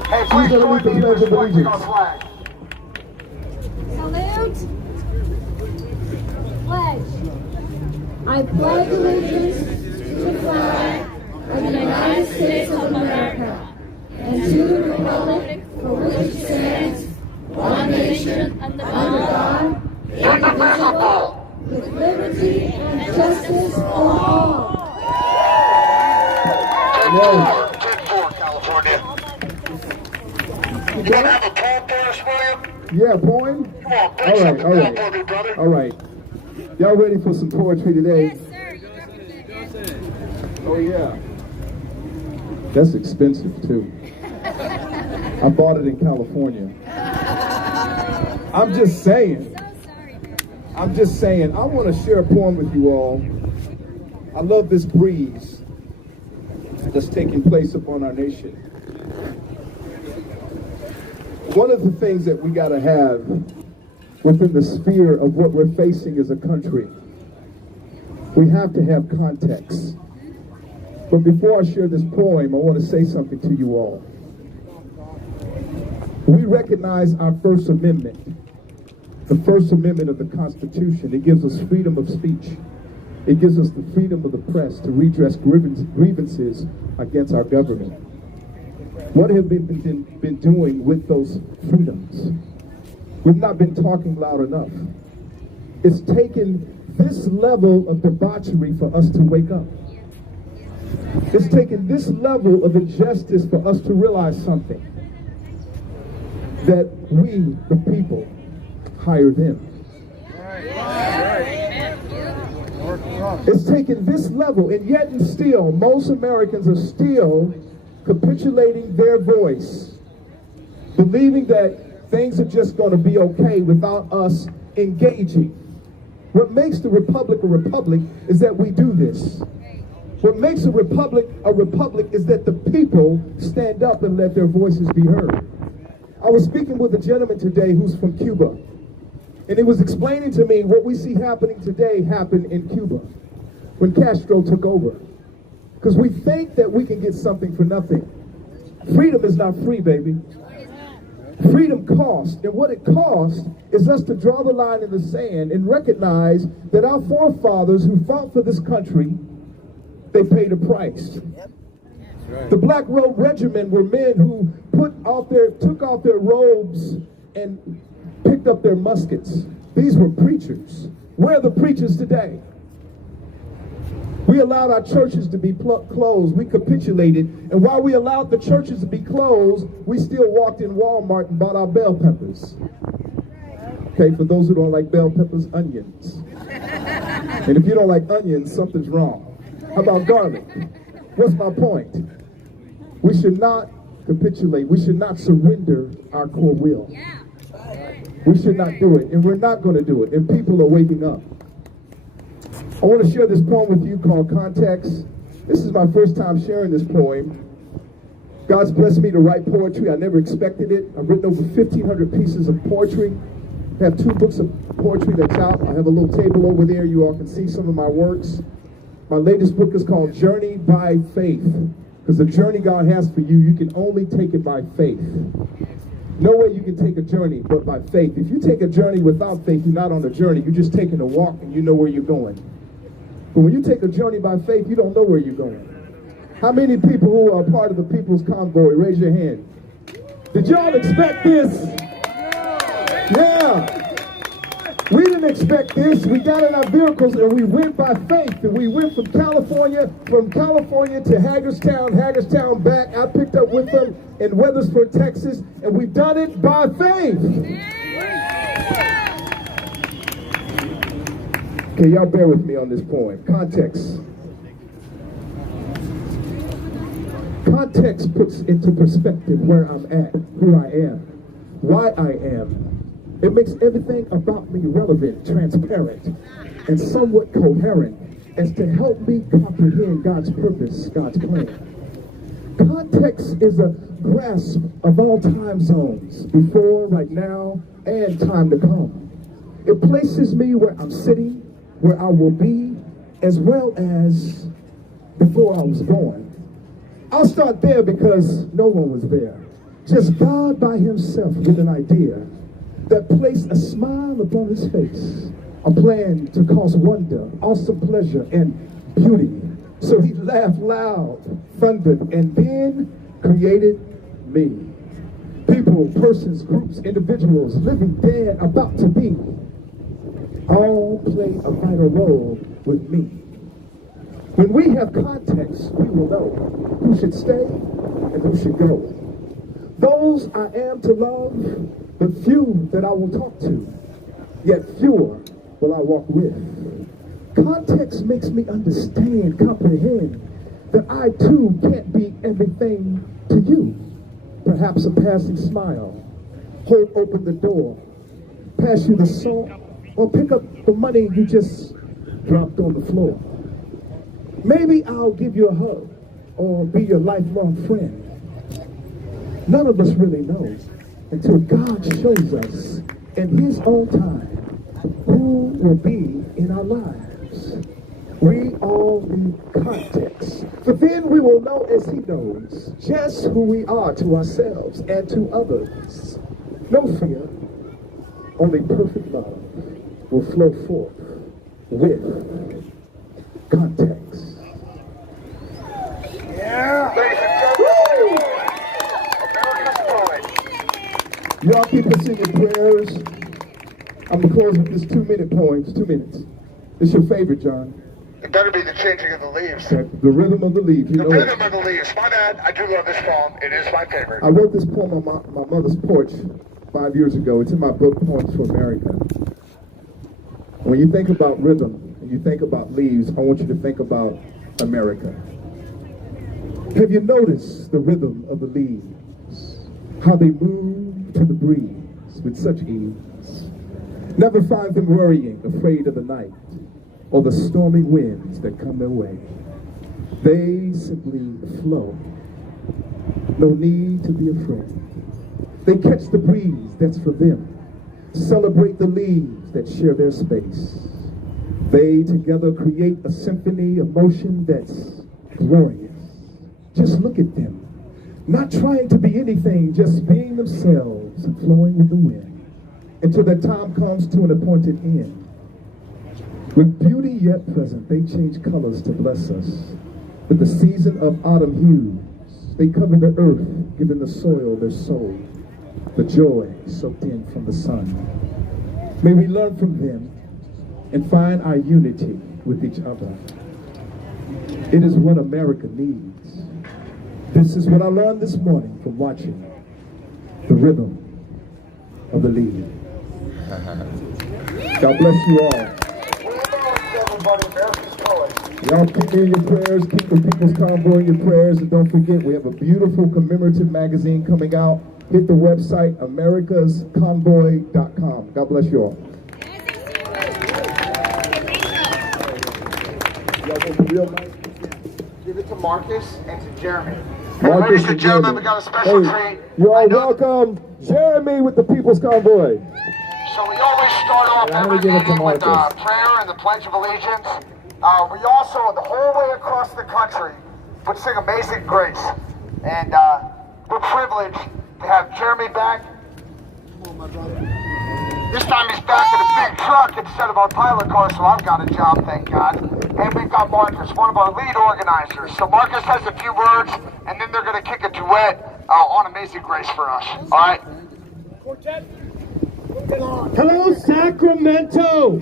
Hey, please join me in respecting our flag. Salute. Pledge. I pledge allegiance to the flag of the United States of America and to the republic for which it stands, one nation, under God, indivisible, with liberty and justice for all. Take four, California. You gonna have a poem for us, William? Yeah, poem? Come on, bring something down for me, brother. All right. Y'all ready for some poetry today? Yes, sir. Oh, yeah. That's expensive, too. I bought it in California. I'm just saying. I'm just saying. I want to share a poem with you all. I love this breeze that's taking place upon our nation. One of the things that we got to have within the sphere of what we're facing as a country, we have to have context. But before I share this poem, I want to say something to you all. We recognize our First Amendment, the First Amendment of the Constitution. It gives us freedom of speech. It gives us the freedom of the press to redress grievances against our government. What have we been doing with those freedoms? We've not been talking loud enough. It's taken this level of debauchery for us to wake up. It's taken this level of injustice for us to realize something. That we, the people, hire them. It's taken this level, and yet and still, most Americans are still capitulating their voice, believing that things are just going to be okay without us engaging. What makes the republic a republic is that we do this. What makes a republic is that the people stand up and let their voices be heard. I was speaking with a gentleman today who's from Cuba, and he was explaining to me what we see happening today happened in Cuba when Castro took over. Because we think that we can get something for nothing. Freedom is not free, baby. Freedom costs, and what it costs is us to draw the line in the sand and recognize that our forefathers who fought for this country, they paid a price. The Black Robe Regiment were men who took off their robes and picked up their muskets. These were preachers. Where are the preachers today? We allowed our churches to be closed. We capitulated. And while we allowed the churches to be closed, we still walked in Walmart and bought our bell peppers. Okay, for those who don't like bell peppers, onions. And if you don't like onions, something's wrong. How about garlic? What's my point? We should not capitulate. We should not surrender our core will. We should not do it. And we're not going to do it. And people are waking up. I want to share this poem with you called Context. This is my first time sharing this poem. God's blessed me to write poetry. I never expected it. I've written over 1,500 pieces of poetry. I have 2 books of poetry that's out. I have a little table over there. You all can see some of my works. My latest book is called Journey by Faith. Because the journey God has for you, you can only take it by faith. No way you can take a journey but by faith. If you take a journey without faith, you're not on a journey. You're just taking a walk and you know where you're going. But when you take a journey by faith, you don't know where you're going. How many people who are part of the People's Convoy, raise your hand. Did y'all expect this? Yeah. We didn't expect this. We got in our vehicles and we went by faith. And we went from California to Hagerstown back. I picked up with them in Weathersford, Texas, and we've done it by faith. Okay, y'all bear with me on this poem. Context. Context puts into perspective where I'm at, who I am, why I am. It makes everything about me relevant, transparent, and somewhat coherent as to help me comprehend God's purpose, God's plan. Context is a grasp of all time zones, before, right now, and time to come. It places me where I'm sitting, where I will be, as well as before I was born. I'll start there because no one was there. Just God by himself with an idea that placed a smile upon his face, a plan to cause wonder, awesome pleasure, and beauty. So he laughed loud, thundered, and then created me. People, persons, groups, individuals, living, dead, about to be, all play a vital role with me. When we have context, we will know who should stay and who should go. Those I am to love, but few that I will talk to, yet fewer will I walk with. Context makes me understand, comprehend, that I too can't be everything to you. Perhaps a passing smile, hold open the door, pass you the salt, or pick up the money you just dropped on the floor. Maybe I'll give you a hug or be your lifelong friend. None of us really know until God shows us in his own time who will be in our lives. We all need context. For then we will know as he knows just who we are to ourselves and to others. No fear, only perfect love will flow forth with context. Yeah! Y'all keep us in your prayers. I'm going to close with this 2-minute poem. 2 minutes. It's your favorite, John. It better be the changing of the leaves. The rhythm of the leaves. The rhythm of the leaves. My bad. I do love this poem. It is my favorite. I wrote this poem on my mother's porch 5 years ago. It's in my book, Poems for America. When you think about rhythm and you think about leaves, I want you to think about America. Have you noticed the rhythm of the leaves? How they move to the breeze with such ease. Never find them worrying, afraid of the night or the stormy winds that come their way. They simply flow. No need to be afraid. They catch the breeze that's for them. Celebrate the leaves that share their space. They together create a symphony of motion that's glorious. Just look at them. Not trying to be anything, just being themselves and flowing with the wind until their time comes to an appointed end. With beauty yet present, they change colors to bless us. With the season of autumn hues, they cover the earth, giving the soil their soul, the joy soaked in from the sun. May we learn from them and find our unity with each other. It is what America needs. This is what I learned this morning from watching the rhythm of the lead. God bless you all. Y'all keep me in your prayers, keep the People's Convoy in your prayers, and don't forget we have a beautiful commemorative magazine coming out. Hit the website americasconvoy.com. God bless you all. Give it to Marcus and to Jeremy. Marcus Ladies and and gentlemen, Jeremy. we got a special Hey, treat. you all welcome Jeremy with the People's Convoy. So we always start off Yeah, I'm every gonna give it to meeting with Marcus. prayer and the Pledge of Allegiance. We also, the whole way across the country, would sing Amazing Grace. And we're privileged to have Jeremy back. This time he's back in a big truck instead of our pilot car, so I've got a job, thank God. And we've got Marcus, one of our lead organizers. So Marcus has a few words, and then they're going to kick a duet on Amazing Grace for us. All right? Hello, Sacramento!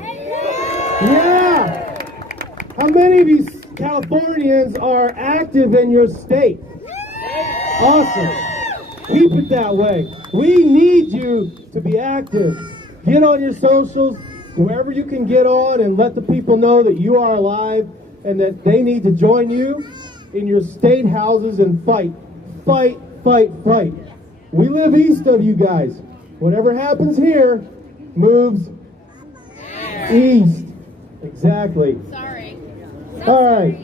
Yeah! How many of you Californians are active in your state? Awesome. Keep it that way. We need you to be active. Get on your socials, wherever you can get on, and let the people know that you are alive and that they need to join you in your state houses and fight. Fight, fight, fight. We live east of you guys. Whatever happens here moves east. Exactly. Sorry. All right.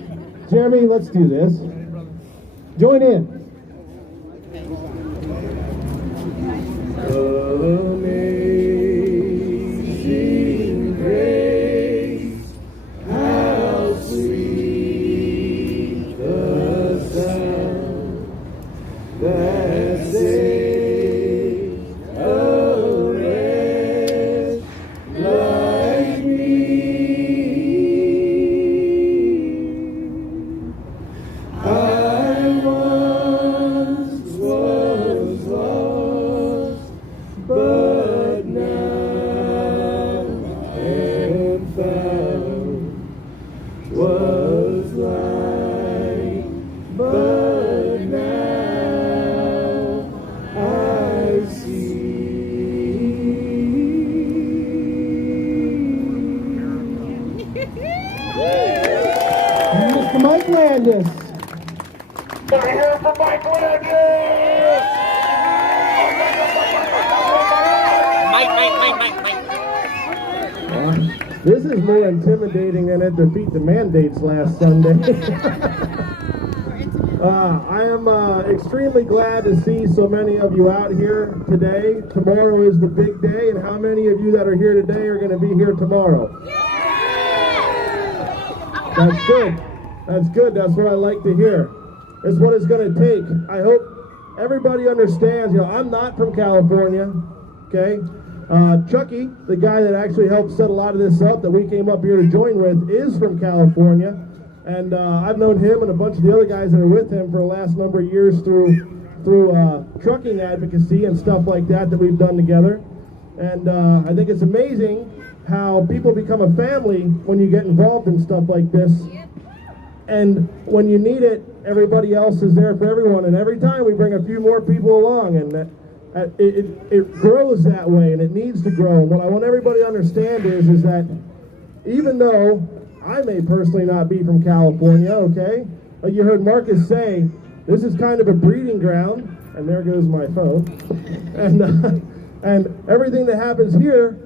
Jeremy, let's do this. Join in. Amazing grace, how sweet the sound that saved a wretch like me. I once was lost, but now am found. Was blind, but now I see. Mr. Mike Landis. We're here for Mike Landis! This is more intimidating than at Defeat the Mandates last Sunday. I am extremely glad to see so many of you out here today. Tomorrow is the big day, and how many of you that are here today are going to be here tomorrow? That's good. That's good. That's what I like to hear. It's what it's going to take. I hope everybody understands, I'm not from California, okay? Chucky, the guy that actually helped set a lot of this up that we came up here to join with, is from California. And I've known him and a bunch of the other guys that are with him for the last number of years through trucking advocacy and stuff like that we've done together. And I think it's amazing how people become a family when you get involved in stuff like this. And when you need it, everybody else is there for everyone. And every time we bring a few more people along, and it grows that way, and it needs to grow. And what I want everybody to understand is that even though I may personally not be from California, okay? Like you heard Marcus say, this is kind of a breeding ground, and there goes my phone. And everything that happens here,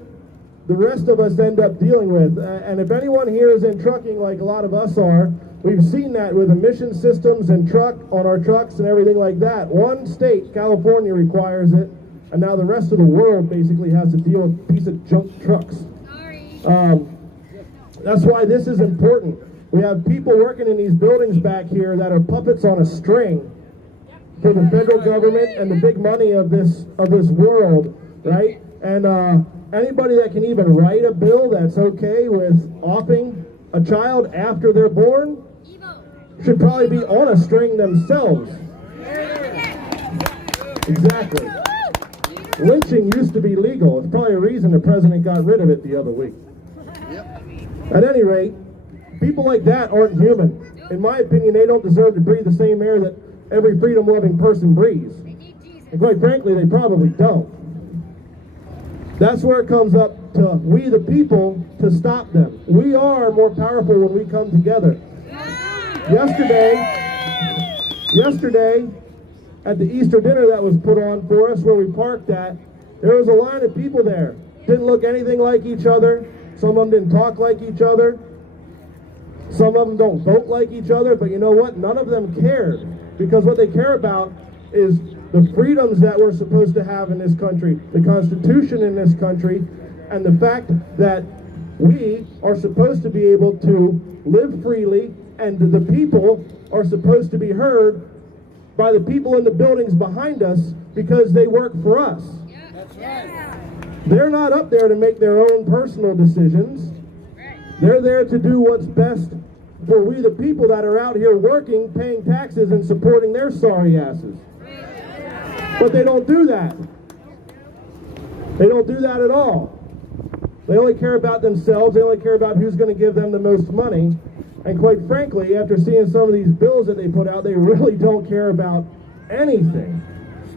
the rest of us end up dealing with. And if anyone here is in trucking like a lot of us are, we've seen that with emission systems and on our trucks and everything like that. One state, California, requires it, and now the rest of the world basically has to deal with a piece of junk trucks. That's why this is important. We have people working in these buildings back here that are puppets on a string for the federal government and the big money of this world, right? And anybody that can even write a bill that's okay with offing a child after they're born should probably be on a string themselves. Exactly. lynching used to be legal. It's probably a reason the president got rid of it the other week. At any rate, people like that aren't human. In my opinion, they don't deserve to breathe the same air that every freedom-loving person breathes. And quite frankly, they probably don't. That's where it comes up to we the people to stop them. We are more powerful when we come together. Yesterday, at the Easter dinner that was put on for us where we parked at, there was a line of people there. Didn't look anything like each other. Some of them didn't talk like each other. Some of them don't vote like each other, but you know what? None of them cared, because what they care about is the freedoms that we're supposed to have in this country, the Constitution in this country, and the fact that we are supposed to be able to live freely, and the people are supposed to be heard by the people in the buildings behind us because they work for us. That's right. They're not up there to make their own personal decisions. They're there to do what's best for we the people that are out here working, paying taxes, and supporting their sorry asses. But they don't do that. They don't do that at all. They only care about themselves. They only care about who's going to give them the most money. And quite frankly, after seeing some of these bills that they put out, they really don't care about anything,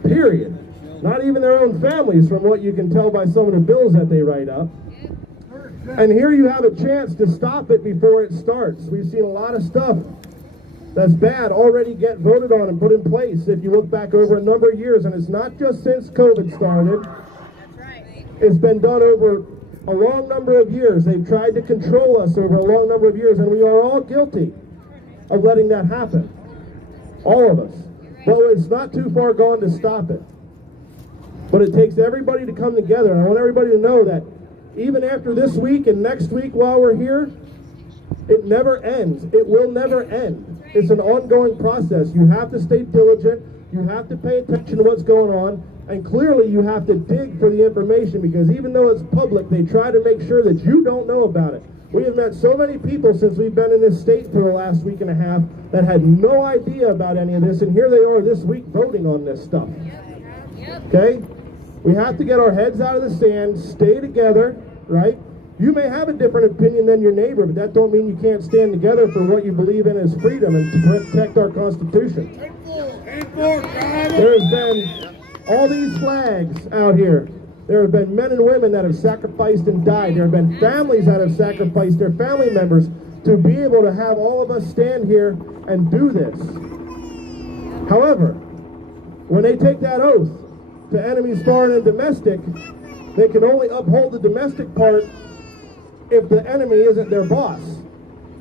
period. Not even their own families, from what you can tell by some of the bills that they write up. And here you have a chance to stop it before it starts. We've seen a lot of stuff that's bad already get voted on and put in place if you look back over a number of years. And it's not just since COVID started. It's been done over a long number of years. They've tried to control us over a long number of years, and we are all guilty of letting that happen. All of us. But it's not too far gone to stop it. But it takes everybody to come together, and I want everybody to know that even after this week and next week while we're here, it never ends. It will never end. It's an ongoing process. You have to stay diligent. You have to pay attention to what's going on. And clearly you have to dig for the information, because even though it's public, they try to make sure that you don't know about it. We have met so many people since we've been in this state for the last week and a half that had no idea about any of this, and here they are this week voting on this stuff. Okay? We have to get our heads out of the sand, stay together, right? You may have a different opinion than your neighbor, but that don't mean you can't stand together for what you believe in as freedom and to protect our Constitution. There has been all these flags out here. There have been men and women that have sacrificed and died. There have been families that have sacrificed their family members to be able to have all of us stand here and do this. However, when they take that oath to enemies foreign and domestic, they can only uphold the domestic part if the enemy isn't their boss.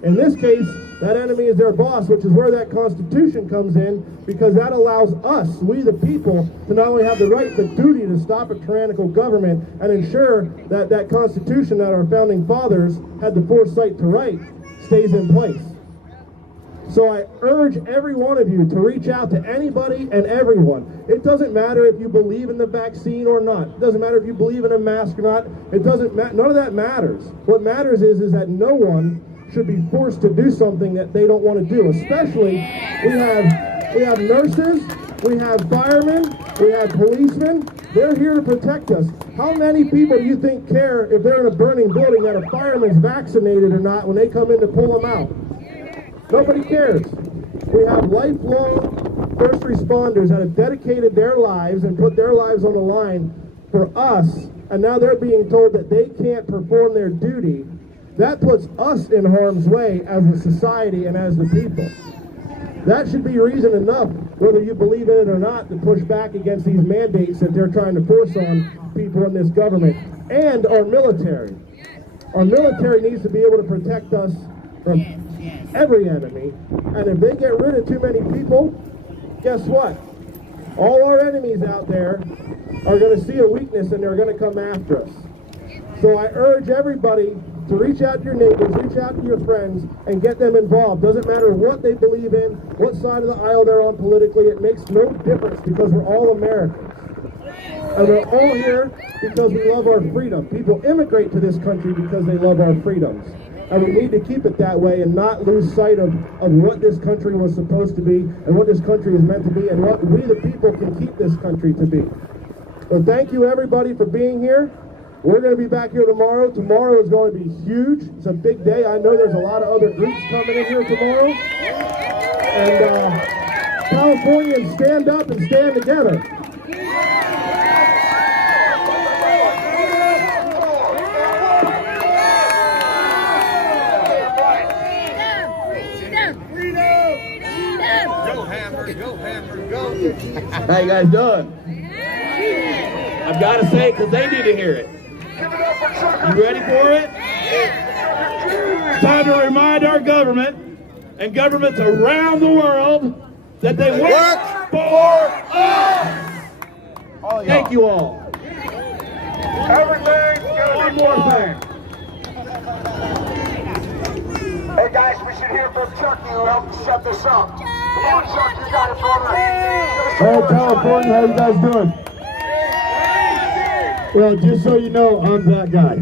In this case, that enemy is their boss, which is where that Constitution comes in, because that allows us, we the people, to not only have the right but duty to stop a tyrannical government and ensure that that Constitution that our founding fathers had the foresight to write stays in place. So I urge every one of you to reach out to anybody and everyone. It doesn't matter if you believe in the vaccine or not. It doesn't matter if you believe in a mask or not. It doesn't matter. None of that matters. What matters is that no one should be forced to do something that they don't want to do. Especially, we have nurses, we have firemen, we have policemen. They're here to protect us. How many people do you think care if they're in a burning building that a fireman's vaccinated or not when they come in to pull them out? Nobody cares. We have lifelong first responders that have dedicated their lives and put their lives on the line for us, and now they're being told that they can't perform their duty. That puts us in harm's way as a society and as the people. That should be reason enough, whether you believe in it or not, to push back against these mandates that they're trying to force on people in this government. And our military. Our military needs to be able to protect us from every enemy. And if they get rid of too many people, guess what? All our enemies out there are going to see a weakness and they're going to come after us. So I urge everybody to reach out to your neighbors, reach out to your friends, and get them involved. Doesn't matter what they believe in, what side of the aisle they're on politically, it makes no difference, because we're all Americans. And we're all here because we love our freedom. People immigrate to this country because they love our freedoms. And we need to keep it that way and not lose sight of what this country was supposed to be and what this country is meant to be and what we the people can keep this country to be. So thank you everybody for being here. We're going to be back here tomorrow. Tomorrow is going to be huge. It's a big day. I know there's a lot of other groups coming in here tomorrow. And Californians, stand up and stand together. How you guys doing? I've got to say it because they need to hear it. You ready for it? It's time to remind our government and governments around the world that they work for us. Thank you all. Everything's gonna be one more thing. Hey guys, we should hear from Chucky who helped set this up. Come on, Chuck, you got it, brother. Hey, California, how you guys doing? Well, just so you know, I'm that guy.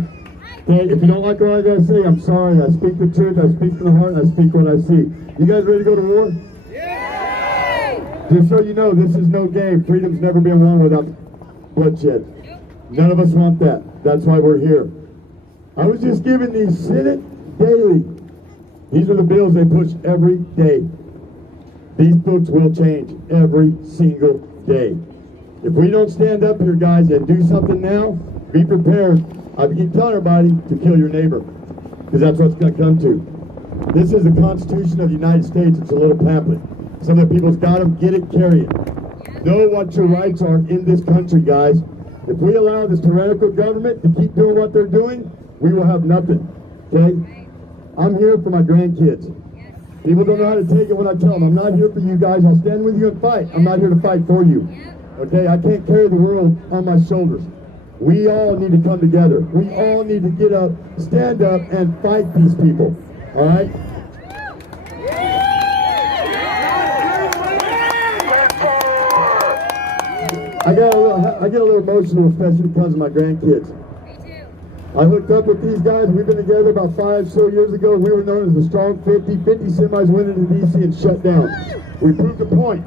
Okay, if you don't like what I gotta say, I'm sorry. I speak the truth, I speak from the heart, and I speak what I see. You guys ready to go to war? Just so you know, this is no game. Freedom's never been won without bloodshed. None of us want that. That's why we're here. I was just given these Senate daily. These are the bills they push every day. These books will change every single day. If we don't stand up here, guys, and do something now, be prepared. I keep telling everybody to kill your neighbor, because that's what it's going to come to. This is the Constitution of the United States. It's a little pamphlet. Some of the people's got them. Get it, carry it. Know what your rights are in this country, guys. If we allow this tyrannical government to keep doing what they're doing, we will have nothing, okay? I'm here for my grandkids. People don't know how to take it when I tell them, I'm not here for you guys. I'll stand with you and fight. I'm not here to fight for you. Okay, I can't carry the world on my shoulders. We all need to come together. We all need to get up, stand up, and fight these people. All right? I get a little emotional, especially because of my grandkids. I hooked up with these guys. We've been together about 5 so years ago. We were known as the Strong 50. 50 semis went into D.C. and shut down. We proved a point.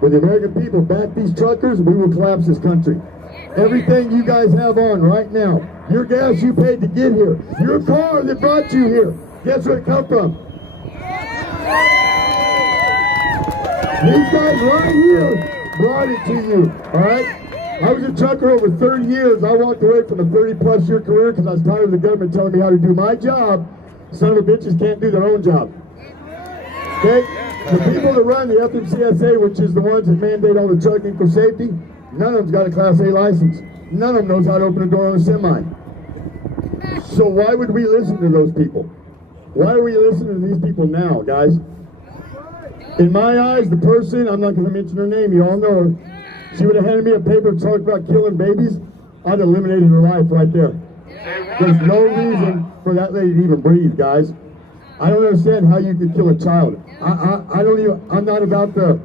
When the American people back these truckers, we will collapse this country. Everything you guys have on right now, your gas you paid to get here, your car that brought you here, guess where it come from? These guys right here brought it to you, all right? I was a trucker over 30 years. I walked away from a 30-plus year career because I was tired of the government telling me how to do my job. Son of a bitches can't do their own job. Okay? The people that run the FMCSA, which is the ones that mandate all the trucking for safety, none of them's got a Class A license. None of them knows how to open a door on a semi. So why would we listen to those people? Why are we listening to these people now, guys? In my eyes, the person, I'm not going to mention her name, you all know her, she would have handed me a paper talking about killing babies, I'd eliminated her life right there. There's no reason for that lady to even breathe, guys. I don't understand how you could kill a child. I'm not about the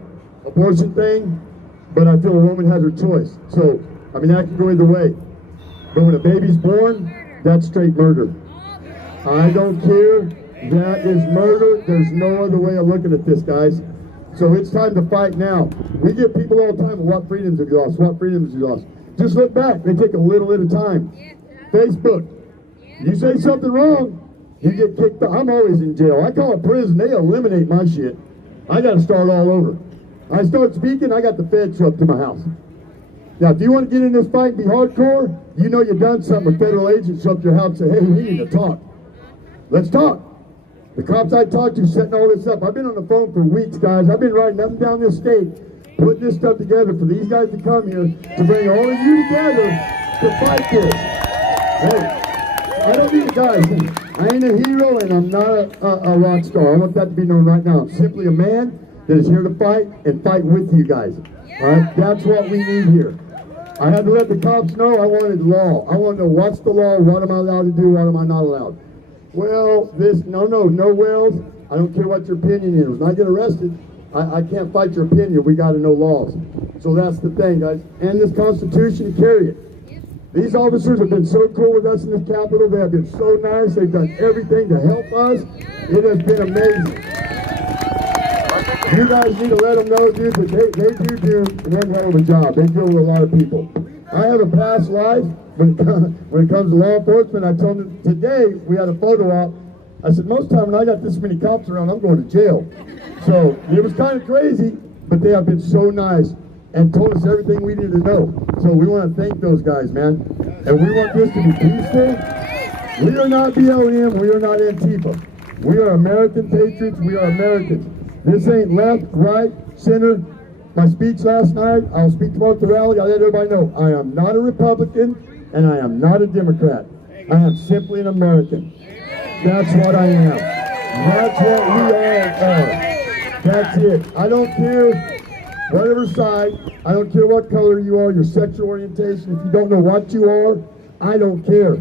abortion thing, but I feel a woman has her choice. So, I mean, that can go either way. But when a baby's born, that's straight murder. I don't care. That is murder. There's no other way of looking at this, guys. So it's time to fight now. We get people all the time, what freedoms have you lost? What freedoms have you lost? Just look back. They take a little at a time. Facebook. You say something wrong, you get kicked out. I'm always in jail. I call it prison. They eliminate my shit. I got to start all over. I start speaking, I got the feds show up to my house. Now, if you want to get in this fight and be hardcore, you know you've done something. A federal agent show up to your house and say, hey, we need to talk. Let's talk. The cops I talked to setting all this up. I've been on the phone for weeks, guys. I've been riding up and down this state, putting this stuff together for these guys to come here to bring all of you together to fight this. Hey, I don't need guys. I ain't a hero and I'm not a rock star. I want that to be known right now. I'm simply a man that is here to fight and fight with you guys. All right? That's what we need here. I had to let the cops know I wanted law. I want to know what's the law, what am I allowed to do, what am I not allowed. Well, no wells. I don't care what your opinion is. When I get arrested, I can't fight your opinion. We got to know laws. So that's the thing, guys. And this Constitution, carry it. These officers have been so cool with us in this Capitol. They have been so nice. They've done everything to help us. It has been amazing. You guys need to let them know, dude, that they do one hell of a job. They deal with a lot of people. I I have a past life when it comes to law enforcement. I told them today, we had a photo op. I said, most time when I got this many cops around, I'm going to jail. So it was kind of crazy, but they have been so nice and told us everything we needed to know. So we want to thank those guys, man. And we want this to be peaceful. We are not BLM, we are not Antifa. We are American patriots, we are Americans. This ain't left, right, center. My speech last night, I'll speak tomorrow at the rally, I'll let everybody know, I am not a Republican and I am not a Democrat. I am simply an American. That's what I am. That's what we all are. That's it. I don't care whatever side, I don't care what color you are, your sexual orientation. If you don't know what you are, I don't care.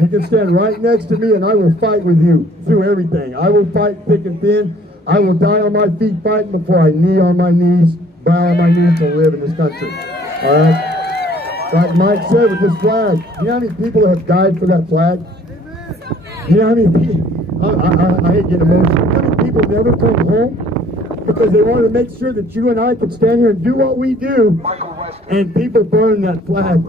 You can stand right next to me and I will fight with you through everything. I will fight thick and thin. I will die on my feet fighting before I knee on my knees, bow on my knees to live in this country. All right? Like Mike said with this flag, you know how many people have died for that flag? You know how many people, I hate getting emotional. How many people never come home because they wanted to make sure that you and I could stand here and do what we do, and people burn that flag.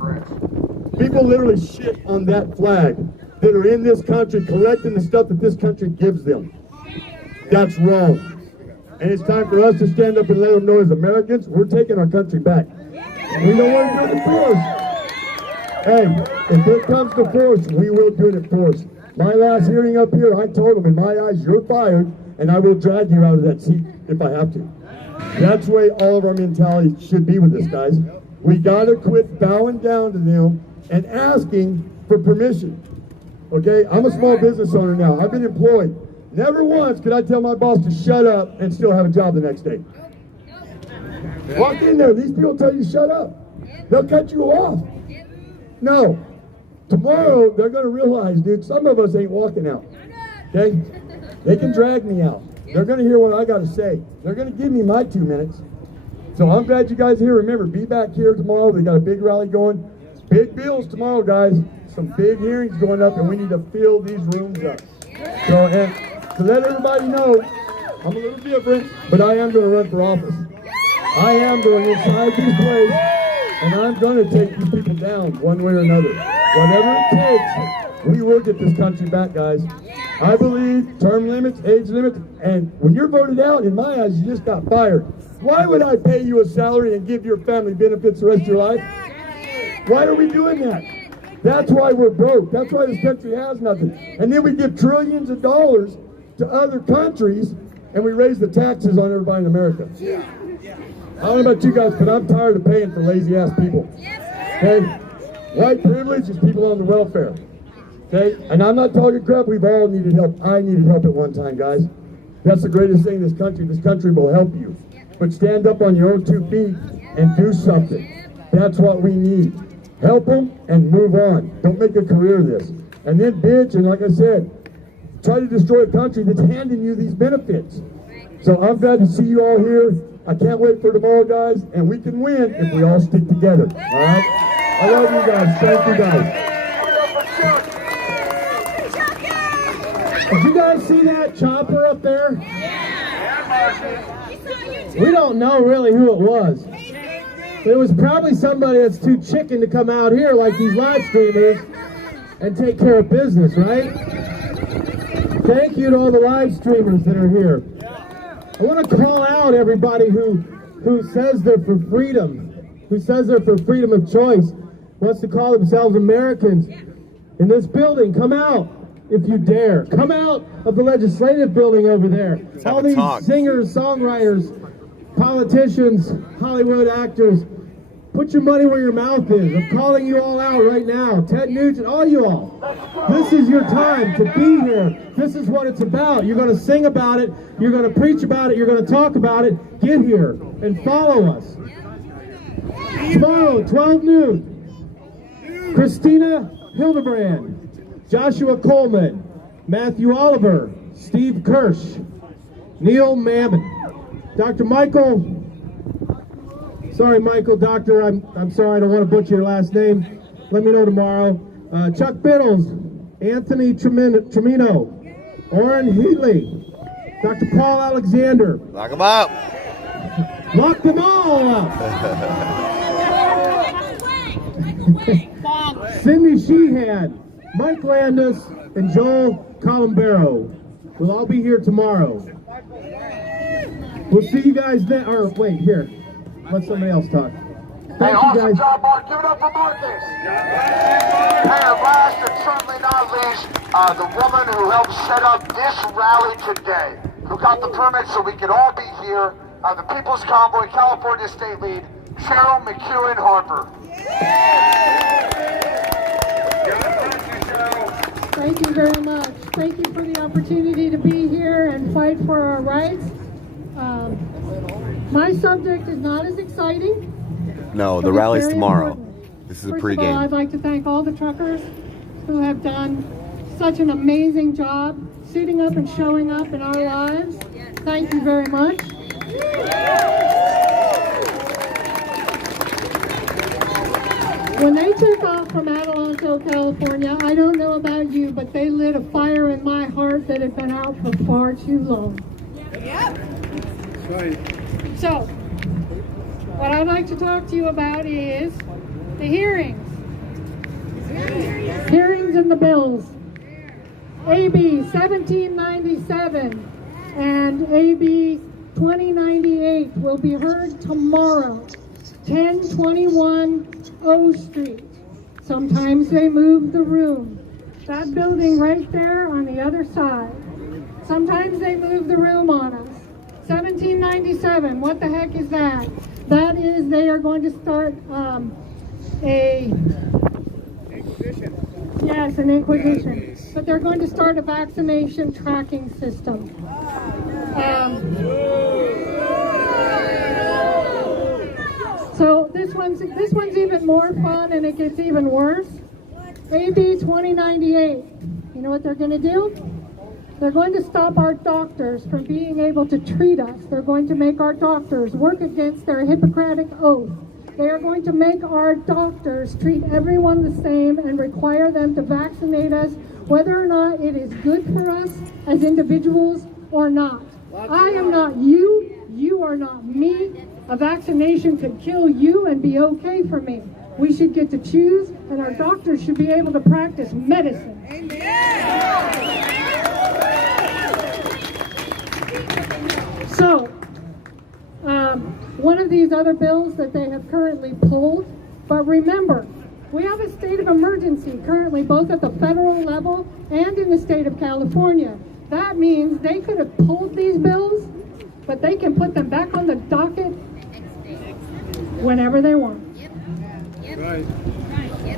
People literally shit on that flag that are in this country collecting the stuff that this country gives them. That's wrong. And it's time for us to stand up and let them know as Americans, we're taking our country back. We don't want to do it in force. Hey, if it comes to force, we will do it in force. My last hearing up here, I told them, in my eyes, you're fired, and I will drag you out of that seat if I have to. That's the way all of our mentality should be with this, guys. We got to quit bowing down to them and asking for permission. Okay, I'm a small business owner now. I've been employed. Never once could I tell my boss to shut up and still have a job the next day. Walk in there, these people tell you shut up. They'll cut you off. No. Tomorrow, they're going to realize, dude, some of us ain't walking out. Okay? They can drag me out. They're going to hear what I got to say. They're going to give me my 2 minutes. So I'm glad you guys are here. Remember, be back here tomorrow. We got a big rally going. Big bills tomorrow, guys. Some big hearings going up, and we need to fill these rooms up. So, and to let everybody know, I'm a little different, but I am going to run for office. I am going inside these places, and I'm going to take these people down one way or another. Whatever it takes, we will get this country back, guys. I believe term limits, age limits, and when you're voted out, in my eyes, you just got fired. Why would I pay you a salary and give your family benefits the rest of your life? Why are we doing that? That's why we're broke. That's why this country has nothing. And then we give trillions of dollars to other countries, and we raise the taxes on everybody in America. I don't know about you guys, but I'm tired of paying for lazy-ass people. Okay? White privilege is people on the welfare. Okay? And I'm not talking crap. We've all needed help. I needed help at one time, guys. That's the greatest thing in this country. This country will help you. But stand up on your own 2 feet and do something. That's what we need. Help them and move on. Don't make a career of this. And then bitch, and like I said, try to destroy a country that's handing you these benefits. So I'm glad to see you all here. I can't wait for tomorrow, guys, and we can win if we all stick together. All right? I love you guys. Thank you, guys. Did you guys see that chopper up there? We don't know really who it was. It was probably somebody that's too chicken to come out here like these live streamers and take care of business, right? Thank you to all the live streamers that are here. I want to call out everybody who says they're for freedom, who says they're for freedom of choice, wants to call themselves Americans. In this building, come out if you dare. Come out of the legislative building over there. All these singers, songwriters, politicians, Hollywood actors, put your money where your mouth is. I'm calling you all out right now. Ted Nugent, all you all. This is your time to be here. This is what it's about. You're going to sing about it. You're going to preach about it. You're going to talk about it. Get here and follow us. Tomorrow, 12 noon, Christina Hildebrand, Joshua Coleman, Matthew Oliver, Steve Kirsch, Neil Mammon, Dr. Michael, sorry Michael, Doctor, I'm sorry, I don't want to butcher your last name. Let me know tomorrow. Chuck Biddles, Anthony Tremino, Orrin Heatley, Dr. Paul Alexander. Lock them up. Lock them all up. Cindy Sheehan, Mike Landis, and Joel Columbero will all be here tomorrow. We'll see you guys then. Or wait, here. Let somebody else talk. Thank you guys. Job, Mark. Give it up for Marcus. Hey, and last and certainly not least, the woman who helped set up this rally today, who got the permit so we could all be here, the People's Convoy, California State Lead, Cheryl McEwen Harper. Thank you very much. Thank you for the opportunity to be here and fight for our rights. My subject is not as exciting. No, the rally's tomorrow. This is a First of all, pregame. I'd like to thank all the truckers who have done such an amazing job suiting up and showing up in our lives. Thank you very much. When they took off from Adelanto, California, I don't know about you, but they lit a fire in my heart that had been out for far too long. Yep. So, what I'd like to talk to you about is the hearings. Hearings and the bills. AB 1797 and AB 2098 will be heard tomorrow, 1021 O Street. Sometimes they move the room. That building right there on the other side. Sometimes they move the room on us. 1797, what the heck is that? That is, they are going to start an inquisition. But they're going to start a vaccination tracking system. So this one's even more fun, and it gets even worse. AB 2098. You know what they're going to do? They're going to stop our doctors from being able to treat us. They're going to make our doctors work against their Hippocratic oath. They are going to make our doctors treat everyone the same and require them to vaccinate us, whether or not it is good for us as individuals or not. I am not you. You are not me. A vaccination could kill you and be okay for me. We should get to choose, and our doctors should be able to practice medicine. So, one of these other bills that they have currently pulled, but remember, we have a state of emergency currently both at the federal level and in the state of California. That means they could have pulled these bills, but they can put them back on the docket whenever they want. Right.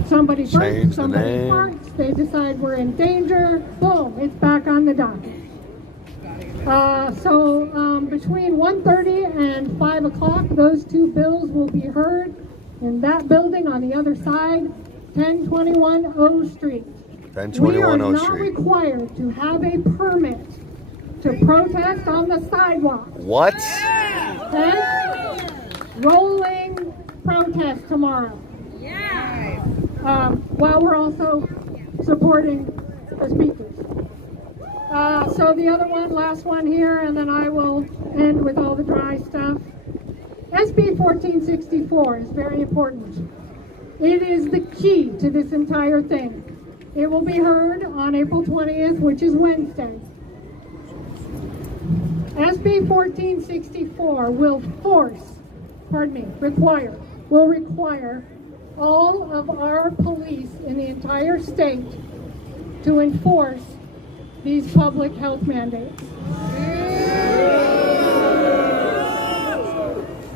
Somebody burns, somebody farts, they decide we're in danger, boom, it's back on the docket. Between 1:30 and 5 o'clock, those two bills will be heard in that building on the other side, 1021 O Street. 1021 O Street. We are not required to have a permit to protest on the sidewalk. What? Okay? Rolling protest tomorrow. While we're also supporting the speakers. So the other one, last one here, and then I will end with all the dry stuff. SB 1464 is very important. It is the key to this entire thing. It will be heard on April 20th, which is Wednesday. SB 1464 will require all of our police in the entire state to enforce these public health mandates.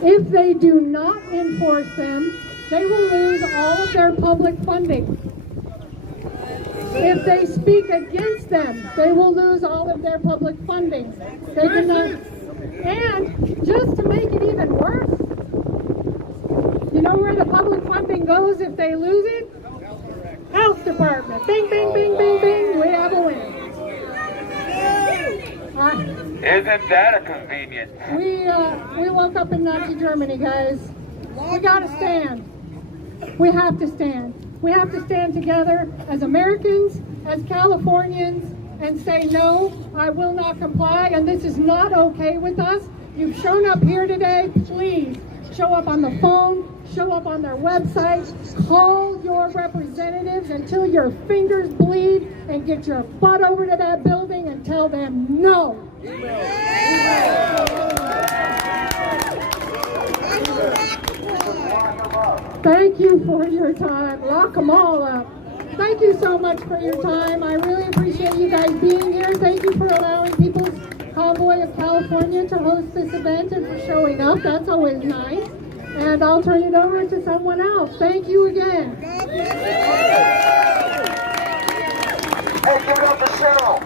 If they do not enforce them, they will lose all of their public funding. If they speak against them, they will lose all of their public funding. They cannot. And just to make it even worse, you know where the public funding goes if they lose it? Health Department. Bing, bing, bing, bing, bing. We have a win. Isn't that a convenience? We woke up in Nazi Germany, guys. We gotta stand. We have to stand. We have to stand together as Americans, as Californians, and say, no, I will not comply, and this is not okay with us. You've shown up here today. Please show up on the phone, show up on their website, call your representatives until your fingers bleed and get your butt over to that building and tell them no. Thank you for your time. Lock them all up. Thank you so much for your time. I really appreciate you guys being here. Thank you for allowing People's Convoy of California to host this event and for showing up. That's always nice. And I'll turn it over to someone else. Thank you again. Hey, give it up to Cheryl.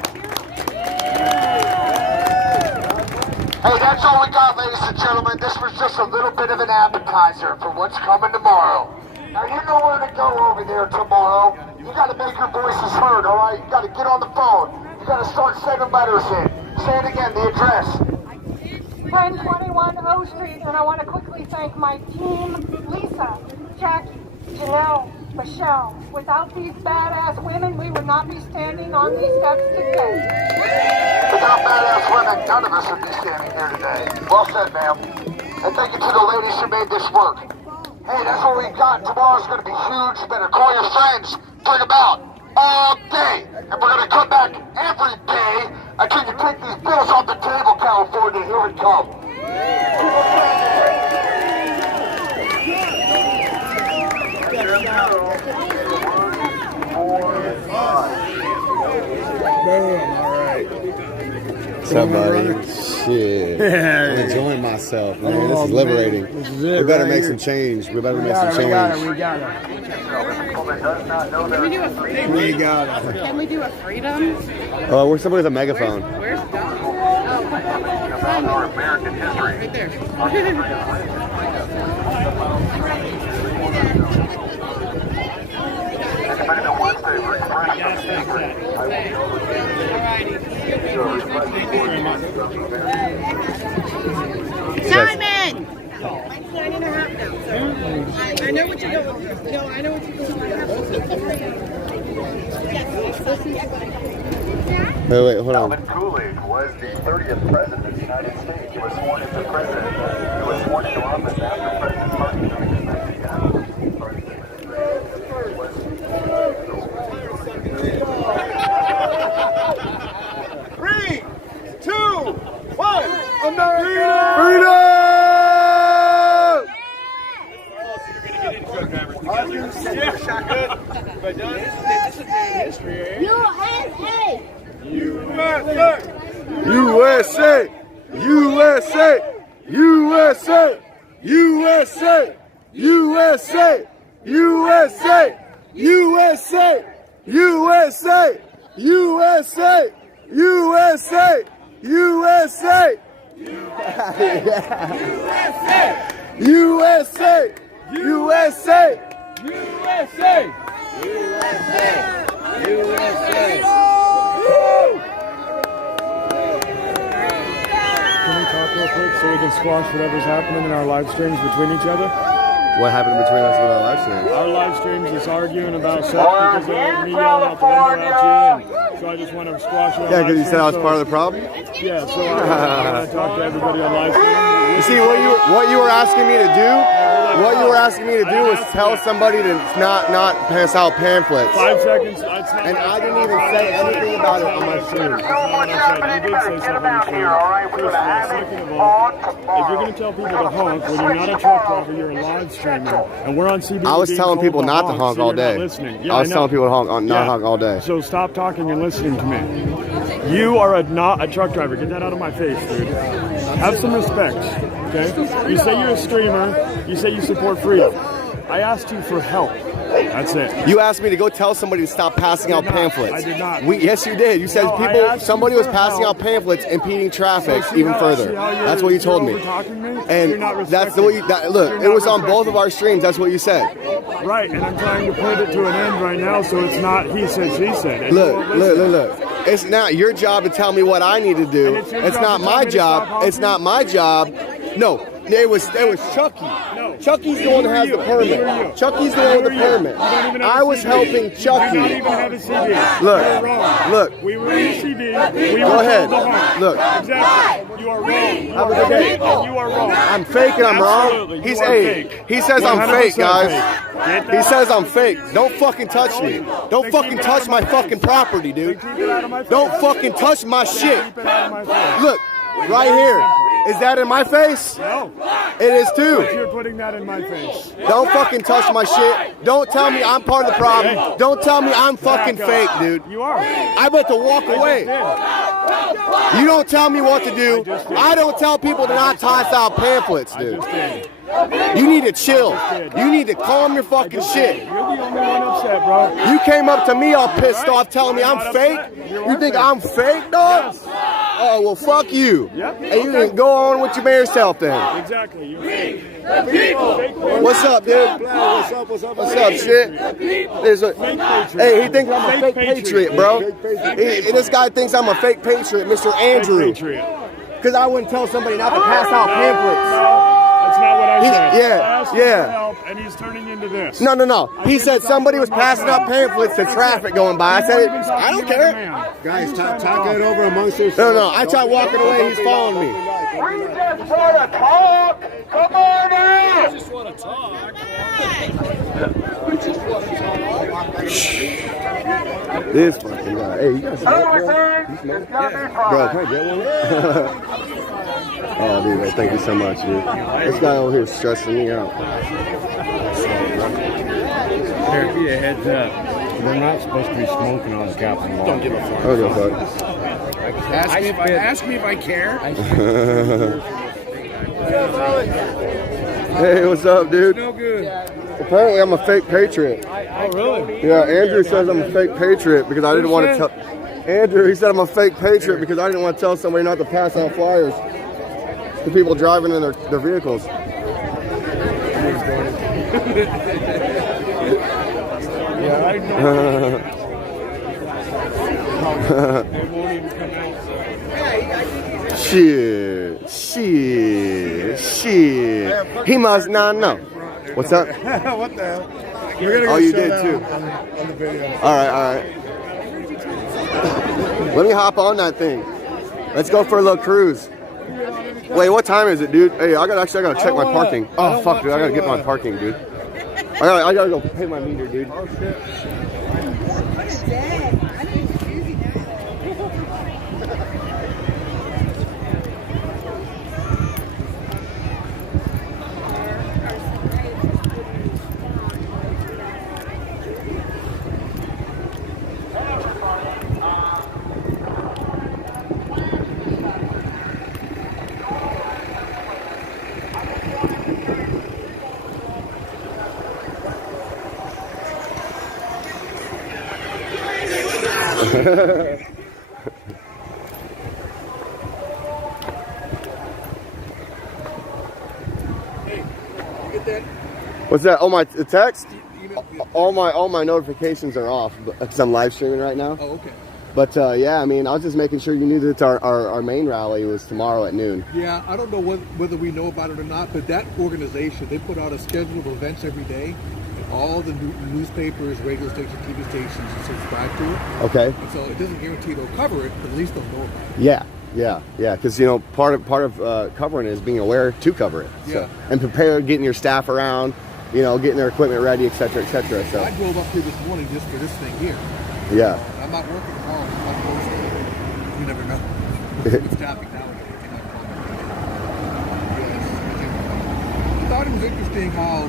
Hey, that's all we got, ladies and gentlemen. This was just a little bit of an appetizer for what's coming tomorrow. Now, you know where to go over there tomorrow. You got to make your voices heard, all right? You got to get on the phone. You got to start sending letters in. Say it again, the address. 1021 O Street, and I want to quickly thank my team, Lisa, Jackie, Janelle, Michelle. Without these badass women, we would not be standing on these steps today. Without badass women, none of us would be standing here today. Well said, ma'am. And thank you to the ladies who made this work. Hey, that's what we got. Tomorrow's going to be huge. You better call your friends. Bring them out all day. And we're going to come back every day until you take these bills off the table, California. Here we come. Boom, all right. Somebody, shit. I'm enjoying myself, man. This is liberating. This is it, we better right make here. some change. We better make some change. We got it. Can we do a freedom? We got it. Can we do a freedom? Oh, where's somebody with a megaphone? Where's Don? Our American history. Right there. Simon! I'm 9 and a half now, so I know what you're going through. No, I know what you're going through. Wait, hold on. Calvin Coolidge was the 30th president of the United States. He was sworn into president. He was sworn into office after President Carter died in 3, 2, 1. America! Freedom! USA! USA! USA! USA! USA! USA! USA! USA! USA! USA! USA! USA! USA! Can we talk real quick so we can squash whatever's happening in our live streams between each other? What happened between us and our live stream? Our live streams is arguing about stuff because of me yelling out the window at you, and so I just want to squash it. Yeah, because you said I was part of the problem? Yeah, so I want to talk to everybody on live stream. You see, what you were asking me to do, was tell somebody to not pass out pamphlets. 5 seconds. And I didn't even say anything about it on my stream. You did say something on your stream. Second of all, if you're going to tell people to honk when you're not a truck driver, you're a live streamer, and we're on CBD. I was telling people not to honk all day. Yeah, I was telling people to not honk all day. So stop talking and listening to me. You are not a truck driver. Get that out of my face, dude. Have some respect, okay? You say you're a streamer. You say you support freedom. I asked you for help. That's it. You asked me to go tell somebody to stop passing out pamphlets. I did not. Yes, you did. You said somebody was passing out pamphlets, impeding traffic even further. That's what you told me. And that's the way you. Look, it was on both of our streams. That's what you said. Right, and I'm trying to put it to an end right now, so it's not he said, she said. Look. It's not your job to tell me what I need to do. It's not my job. It's not my job. No, it was Chucky. Chucky's the one that has the permit. Chucky's the one with the permit. I was helping Chucky. You don't even have a CD. Look. We were in a CD. Go ahead. Look. Exactly. You are wrong. Have a good day. You are wrong. I'm fake and I'm Absolutely, wrong. you He are says I'm fake, 100% guys. fake. He says I'm fake. Don't fucking touch me. Don't fucking touch my fucking property, dude. Don't fucking touch my shit. Look, right here. Is that in my face? No. It is too. But you're putting that in my face. Don't fucking touch my shit. Don't tell me I'm part of the problem. Don't tell me I'm fucking fake, dude. You are. I bet to walk away. You don't tell me what to do. I don't tell people to not toss out pamphlets, dude. You need to chill. You need to calm your fucking shit. You're the only one upset, bro. You came up to me all pissed off telling me I'm fake? You think I'm fake, dog? Oh, well, fuck you. And you can go on with your mayor self then. Exactly. You're fake. What's up, dude? What's up, shit? Hey, he thinks I'm a fake patriot, bro. This guy thinks I'm a fake patriot, Mr. Andrew. Because I wouldn't tell somebody not to pass out pamphlets. That's not what I said. Yeah. Help, and he's turning into this. No. He said somebody was passing out pamphlets to traffic going by. I said, I don't care. Guys, talk it over amongst yourselves. No. I tried walking away. He's following me. We just want to talk. Come on in. We just want to talk. This fucking guy. Hey, you got smoke, bro? You smoke? Bro, can I get one? Oh, dude, thank you so much, dude. This guy over here is stressing me out. Here, be a heads up. We're not supposed to be smoking on Capitol Law. Don't give a fuck. I don't give a fuck. Ask me if I care. Hey, what's up, dude? No good. Apparently, I'm a fake patriot. Oh, really? Yeah, Andrew says I'm a fake patriot because I didn't want to tell. Andrew, he said I'm a fake patriot because I didn't want to tell somebody not to pass out flyers to people driving in their vehicles. Yeah, I know. Shit. He must not know. What's up? What the hell? Oh, you did too. On the video. All right. Let me hop on that thing. Let's go for a little cruise. Wait, what time is it, dude? Hey, I gotta check my parking. Oh fuck, dude, I gotta get my parking, dude. I gotta go pay my meter, dude. Oh shit. What's that? Oh, my text? All my notifications are off because I'm live streaming right now. Oh, okay. But yeah, I mean, I was just making sure you knew that our main rally was tomorrow at noon. Yeah, I don't know whether we know about it or not, but that organization, they put out a schedule of events every day. And all the newspapers, radio stations, TV stations subscribe to it. Okay. And so it doesn't guarantee they'll cover it, but at least they'll know about it. Yeah. Because part of covering it is being aware to cover it. So, and prepare, getting your staff around, getting their equipment ready, etc., etc. So I drove up here this morning just for this thing here. Yeah. And I'm not working tomorrow. I'm posting. You never know. It's tapping now. I thought it was interesting how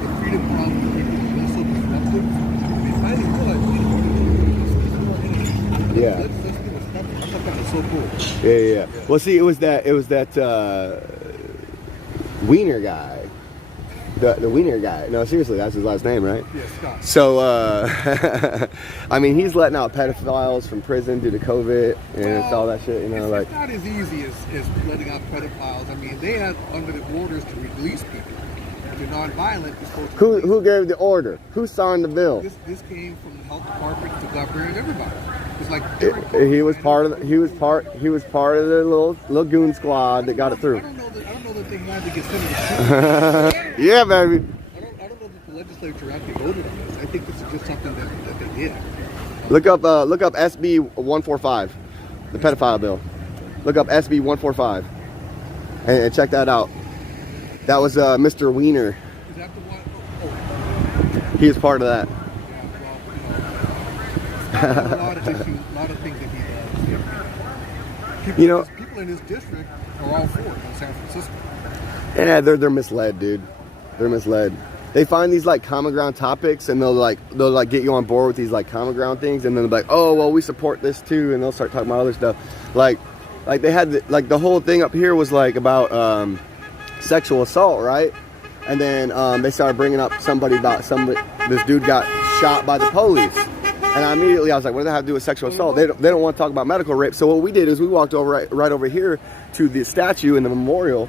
the freedom problem people also disrupted. I finally realized Yeah. Let's do this. I thought that was so cool. Yeah. Well, see, it was that Wiener guy. The Wiener guy. No, seriously, that's his last name, right? Yeah, Scott. So, I mean, he's letting out pedophiles from prison due to COVID and all that shit, It's not as easy as letting out pedophiles. I mean, they had under the orders to release people. If you're non-violent, you're supposed to... Who gave the order? Who signed the bill? This came from the health department, the governor, and everybody. It's like he was part of the little goon squad that got it through. I don't know that they had to get senators. Yeah, baby. I don't know that the legislature actually voted on this. I think this is just something that they did. Look up SB 145, the pedophile bill. Look up SB 145. And check that out. That was Mr. Wiener. Is that the one? Oh. He is part of that. A lot of issues, a lot of things that he does. People in his district are all for it in San Francisco. Yeah, they're misled, dude. They're misled. They find these like common ground topics, and they'll get you on board with these like common ground things, and then they'll be like, oh well, we support this too, and they'll start talking about other stuff. Like they had the whole thing up here was like about sexual assault, right? And then they started bringing up this dude got shot by the police. And I was like, what does that have to do with sexual assault? They don't want to talk about medical rape. So what we did is we walked over right over here to the statue and the memorial,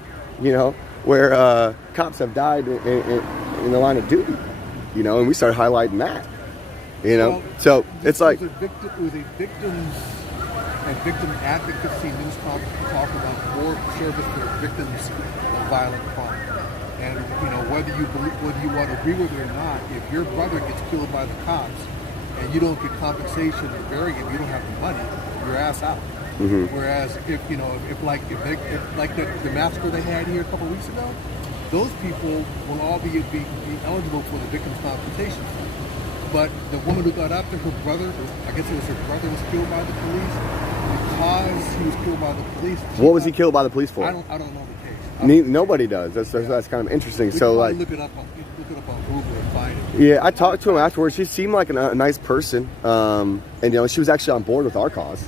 where cops have died in the line of duty, and we started highlighting that, So it's like... It was a victims and victim advocacy news conference talking about more service for victims of violent crime. And, whether you want to agree with it or not, if your brother gets killed by the cops, and you don't get compensation or bury him, you don't have the money, your ass out. Mm-hmm. Whereas if the massacre they had here a couple of weeks ago, those people will all be eligible for the victim's compensation. But the woman who got after her brother, I guess it was her brother, was killed by the police. Because he was killed by the police. What was he killed by the police for? I don't know the case. Nobody does. That's kind of interesting. So like, look it up on Google and find it. Yeah, I talked to him afterwards. She seemed like a nice person, and she was actually on board with our cause.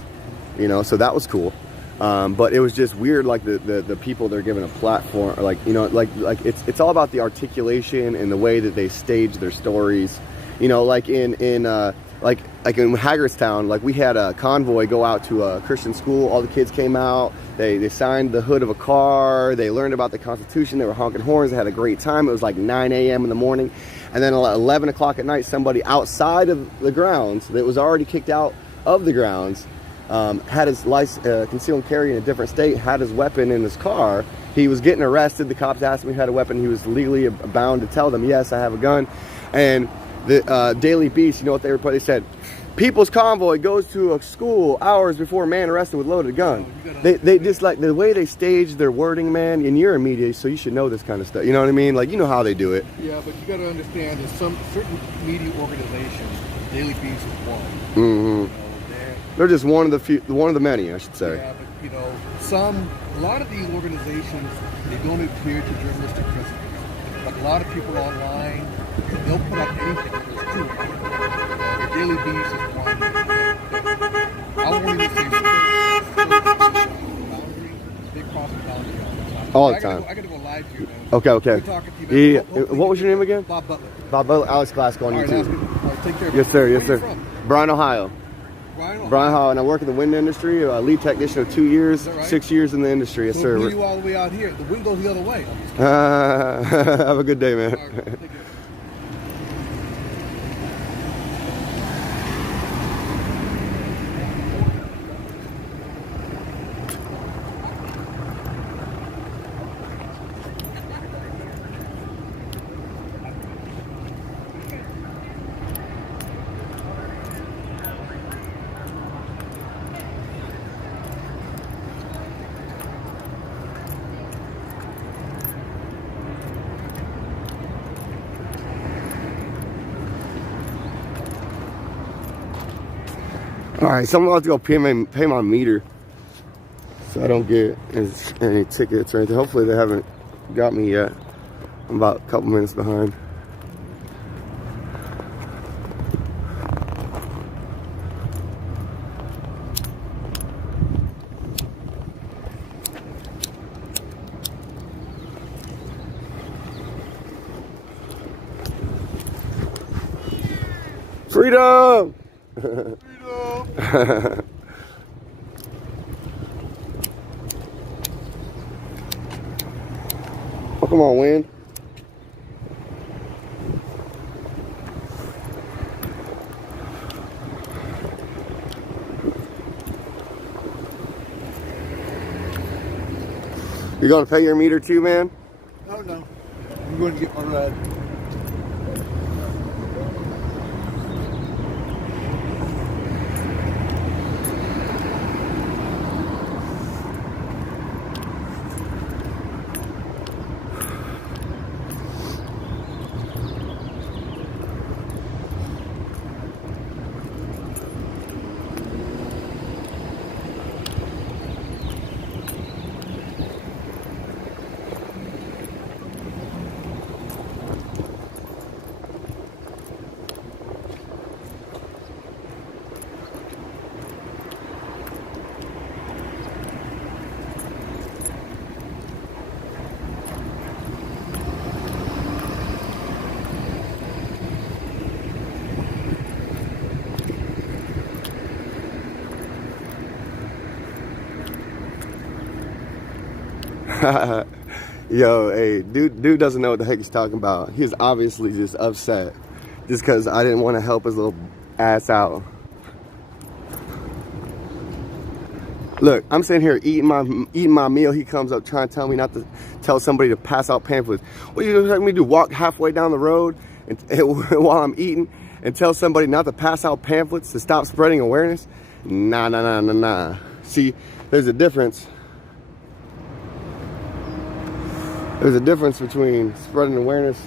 So that was cool. But it was just weird, like the people they're giving a platform, like it's all about the articulation and the way that they stage their stories. Like in Hagerstown, like we had a convoy go out to a Christian school. All the kids came out. They signed the hood of a car. They learned about the Constitution. They were honking horns. They had a great time. It was like 9 a.m. in the morning. And then at 11 o'clock at night, somebody outside of the grounds that was already kicked out of the grounds had his license, concealed carry in a different state, had his weapon in his car. He was getting arrested. The cops asked him if he had a weapon. He was legally bound to tell them, yes, I have a gun. And the Daily Beast, you know what they reported? They said, People's Convoy goes to a school hours before a man arrested with loaded gun. They just like the way they stage their wording, man. And you're in media, so you should know this kind of stuff. You know what I mean? Like, you know how they do it. Yeah, but you got to understand that some certain media organizations, Daily Beast is one. Mm-hmm. They're just one of the many, I should say. Yeah, but a lot of these organizations, they don't adhere to journalistic principles. Like a lot of people online, they'll put up anything that is true. The Daily Beast is one. I won't even say they cross the boundary all the time. I gotta go live to you, man. Okay. Good talking to you, man. Yeah. What was your name again? Bob Butler. Bob Butler, Alex Glasgow on YouTube. All right, take care. Yes, sir. Yes, Where sir. you from? Bryan, Ohio. Bryan, Ohio, and I work in the wind industry. Lead technician of 2 years, right? 6 years in the industry. Yes, sir. Blew you all the way out here. The wind goes the other way. Have a good day, man. All right, take care. All right, so I'm about to go pay my meter, so I don't get any tickets or anything. Hopefully they haven't got me yet. I'm about a couple minutes behind. Freedom! Oh, come on, wind. You gonna pay your meter too, man? No. I'm going to get my ride. Yo, hey, dude doesn't know what the heck he's talking about. He's obviously just upset just because I didn't want to help his little ass out. Look, I'm sitting here eating my meal. He comes up trying to tell me not to tell somebody to pass out pamphlets. What are you expect me to do? Walk halfway down the road and while I'm eating and tell somebody not to pass out pamphlets to stop spreading awareness? Nah. See, there's a difference. There's a difference between spreading awareness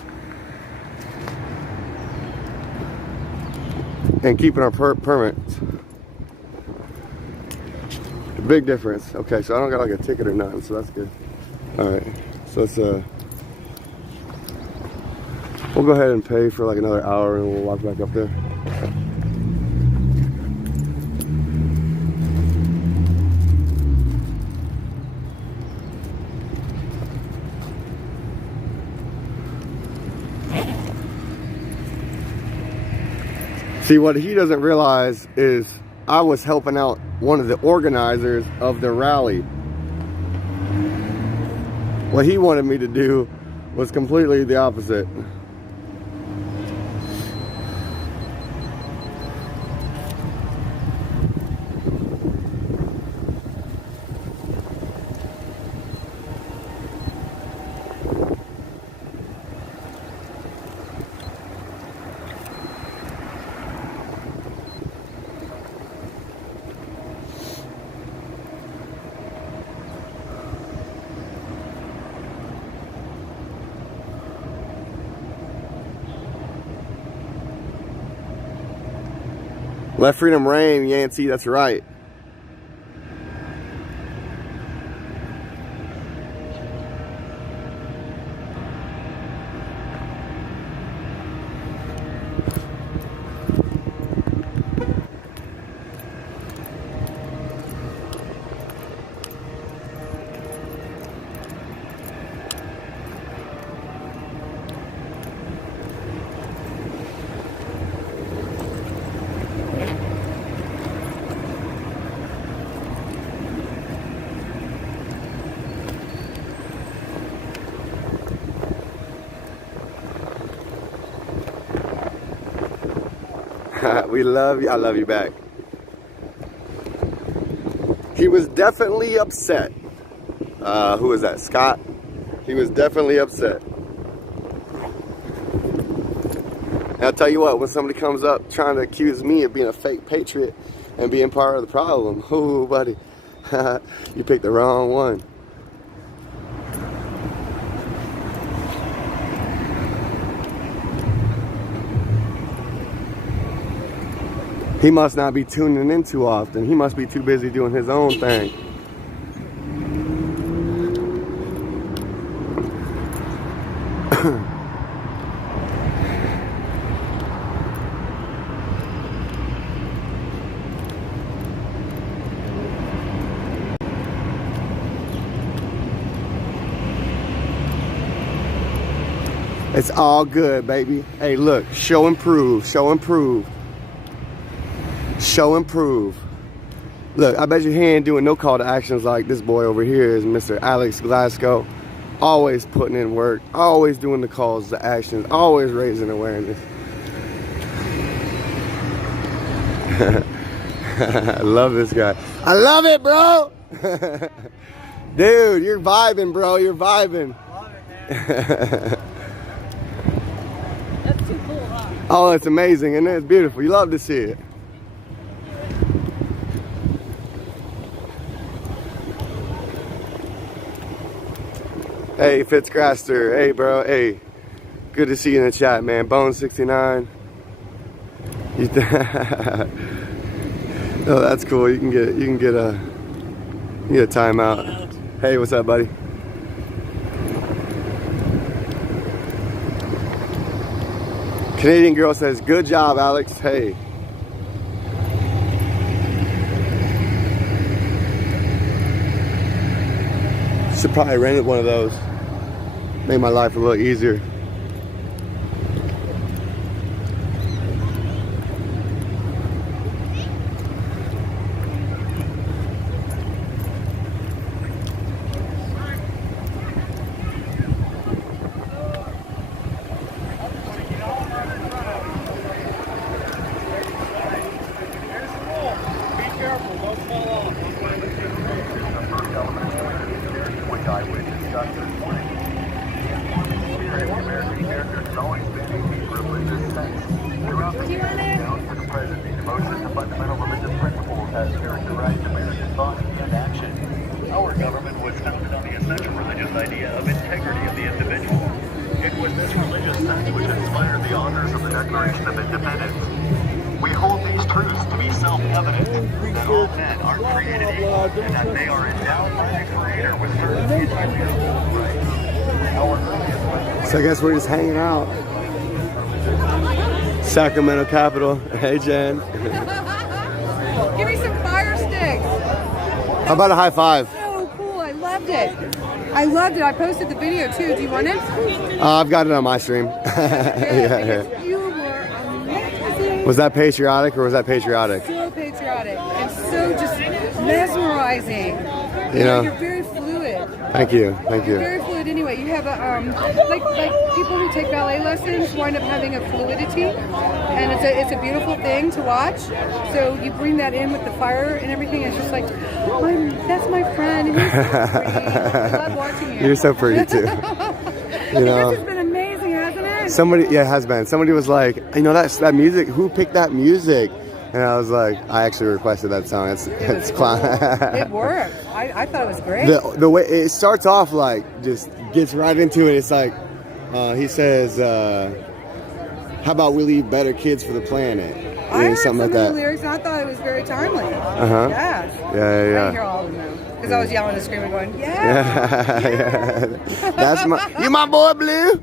and keeping our permits. A big difference. Okay, so I don't got like a ticket or nothing, so that's good. All right, so let's we'll go ahead and pay for like another hour and we'll walk back up there. See, what he doesn't realize is I was helping out one of the organizers of the rally. What he wanted me to do was completely the opposite. Let freedom reign, Yancey, that's right. We love you. I love you back. He was definitely upset. Who was that? Scott? He was definitely upset. And I'll tell you what, when somebody comes up trying to accuse me of being a fake patriot and being part of the problem, oh, buddy, you picked the wrong one. He must not be tuning in too often. He must be too busy doing his own thing. It's all good, baby. Hey, look, show and prove, show and prove. Show and prove. Look, I bet you he ain't doing no call to actions like this boy over here is Mr. Alex Glasgow. Always putting in work, always doing the calls to actions, always raising awareness. I love this guy. I love it, bro. Dude, you're vibing, bro. You're vibing. That's too cool, huh? Oh, it's amazing, and it's beautiful. You love to see it. Hey, Fitzcraster. Hey, bro. Hey, good to see you in the chat, man. Bone69. Oh, that's cool. You can get a timeout. Hey, what's up, buddy? Canadian girl says, "Good job, Alex." Hey. Should probably rent one of those. Make my life a little easier. men aren't created equal and that they are endowed by the Creator with certain inalienable rights. So I guess we're just hanging out. Sacramento capital. Hey, Jen. Give me some fire sticks. How about a high five? So cool. I loved it. I loved it. I posted the video too. Do you want it? I've got it on my stream. Yeah. You were amazing. Was that patriotic or was that patriotic? So patriotic and so just mesmerizing. You know, you're very fluid. Thank you. Thank You're you. very fluid anyway. You have a like people who take ballet lessons wind up having a fluidity, and it's a beautiful thing to watch. So you bring that in with the fire and everything. It's just like, that's my friend. And he's so pretty. I love watching you. You're so pretty too. You know, This has been amazing, hasn't it? somebody, yeah, it has been. Somebody was like, you know, that music. Who picked that music? And I was like, I actually requested that song. It's clown. It worked. I thought it was great. The way it starts off, like, just gets right into it. It's like, he says, how about we leave better kids for the planet? I heard something like of that. the lyrics and I thought it was very timely. Uh-huh. Yes. Yeah. I didn't hear all of them though. Because I was yelling and screaming going, yeah. Yeah. That's you my boy, Blue.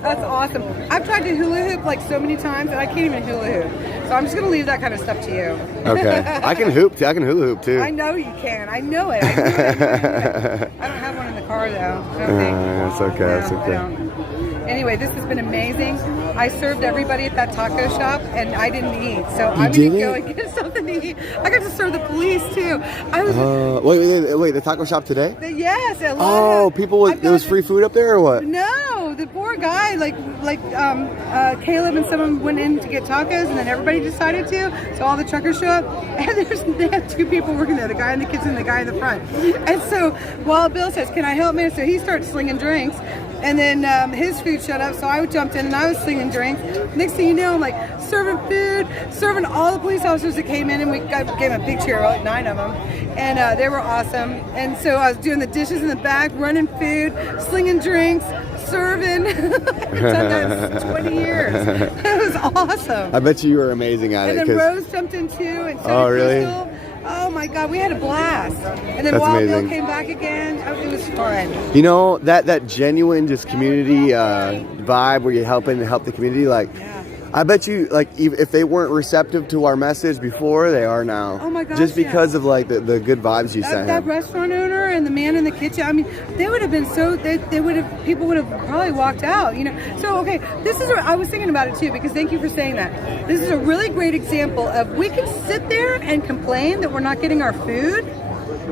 That's awesome. I've tried to hula hoop like so many times and I can't even hula hoop. So I'm just going to leave that kind of stuff to you. Okay. I can hoop too. I can hula hoop too. I know you can. I know it. I don't have one in the car though. I don't think. It's okay. No, It's I okay. don't. Anyway, this has been amazing. I served everybody at that taco shop, and I didn't eat. So I'm going to go and get something to eat. I got to serve the police, too. I was... Wait, the taco shop today? Yes. Oh, there was free food up there or what? No, the poor guy, Caleb and someone went in to get tacos, and then everybody decided to. So all the truckers show up, and they have two people working there, the guy in the kitchen and the guy in the front. And so Wild Bill says, can I help me? So he starts slinging drinks. And then his food showed up, so I jumped in and I was slinging drinks. Next thing you know, I'm like serving food, serving all the police officers that came in, and we gave them a big cheer, like 9 of them. And they were awesome. And so I was doing the dishes in the back, running food, slinging drinks, serving. I've done that 20 years. It was awesome. I bet you were amazing at And it. then Rose jumped in too. And so Oh, really? Crystal. Oh my God, we had a blast. And then That's Wild amazing. Bill came back again. It was fun. You know, that genuine just community vibe where you help the community, like, I bet you, like, if they weren't receptive to our message before, they are now. Oh my gosh, just because of like the good vibes you sent that him. restaurant owner and the man in the kitchen, I mean, they would have been so, people would have probably walked out, you know. So, okay, I was thinking about it too, because thank you for saying that. This is a really great example of we can sit there and complain that we're not getting our food,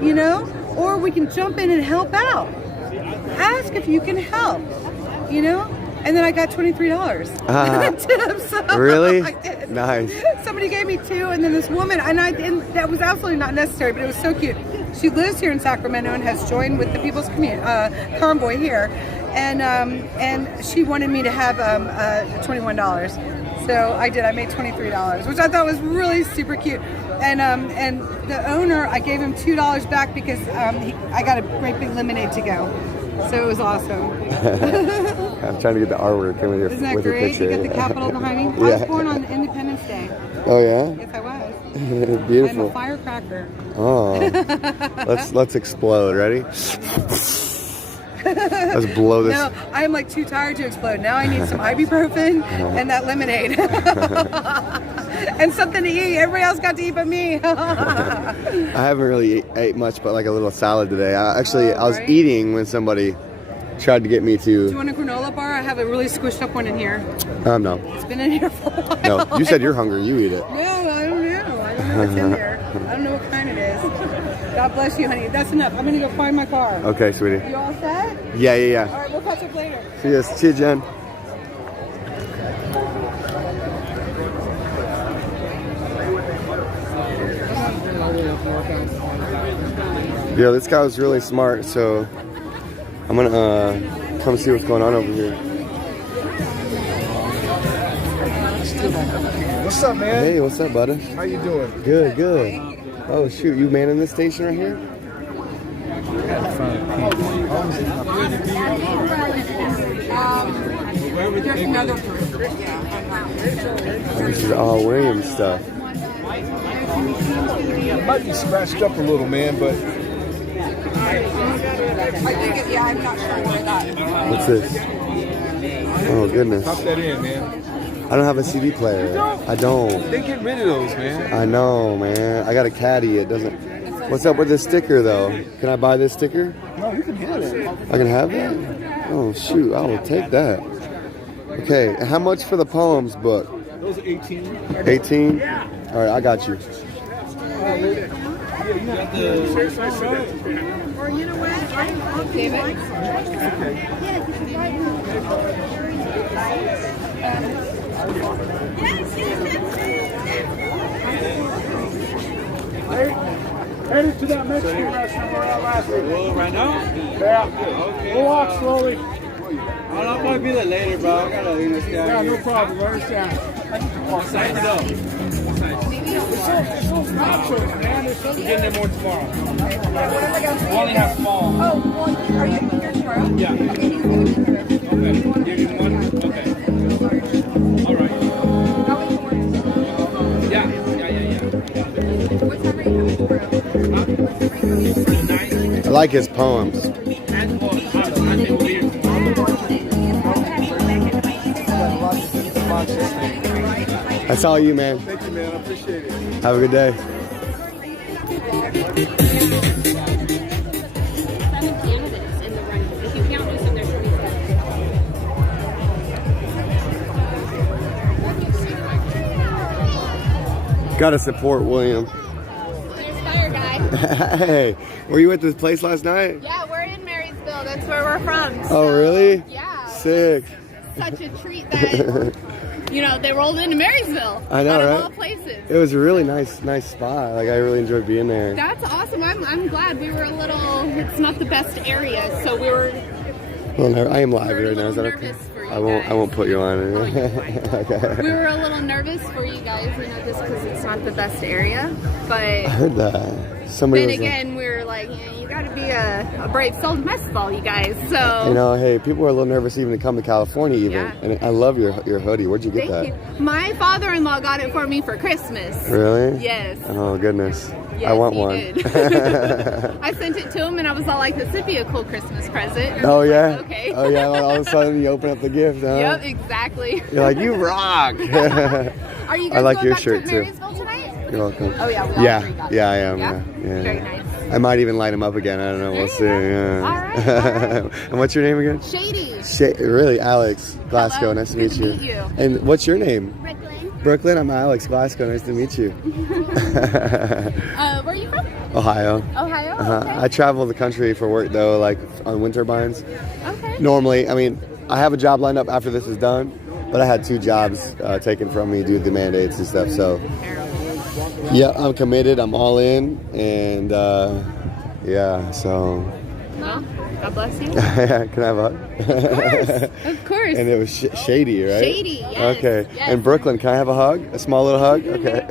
you know, or we can jump in and help out. Ask if you can help, you know. And then I got $23 tips. Really? I did. Nice. Somebody gave me 2, and then this woman, and that was absolutely not necessary, but it was so cute. She lives here in Sacramento and has joined with the People's Convoy here, and she wanted me to have $21. So I did. I made $23, which I thought was really super cute. And the owner, I gave him $2 back because I got a great big lemonade to go. So it was awesome. I'm trying to get the artwork in with your Isn't that with your great? picture. You got the Capitol behind me. I was born on Independence Day. Oh yeah? Yes, I was. Beautiful. I'm a firecracker. Oh. let's explode. Ready? Let's blow this. No, I'm like too tired to explode. Now I need some ibuprofen and that lemonade. And something to eat. Everybody else got to eat but me. I haven't really ate much, but like a little salad today. I was eating when somebody tried to get me to. Do you want a granola bar? I have a really squished up one in here. No. It's been in here for a while. No, you said you're hungry. You eat it. No, I don't know. I don't know what's in here. I don't know what kind it is. God bless you, honey. That's enough. I'm going to go find my car. Okay, sweetie. You all set? Yeah. All right, we'll catch up later. See you, Jen. Yeah, this guy was really smart, so I'm gonna come see what's going on over here. What's up, man? Hey, what's up, buddy? How you doing? Good. Oh shoot, you manning this station right here? There's another group. This is all Williams stuff. It might be scratched up a little, man, but. Yeah, I'm not sure where that. What's this? Oh, goodness. Pop that in, man. I don't have a CD player. I don't. They get rid of those, man. I know, man. I got a caddy. It doesn't. What's up with this sticker, though? Can I buy this sticker? No, you can have it. I can have that? Oh, shoot. I will take that. Okay. How much for the poems book? Those are 18. 18? All right, I got you. You got the... Or you know what? I'll give it. Headed to that Mexican restaurant where I last week. Right now? Yeah. Okay. We'll walk slowly. I'll probably be there later, bro. I gotta leave this guy. Yeah, no problem. I understand. What size it up? It's those nachos, man. We're getting there more tomorrow. We only have small. Oh, well, are you here tomorrow? Yeah. Okay, he's going to be here. Okay. You're doing one? Okay. All right. Yeah. What time are you coming tomorrow? I like his poems. That's all you, man. Thank you, man. I appreciate it. Have a good day. 7 candidates in the running. If you count Newsom, there should be 7. Gotta support William. There's Fire Guy. Hey, were you at this place last night? Yeah, we're in Marysville. That's where we're from. Oh, really? Yeah. Sick. Such a treat that, you know, they rolled into Marysville. I know, out right? of all places. It was a really nice spot. Like, I really enjoyed being there. That's awesome. I'm glad. We were a little, it's not the best area, so we were. Well, I am live right now. Is that okay? I won't put you on. Okay. We were a little nervous for you guys, you know, just because it's not the best area. But I heard that. Somebody then was again, we were like, you got to be a brave soul to mess with all you guys. So you know, hey, people are a little nervous even to come to California, even. Yeah. And I love your hoodie. Where'd you get thank that? you. My father-in-law got it for me for Christmas. Really? Yes. Oh goodness. Yes, I want he one. did. I sent it to him, and I was all like, "This would be a cool Christmas present." And Oh he was yeah. like, okay. Oh yeah. All of a sudden you open up the gift, huh? Yep, exactly. You're like, you rock. Are you guys I like going your back shirt to too. Marysville tonight? You're welcome. Oh yeah, we all Yeah, three got yeah, it. I am. Yeah? Yeah. Very nice. I might even light him up again. I don't know. We'll see. Yeah. All right. And what's your name again? Shady. Really, Alex Glasgow. Hello. Nice to Good meet to you. meet you. And what's your name? Brooklyn. Brooklyn. I'm Alex Glasgow. Nice to meet you. Where are you from? Ohio. Ohio. Okay. I travel the country for work though, like on wind turbines. Okay. Normally, I mean, I have a job lined up after this is done, but I had 2 jobs taken from me due to the mandates and stuff. So, yeah, I'm committed. I'm all in, and yeah. So. Well, God bless you. Can I have a hug? Of course. And it was Shady, right? Shady, yes. Okay. Yes. And Brooklyn, can I have a hug? A small little hug? Okay.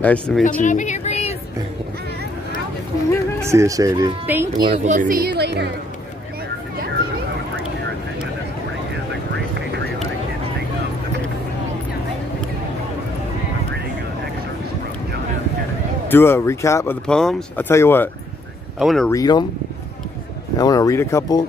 Nice to meet Coming you. over here, Breeze. See you, Shady. Thank you. Wonderful We'll meeting see you later. Do a recap of the poems. I'll tell you what. I want to read them. I want to read a couple.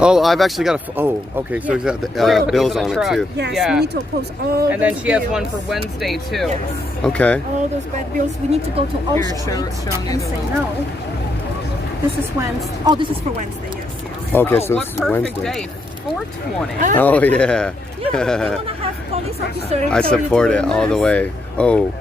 Oh, I've actually got a. Oh, okay. So he's got the bills on it too. Yes, we need to post all And then those she has bills. one for Wednesday too. Yes. Okay. All those bad bills. We need to go to all streets and say no. This is Wednesday. Oh, this is for Wednesday. Yes, yes. Okay, so what this is perfect Wednesday. day. 420. Oh yeah. You want to have police officers. I support it all the way. Oh,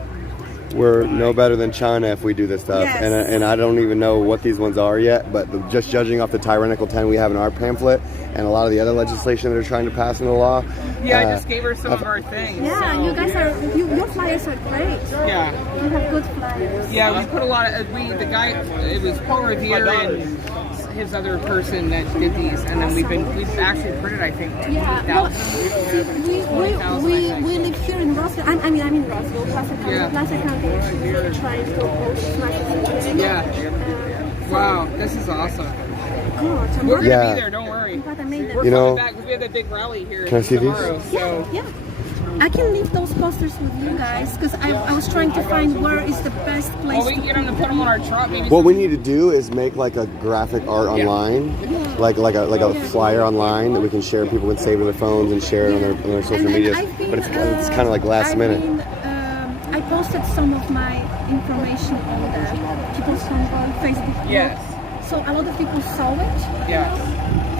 we're no better than China if we do this stuff. Yes. And I don't even know what these ones are yet, but just judging off the tyrannical 10 we have in our pamphlet and a lot of the other legislation they're trying to pass into law. Yeah, I just gave her some of our things. Yeah, so. you guys are. Your flyers are great. Yeah. You have good flyers. Yeah, we put a lot of. The guy, it was Paul Revere and his other person that did these, and then we've actually printed, I think, 20,000. We live here in Roseville. I'm in Roseville, Placer County. We're trying to approach Smash. Yeah. Wow, this is awesome. God, We're gonna be there. Don't worry. We're You know, coming back because we have that big rally here can I see tomorrow. these? So. Yeah. I can leave those posters with you guys because I was trying to find where is the best place. Well, we can get them to put them on our truck. Maybe. What we need to do is make like a graphic art online, like a flyer online that we can share. People can save to their phones and share it on their social medias. But it's kind of like last minute. I posted some of my information on the people's Facebook group. Yes. So a lot of people saw it. Yes.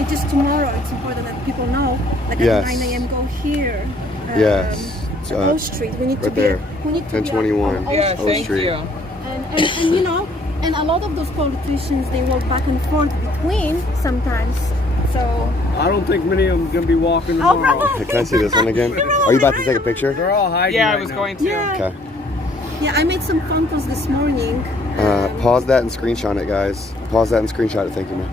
It's just tomorrow. It's important that people know. Like at 9 a.m. go here. Yes. O Street. We need right to be. there. We need to 1021. Be on O O Street. You. And you know, and a lot of those politicians they walk back and forth between sometimes. So I don't think many of them are going to be walking tomorrow. Can I see this one again? Are you about to take a picture? They're all hiding. Yeah, right I was now. going to. Yeah. Okay. Yeah, I made some phone calls this morning. Pause that and screenshot it, guys. Pause that and screenshot it. Thank you, man.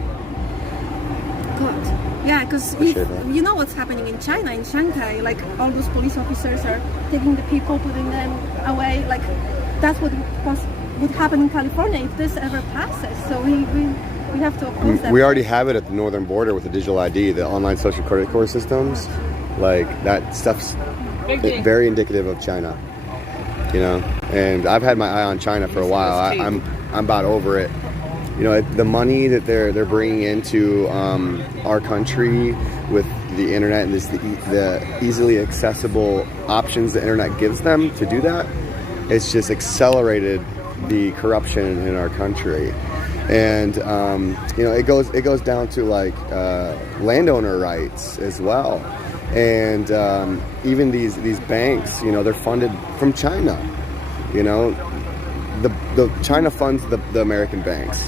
God. Yeah, because you know what's happening in China, in Shanghai, like all those police officers are taking the people, putting them away. Like that's what would happen in California if this ever passes. So we have to oppose that. We already have it at the northern border with the digital ID, the online social credit score systems. Like that stuff's very indicative of China. You know, and I've had my eye on China for a while. I'm about over it. You know, the money that they're bringing into our country with the internet and the easily accessible options the internet gives them to do that, it's just accelerated the corruption in our country. And you know, it goes down to like landowner rights as well. And even these banks, you know, they're funded from China. You know, the China funds the American banks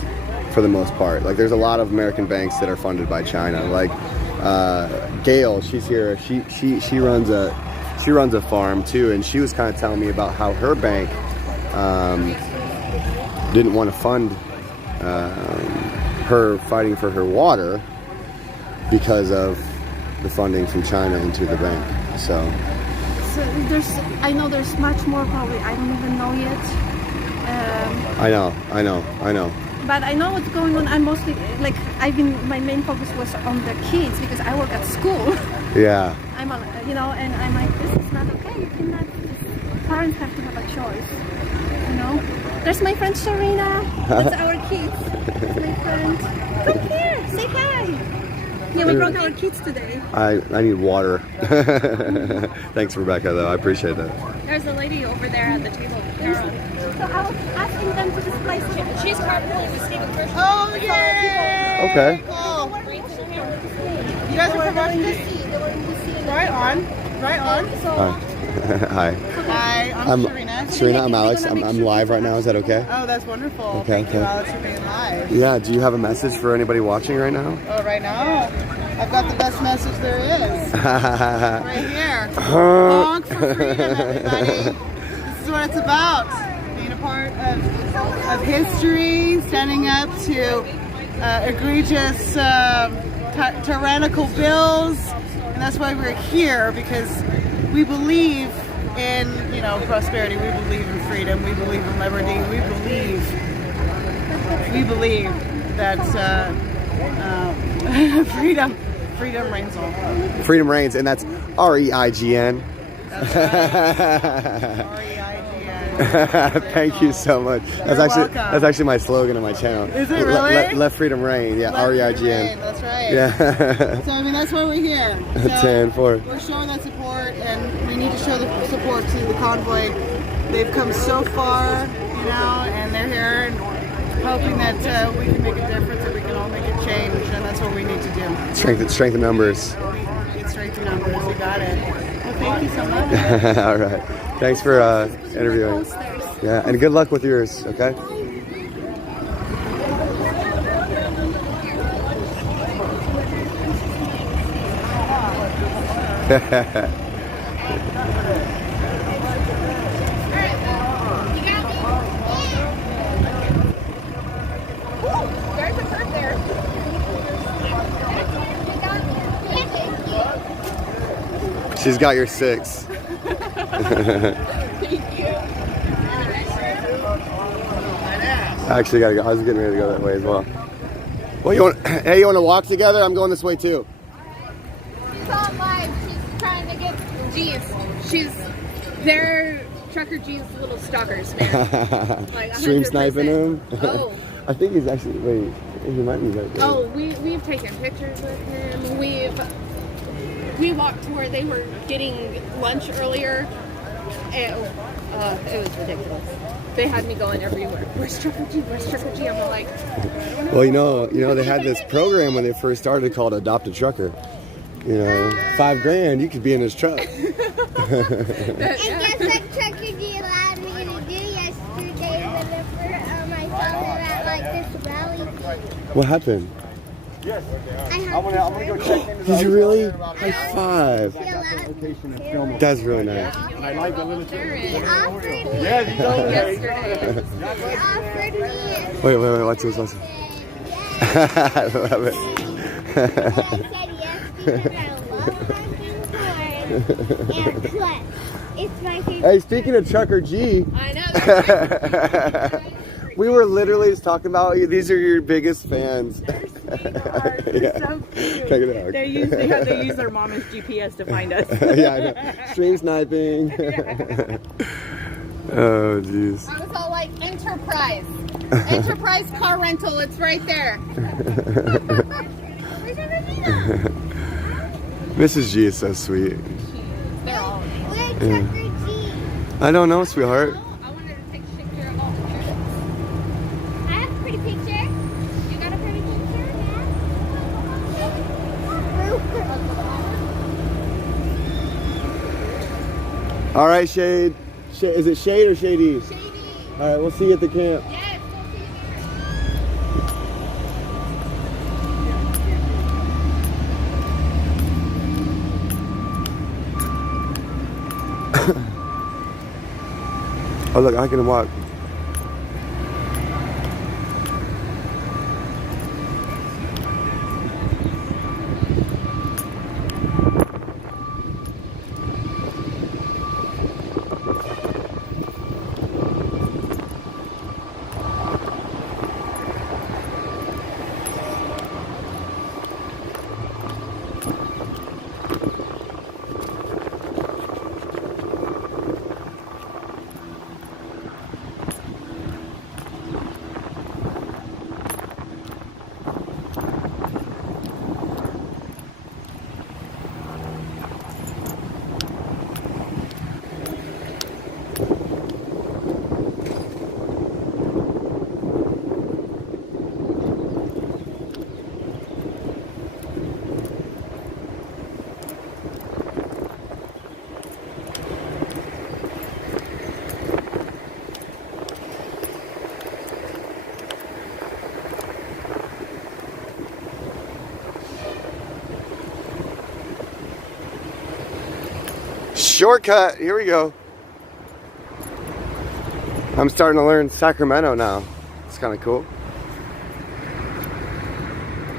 for the most part. Like there's a lot of American banks that are funded by China. Like Gail, she's here. She runs a farm too, and she was kind of telling me about how her bank didn't want to fund her fighting for her water because of the funding from China into the bank. So I know there's much more probably I don't even know yet. I know. But I know what's going on. I'm mostly like my main focus was on the kids because I work at school. Yeah. I'm on, you know, and I'm like, this is not okay. You cannot. Parents have to have a choice. You know. There's my friend Sharina. That's our kids. That's my friend. Come here. Say hi. Yeah, we brought our kids today. I need water. Thanks, Rebecca. Though I appreciate that. There's a lady over there at the table, Carol. So I was asking them to display some. She's carpooling with Stephen Kirsch. Oh, yay! Okay. Cool. You guys are from Washington? Right on. Right on. Hi. Hi, I'm Sharina. Sharina, I'm Alex. I'm live right now. Is that okay? Oh, that's wonderful. Okay, Thank you, Alex, for being live. Yeah. Do you have a message for anybody watching right now? Oh, right now? I've got the best message there is. Right here. Honk for freedom, everybody. This is what it's about. Being a part of history, standing up to egregious tyrannical bills. And that's why we're here, because we believe in, you know, prosperity. We believe in freedom. We believe in liberty. We believe that freedom reigns all. Freedom reigns, and that's REIGN. Thank you so much. That's actually my slogan on my channel. Is it really? Let freedom reign. Yeah, REIGN. That's right. Yeah. So I mean, that's why we're here. So 10-4. We're showing that support, and we need to show the support to the Convoy. They've come so far, you know, and they're here and hoping that we can make a difference, and we can all make a change, and that's what we need to do. Strength in numbers. It's strength in numbers. You got it. Well, thank you so much. All right. Thanks for interviewing. Yeah, and good luck with yours, okay? There's a curve there. She's got your 6. I actually gotta go. I was getting ready to go that way as well. Well, you want? Hey, you want to walk together? I'm going this way too. She's on live. She's trying to get G's. They're Trucker G's little stalkers, man. Like Stream sniping him. Oh. I think he's actually. Wait, he might be right there. Oh, we've taken pictures with him. We walked to where they were getting lunch earlier. And, it was ridiculous. They had me going everywhere. Where's Trucker G? Where's Trucker G? I'm like, well, you know, they had this program when they first started called Adopt a Trucker. You know, $5,000, you could be in his truck. And guess what Trucker G allowed me to do yesterday whenever I saw them at like this rally thing? What happened? Yes. I'm gonna go check into Did you really? High five. location and film it. That's really nice. And I like the little He offered me. Yeah, you know that. He offered me. Wait, watch this. I love it. I said yes because I love hunting and what? It's my favorite. Hey, speaking of Trucker G. I know. We were literally just talking about you. These are your biggest fans. They're so cute. Check it out. They have to use their mama's GPS to find us. Yeah, I know. Stream sniping. Oh, jeez. I was all like, Enterprise. Enterprise car rental. It's right there. Mrs. G is so sweet. They're all. Where's Trucker G? I don't know, sweetheart. I wanted to take a picture of all the pictures. I have a pretty picture. You got a pretty picture? All right, Shade. Is it Shade or Shady? Shady. All right, we'll see you at the camp. Yes, Oh, look, I can walk. Shortcut, here we go. I'm starting to learn Sacramento now. It's kind of cool.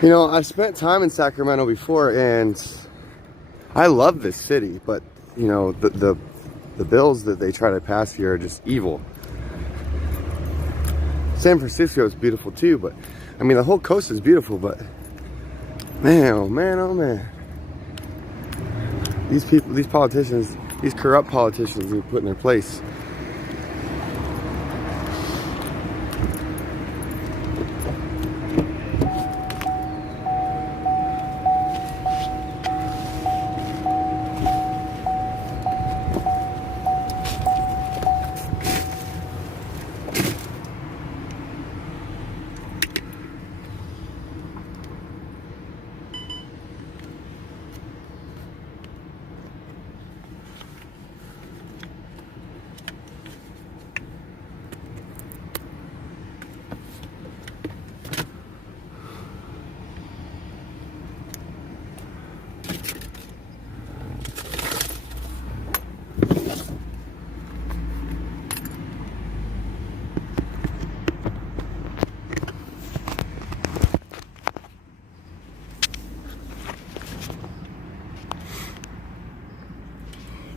You know, I've spent time in Sacramento before and I love this city, but you know, the bills that they try to pass here are just evil. San Francisco is beautiful too, but I mean, the whole coast is beautiful, but man, oh man, oh man. These people, these politicians, these corrupt politicians we put in their place.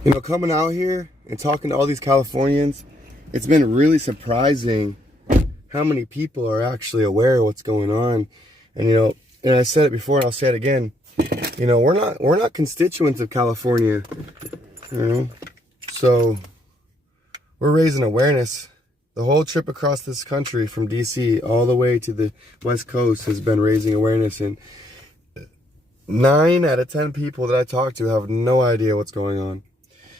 You know, coming out here and talking to all these Californians, it's been really surprising how many people are actually aware of what's going on. And you know, and I said it before and I'll say it again, you know, we're not constituents of California, you know, so we're raising awareness. The whole trip across this country from DC all the way to the West Coast has been raising awareness, and 9 out of 10 people that I talk to have no idea what's going on.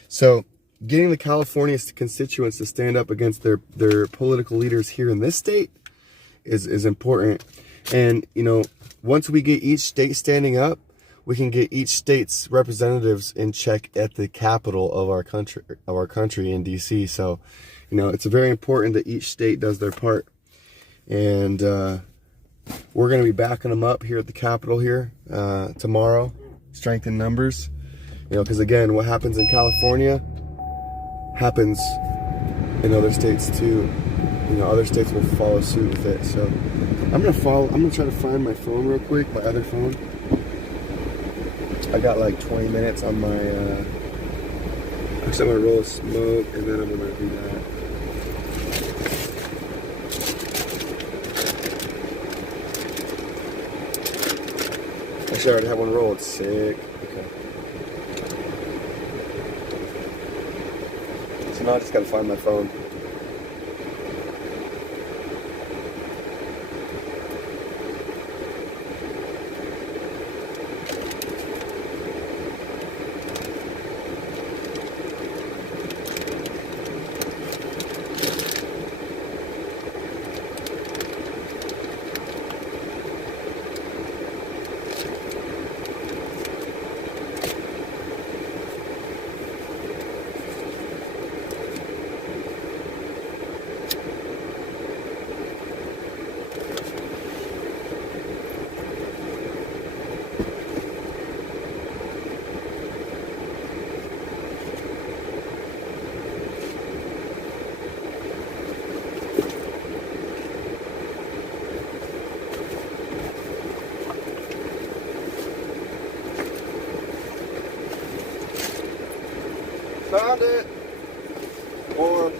So getting the California constituents to stand up against their political leaders here in this state is important. And, you know, once we get each state standing up, we can get each state's representatives in check at the capital of our country in DC. So, you know, it's very important that each state does their part. And we're going to be backing them up here at the Capitol here tomorrow, strengthen numbers. You know, because again, what happens in California happens in other states too. You know, other states will follow suit with it. So I'm gonna try to find my phone real quick, my other phone. I got like 20 minutes on my. Actually, I'm gonna roll a smoke and then I'm gonna do that. Actually, I already have one rolled. Sick. Okay. So now I just gotta find my phone. Found it. Or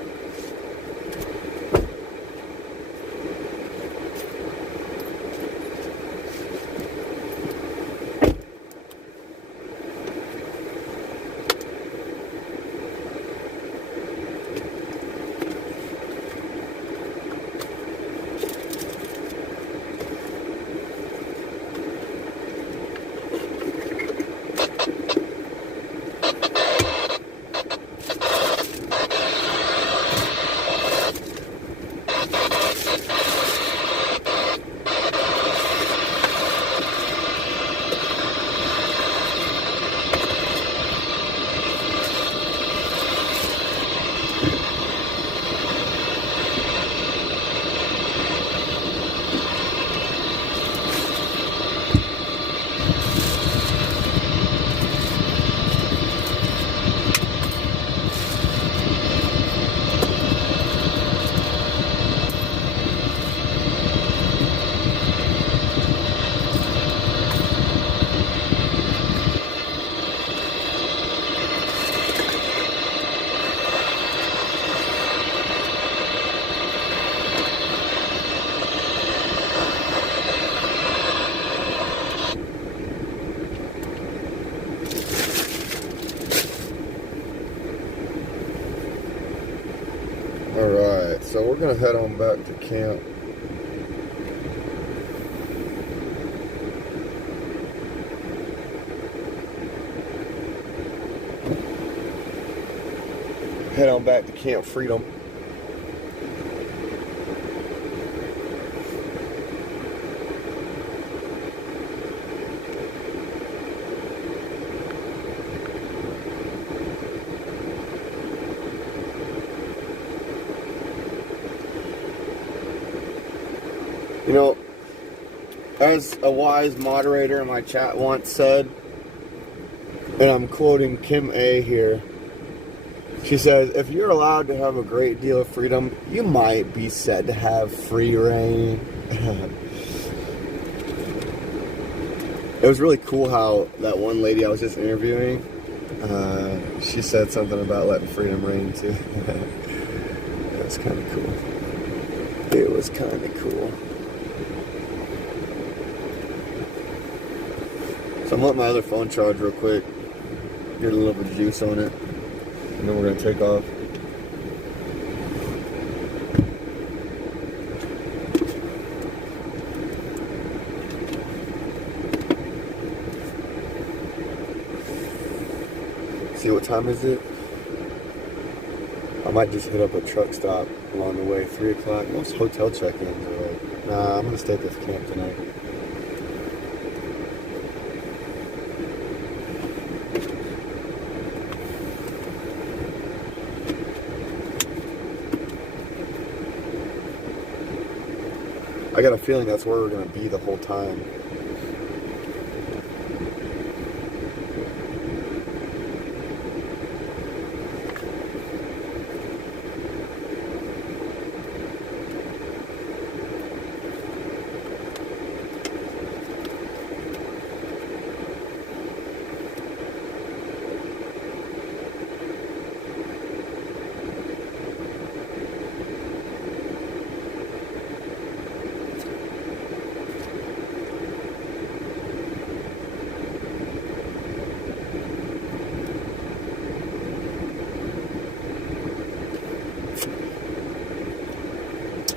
alright, so we're gonna head on back to camp. Head on back to Camp Freedom. You know, as a wise moderator in my chat once said, and I'm quoting Kim A here, she says, if you're allowed to have a great deal of freedom, you might be said to have free reign. It was really cool how that one lady I was just interviewing, She said something about letting freedom reign too. That was kind of cool. It was kind of cool. So I'm letting my other phone charge real quick. Get a little bit of juice on it. And then we're going to take off. See, what time is it? I might just hit up a truck stop along the way. 3 o'clock. Most hotel check-ins are like, nah, I'm going to stay at this camp tonight. I got a feeling that's where we're going to be the whole time.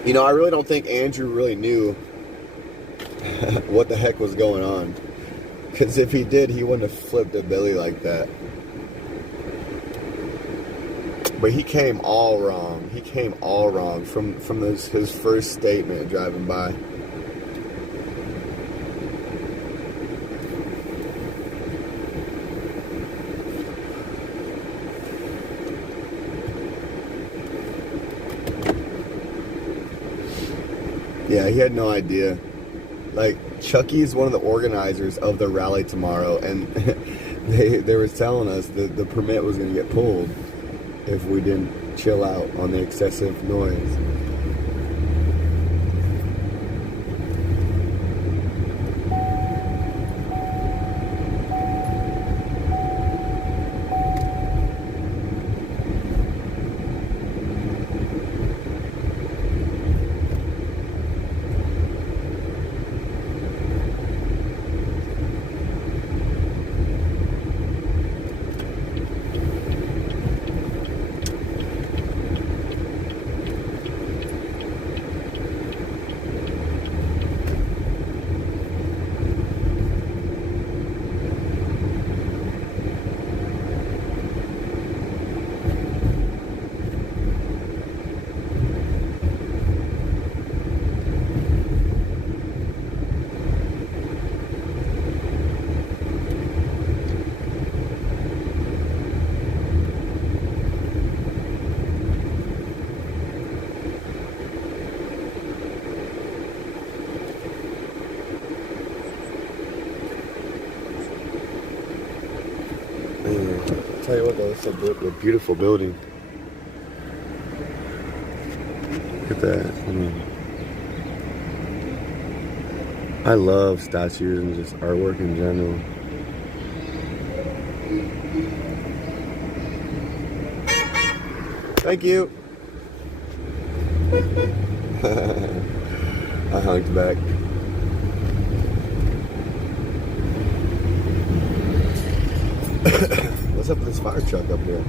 You know, I really don't think Andrew really knew what the heck was going on. Because if he did, he wouldn't have flipped a Billy like that. But he came all wrong. He came all wrong from his first statement driving by. Yeah, he had no idea. Like, Chucky's one of the organizers of the rally tomorrow, and they were telling us that the permit was going to get pulled if we didn't chill out on the excessive noise. Tell you what though, it's a beautiful building. Look at that. I mean, I love statues and just artwork in general. Thank you. I hugged back. What's up with this fire truck up here?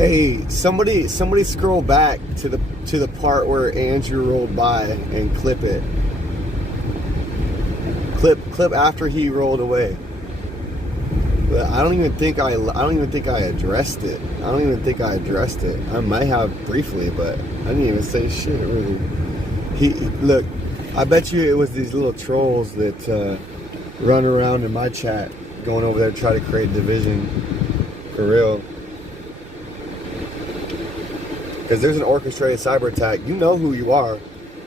Hey, somebody scroll back to the part where Andrew rolled by and clip it. Clip after he rolled away. But I don't even think I addressed it. I might have briefly, but I didn't even say shit really. Look, I bet you it was these little trolls that run around in my chat going over there to try to create division for real. Because there's an orchestrated cyber attack. You know who you are.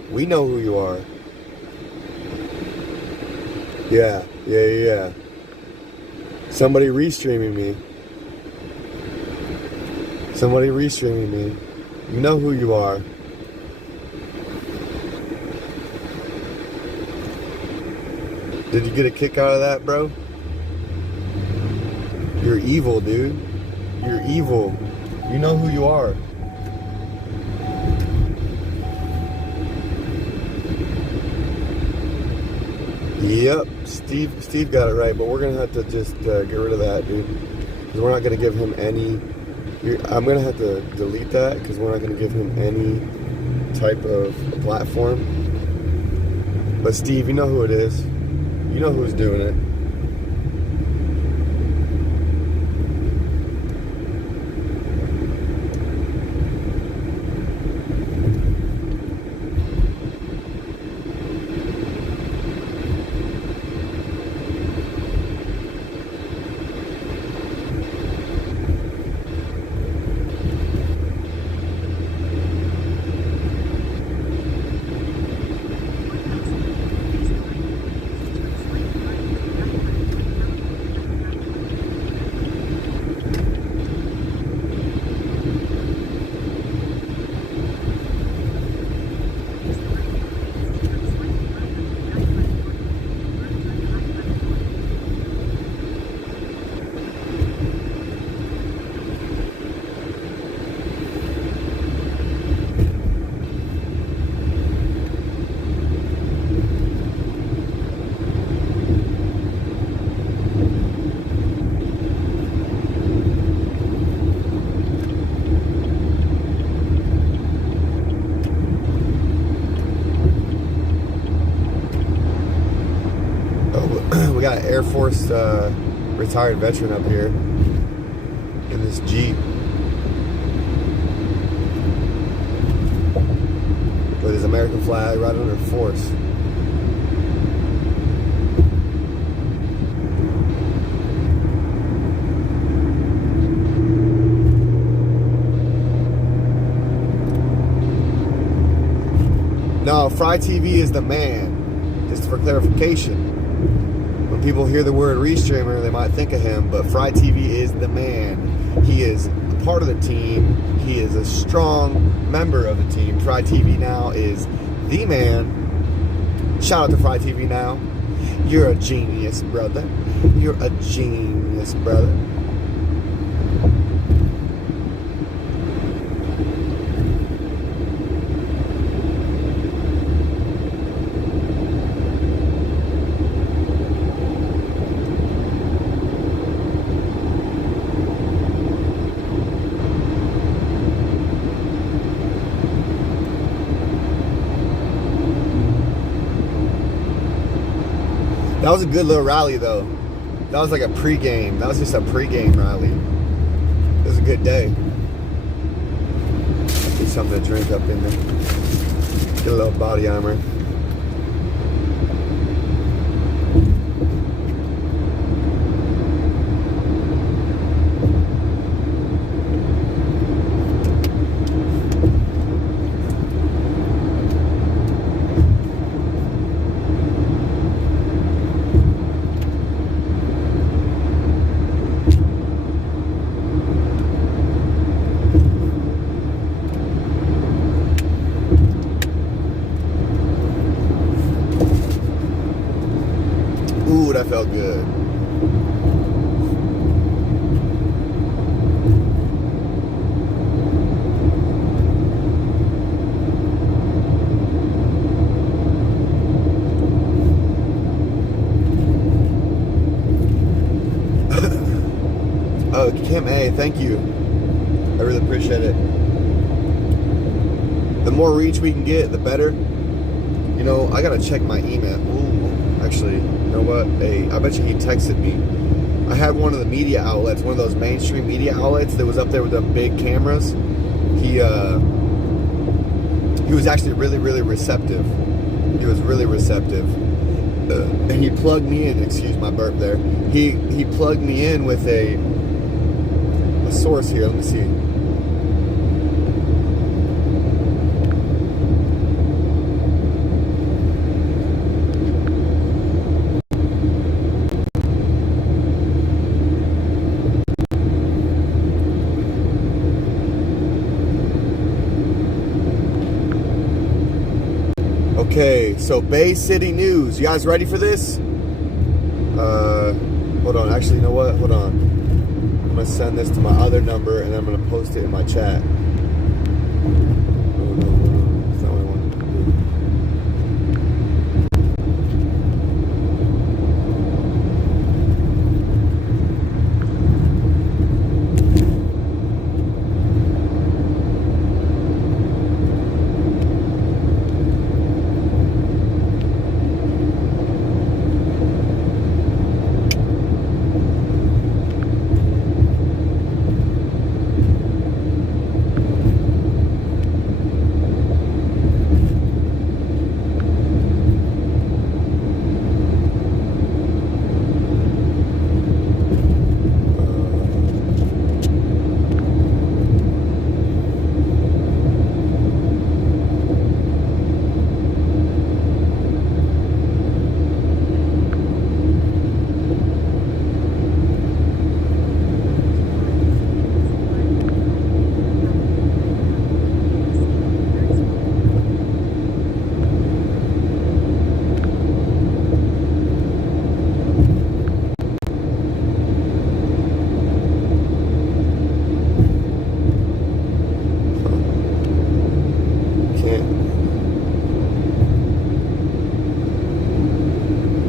We know who you are. Yeah. Somebody restreaming me. You know who you are. Did you get a kick out of that, bro? You're evil, dude. You're evil. You know who you are. Yep, Steve got it right, but we're gonna have to just get rid of that, dude. Because we're not gonna give him any. I'm gonna have to delete that because we're not gonna give him any type of platform. But Steve, you know who it is. You know who's doing it. Got an Air Force retired veteran up here in this Jeep with his American flag right under force. No, Fry TV is the man, just for clarification. When people hear the word restreamer, they might think of him, but Fry TV is the man. He is a part of the team. He is a strong member of the team. Fry TV Now is the man. Shout out to Fry TV Now. You're a genius, brother. You're a genius, brother. That was a good little rally, though. That was like a pregame. That was just a pregame rally. It was a good day. Get something to drink up in there. Get a little body armor. Ooh, that felt good. Oh, Kim A, thank you. I really appreciate it. The more reach we can get, the better. You know, I gotta check my email. Ooh, actually, you know what? Hey, I bet you he texted me. I had one of the media outlets, one of those mainstream media outlets that was up there with the big cameras. He was actually really, really receptive. He was really receptive. And he plugged me in, excuse my burp there. He plugged me in with a source here. Let me see. Okay, so Bay City News. You guys ready for this? Hold on. Actually, you know what? Hold on. I'm going to send this to my other number, and I'm going to post it in my chat. Oh, no. That's not what I wanted to do.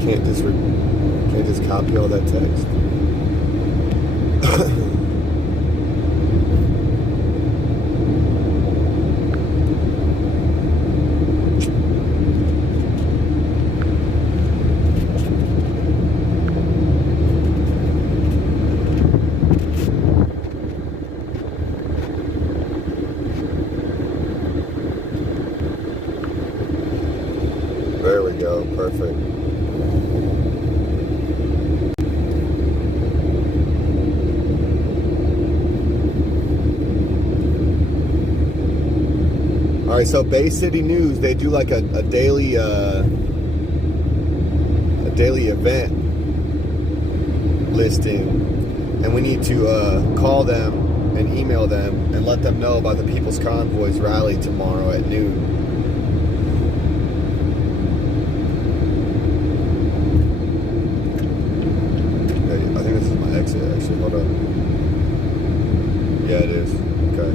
Can't just copy all that text. There we go, perfect. All right, so Bay City News, they do like a daily event listing, and we need to call them and email them and let them know about the People's Convoy's rally tomorrow at noon. I think this is my exit, actually. Hold up. Yeah, it is. Okay.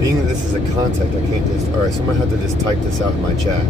Being that this is a contact, I can't just... Alright, so I'm going to have to just type this out in my chat.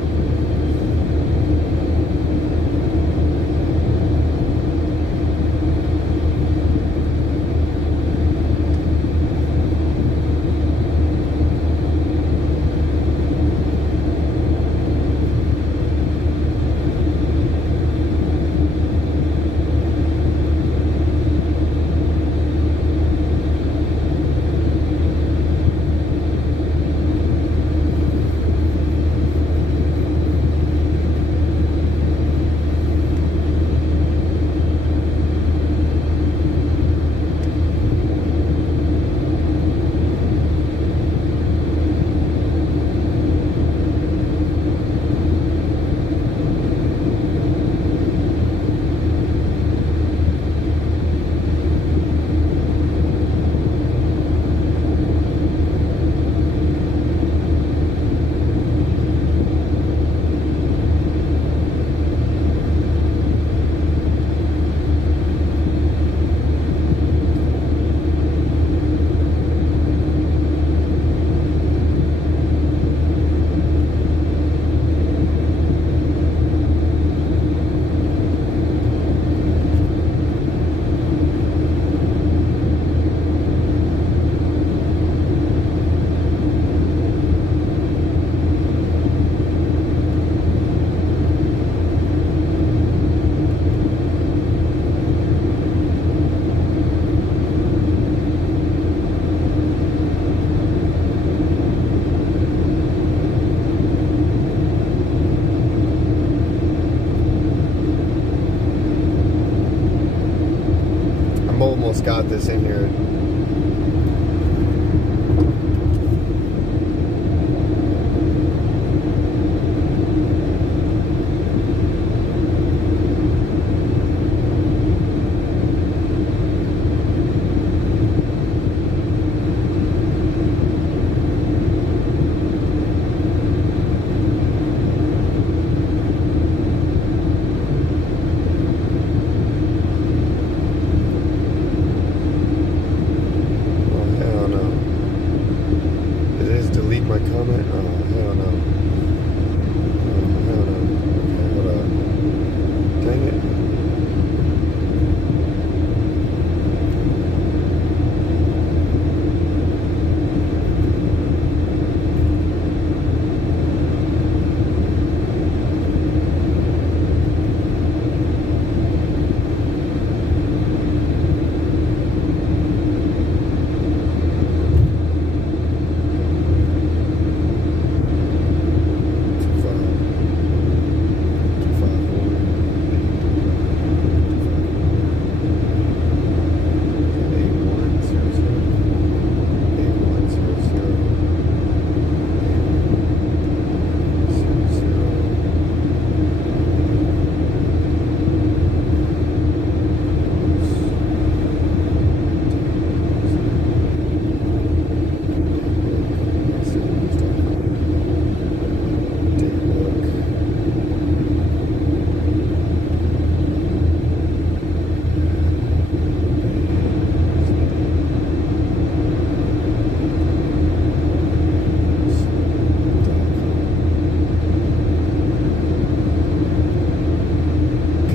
got this in here.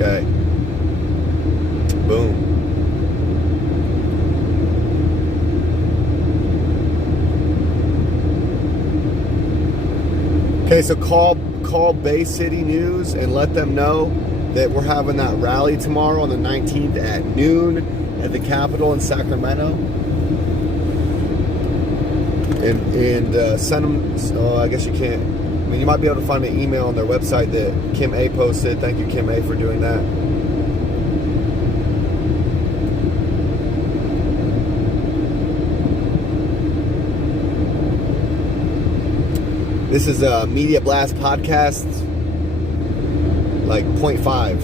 Okay. Boom. Okay, so call Bay City News and let them know that we're having that rally tomorrow on the 19th at noon at the Capitol in Sacramento. And send them, I guess you can't, I mean, you might be able to find an email on their website that Kim A posted. Thank you, Kim A, for doing that. This is a Media Blast podcast, like 0.5.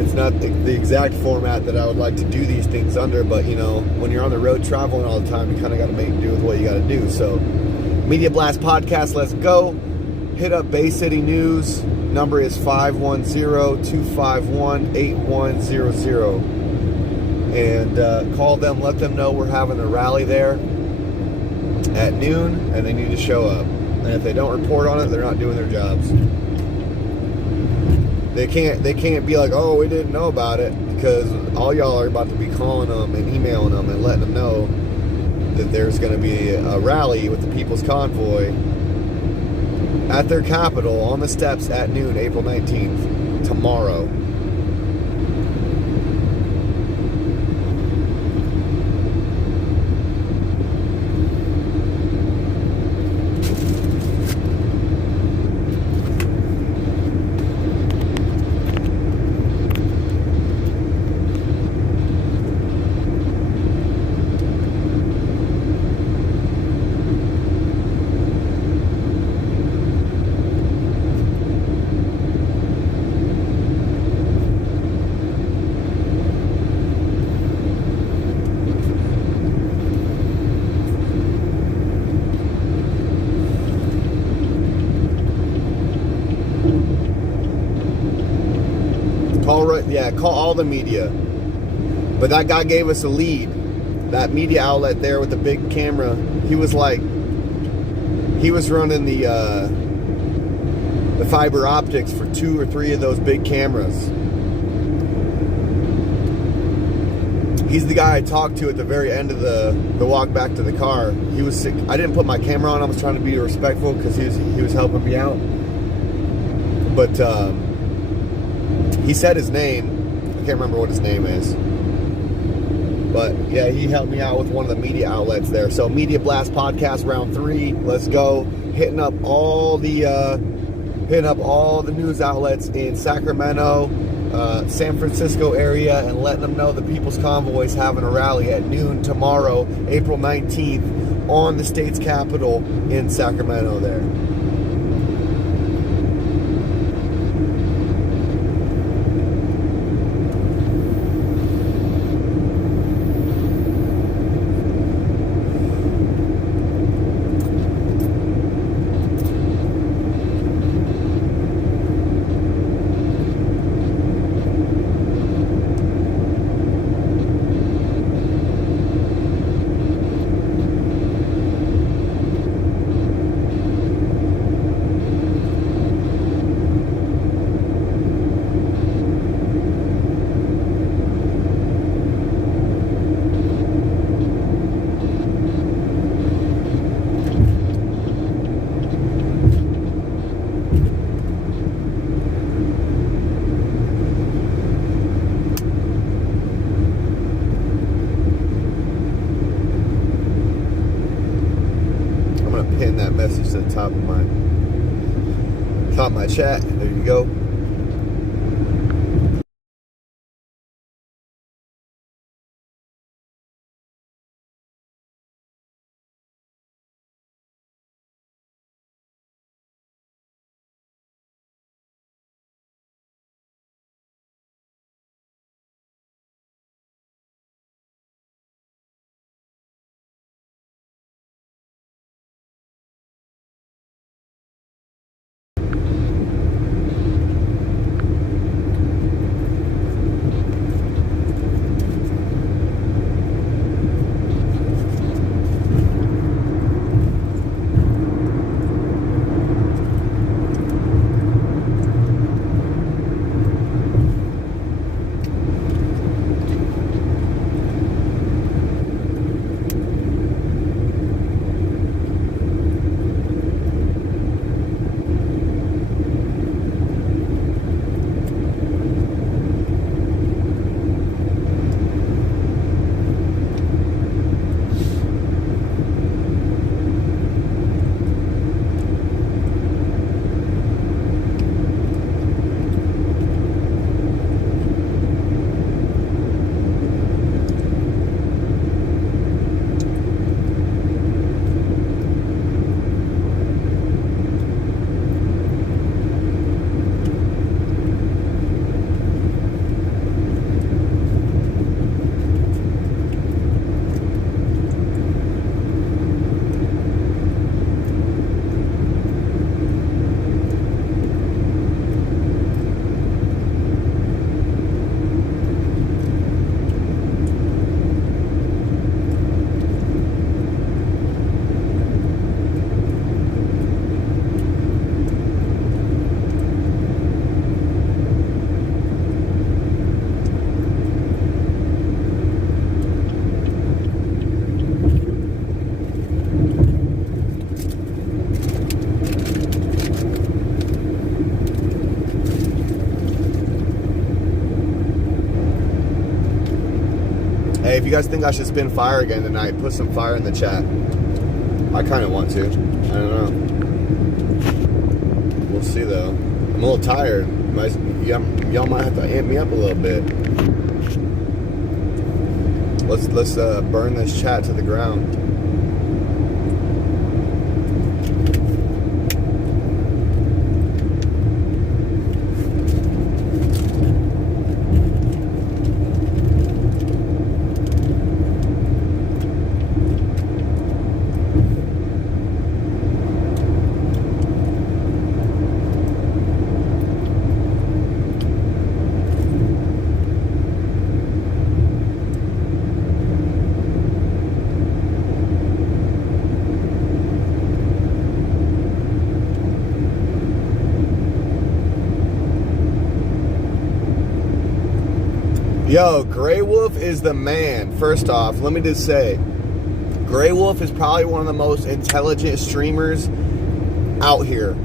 It's not the exact format that I would like to do these things under, but you know, when you're on the road traveling all the time, you kind of got to make do with what you got to do. So, Media Blast podcast, let's go. Hit up Bay City News. Number is 510-251-8100. And call them, let them know we're having a rally there at noon, and they need to show up. And if they don't report on it, they're not doing their jobs. They can't be like, oh, we didn't know about it, because all y'all are about to be calling them and emailing them and letting them know that there's going to be a rally with the People's Convoy at their capital on the steps at noon, April 19th, tomorrow. Call all the media. But that guy gave us a lead. That media outlet there with the big camera, he was running the fiber optics for 2 or 3 of those big cameras. He's the guy I talked to at the very end of the walk back to the car. He was sick. I didn't put my camera on. I was trying to be respectful because he was helping me out. But he said his name. I can't remember what his name is. But yeah, he helped me out with one of the media outlets there. So Media Blast podcast round 3. Let's go. Hitting up all the news outlets in Sacramento, San Francisco area and letting them know the People's Convoy is having a rally at noon tomorrow, April 19th, on the state's capital in Sacramento there. Pin that message to the top of my chat. There you go. Hey, if you guys think I should spin fire again tonight, put some fire in the chat. I kind of want to. I don't know. We'll see though. I'm a little tired. Y'all might have to amp me up a little bit. Let's burn this chat to the ground. Yo, Grey Wolf is the man. First off, let me just say, Grey Wolf is probably one of the most intelligent streamers out here.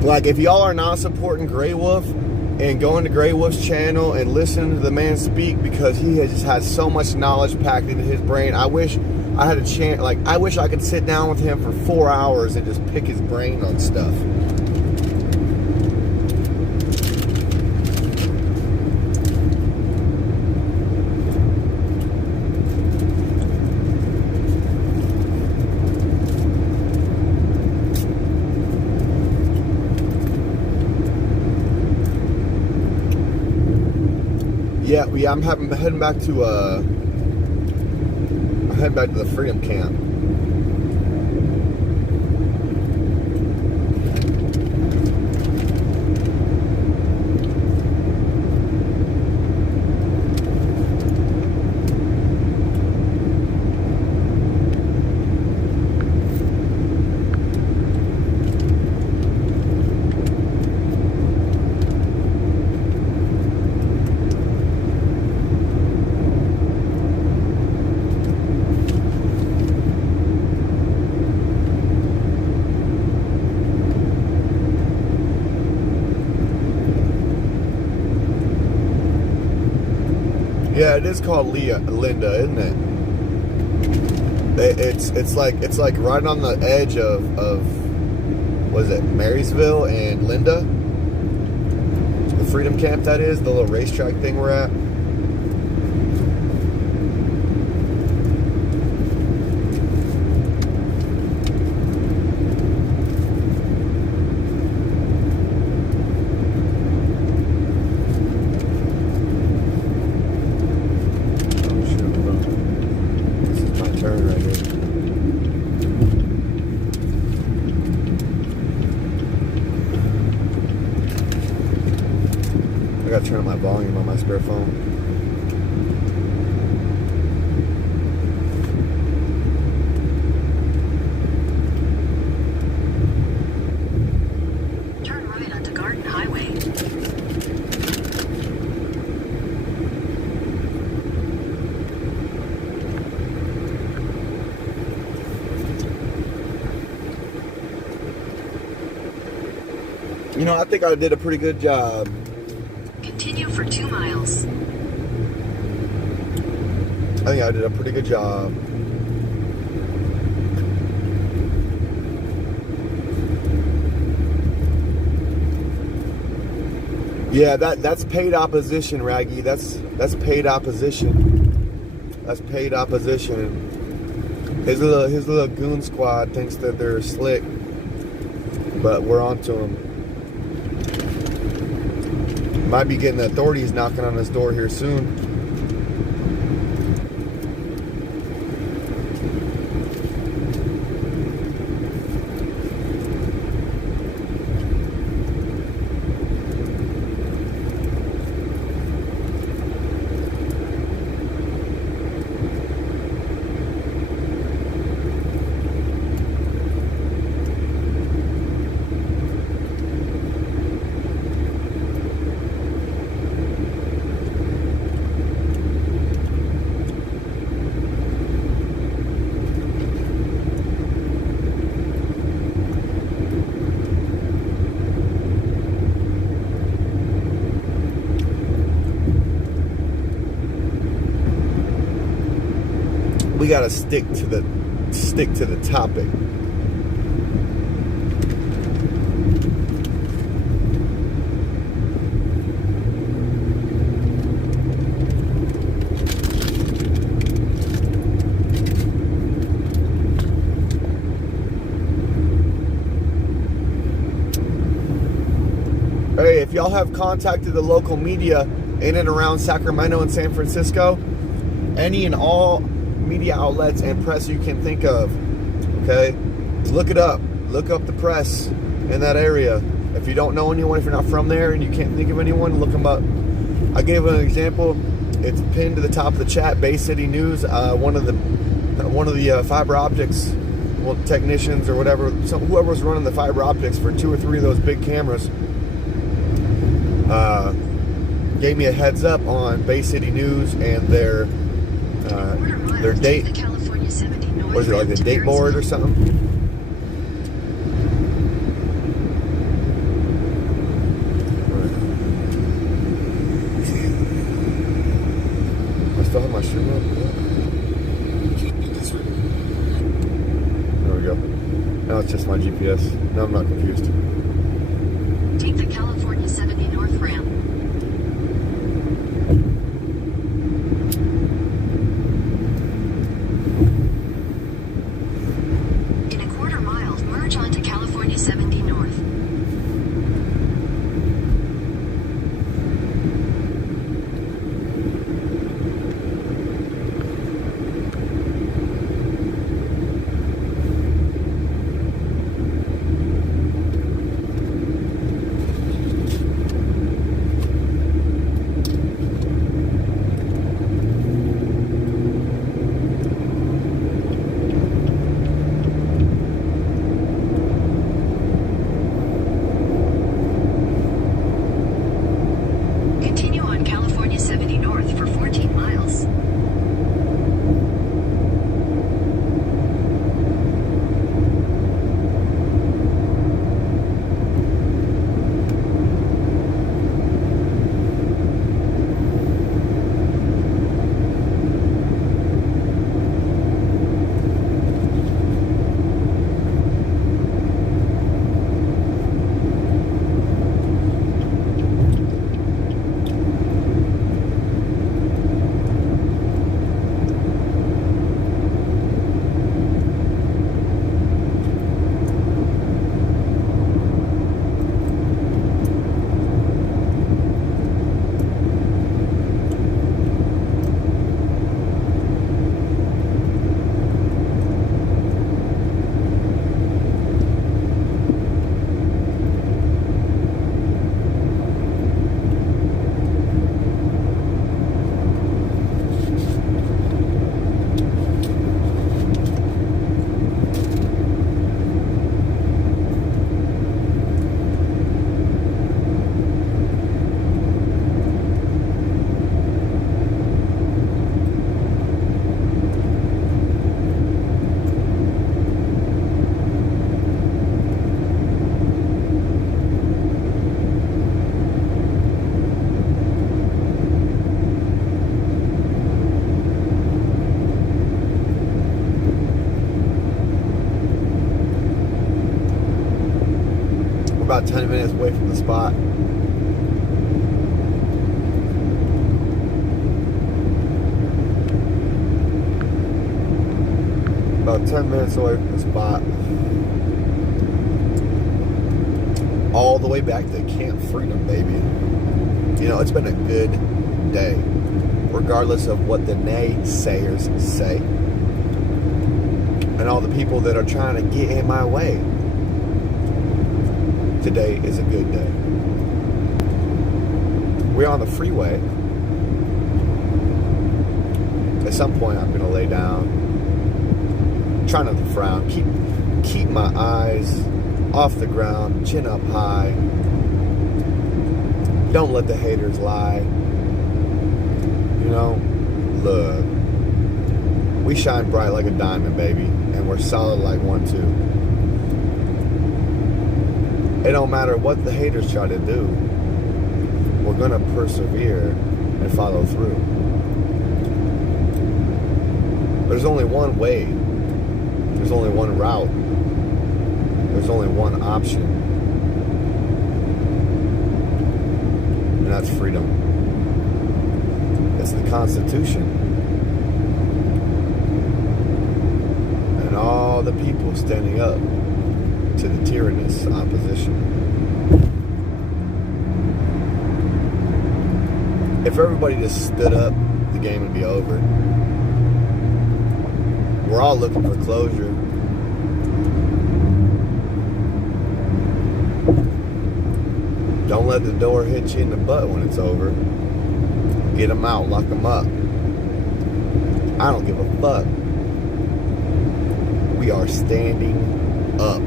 Like, if y'all are not supporting Grey Wolf and going to Grey Wolf's channel and listening to the man speak, because he has just had so much knowledge packed into his brain. I wish I had a chance, like, I wish I could sit down with him for 4 hours and just pick his brain on stuff. Yeah, I'm heading back to the Freedom Camp. Yeah, it is called Linda, isn't it? It's like right on the edge of what is it, Marysville and Linda? The Freedom Camp, that is, the little racetrack thing we're at. I gotta turn up my volume on my spare phone. Turn right onto Garden Highway. You know, I think I did a pretty good job. Continue for 2 miles. I think I did a pretty good job. Yeah, that's paid opposition, Raggy. That's paid opposition. That's paid opposition. His little goon squad thinks that they're slick, but we're onto them. Might be getting the authorities knocking on his door here soon. We gotta stick to the topic. Hey, if y'all have contacted the local media in and around Sacramento and San Francisco, any and all media outlets and press you can think of, okay? Look it up. Look up the press in that area. If you don't know anyone, if you're not from there and you can't think of anyone, look them up. I gave an example. It's pinned to the top of the chat. Bay City News. One of the fiber optics technicians or whatever, whoever was running the fiber optics for 2 or 3 of those big cameras, gave me a heads up on Bay City News and their date. What is it, like the date board or something? I still have my stream up. There we go. Now it's just my GPS. Now I'm not confused. Take the California 70 North ramp. In a quarter mile, merge onto California 70 North. about 10 minutes away from the spot. About 10 minutes away from the spot. All the way back to Camp Freedom, baby. You know, it's been a good day, regardless of what the naysayers say and all the people that are trying to get in my way. Today is a good day. We're on the freeway. At some point, I'm going to lay down. Try not to frown. Keep my eyes off the ground, chin up high. Don't let the haters lie. You know, look, we shine bright like a diamond, baby, and we're solid like one too. It don't matter what the haters try to do. We're gonna persevere and follow through. There's only one way. There's only one route. There's only one option. And that's freedom. It's the Constitution. And all the people standing up to the tyrannous opposition. If everybody just stood up, the game would be over. We're all looking for closure. Don't let the door hit you in the butt when it's over. Get them out, lock them up. I don't give a fuck. We are standing up.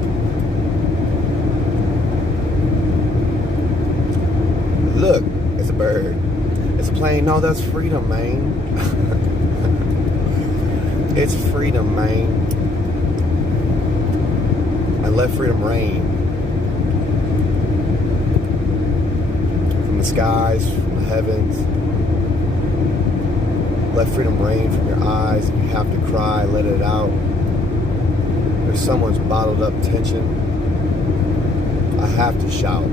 Look, it's a bird. It's a plane. No, that's freedom, man. It's freedom, man. And let freedom reign. From the skies, from the heavens. Let freedom rain from your eyes. If you have to cry, let it out. There's someone's bottled up tension. I have to shout.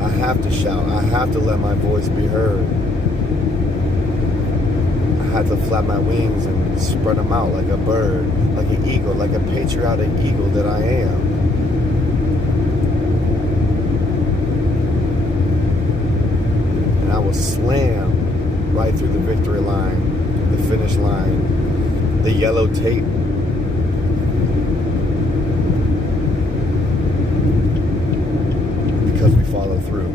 I have to shout. I have to let my voice be heard. I have to flap my wings and spread them out like a bird, like an eagle, like a patriotic eagle that I am. And I will slam right through the victory line, the finish line, the yellow tape. Because we follow through.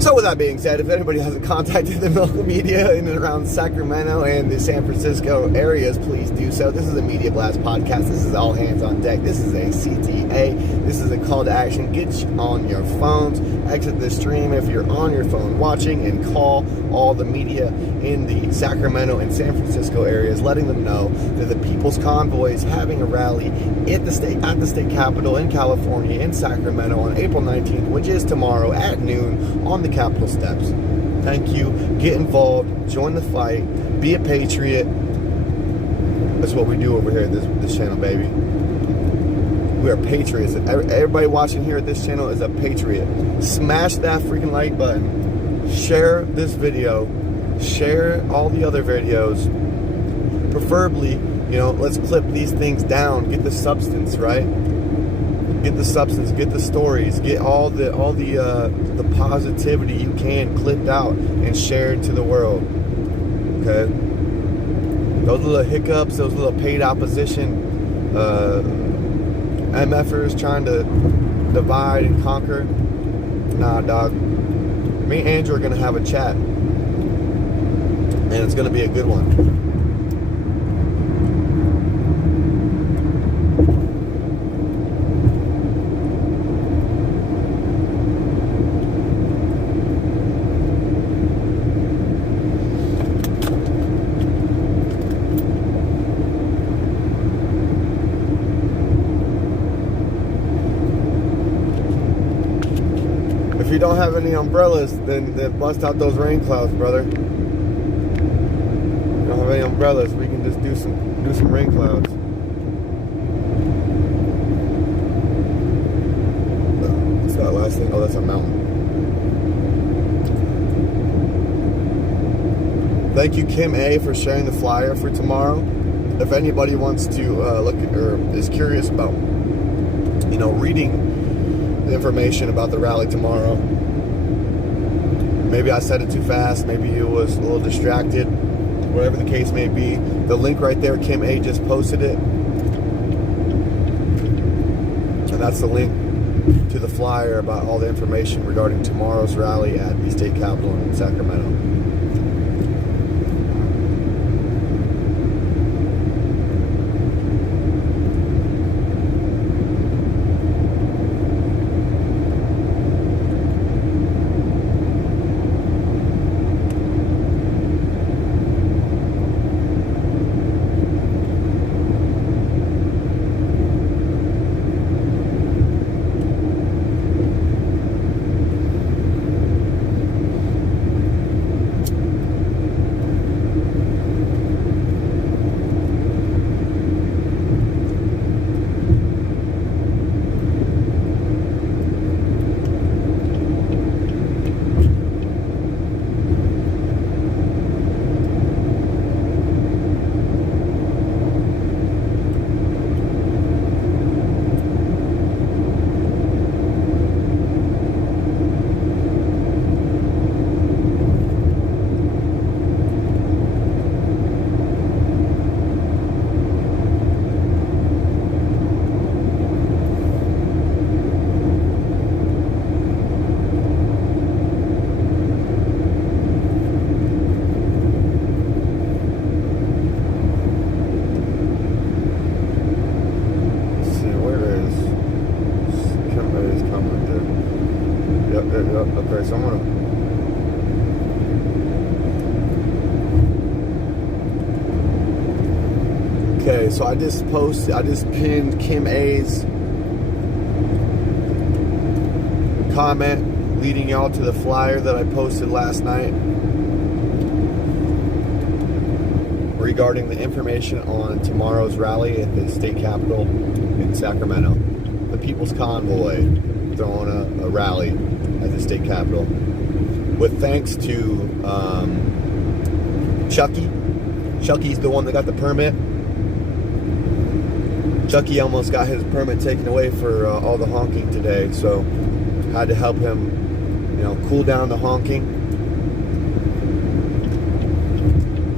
So with that being said, if anybody hasn't contacted the local media in and around Sacramento and the San Francisco areas, please do so. This is a Media Blast podcast. This is all hands on deck. This is a CTA. This is a call to action. Get on your phones. Exit the stream if you're on your phone watching, and call all the media in the Sacramento and San Francisco areas, letting them know that the People's Convoy is having a rally at the state capitol in California, in Sacramento, on April 19th, which is tomorrow at noon on the Capitol steps. Thank you. Get involved. Join the fight. Be a patriot. That's what we do over here at this channel, baby. We are patriots. Everybody watching here at this channel is a patriot. Smash that freaking like button. Share this video. Share all the other videos. Preferably, let's clip these things down. Get the substance, right? Get the substance. Get the stories. Get all the positivity you can clipped out and shared to the world. Okay. Those little hiccups, those little paid opposition, MFers trying to divide and conquer. Nah, dog. Me and Andrew are gonna have a chat, and it's gonna be a good one. If you don't have any umbrellas, then bust out those rain clouds, brother. If you don't have any umbrellas, we can just do some rain clouds. What's that last thing? Oh, that's a mountain. Thank you, Kim A, for sharing the flyer for tomorrow. If anybody wants to look at, or is curious about, reading the information about the rally tomorrow. Maybe I said it too fast. Maybe you was a little distracted. Whatever the case may be. The link right there, Kim A just posted it. And that's the link to the flyer about all the information regarding tomorrow's rally at the state capitol in Sacramento. Okay, so I'm gonna. Okay, so I just pinned Kim A's comment leading y'all to the flyer that I posted last night regarding the information on tomorrow's rally at the state capitol in Sacramento. The People's Convoy throwing a rally at the state capitol with thanks to Chucky. Chucky's the one that got the permit. Chucky almost got his permit taken away for all the honking today, so had to help him, cool down the honking.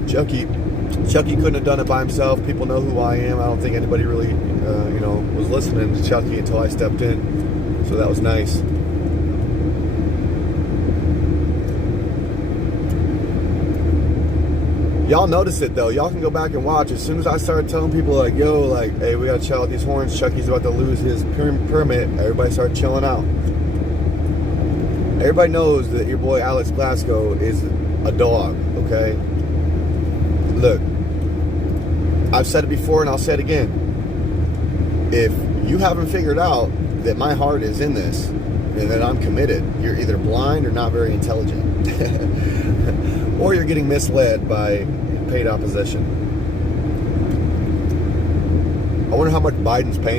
Chucky couldn't have done it by himself. People know who I am. I don't think anybody really, was listening to Chucky until I stepped in, so that was nice. Y'all notice it though. Y'all can go back and watch. As soon as I started telling people hey, we gotta chill out these horns. Chucky's about to lose his permit. Everybody started chilling out. Everybody knows that your boy Alex Glasgow is a dog, okay? Look, I've said it before and I'll say it again. If you haven't figured out that my heart is in this and that I'm committed, you're either blind or not very intelligent. Or you're getting misled by paid opposition. I wonder how much Biden's paying them.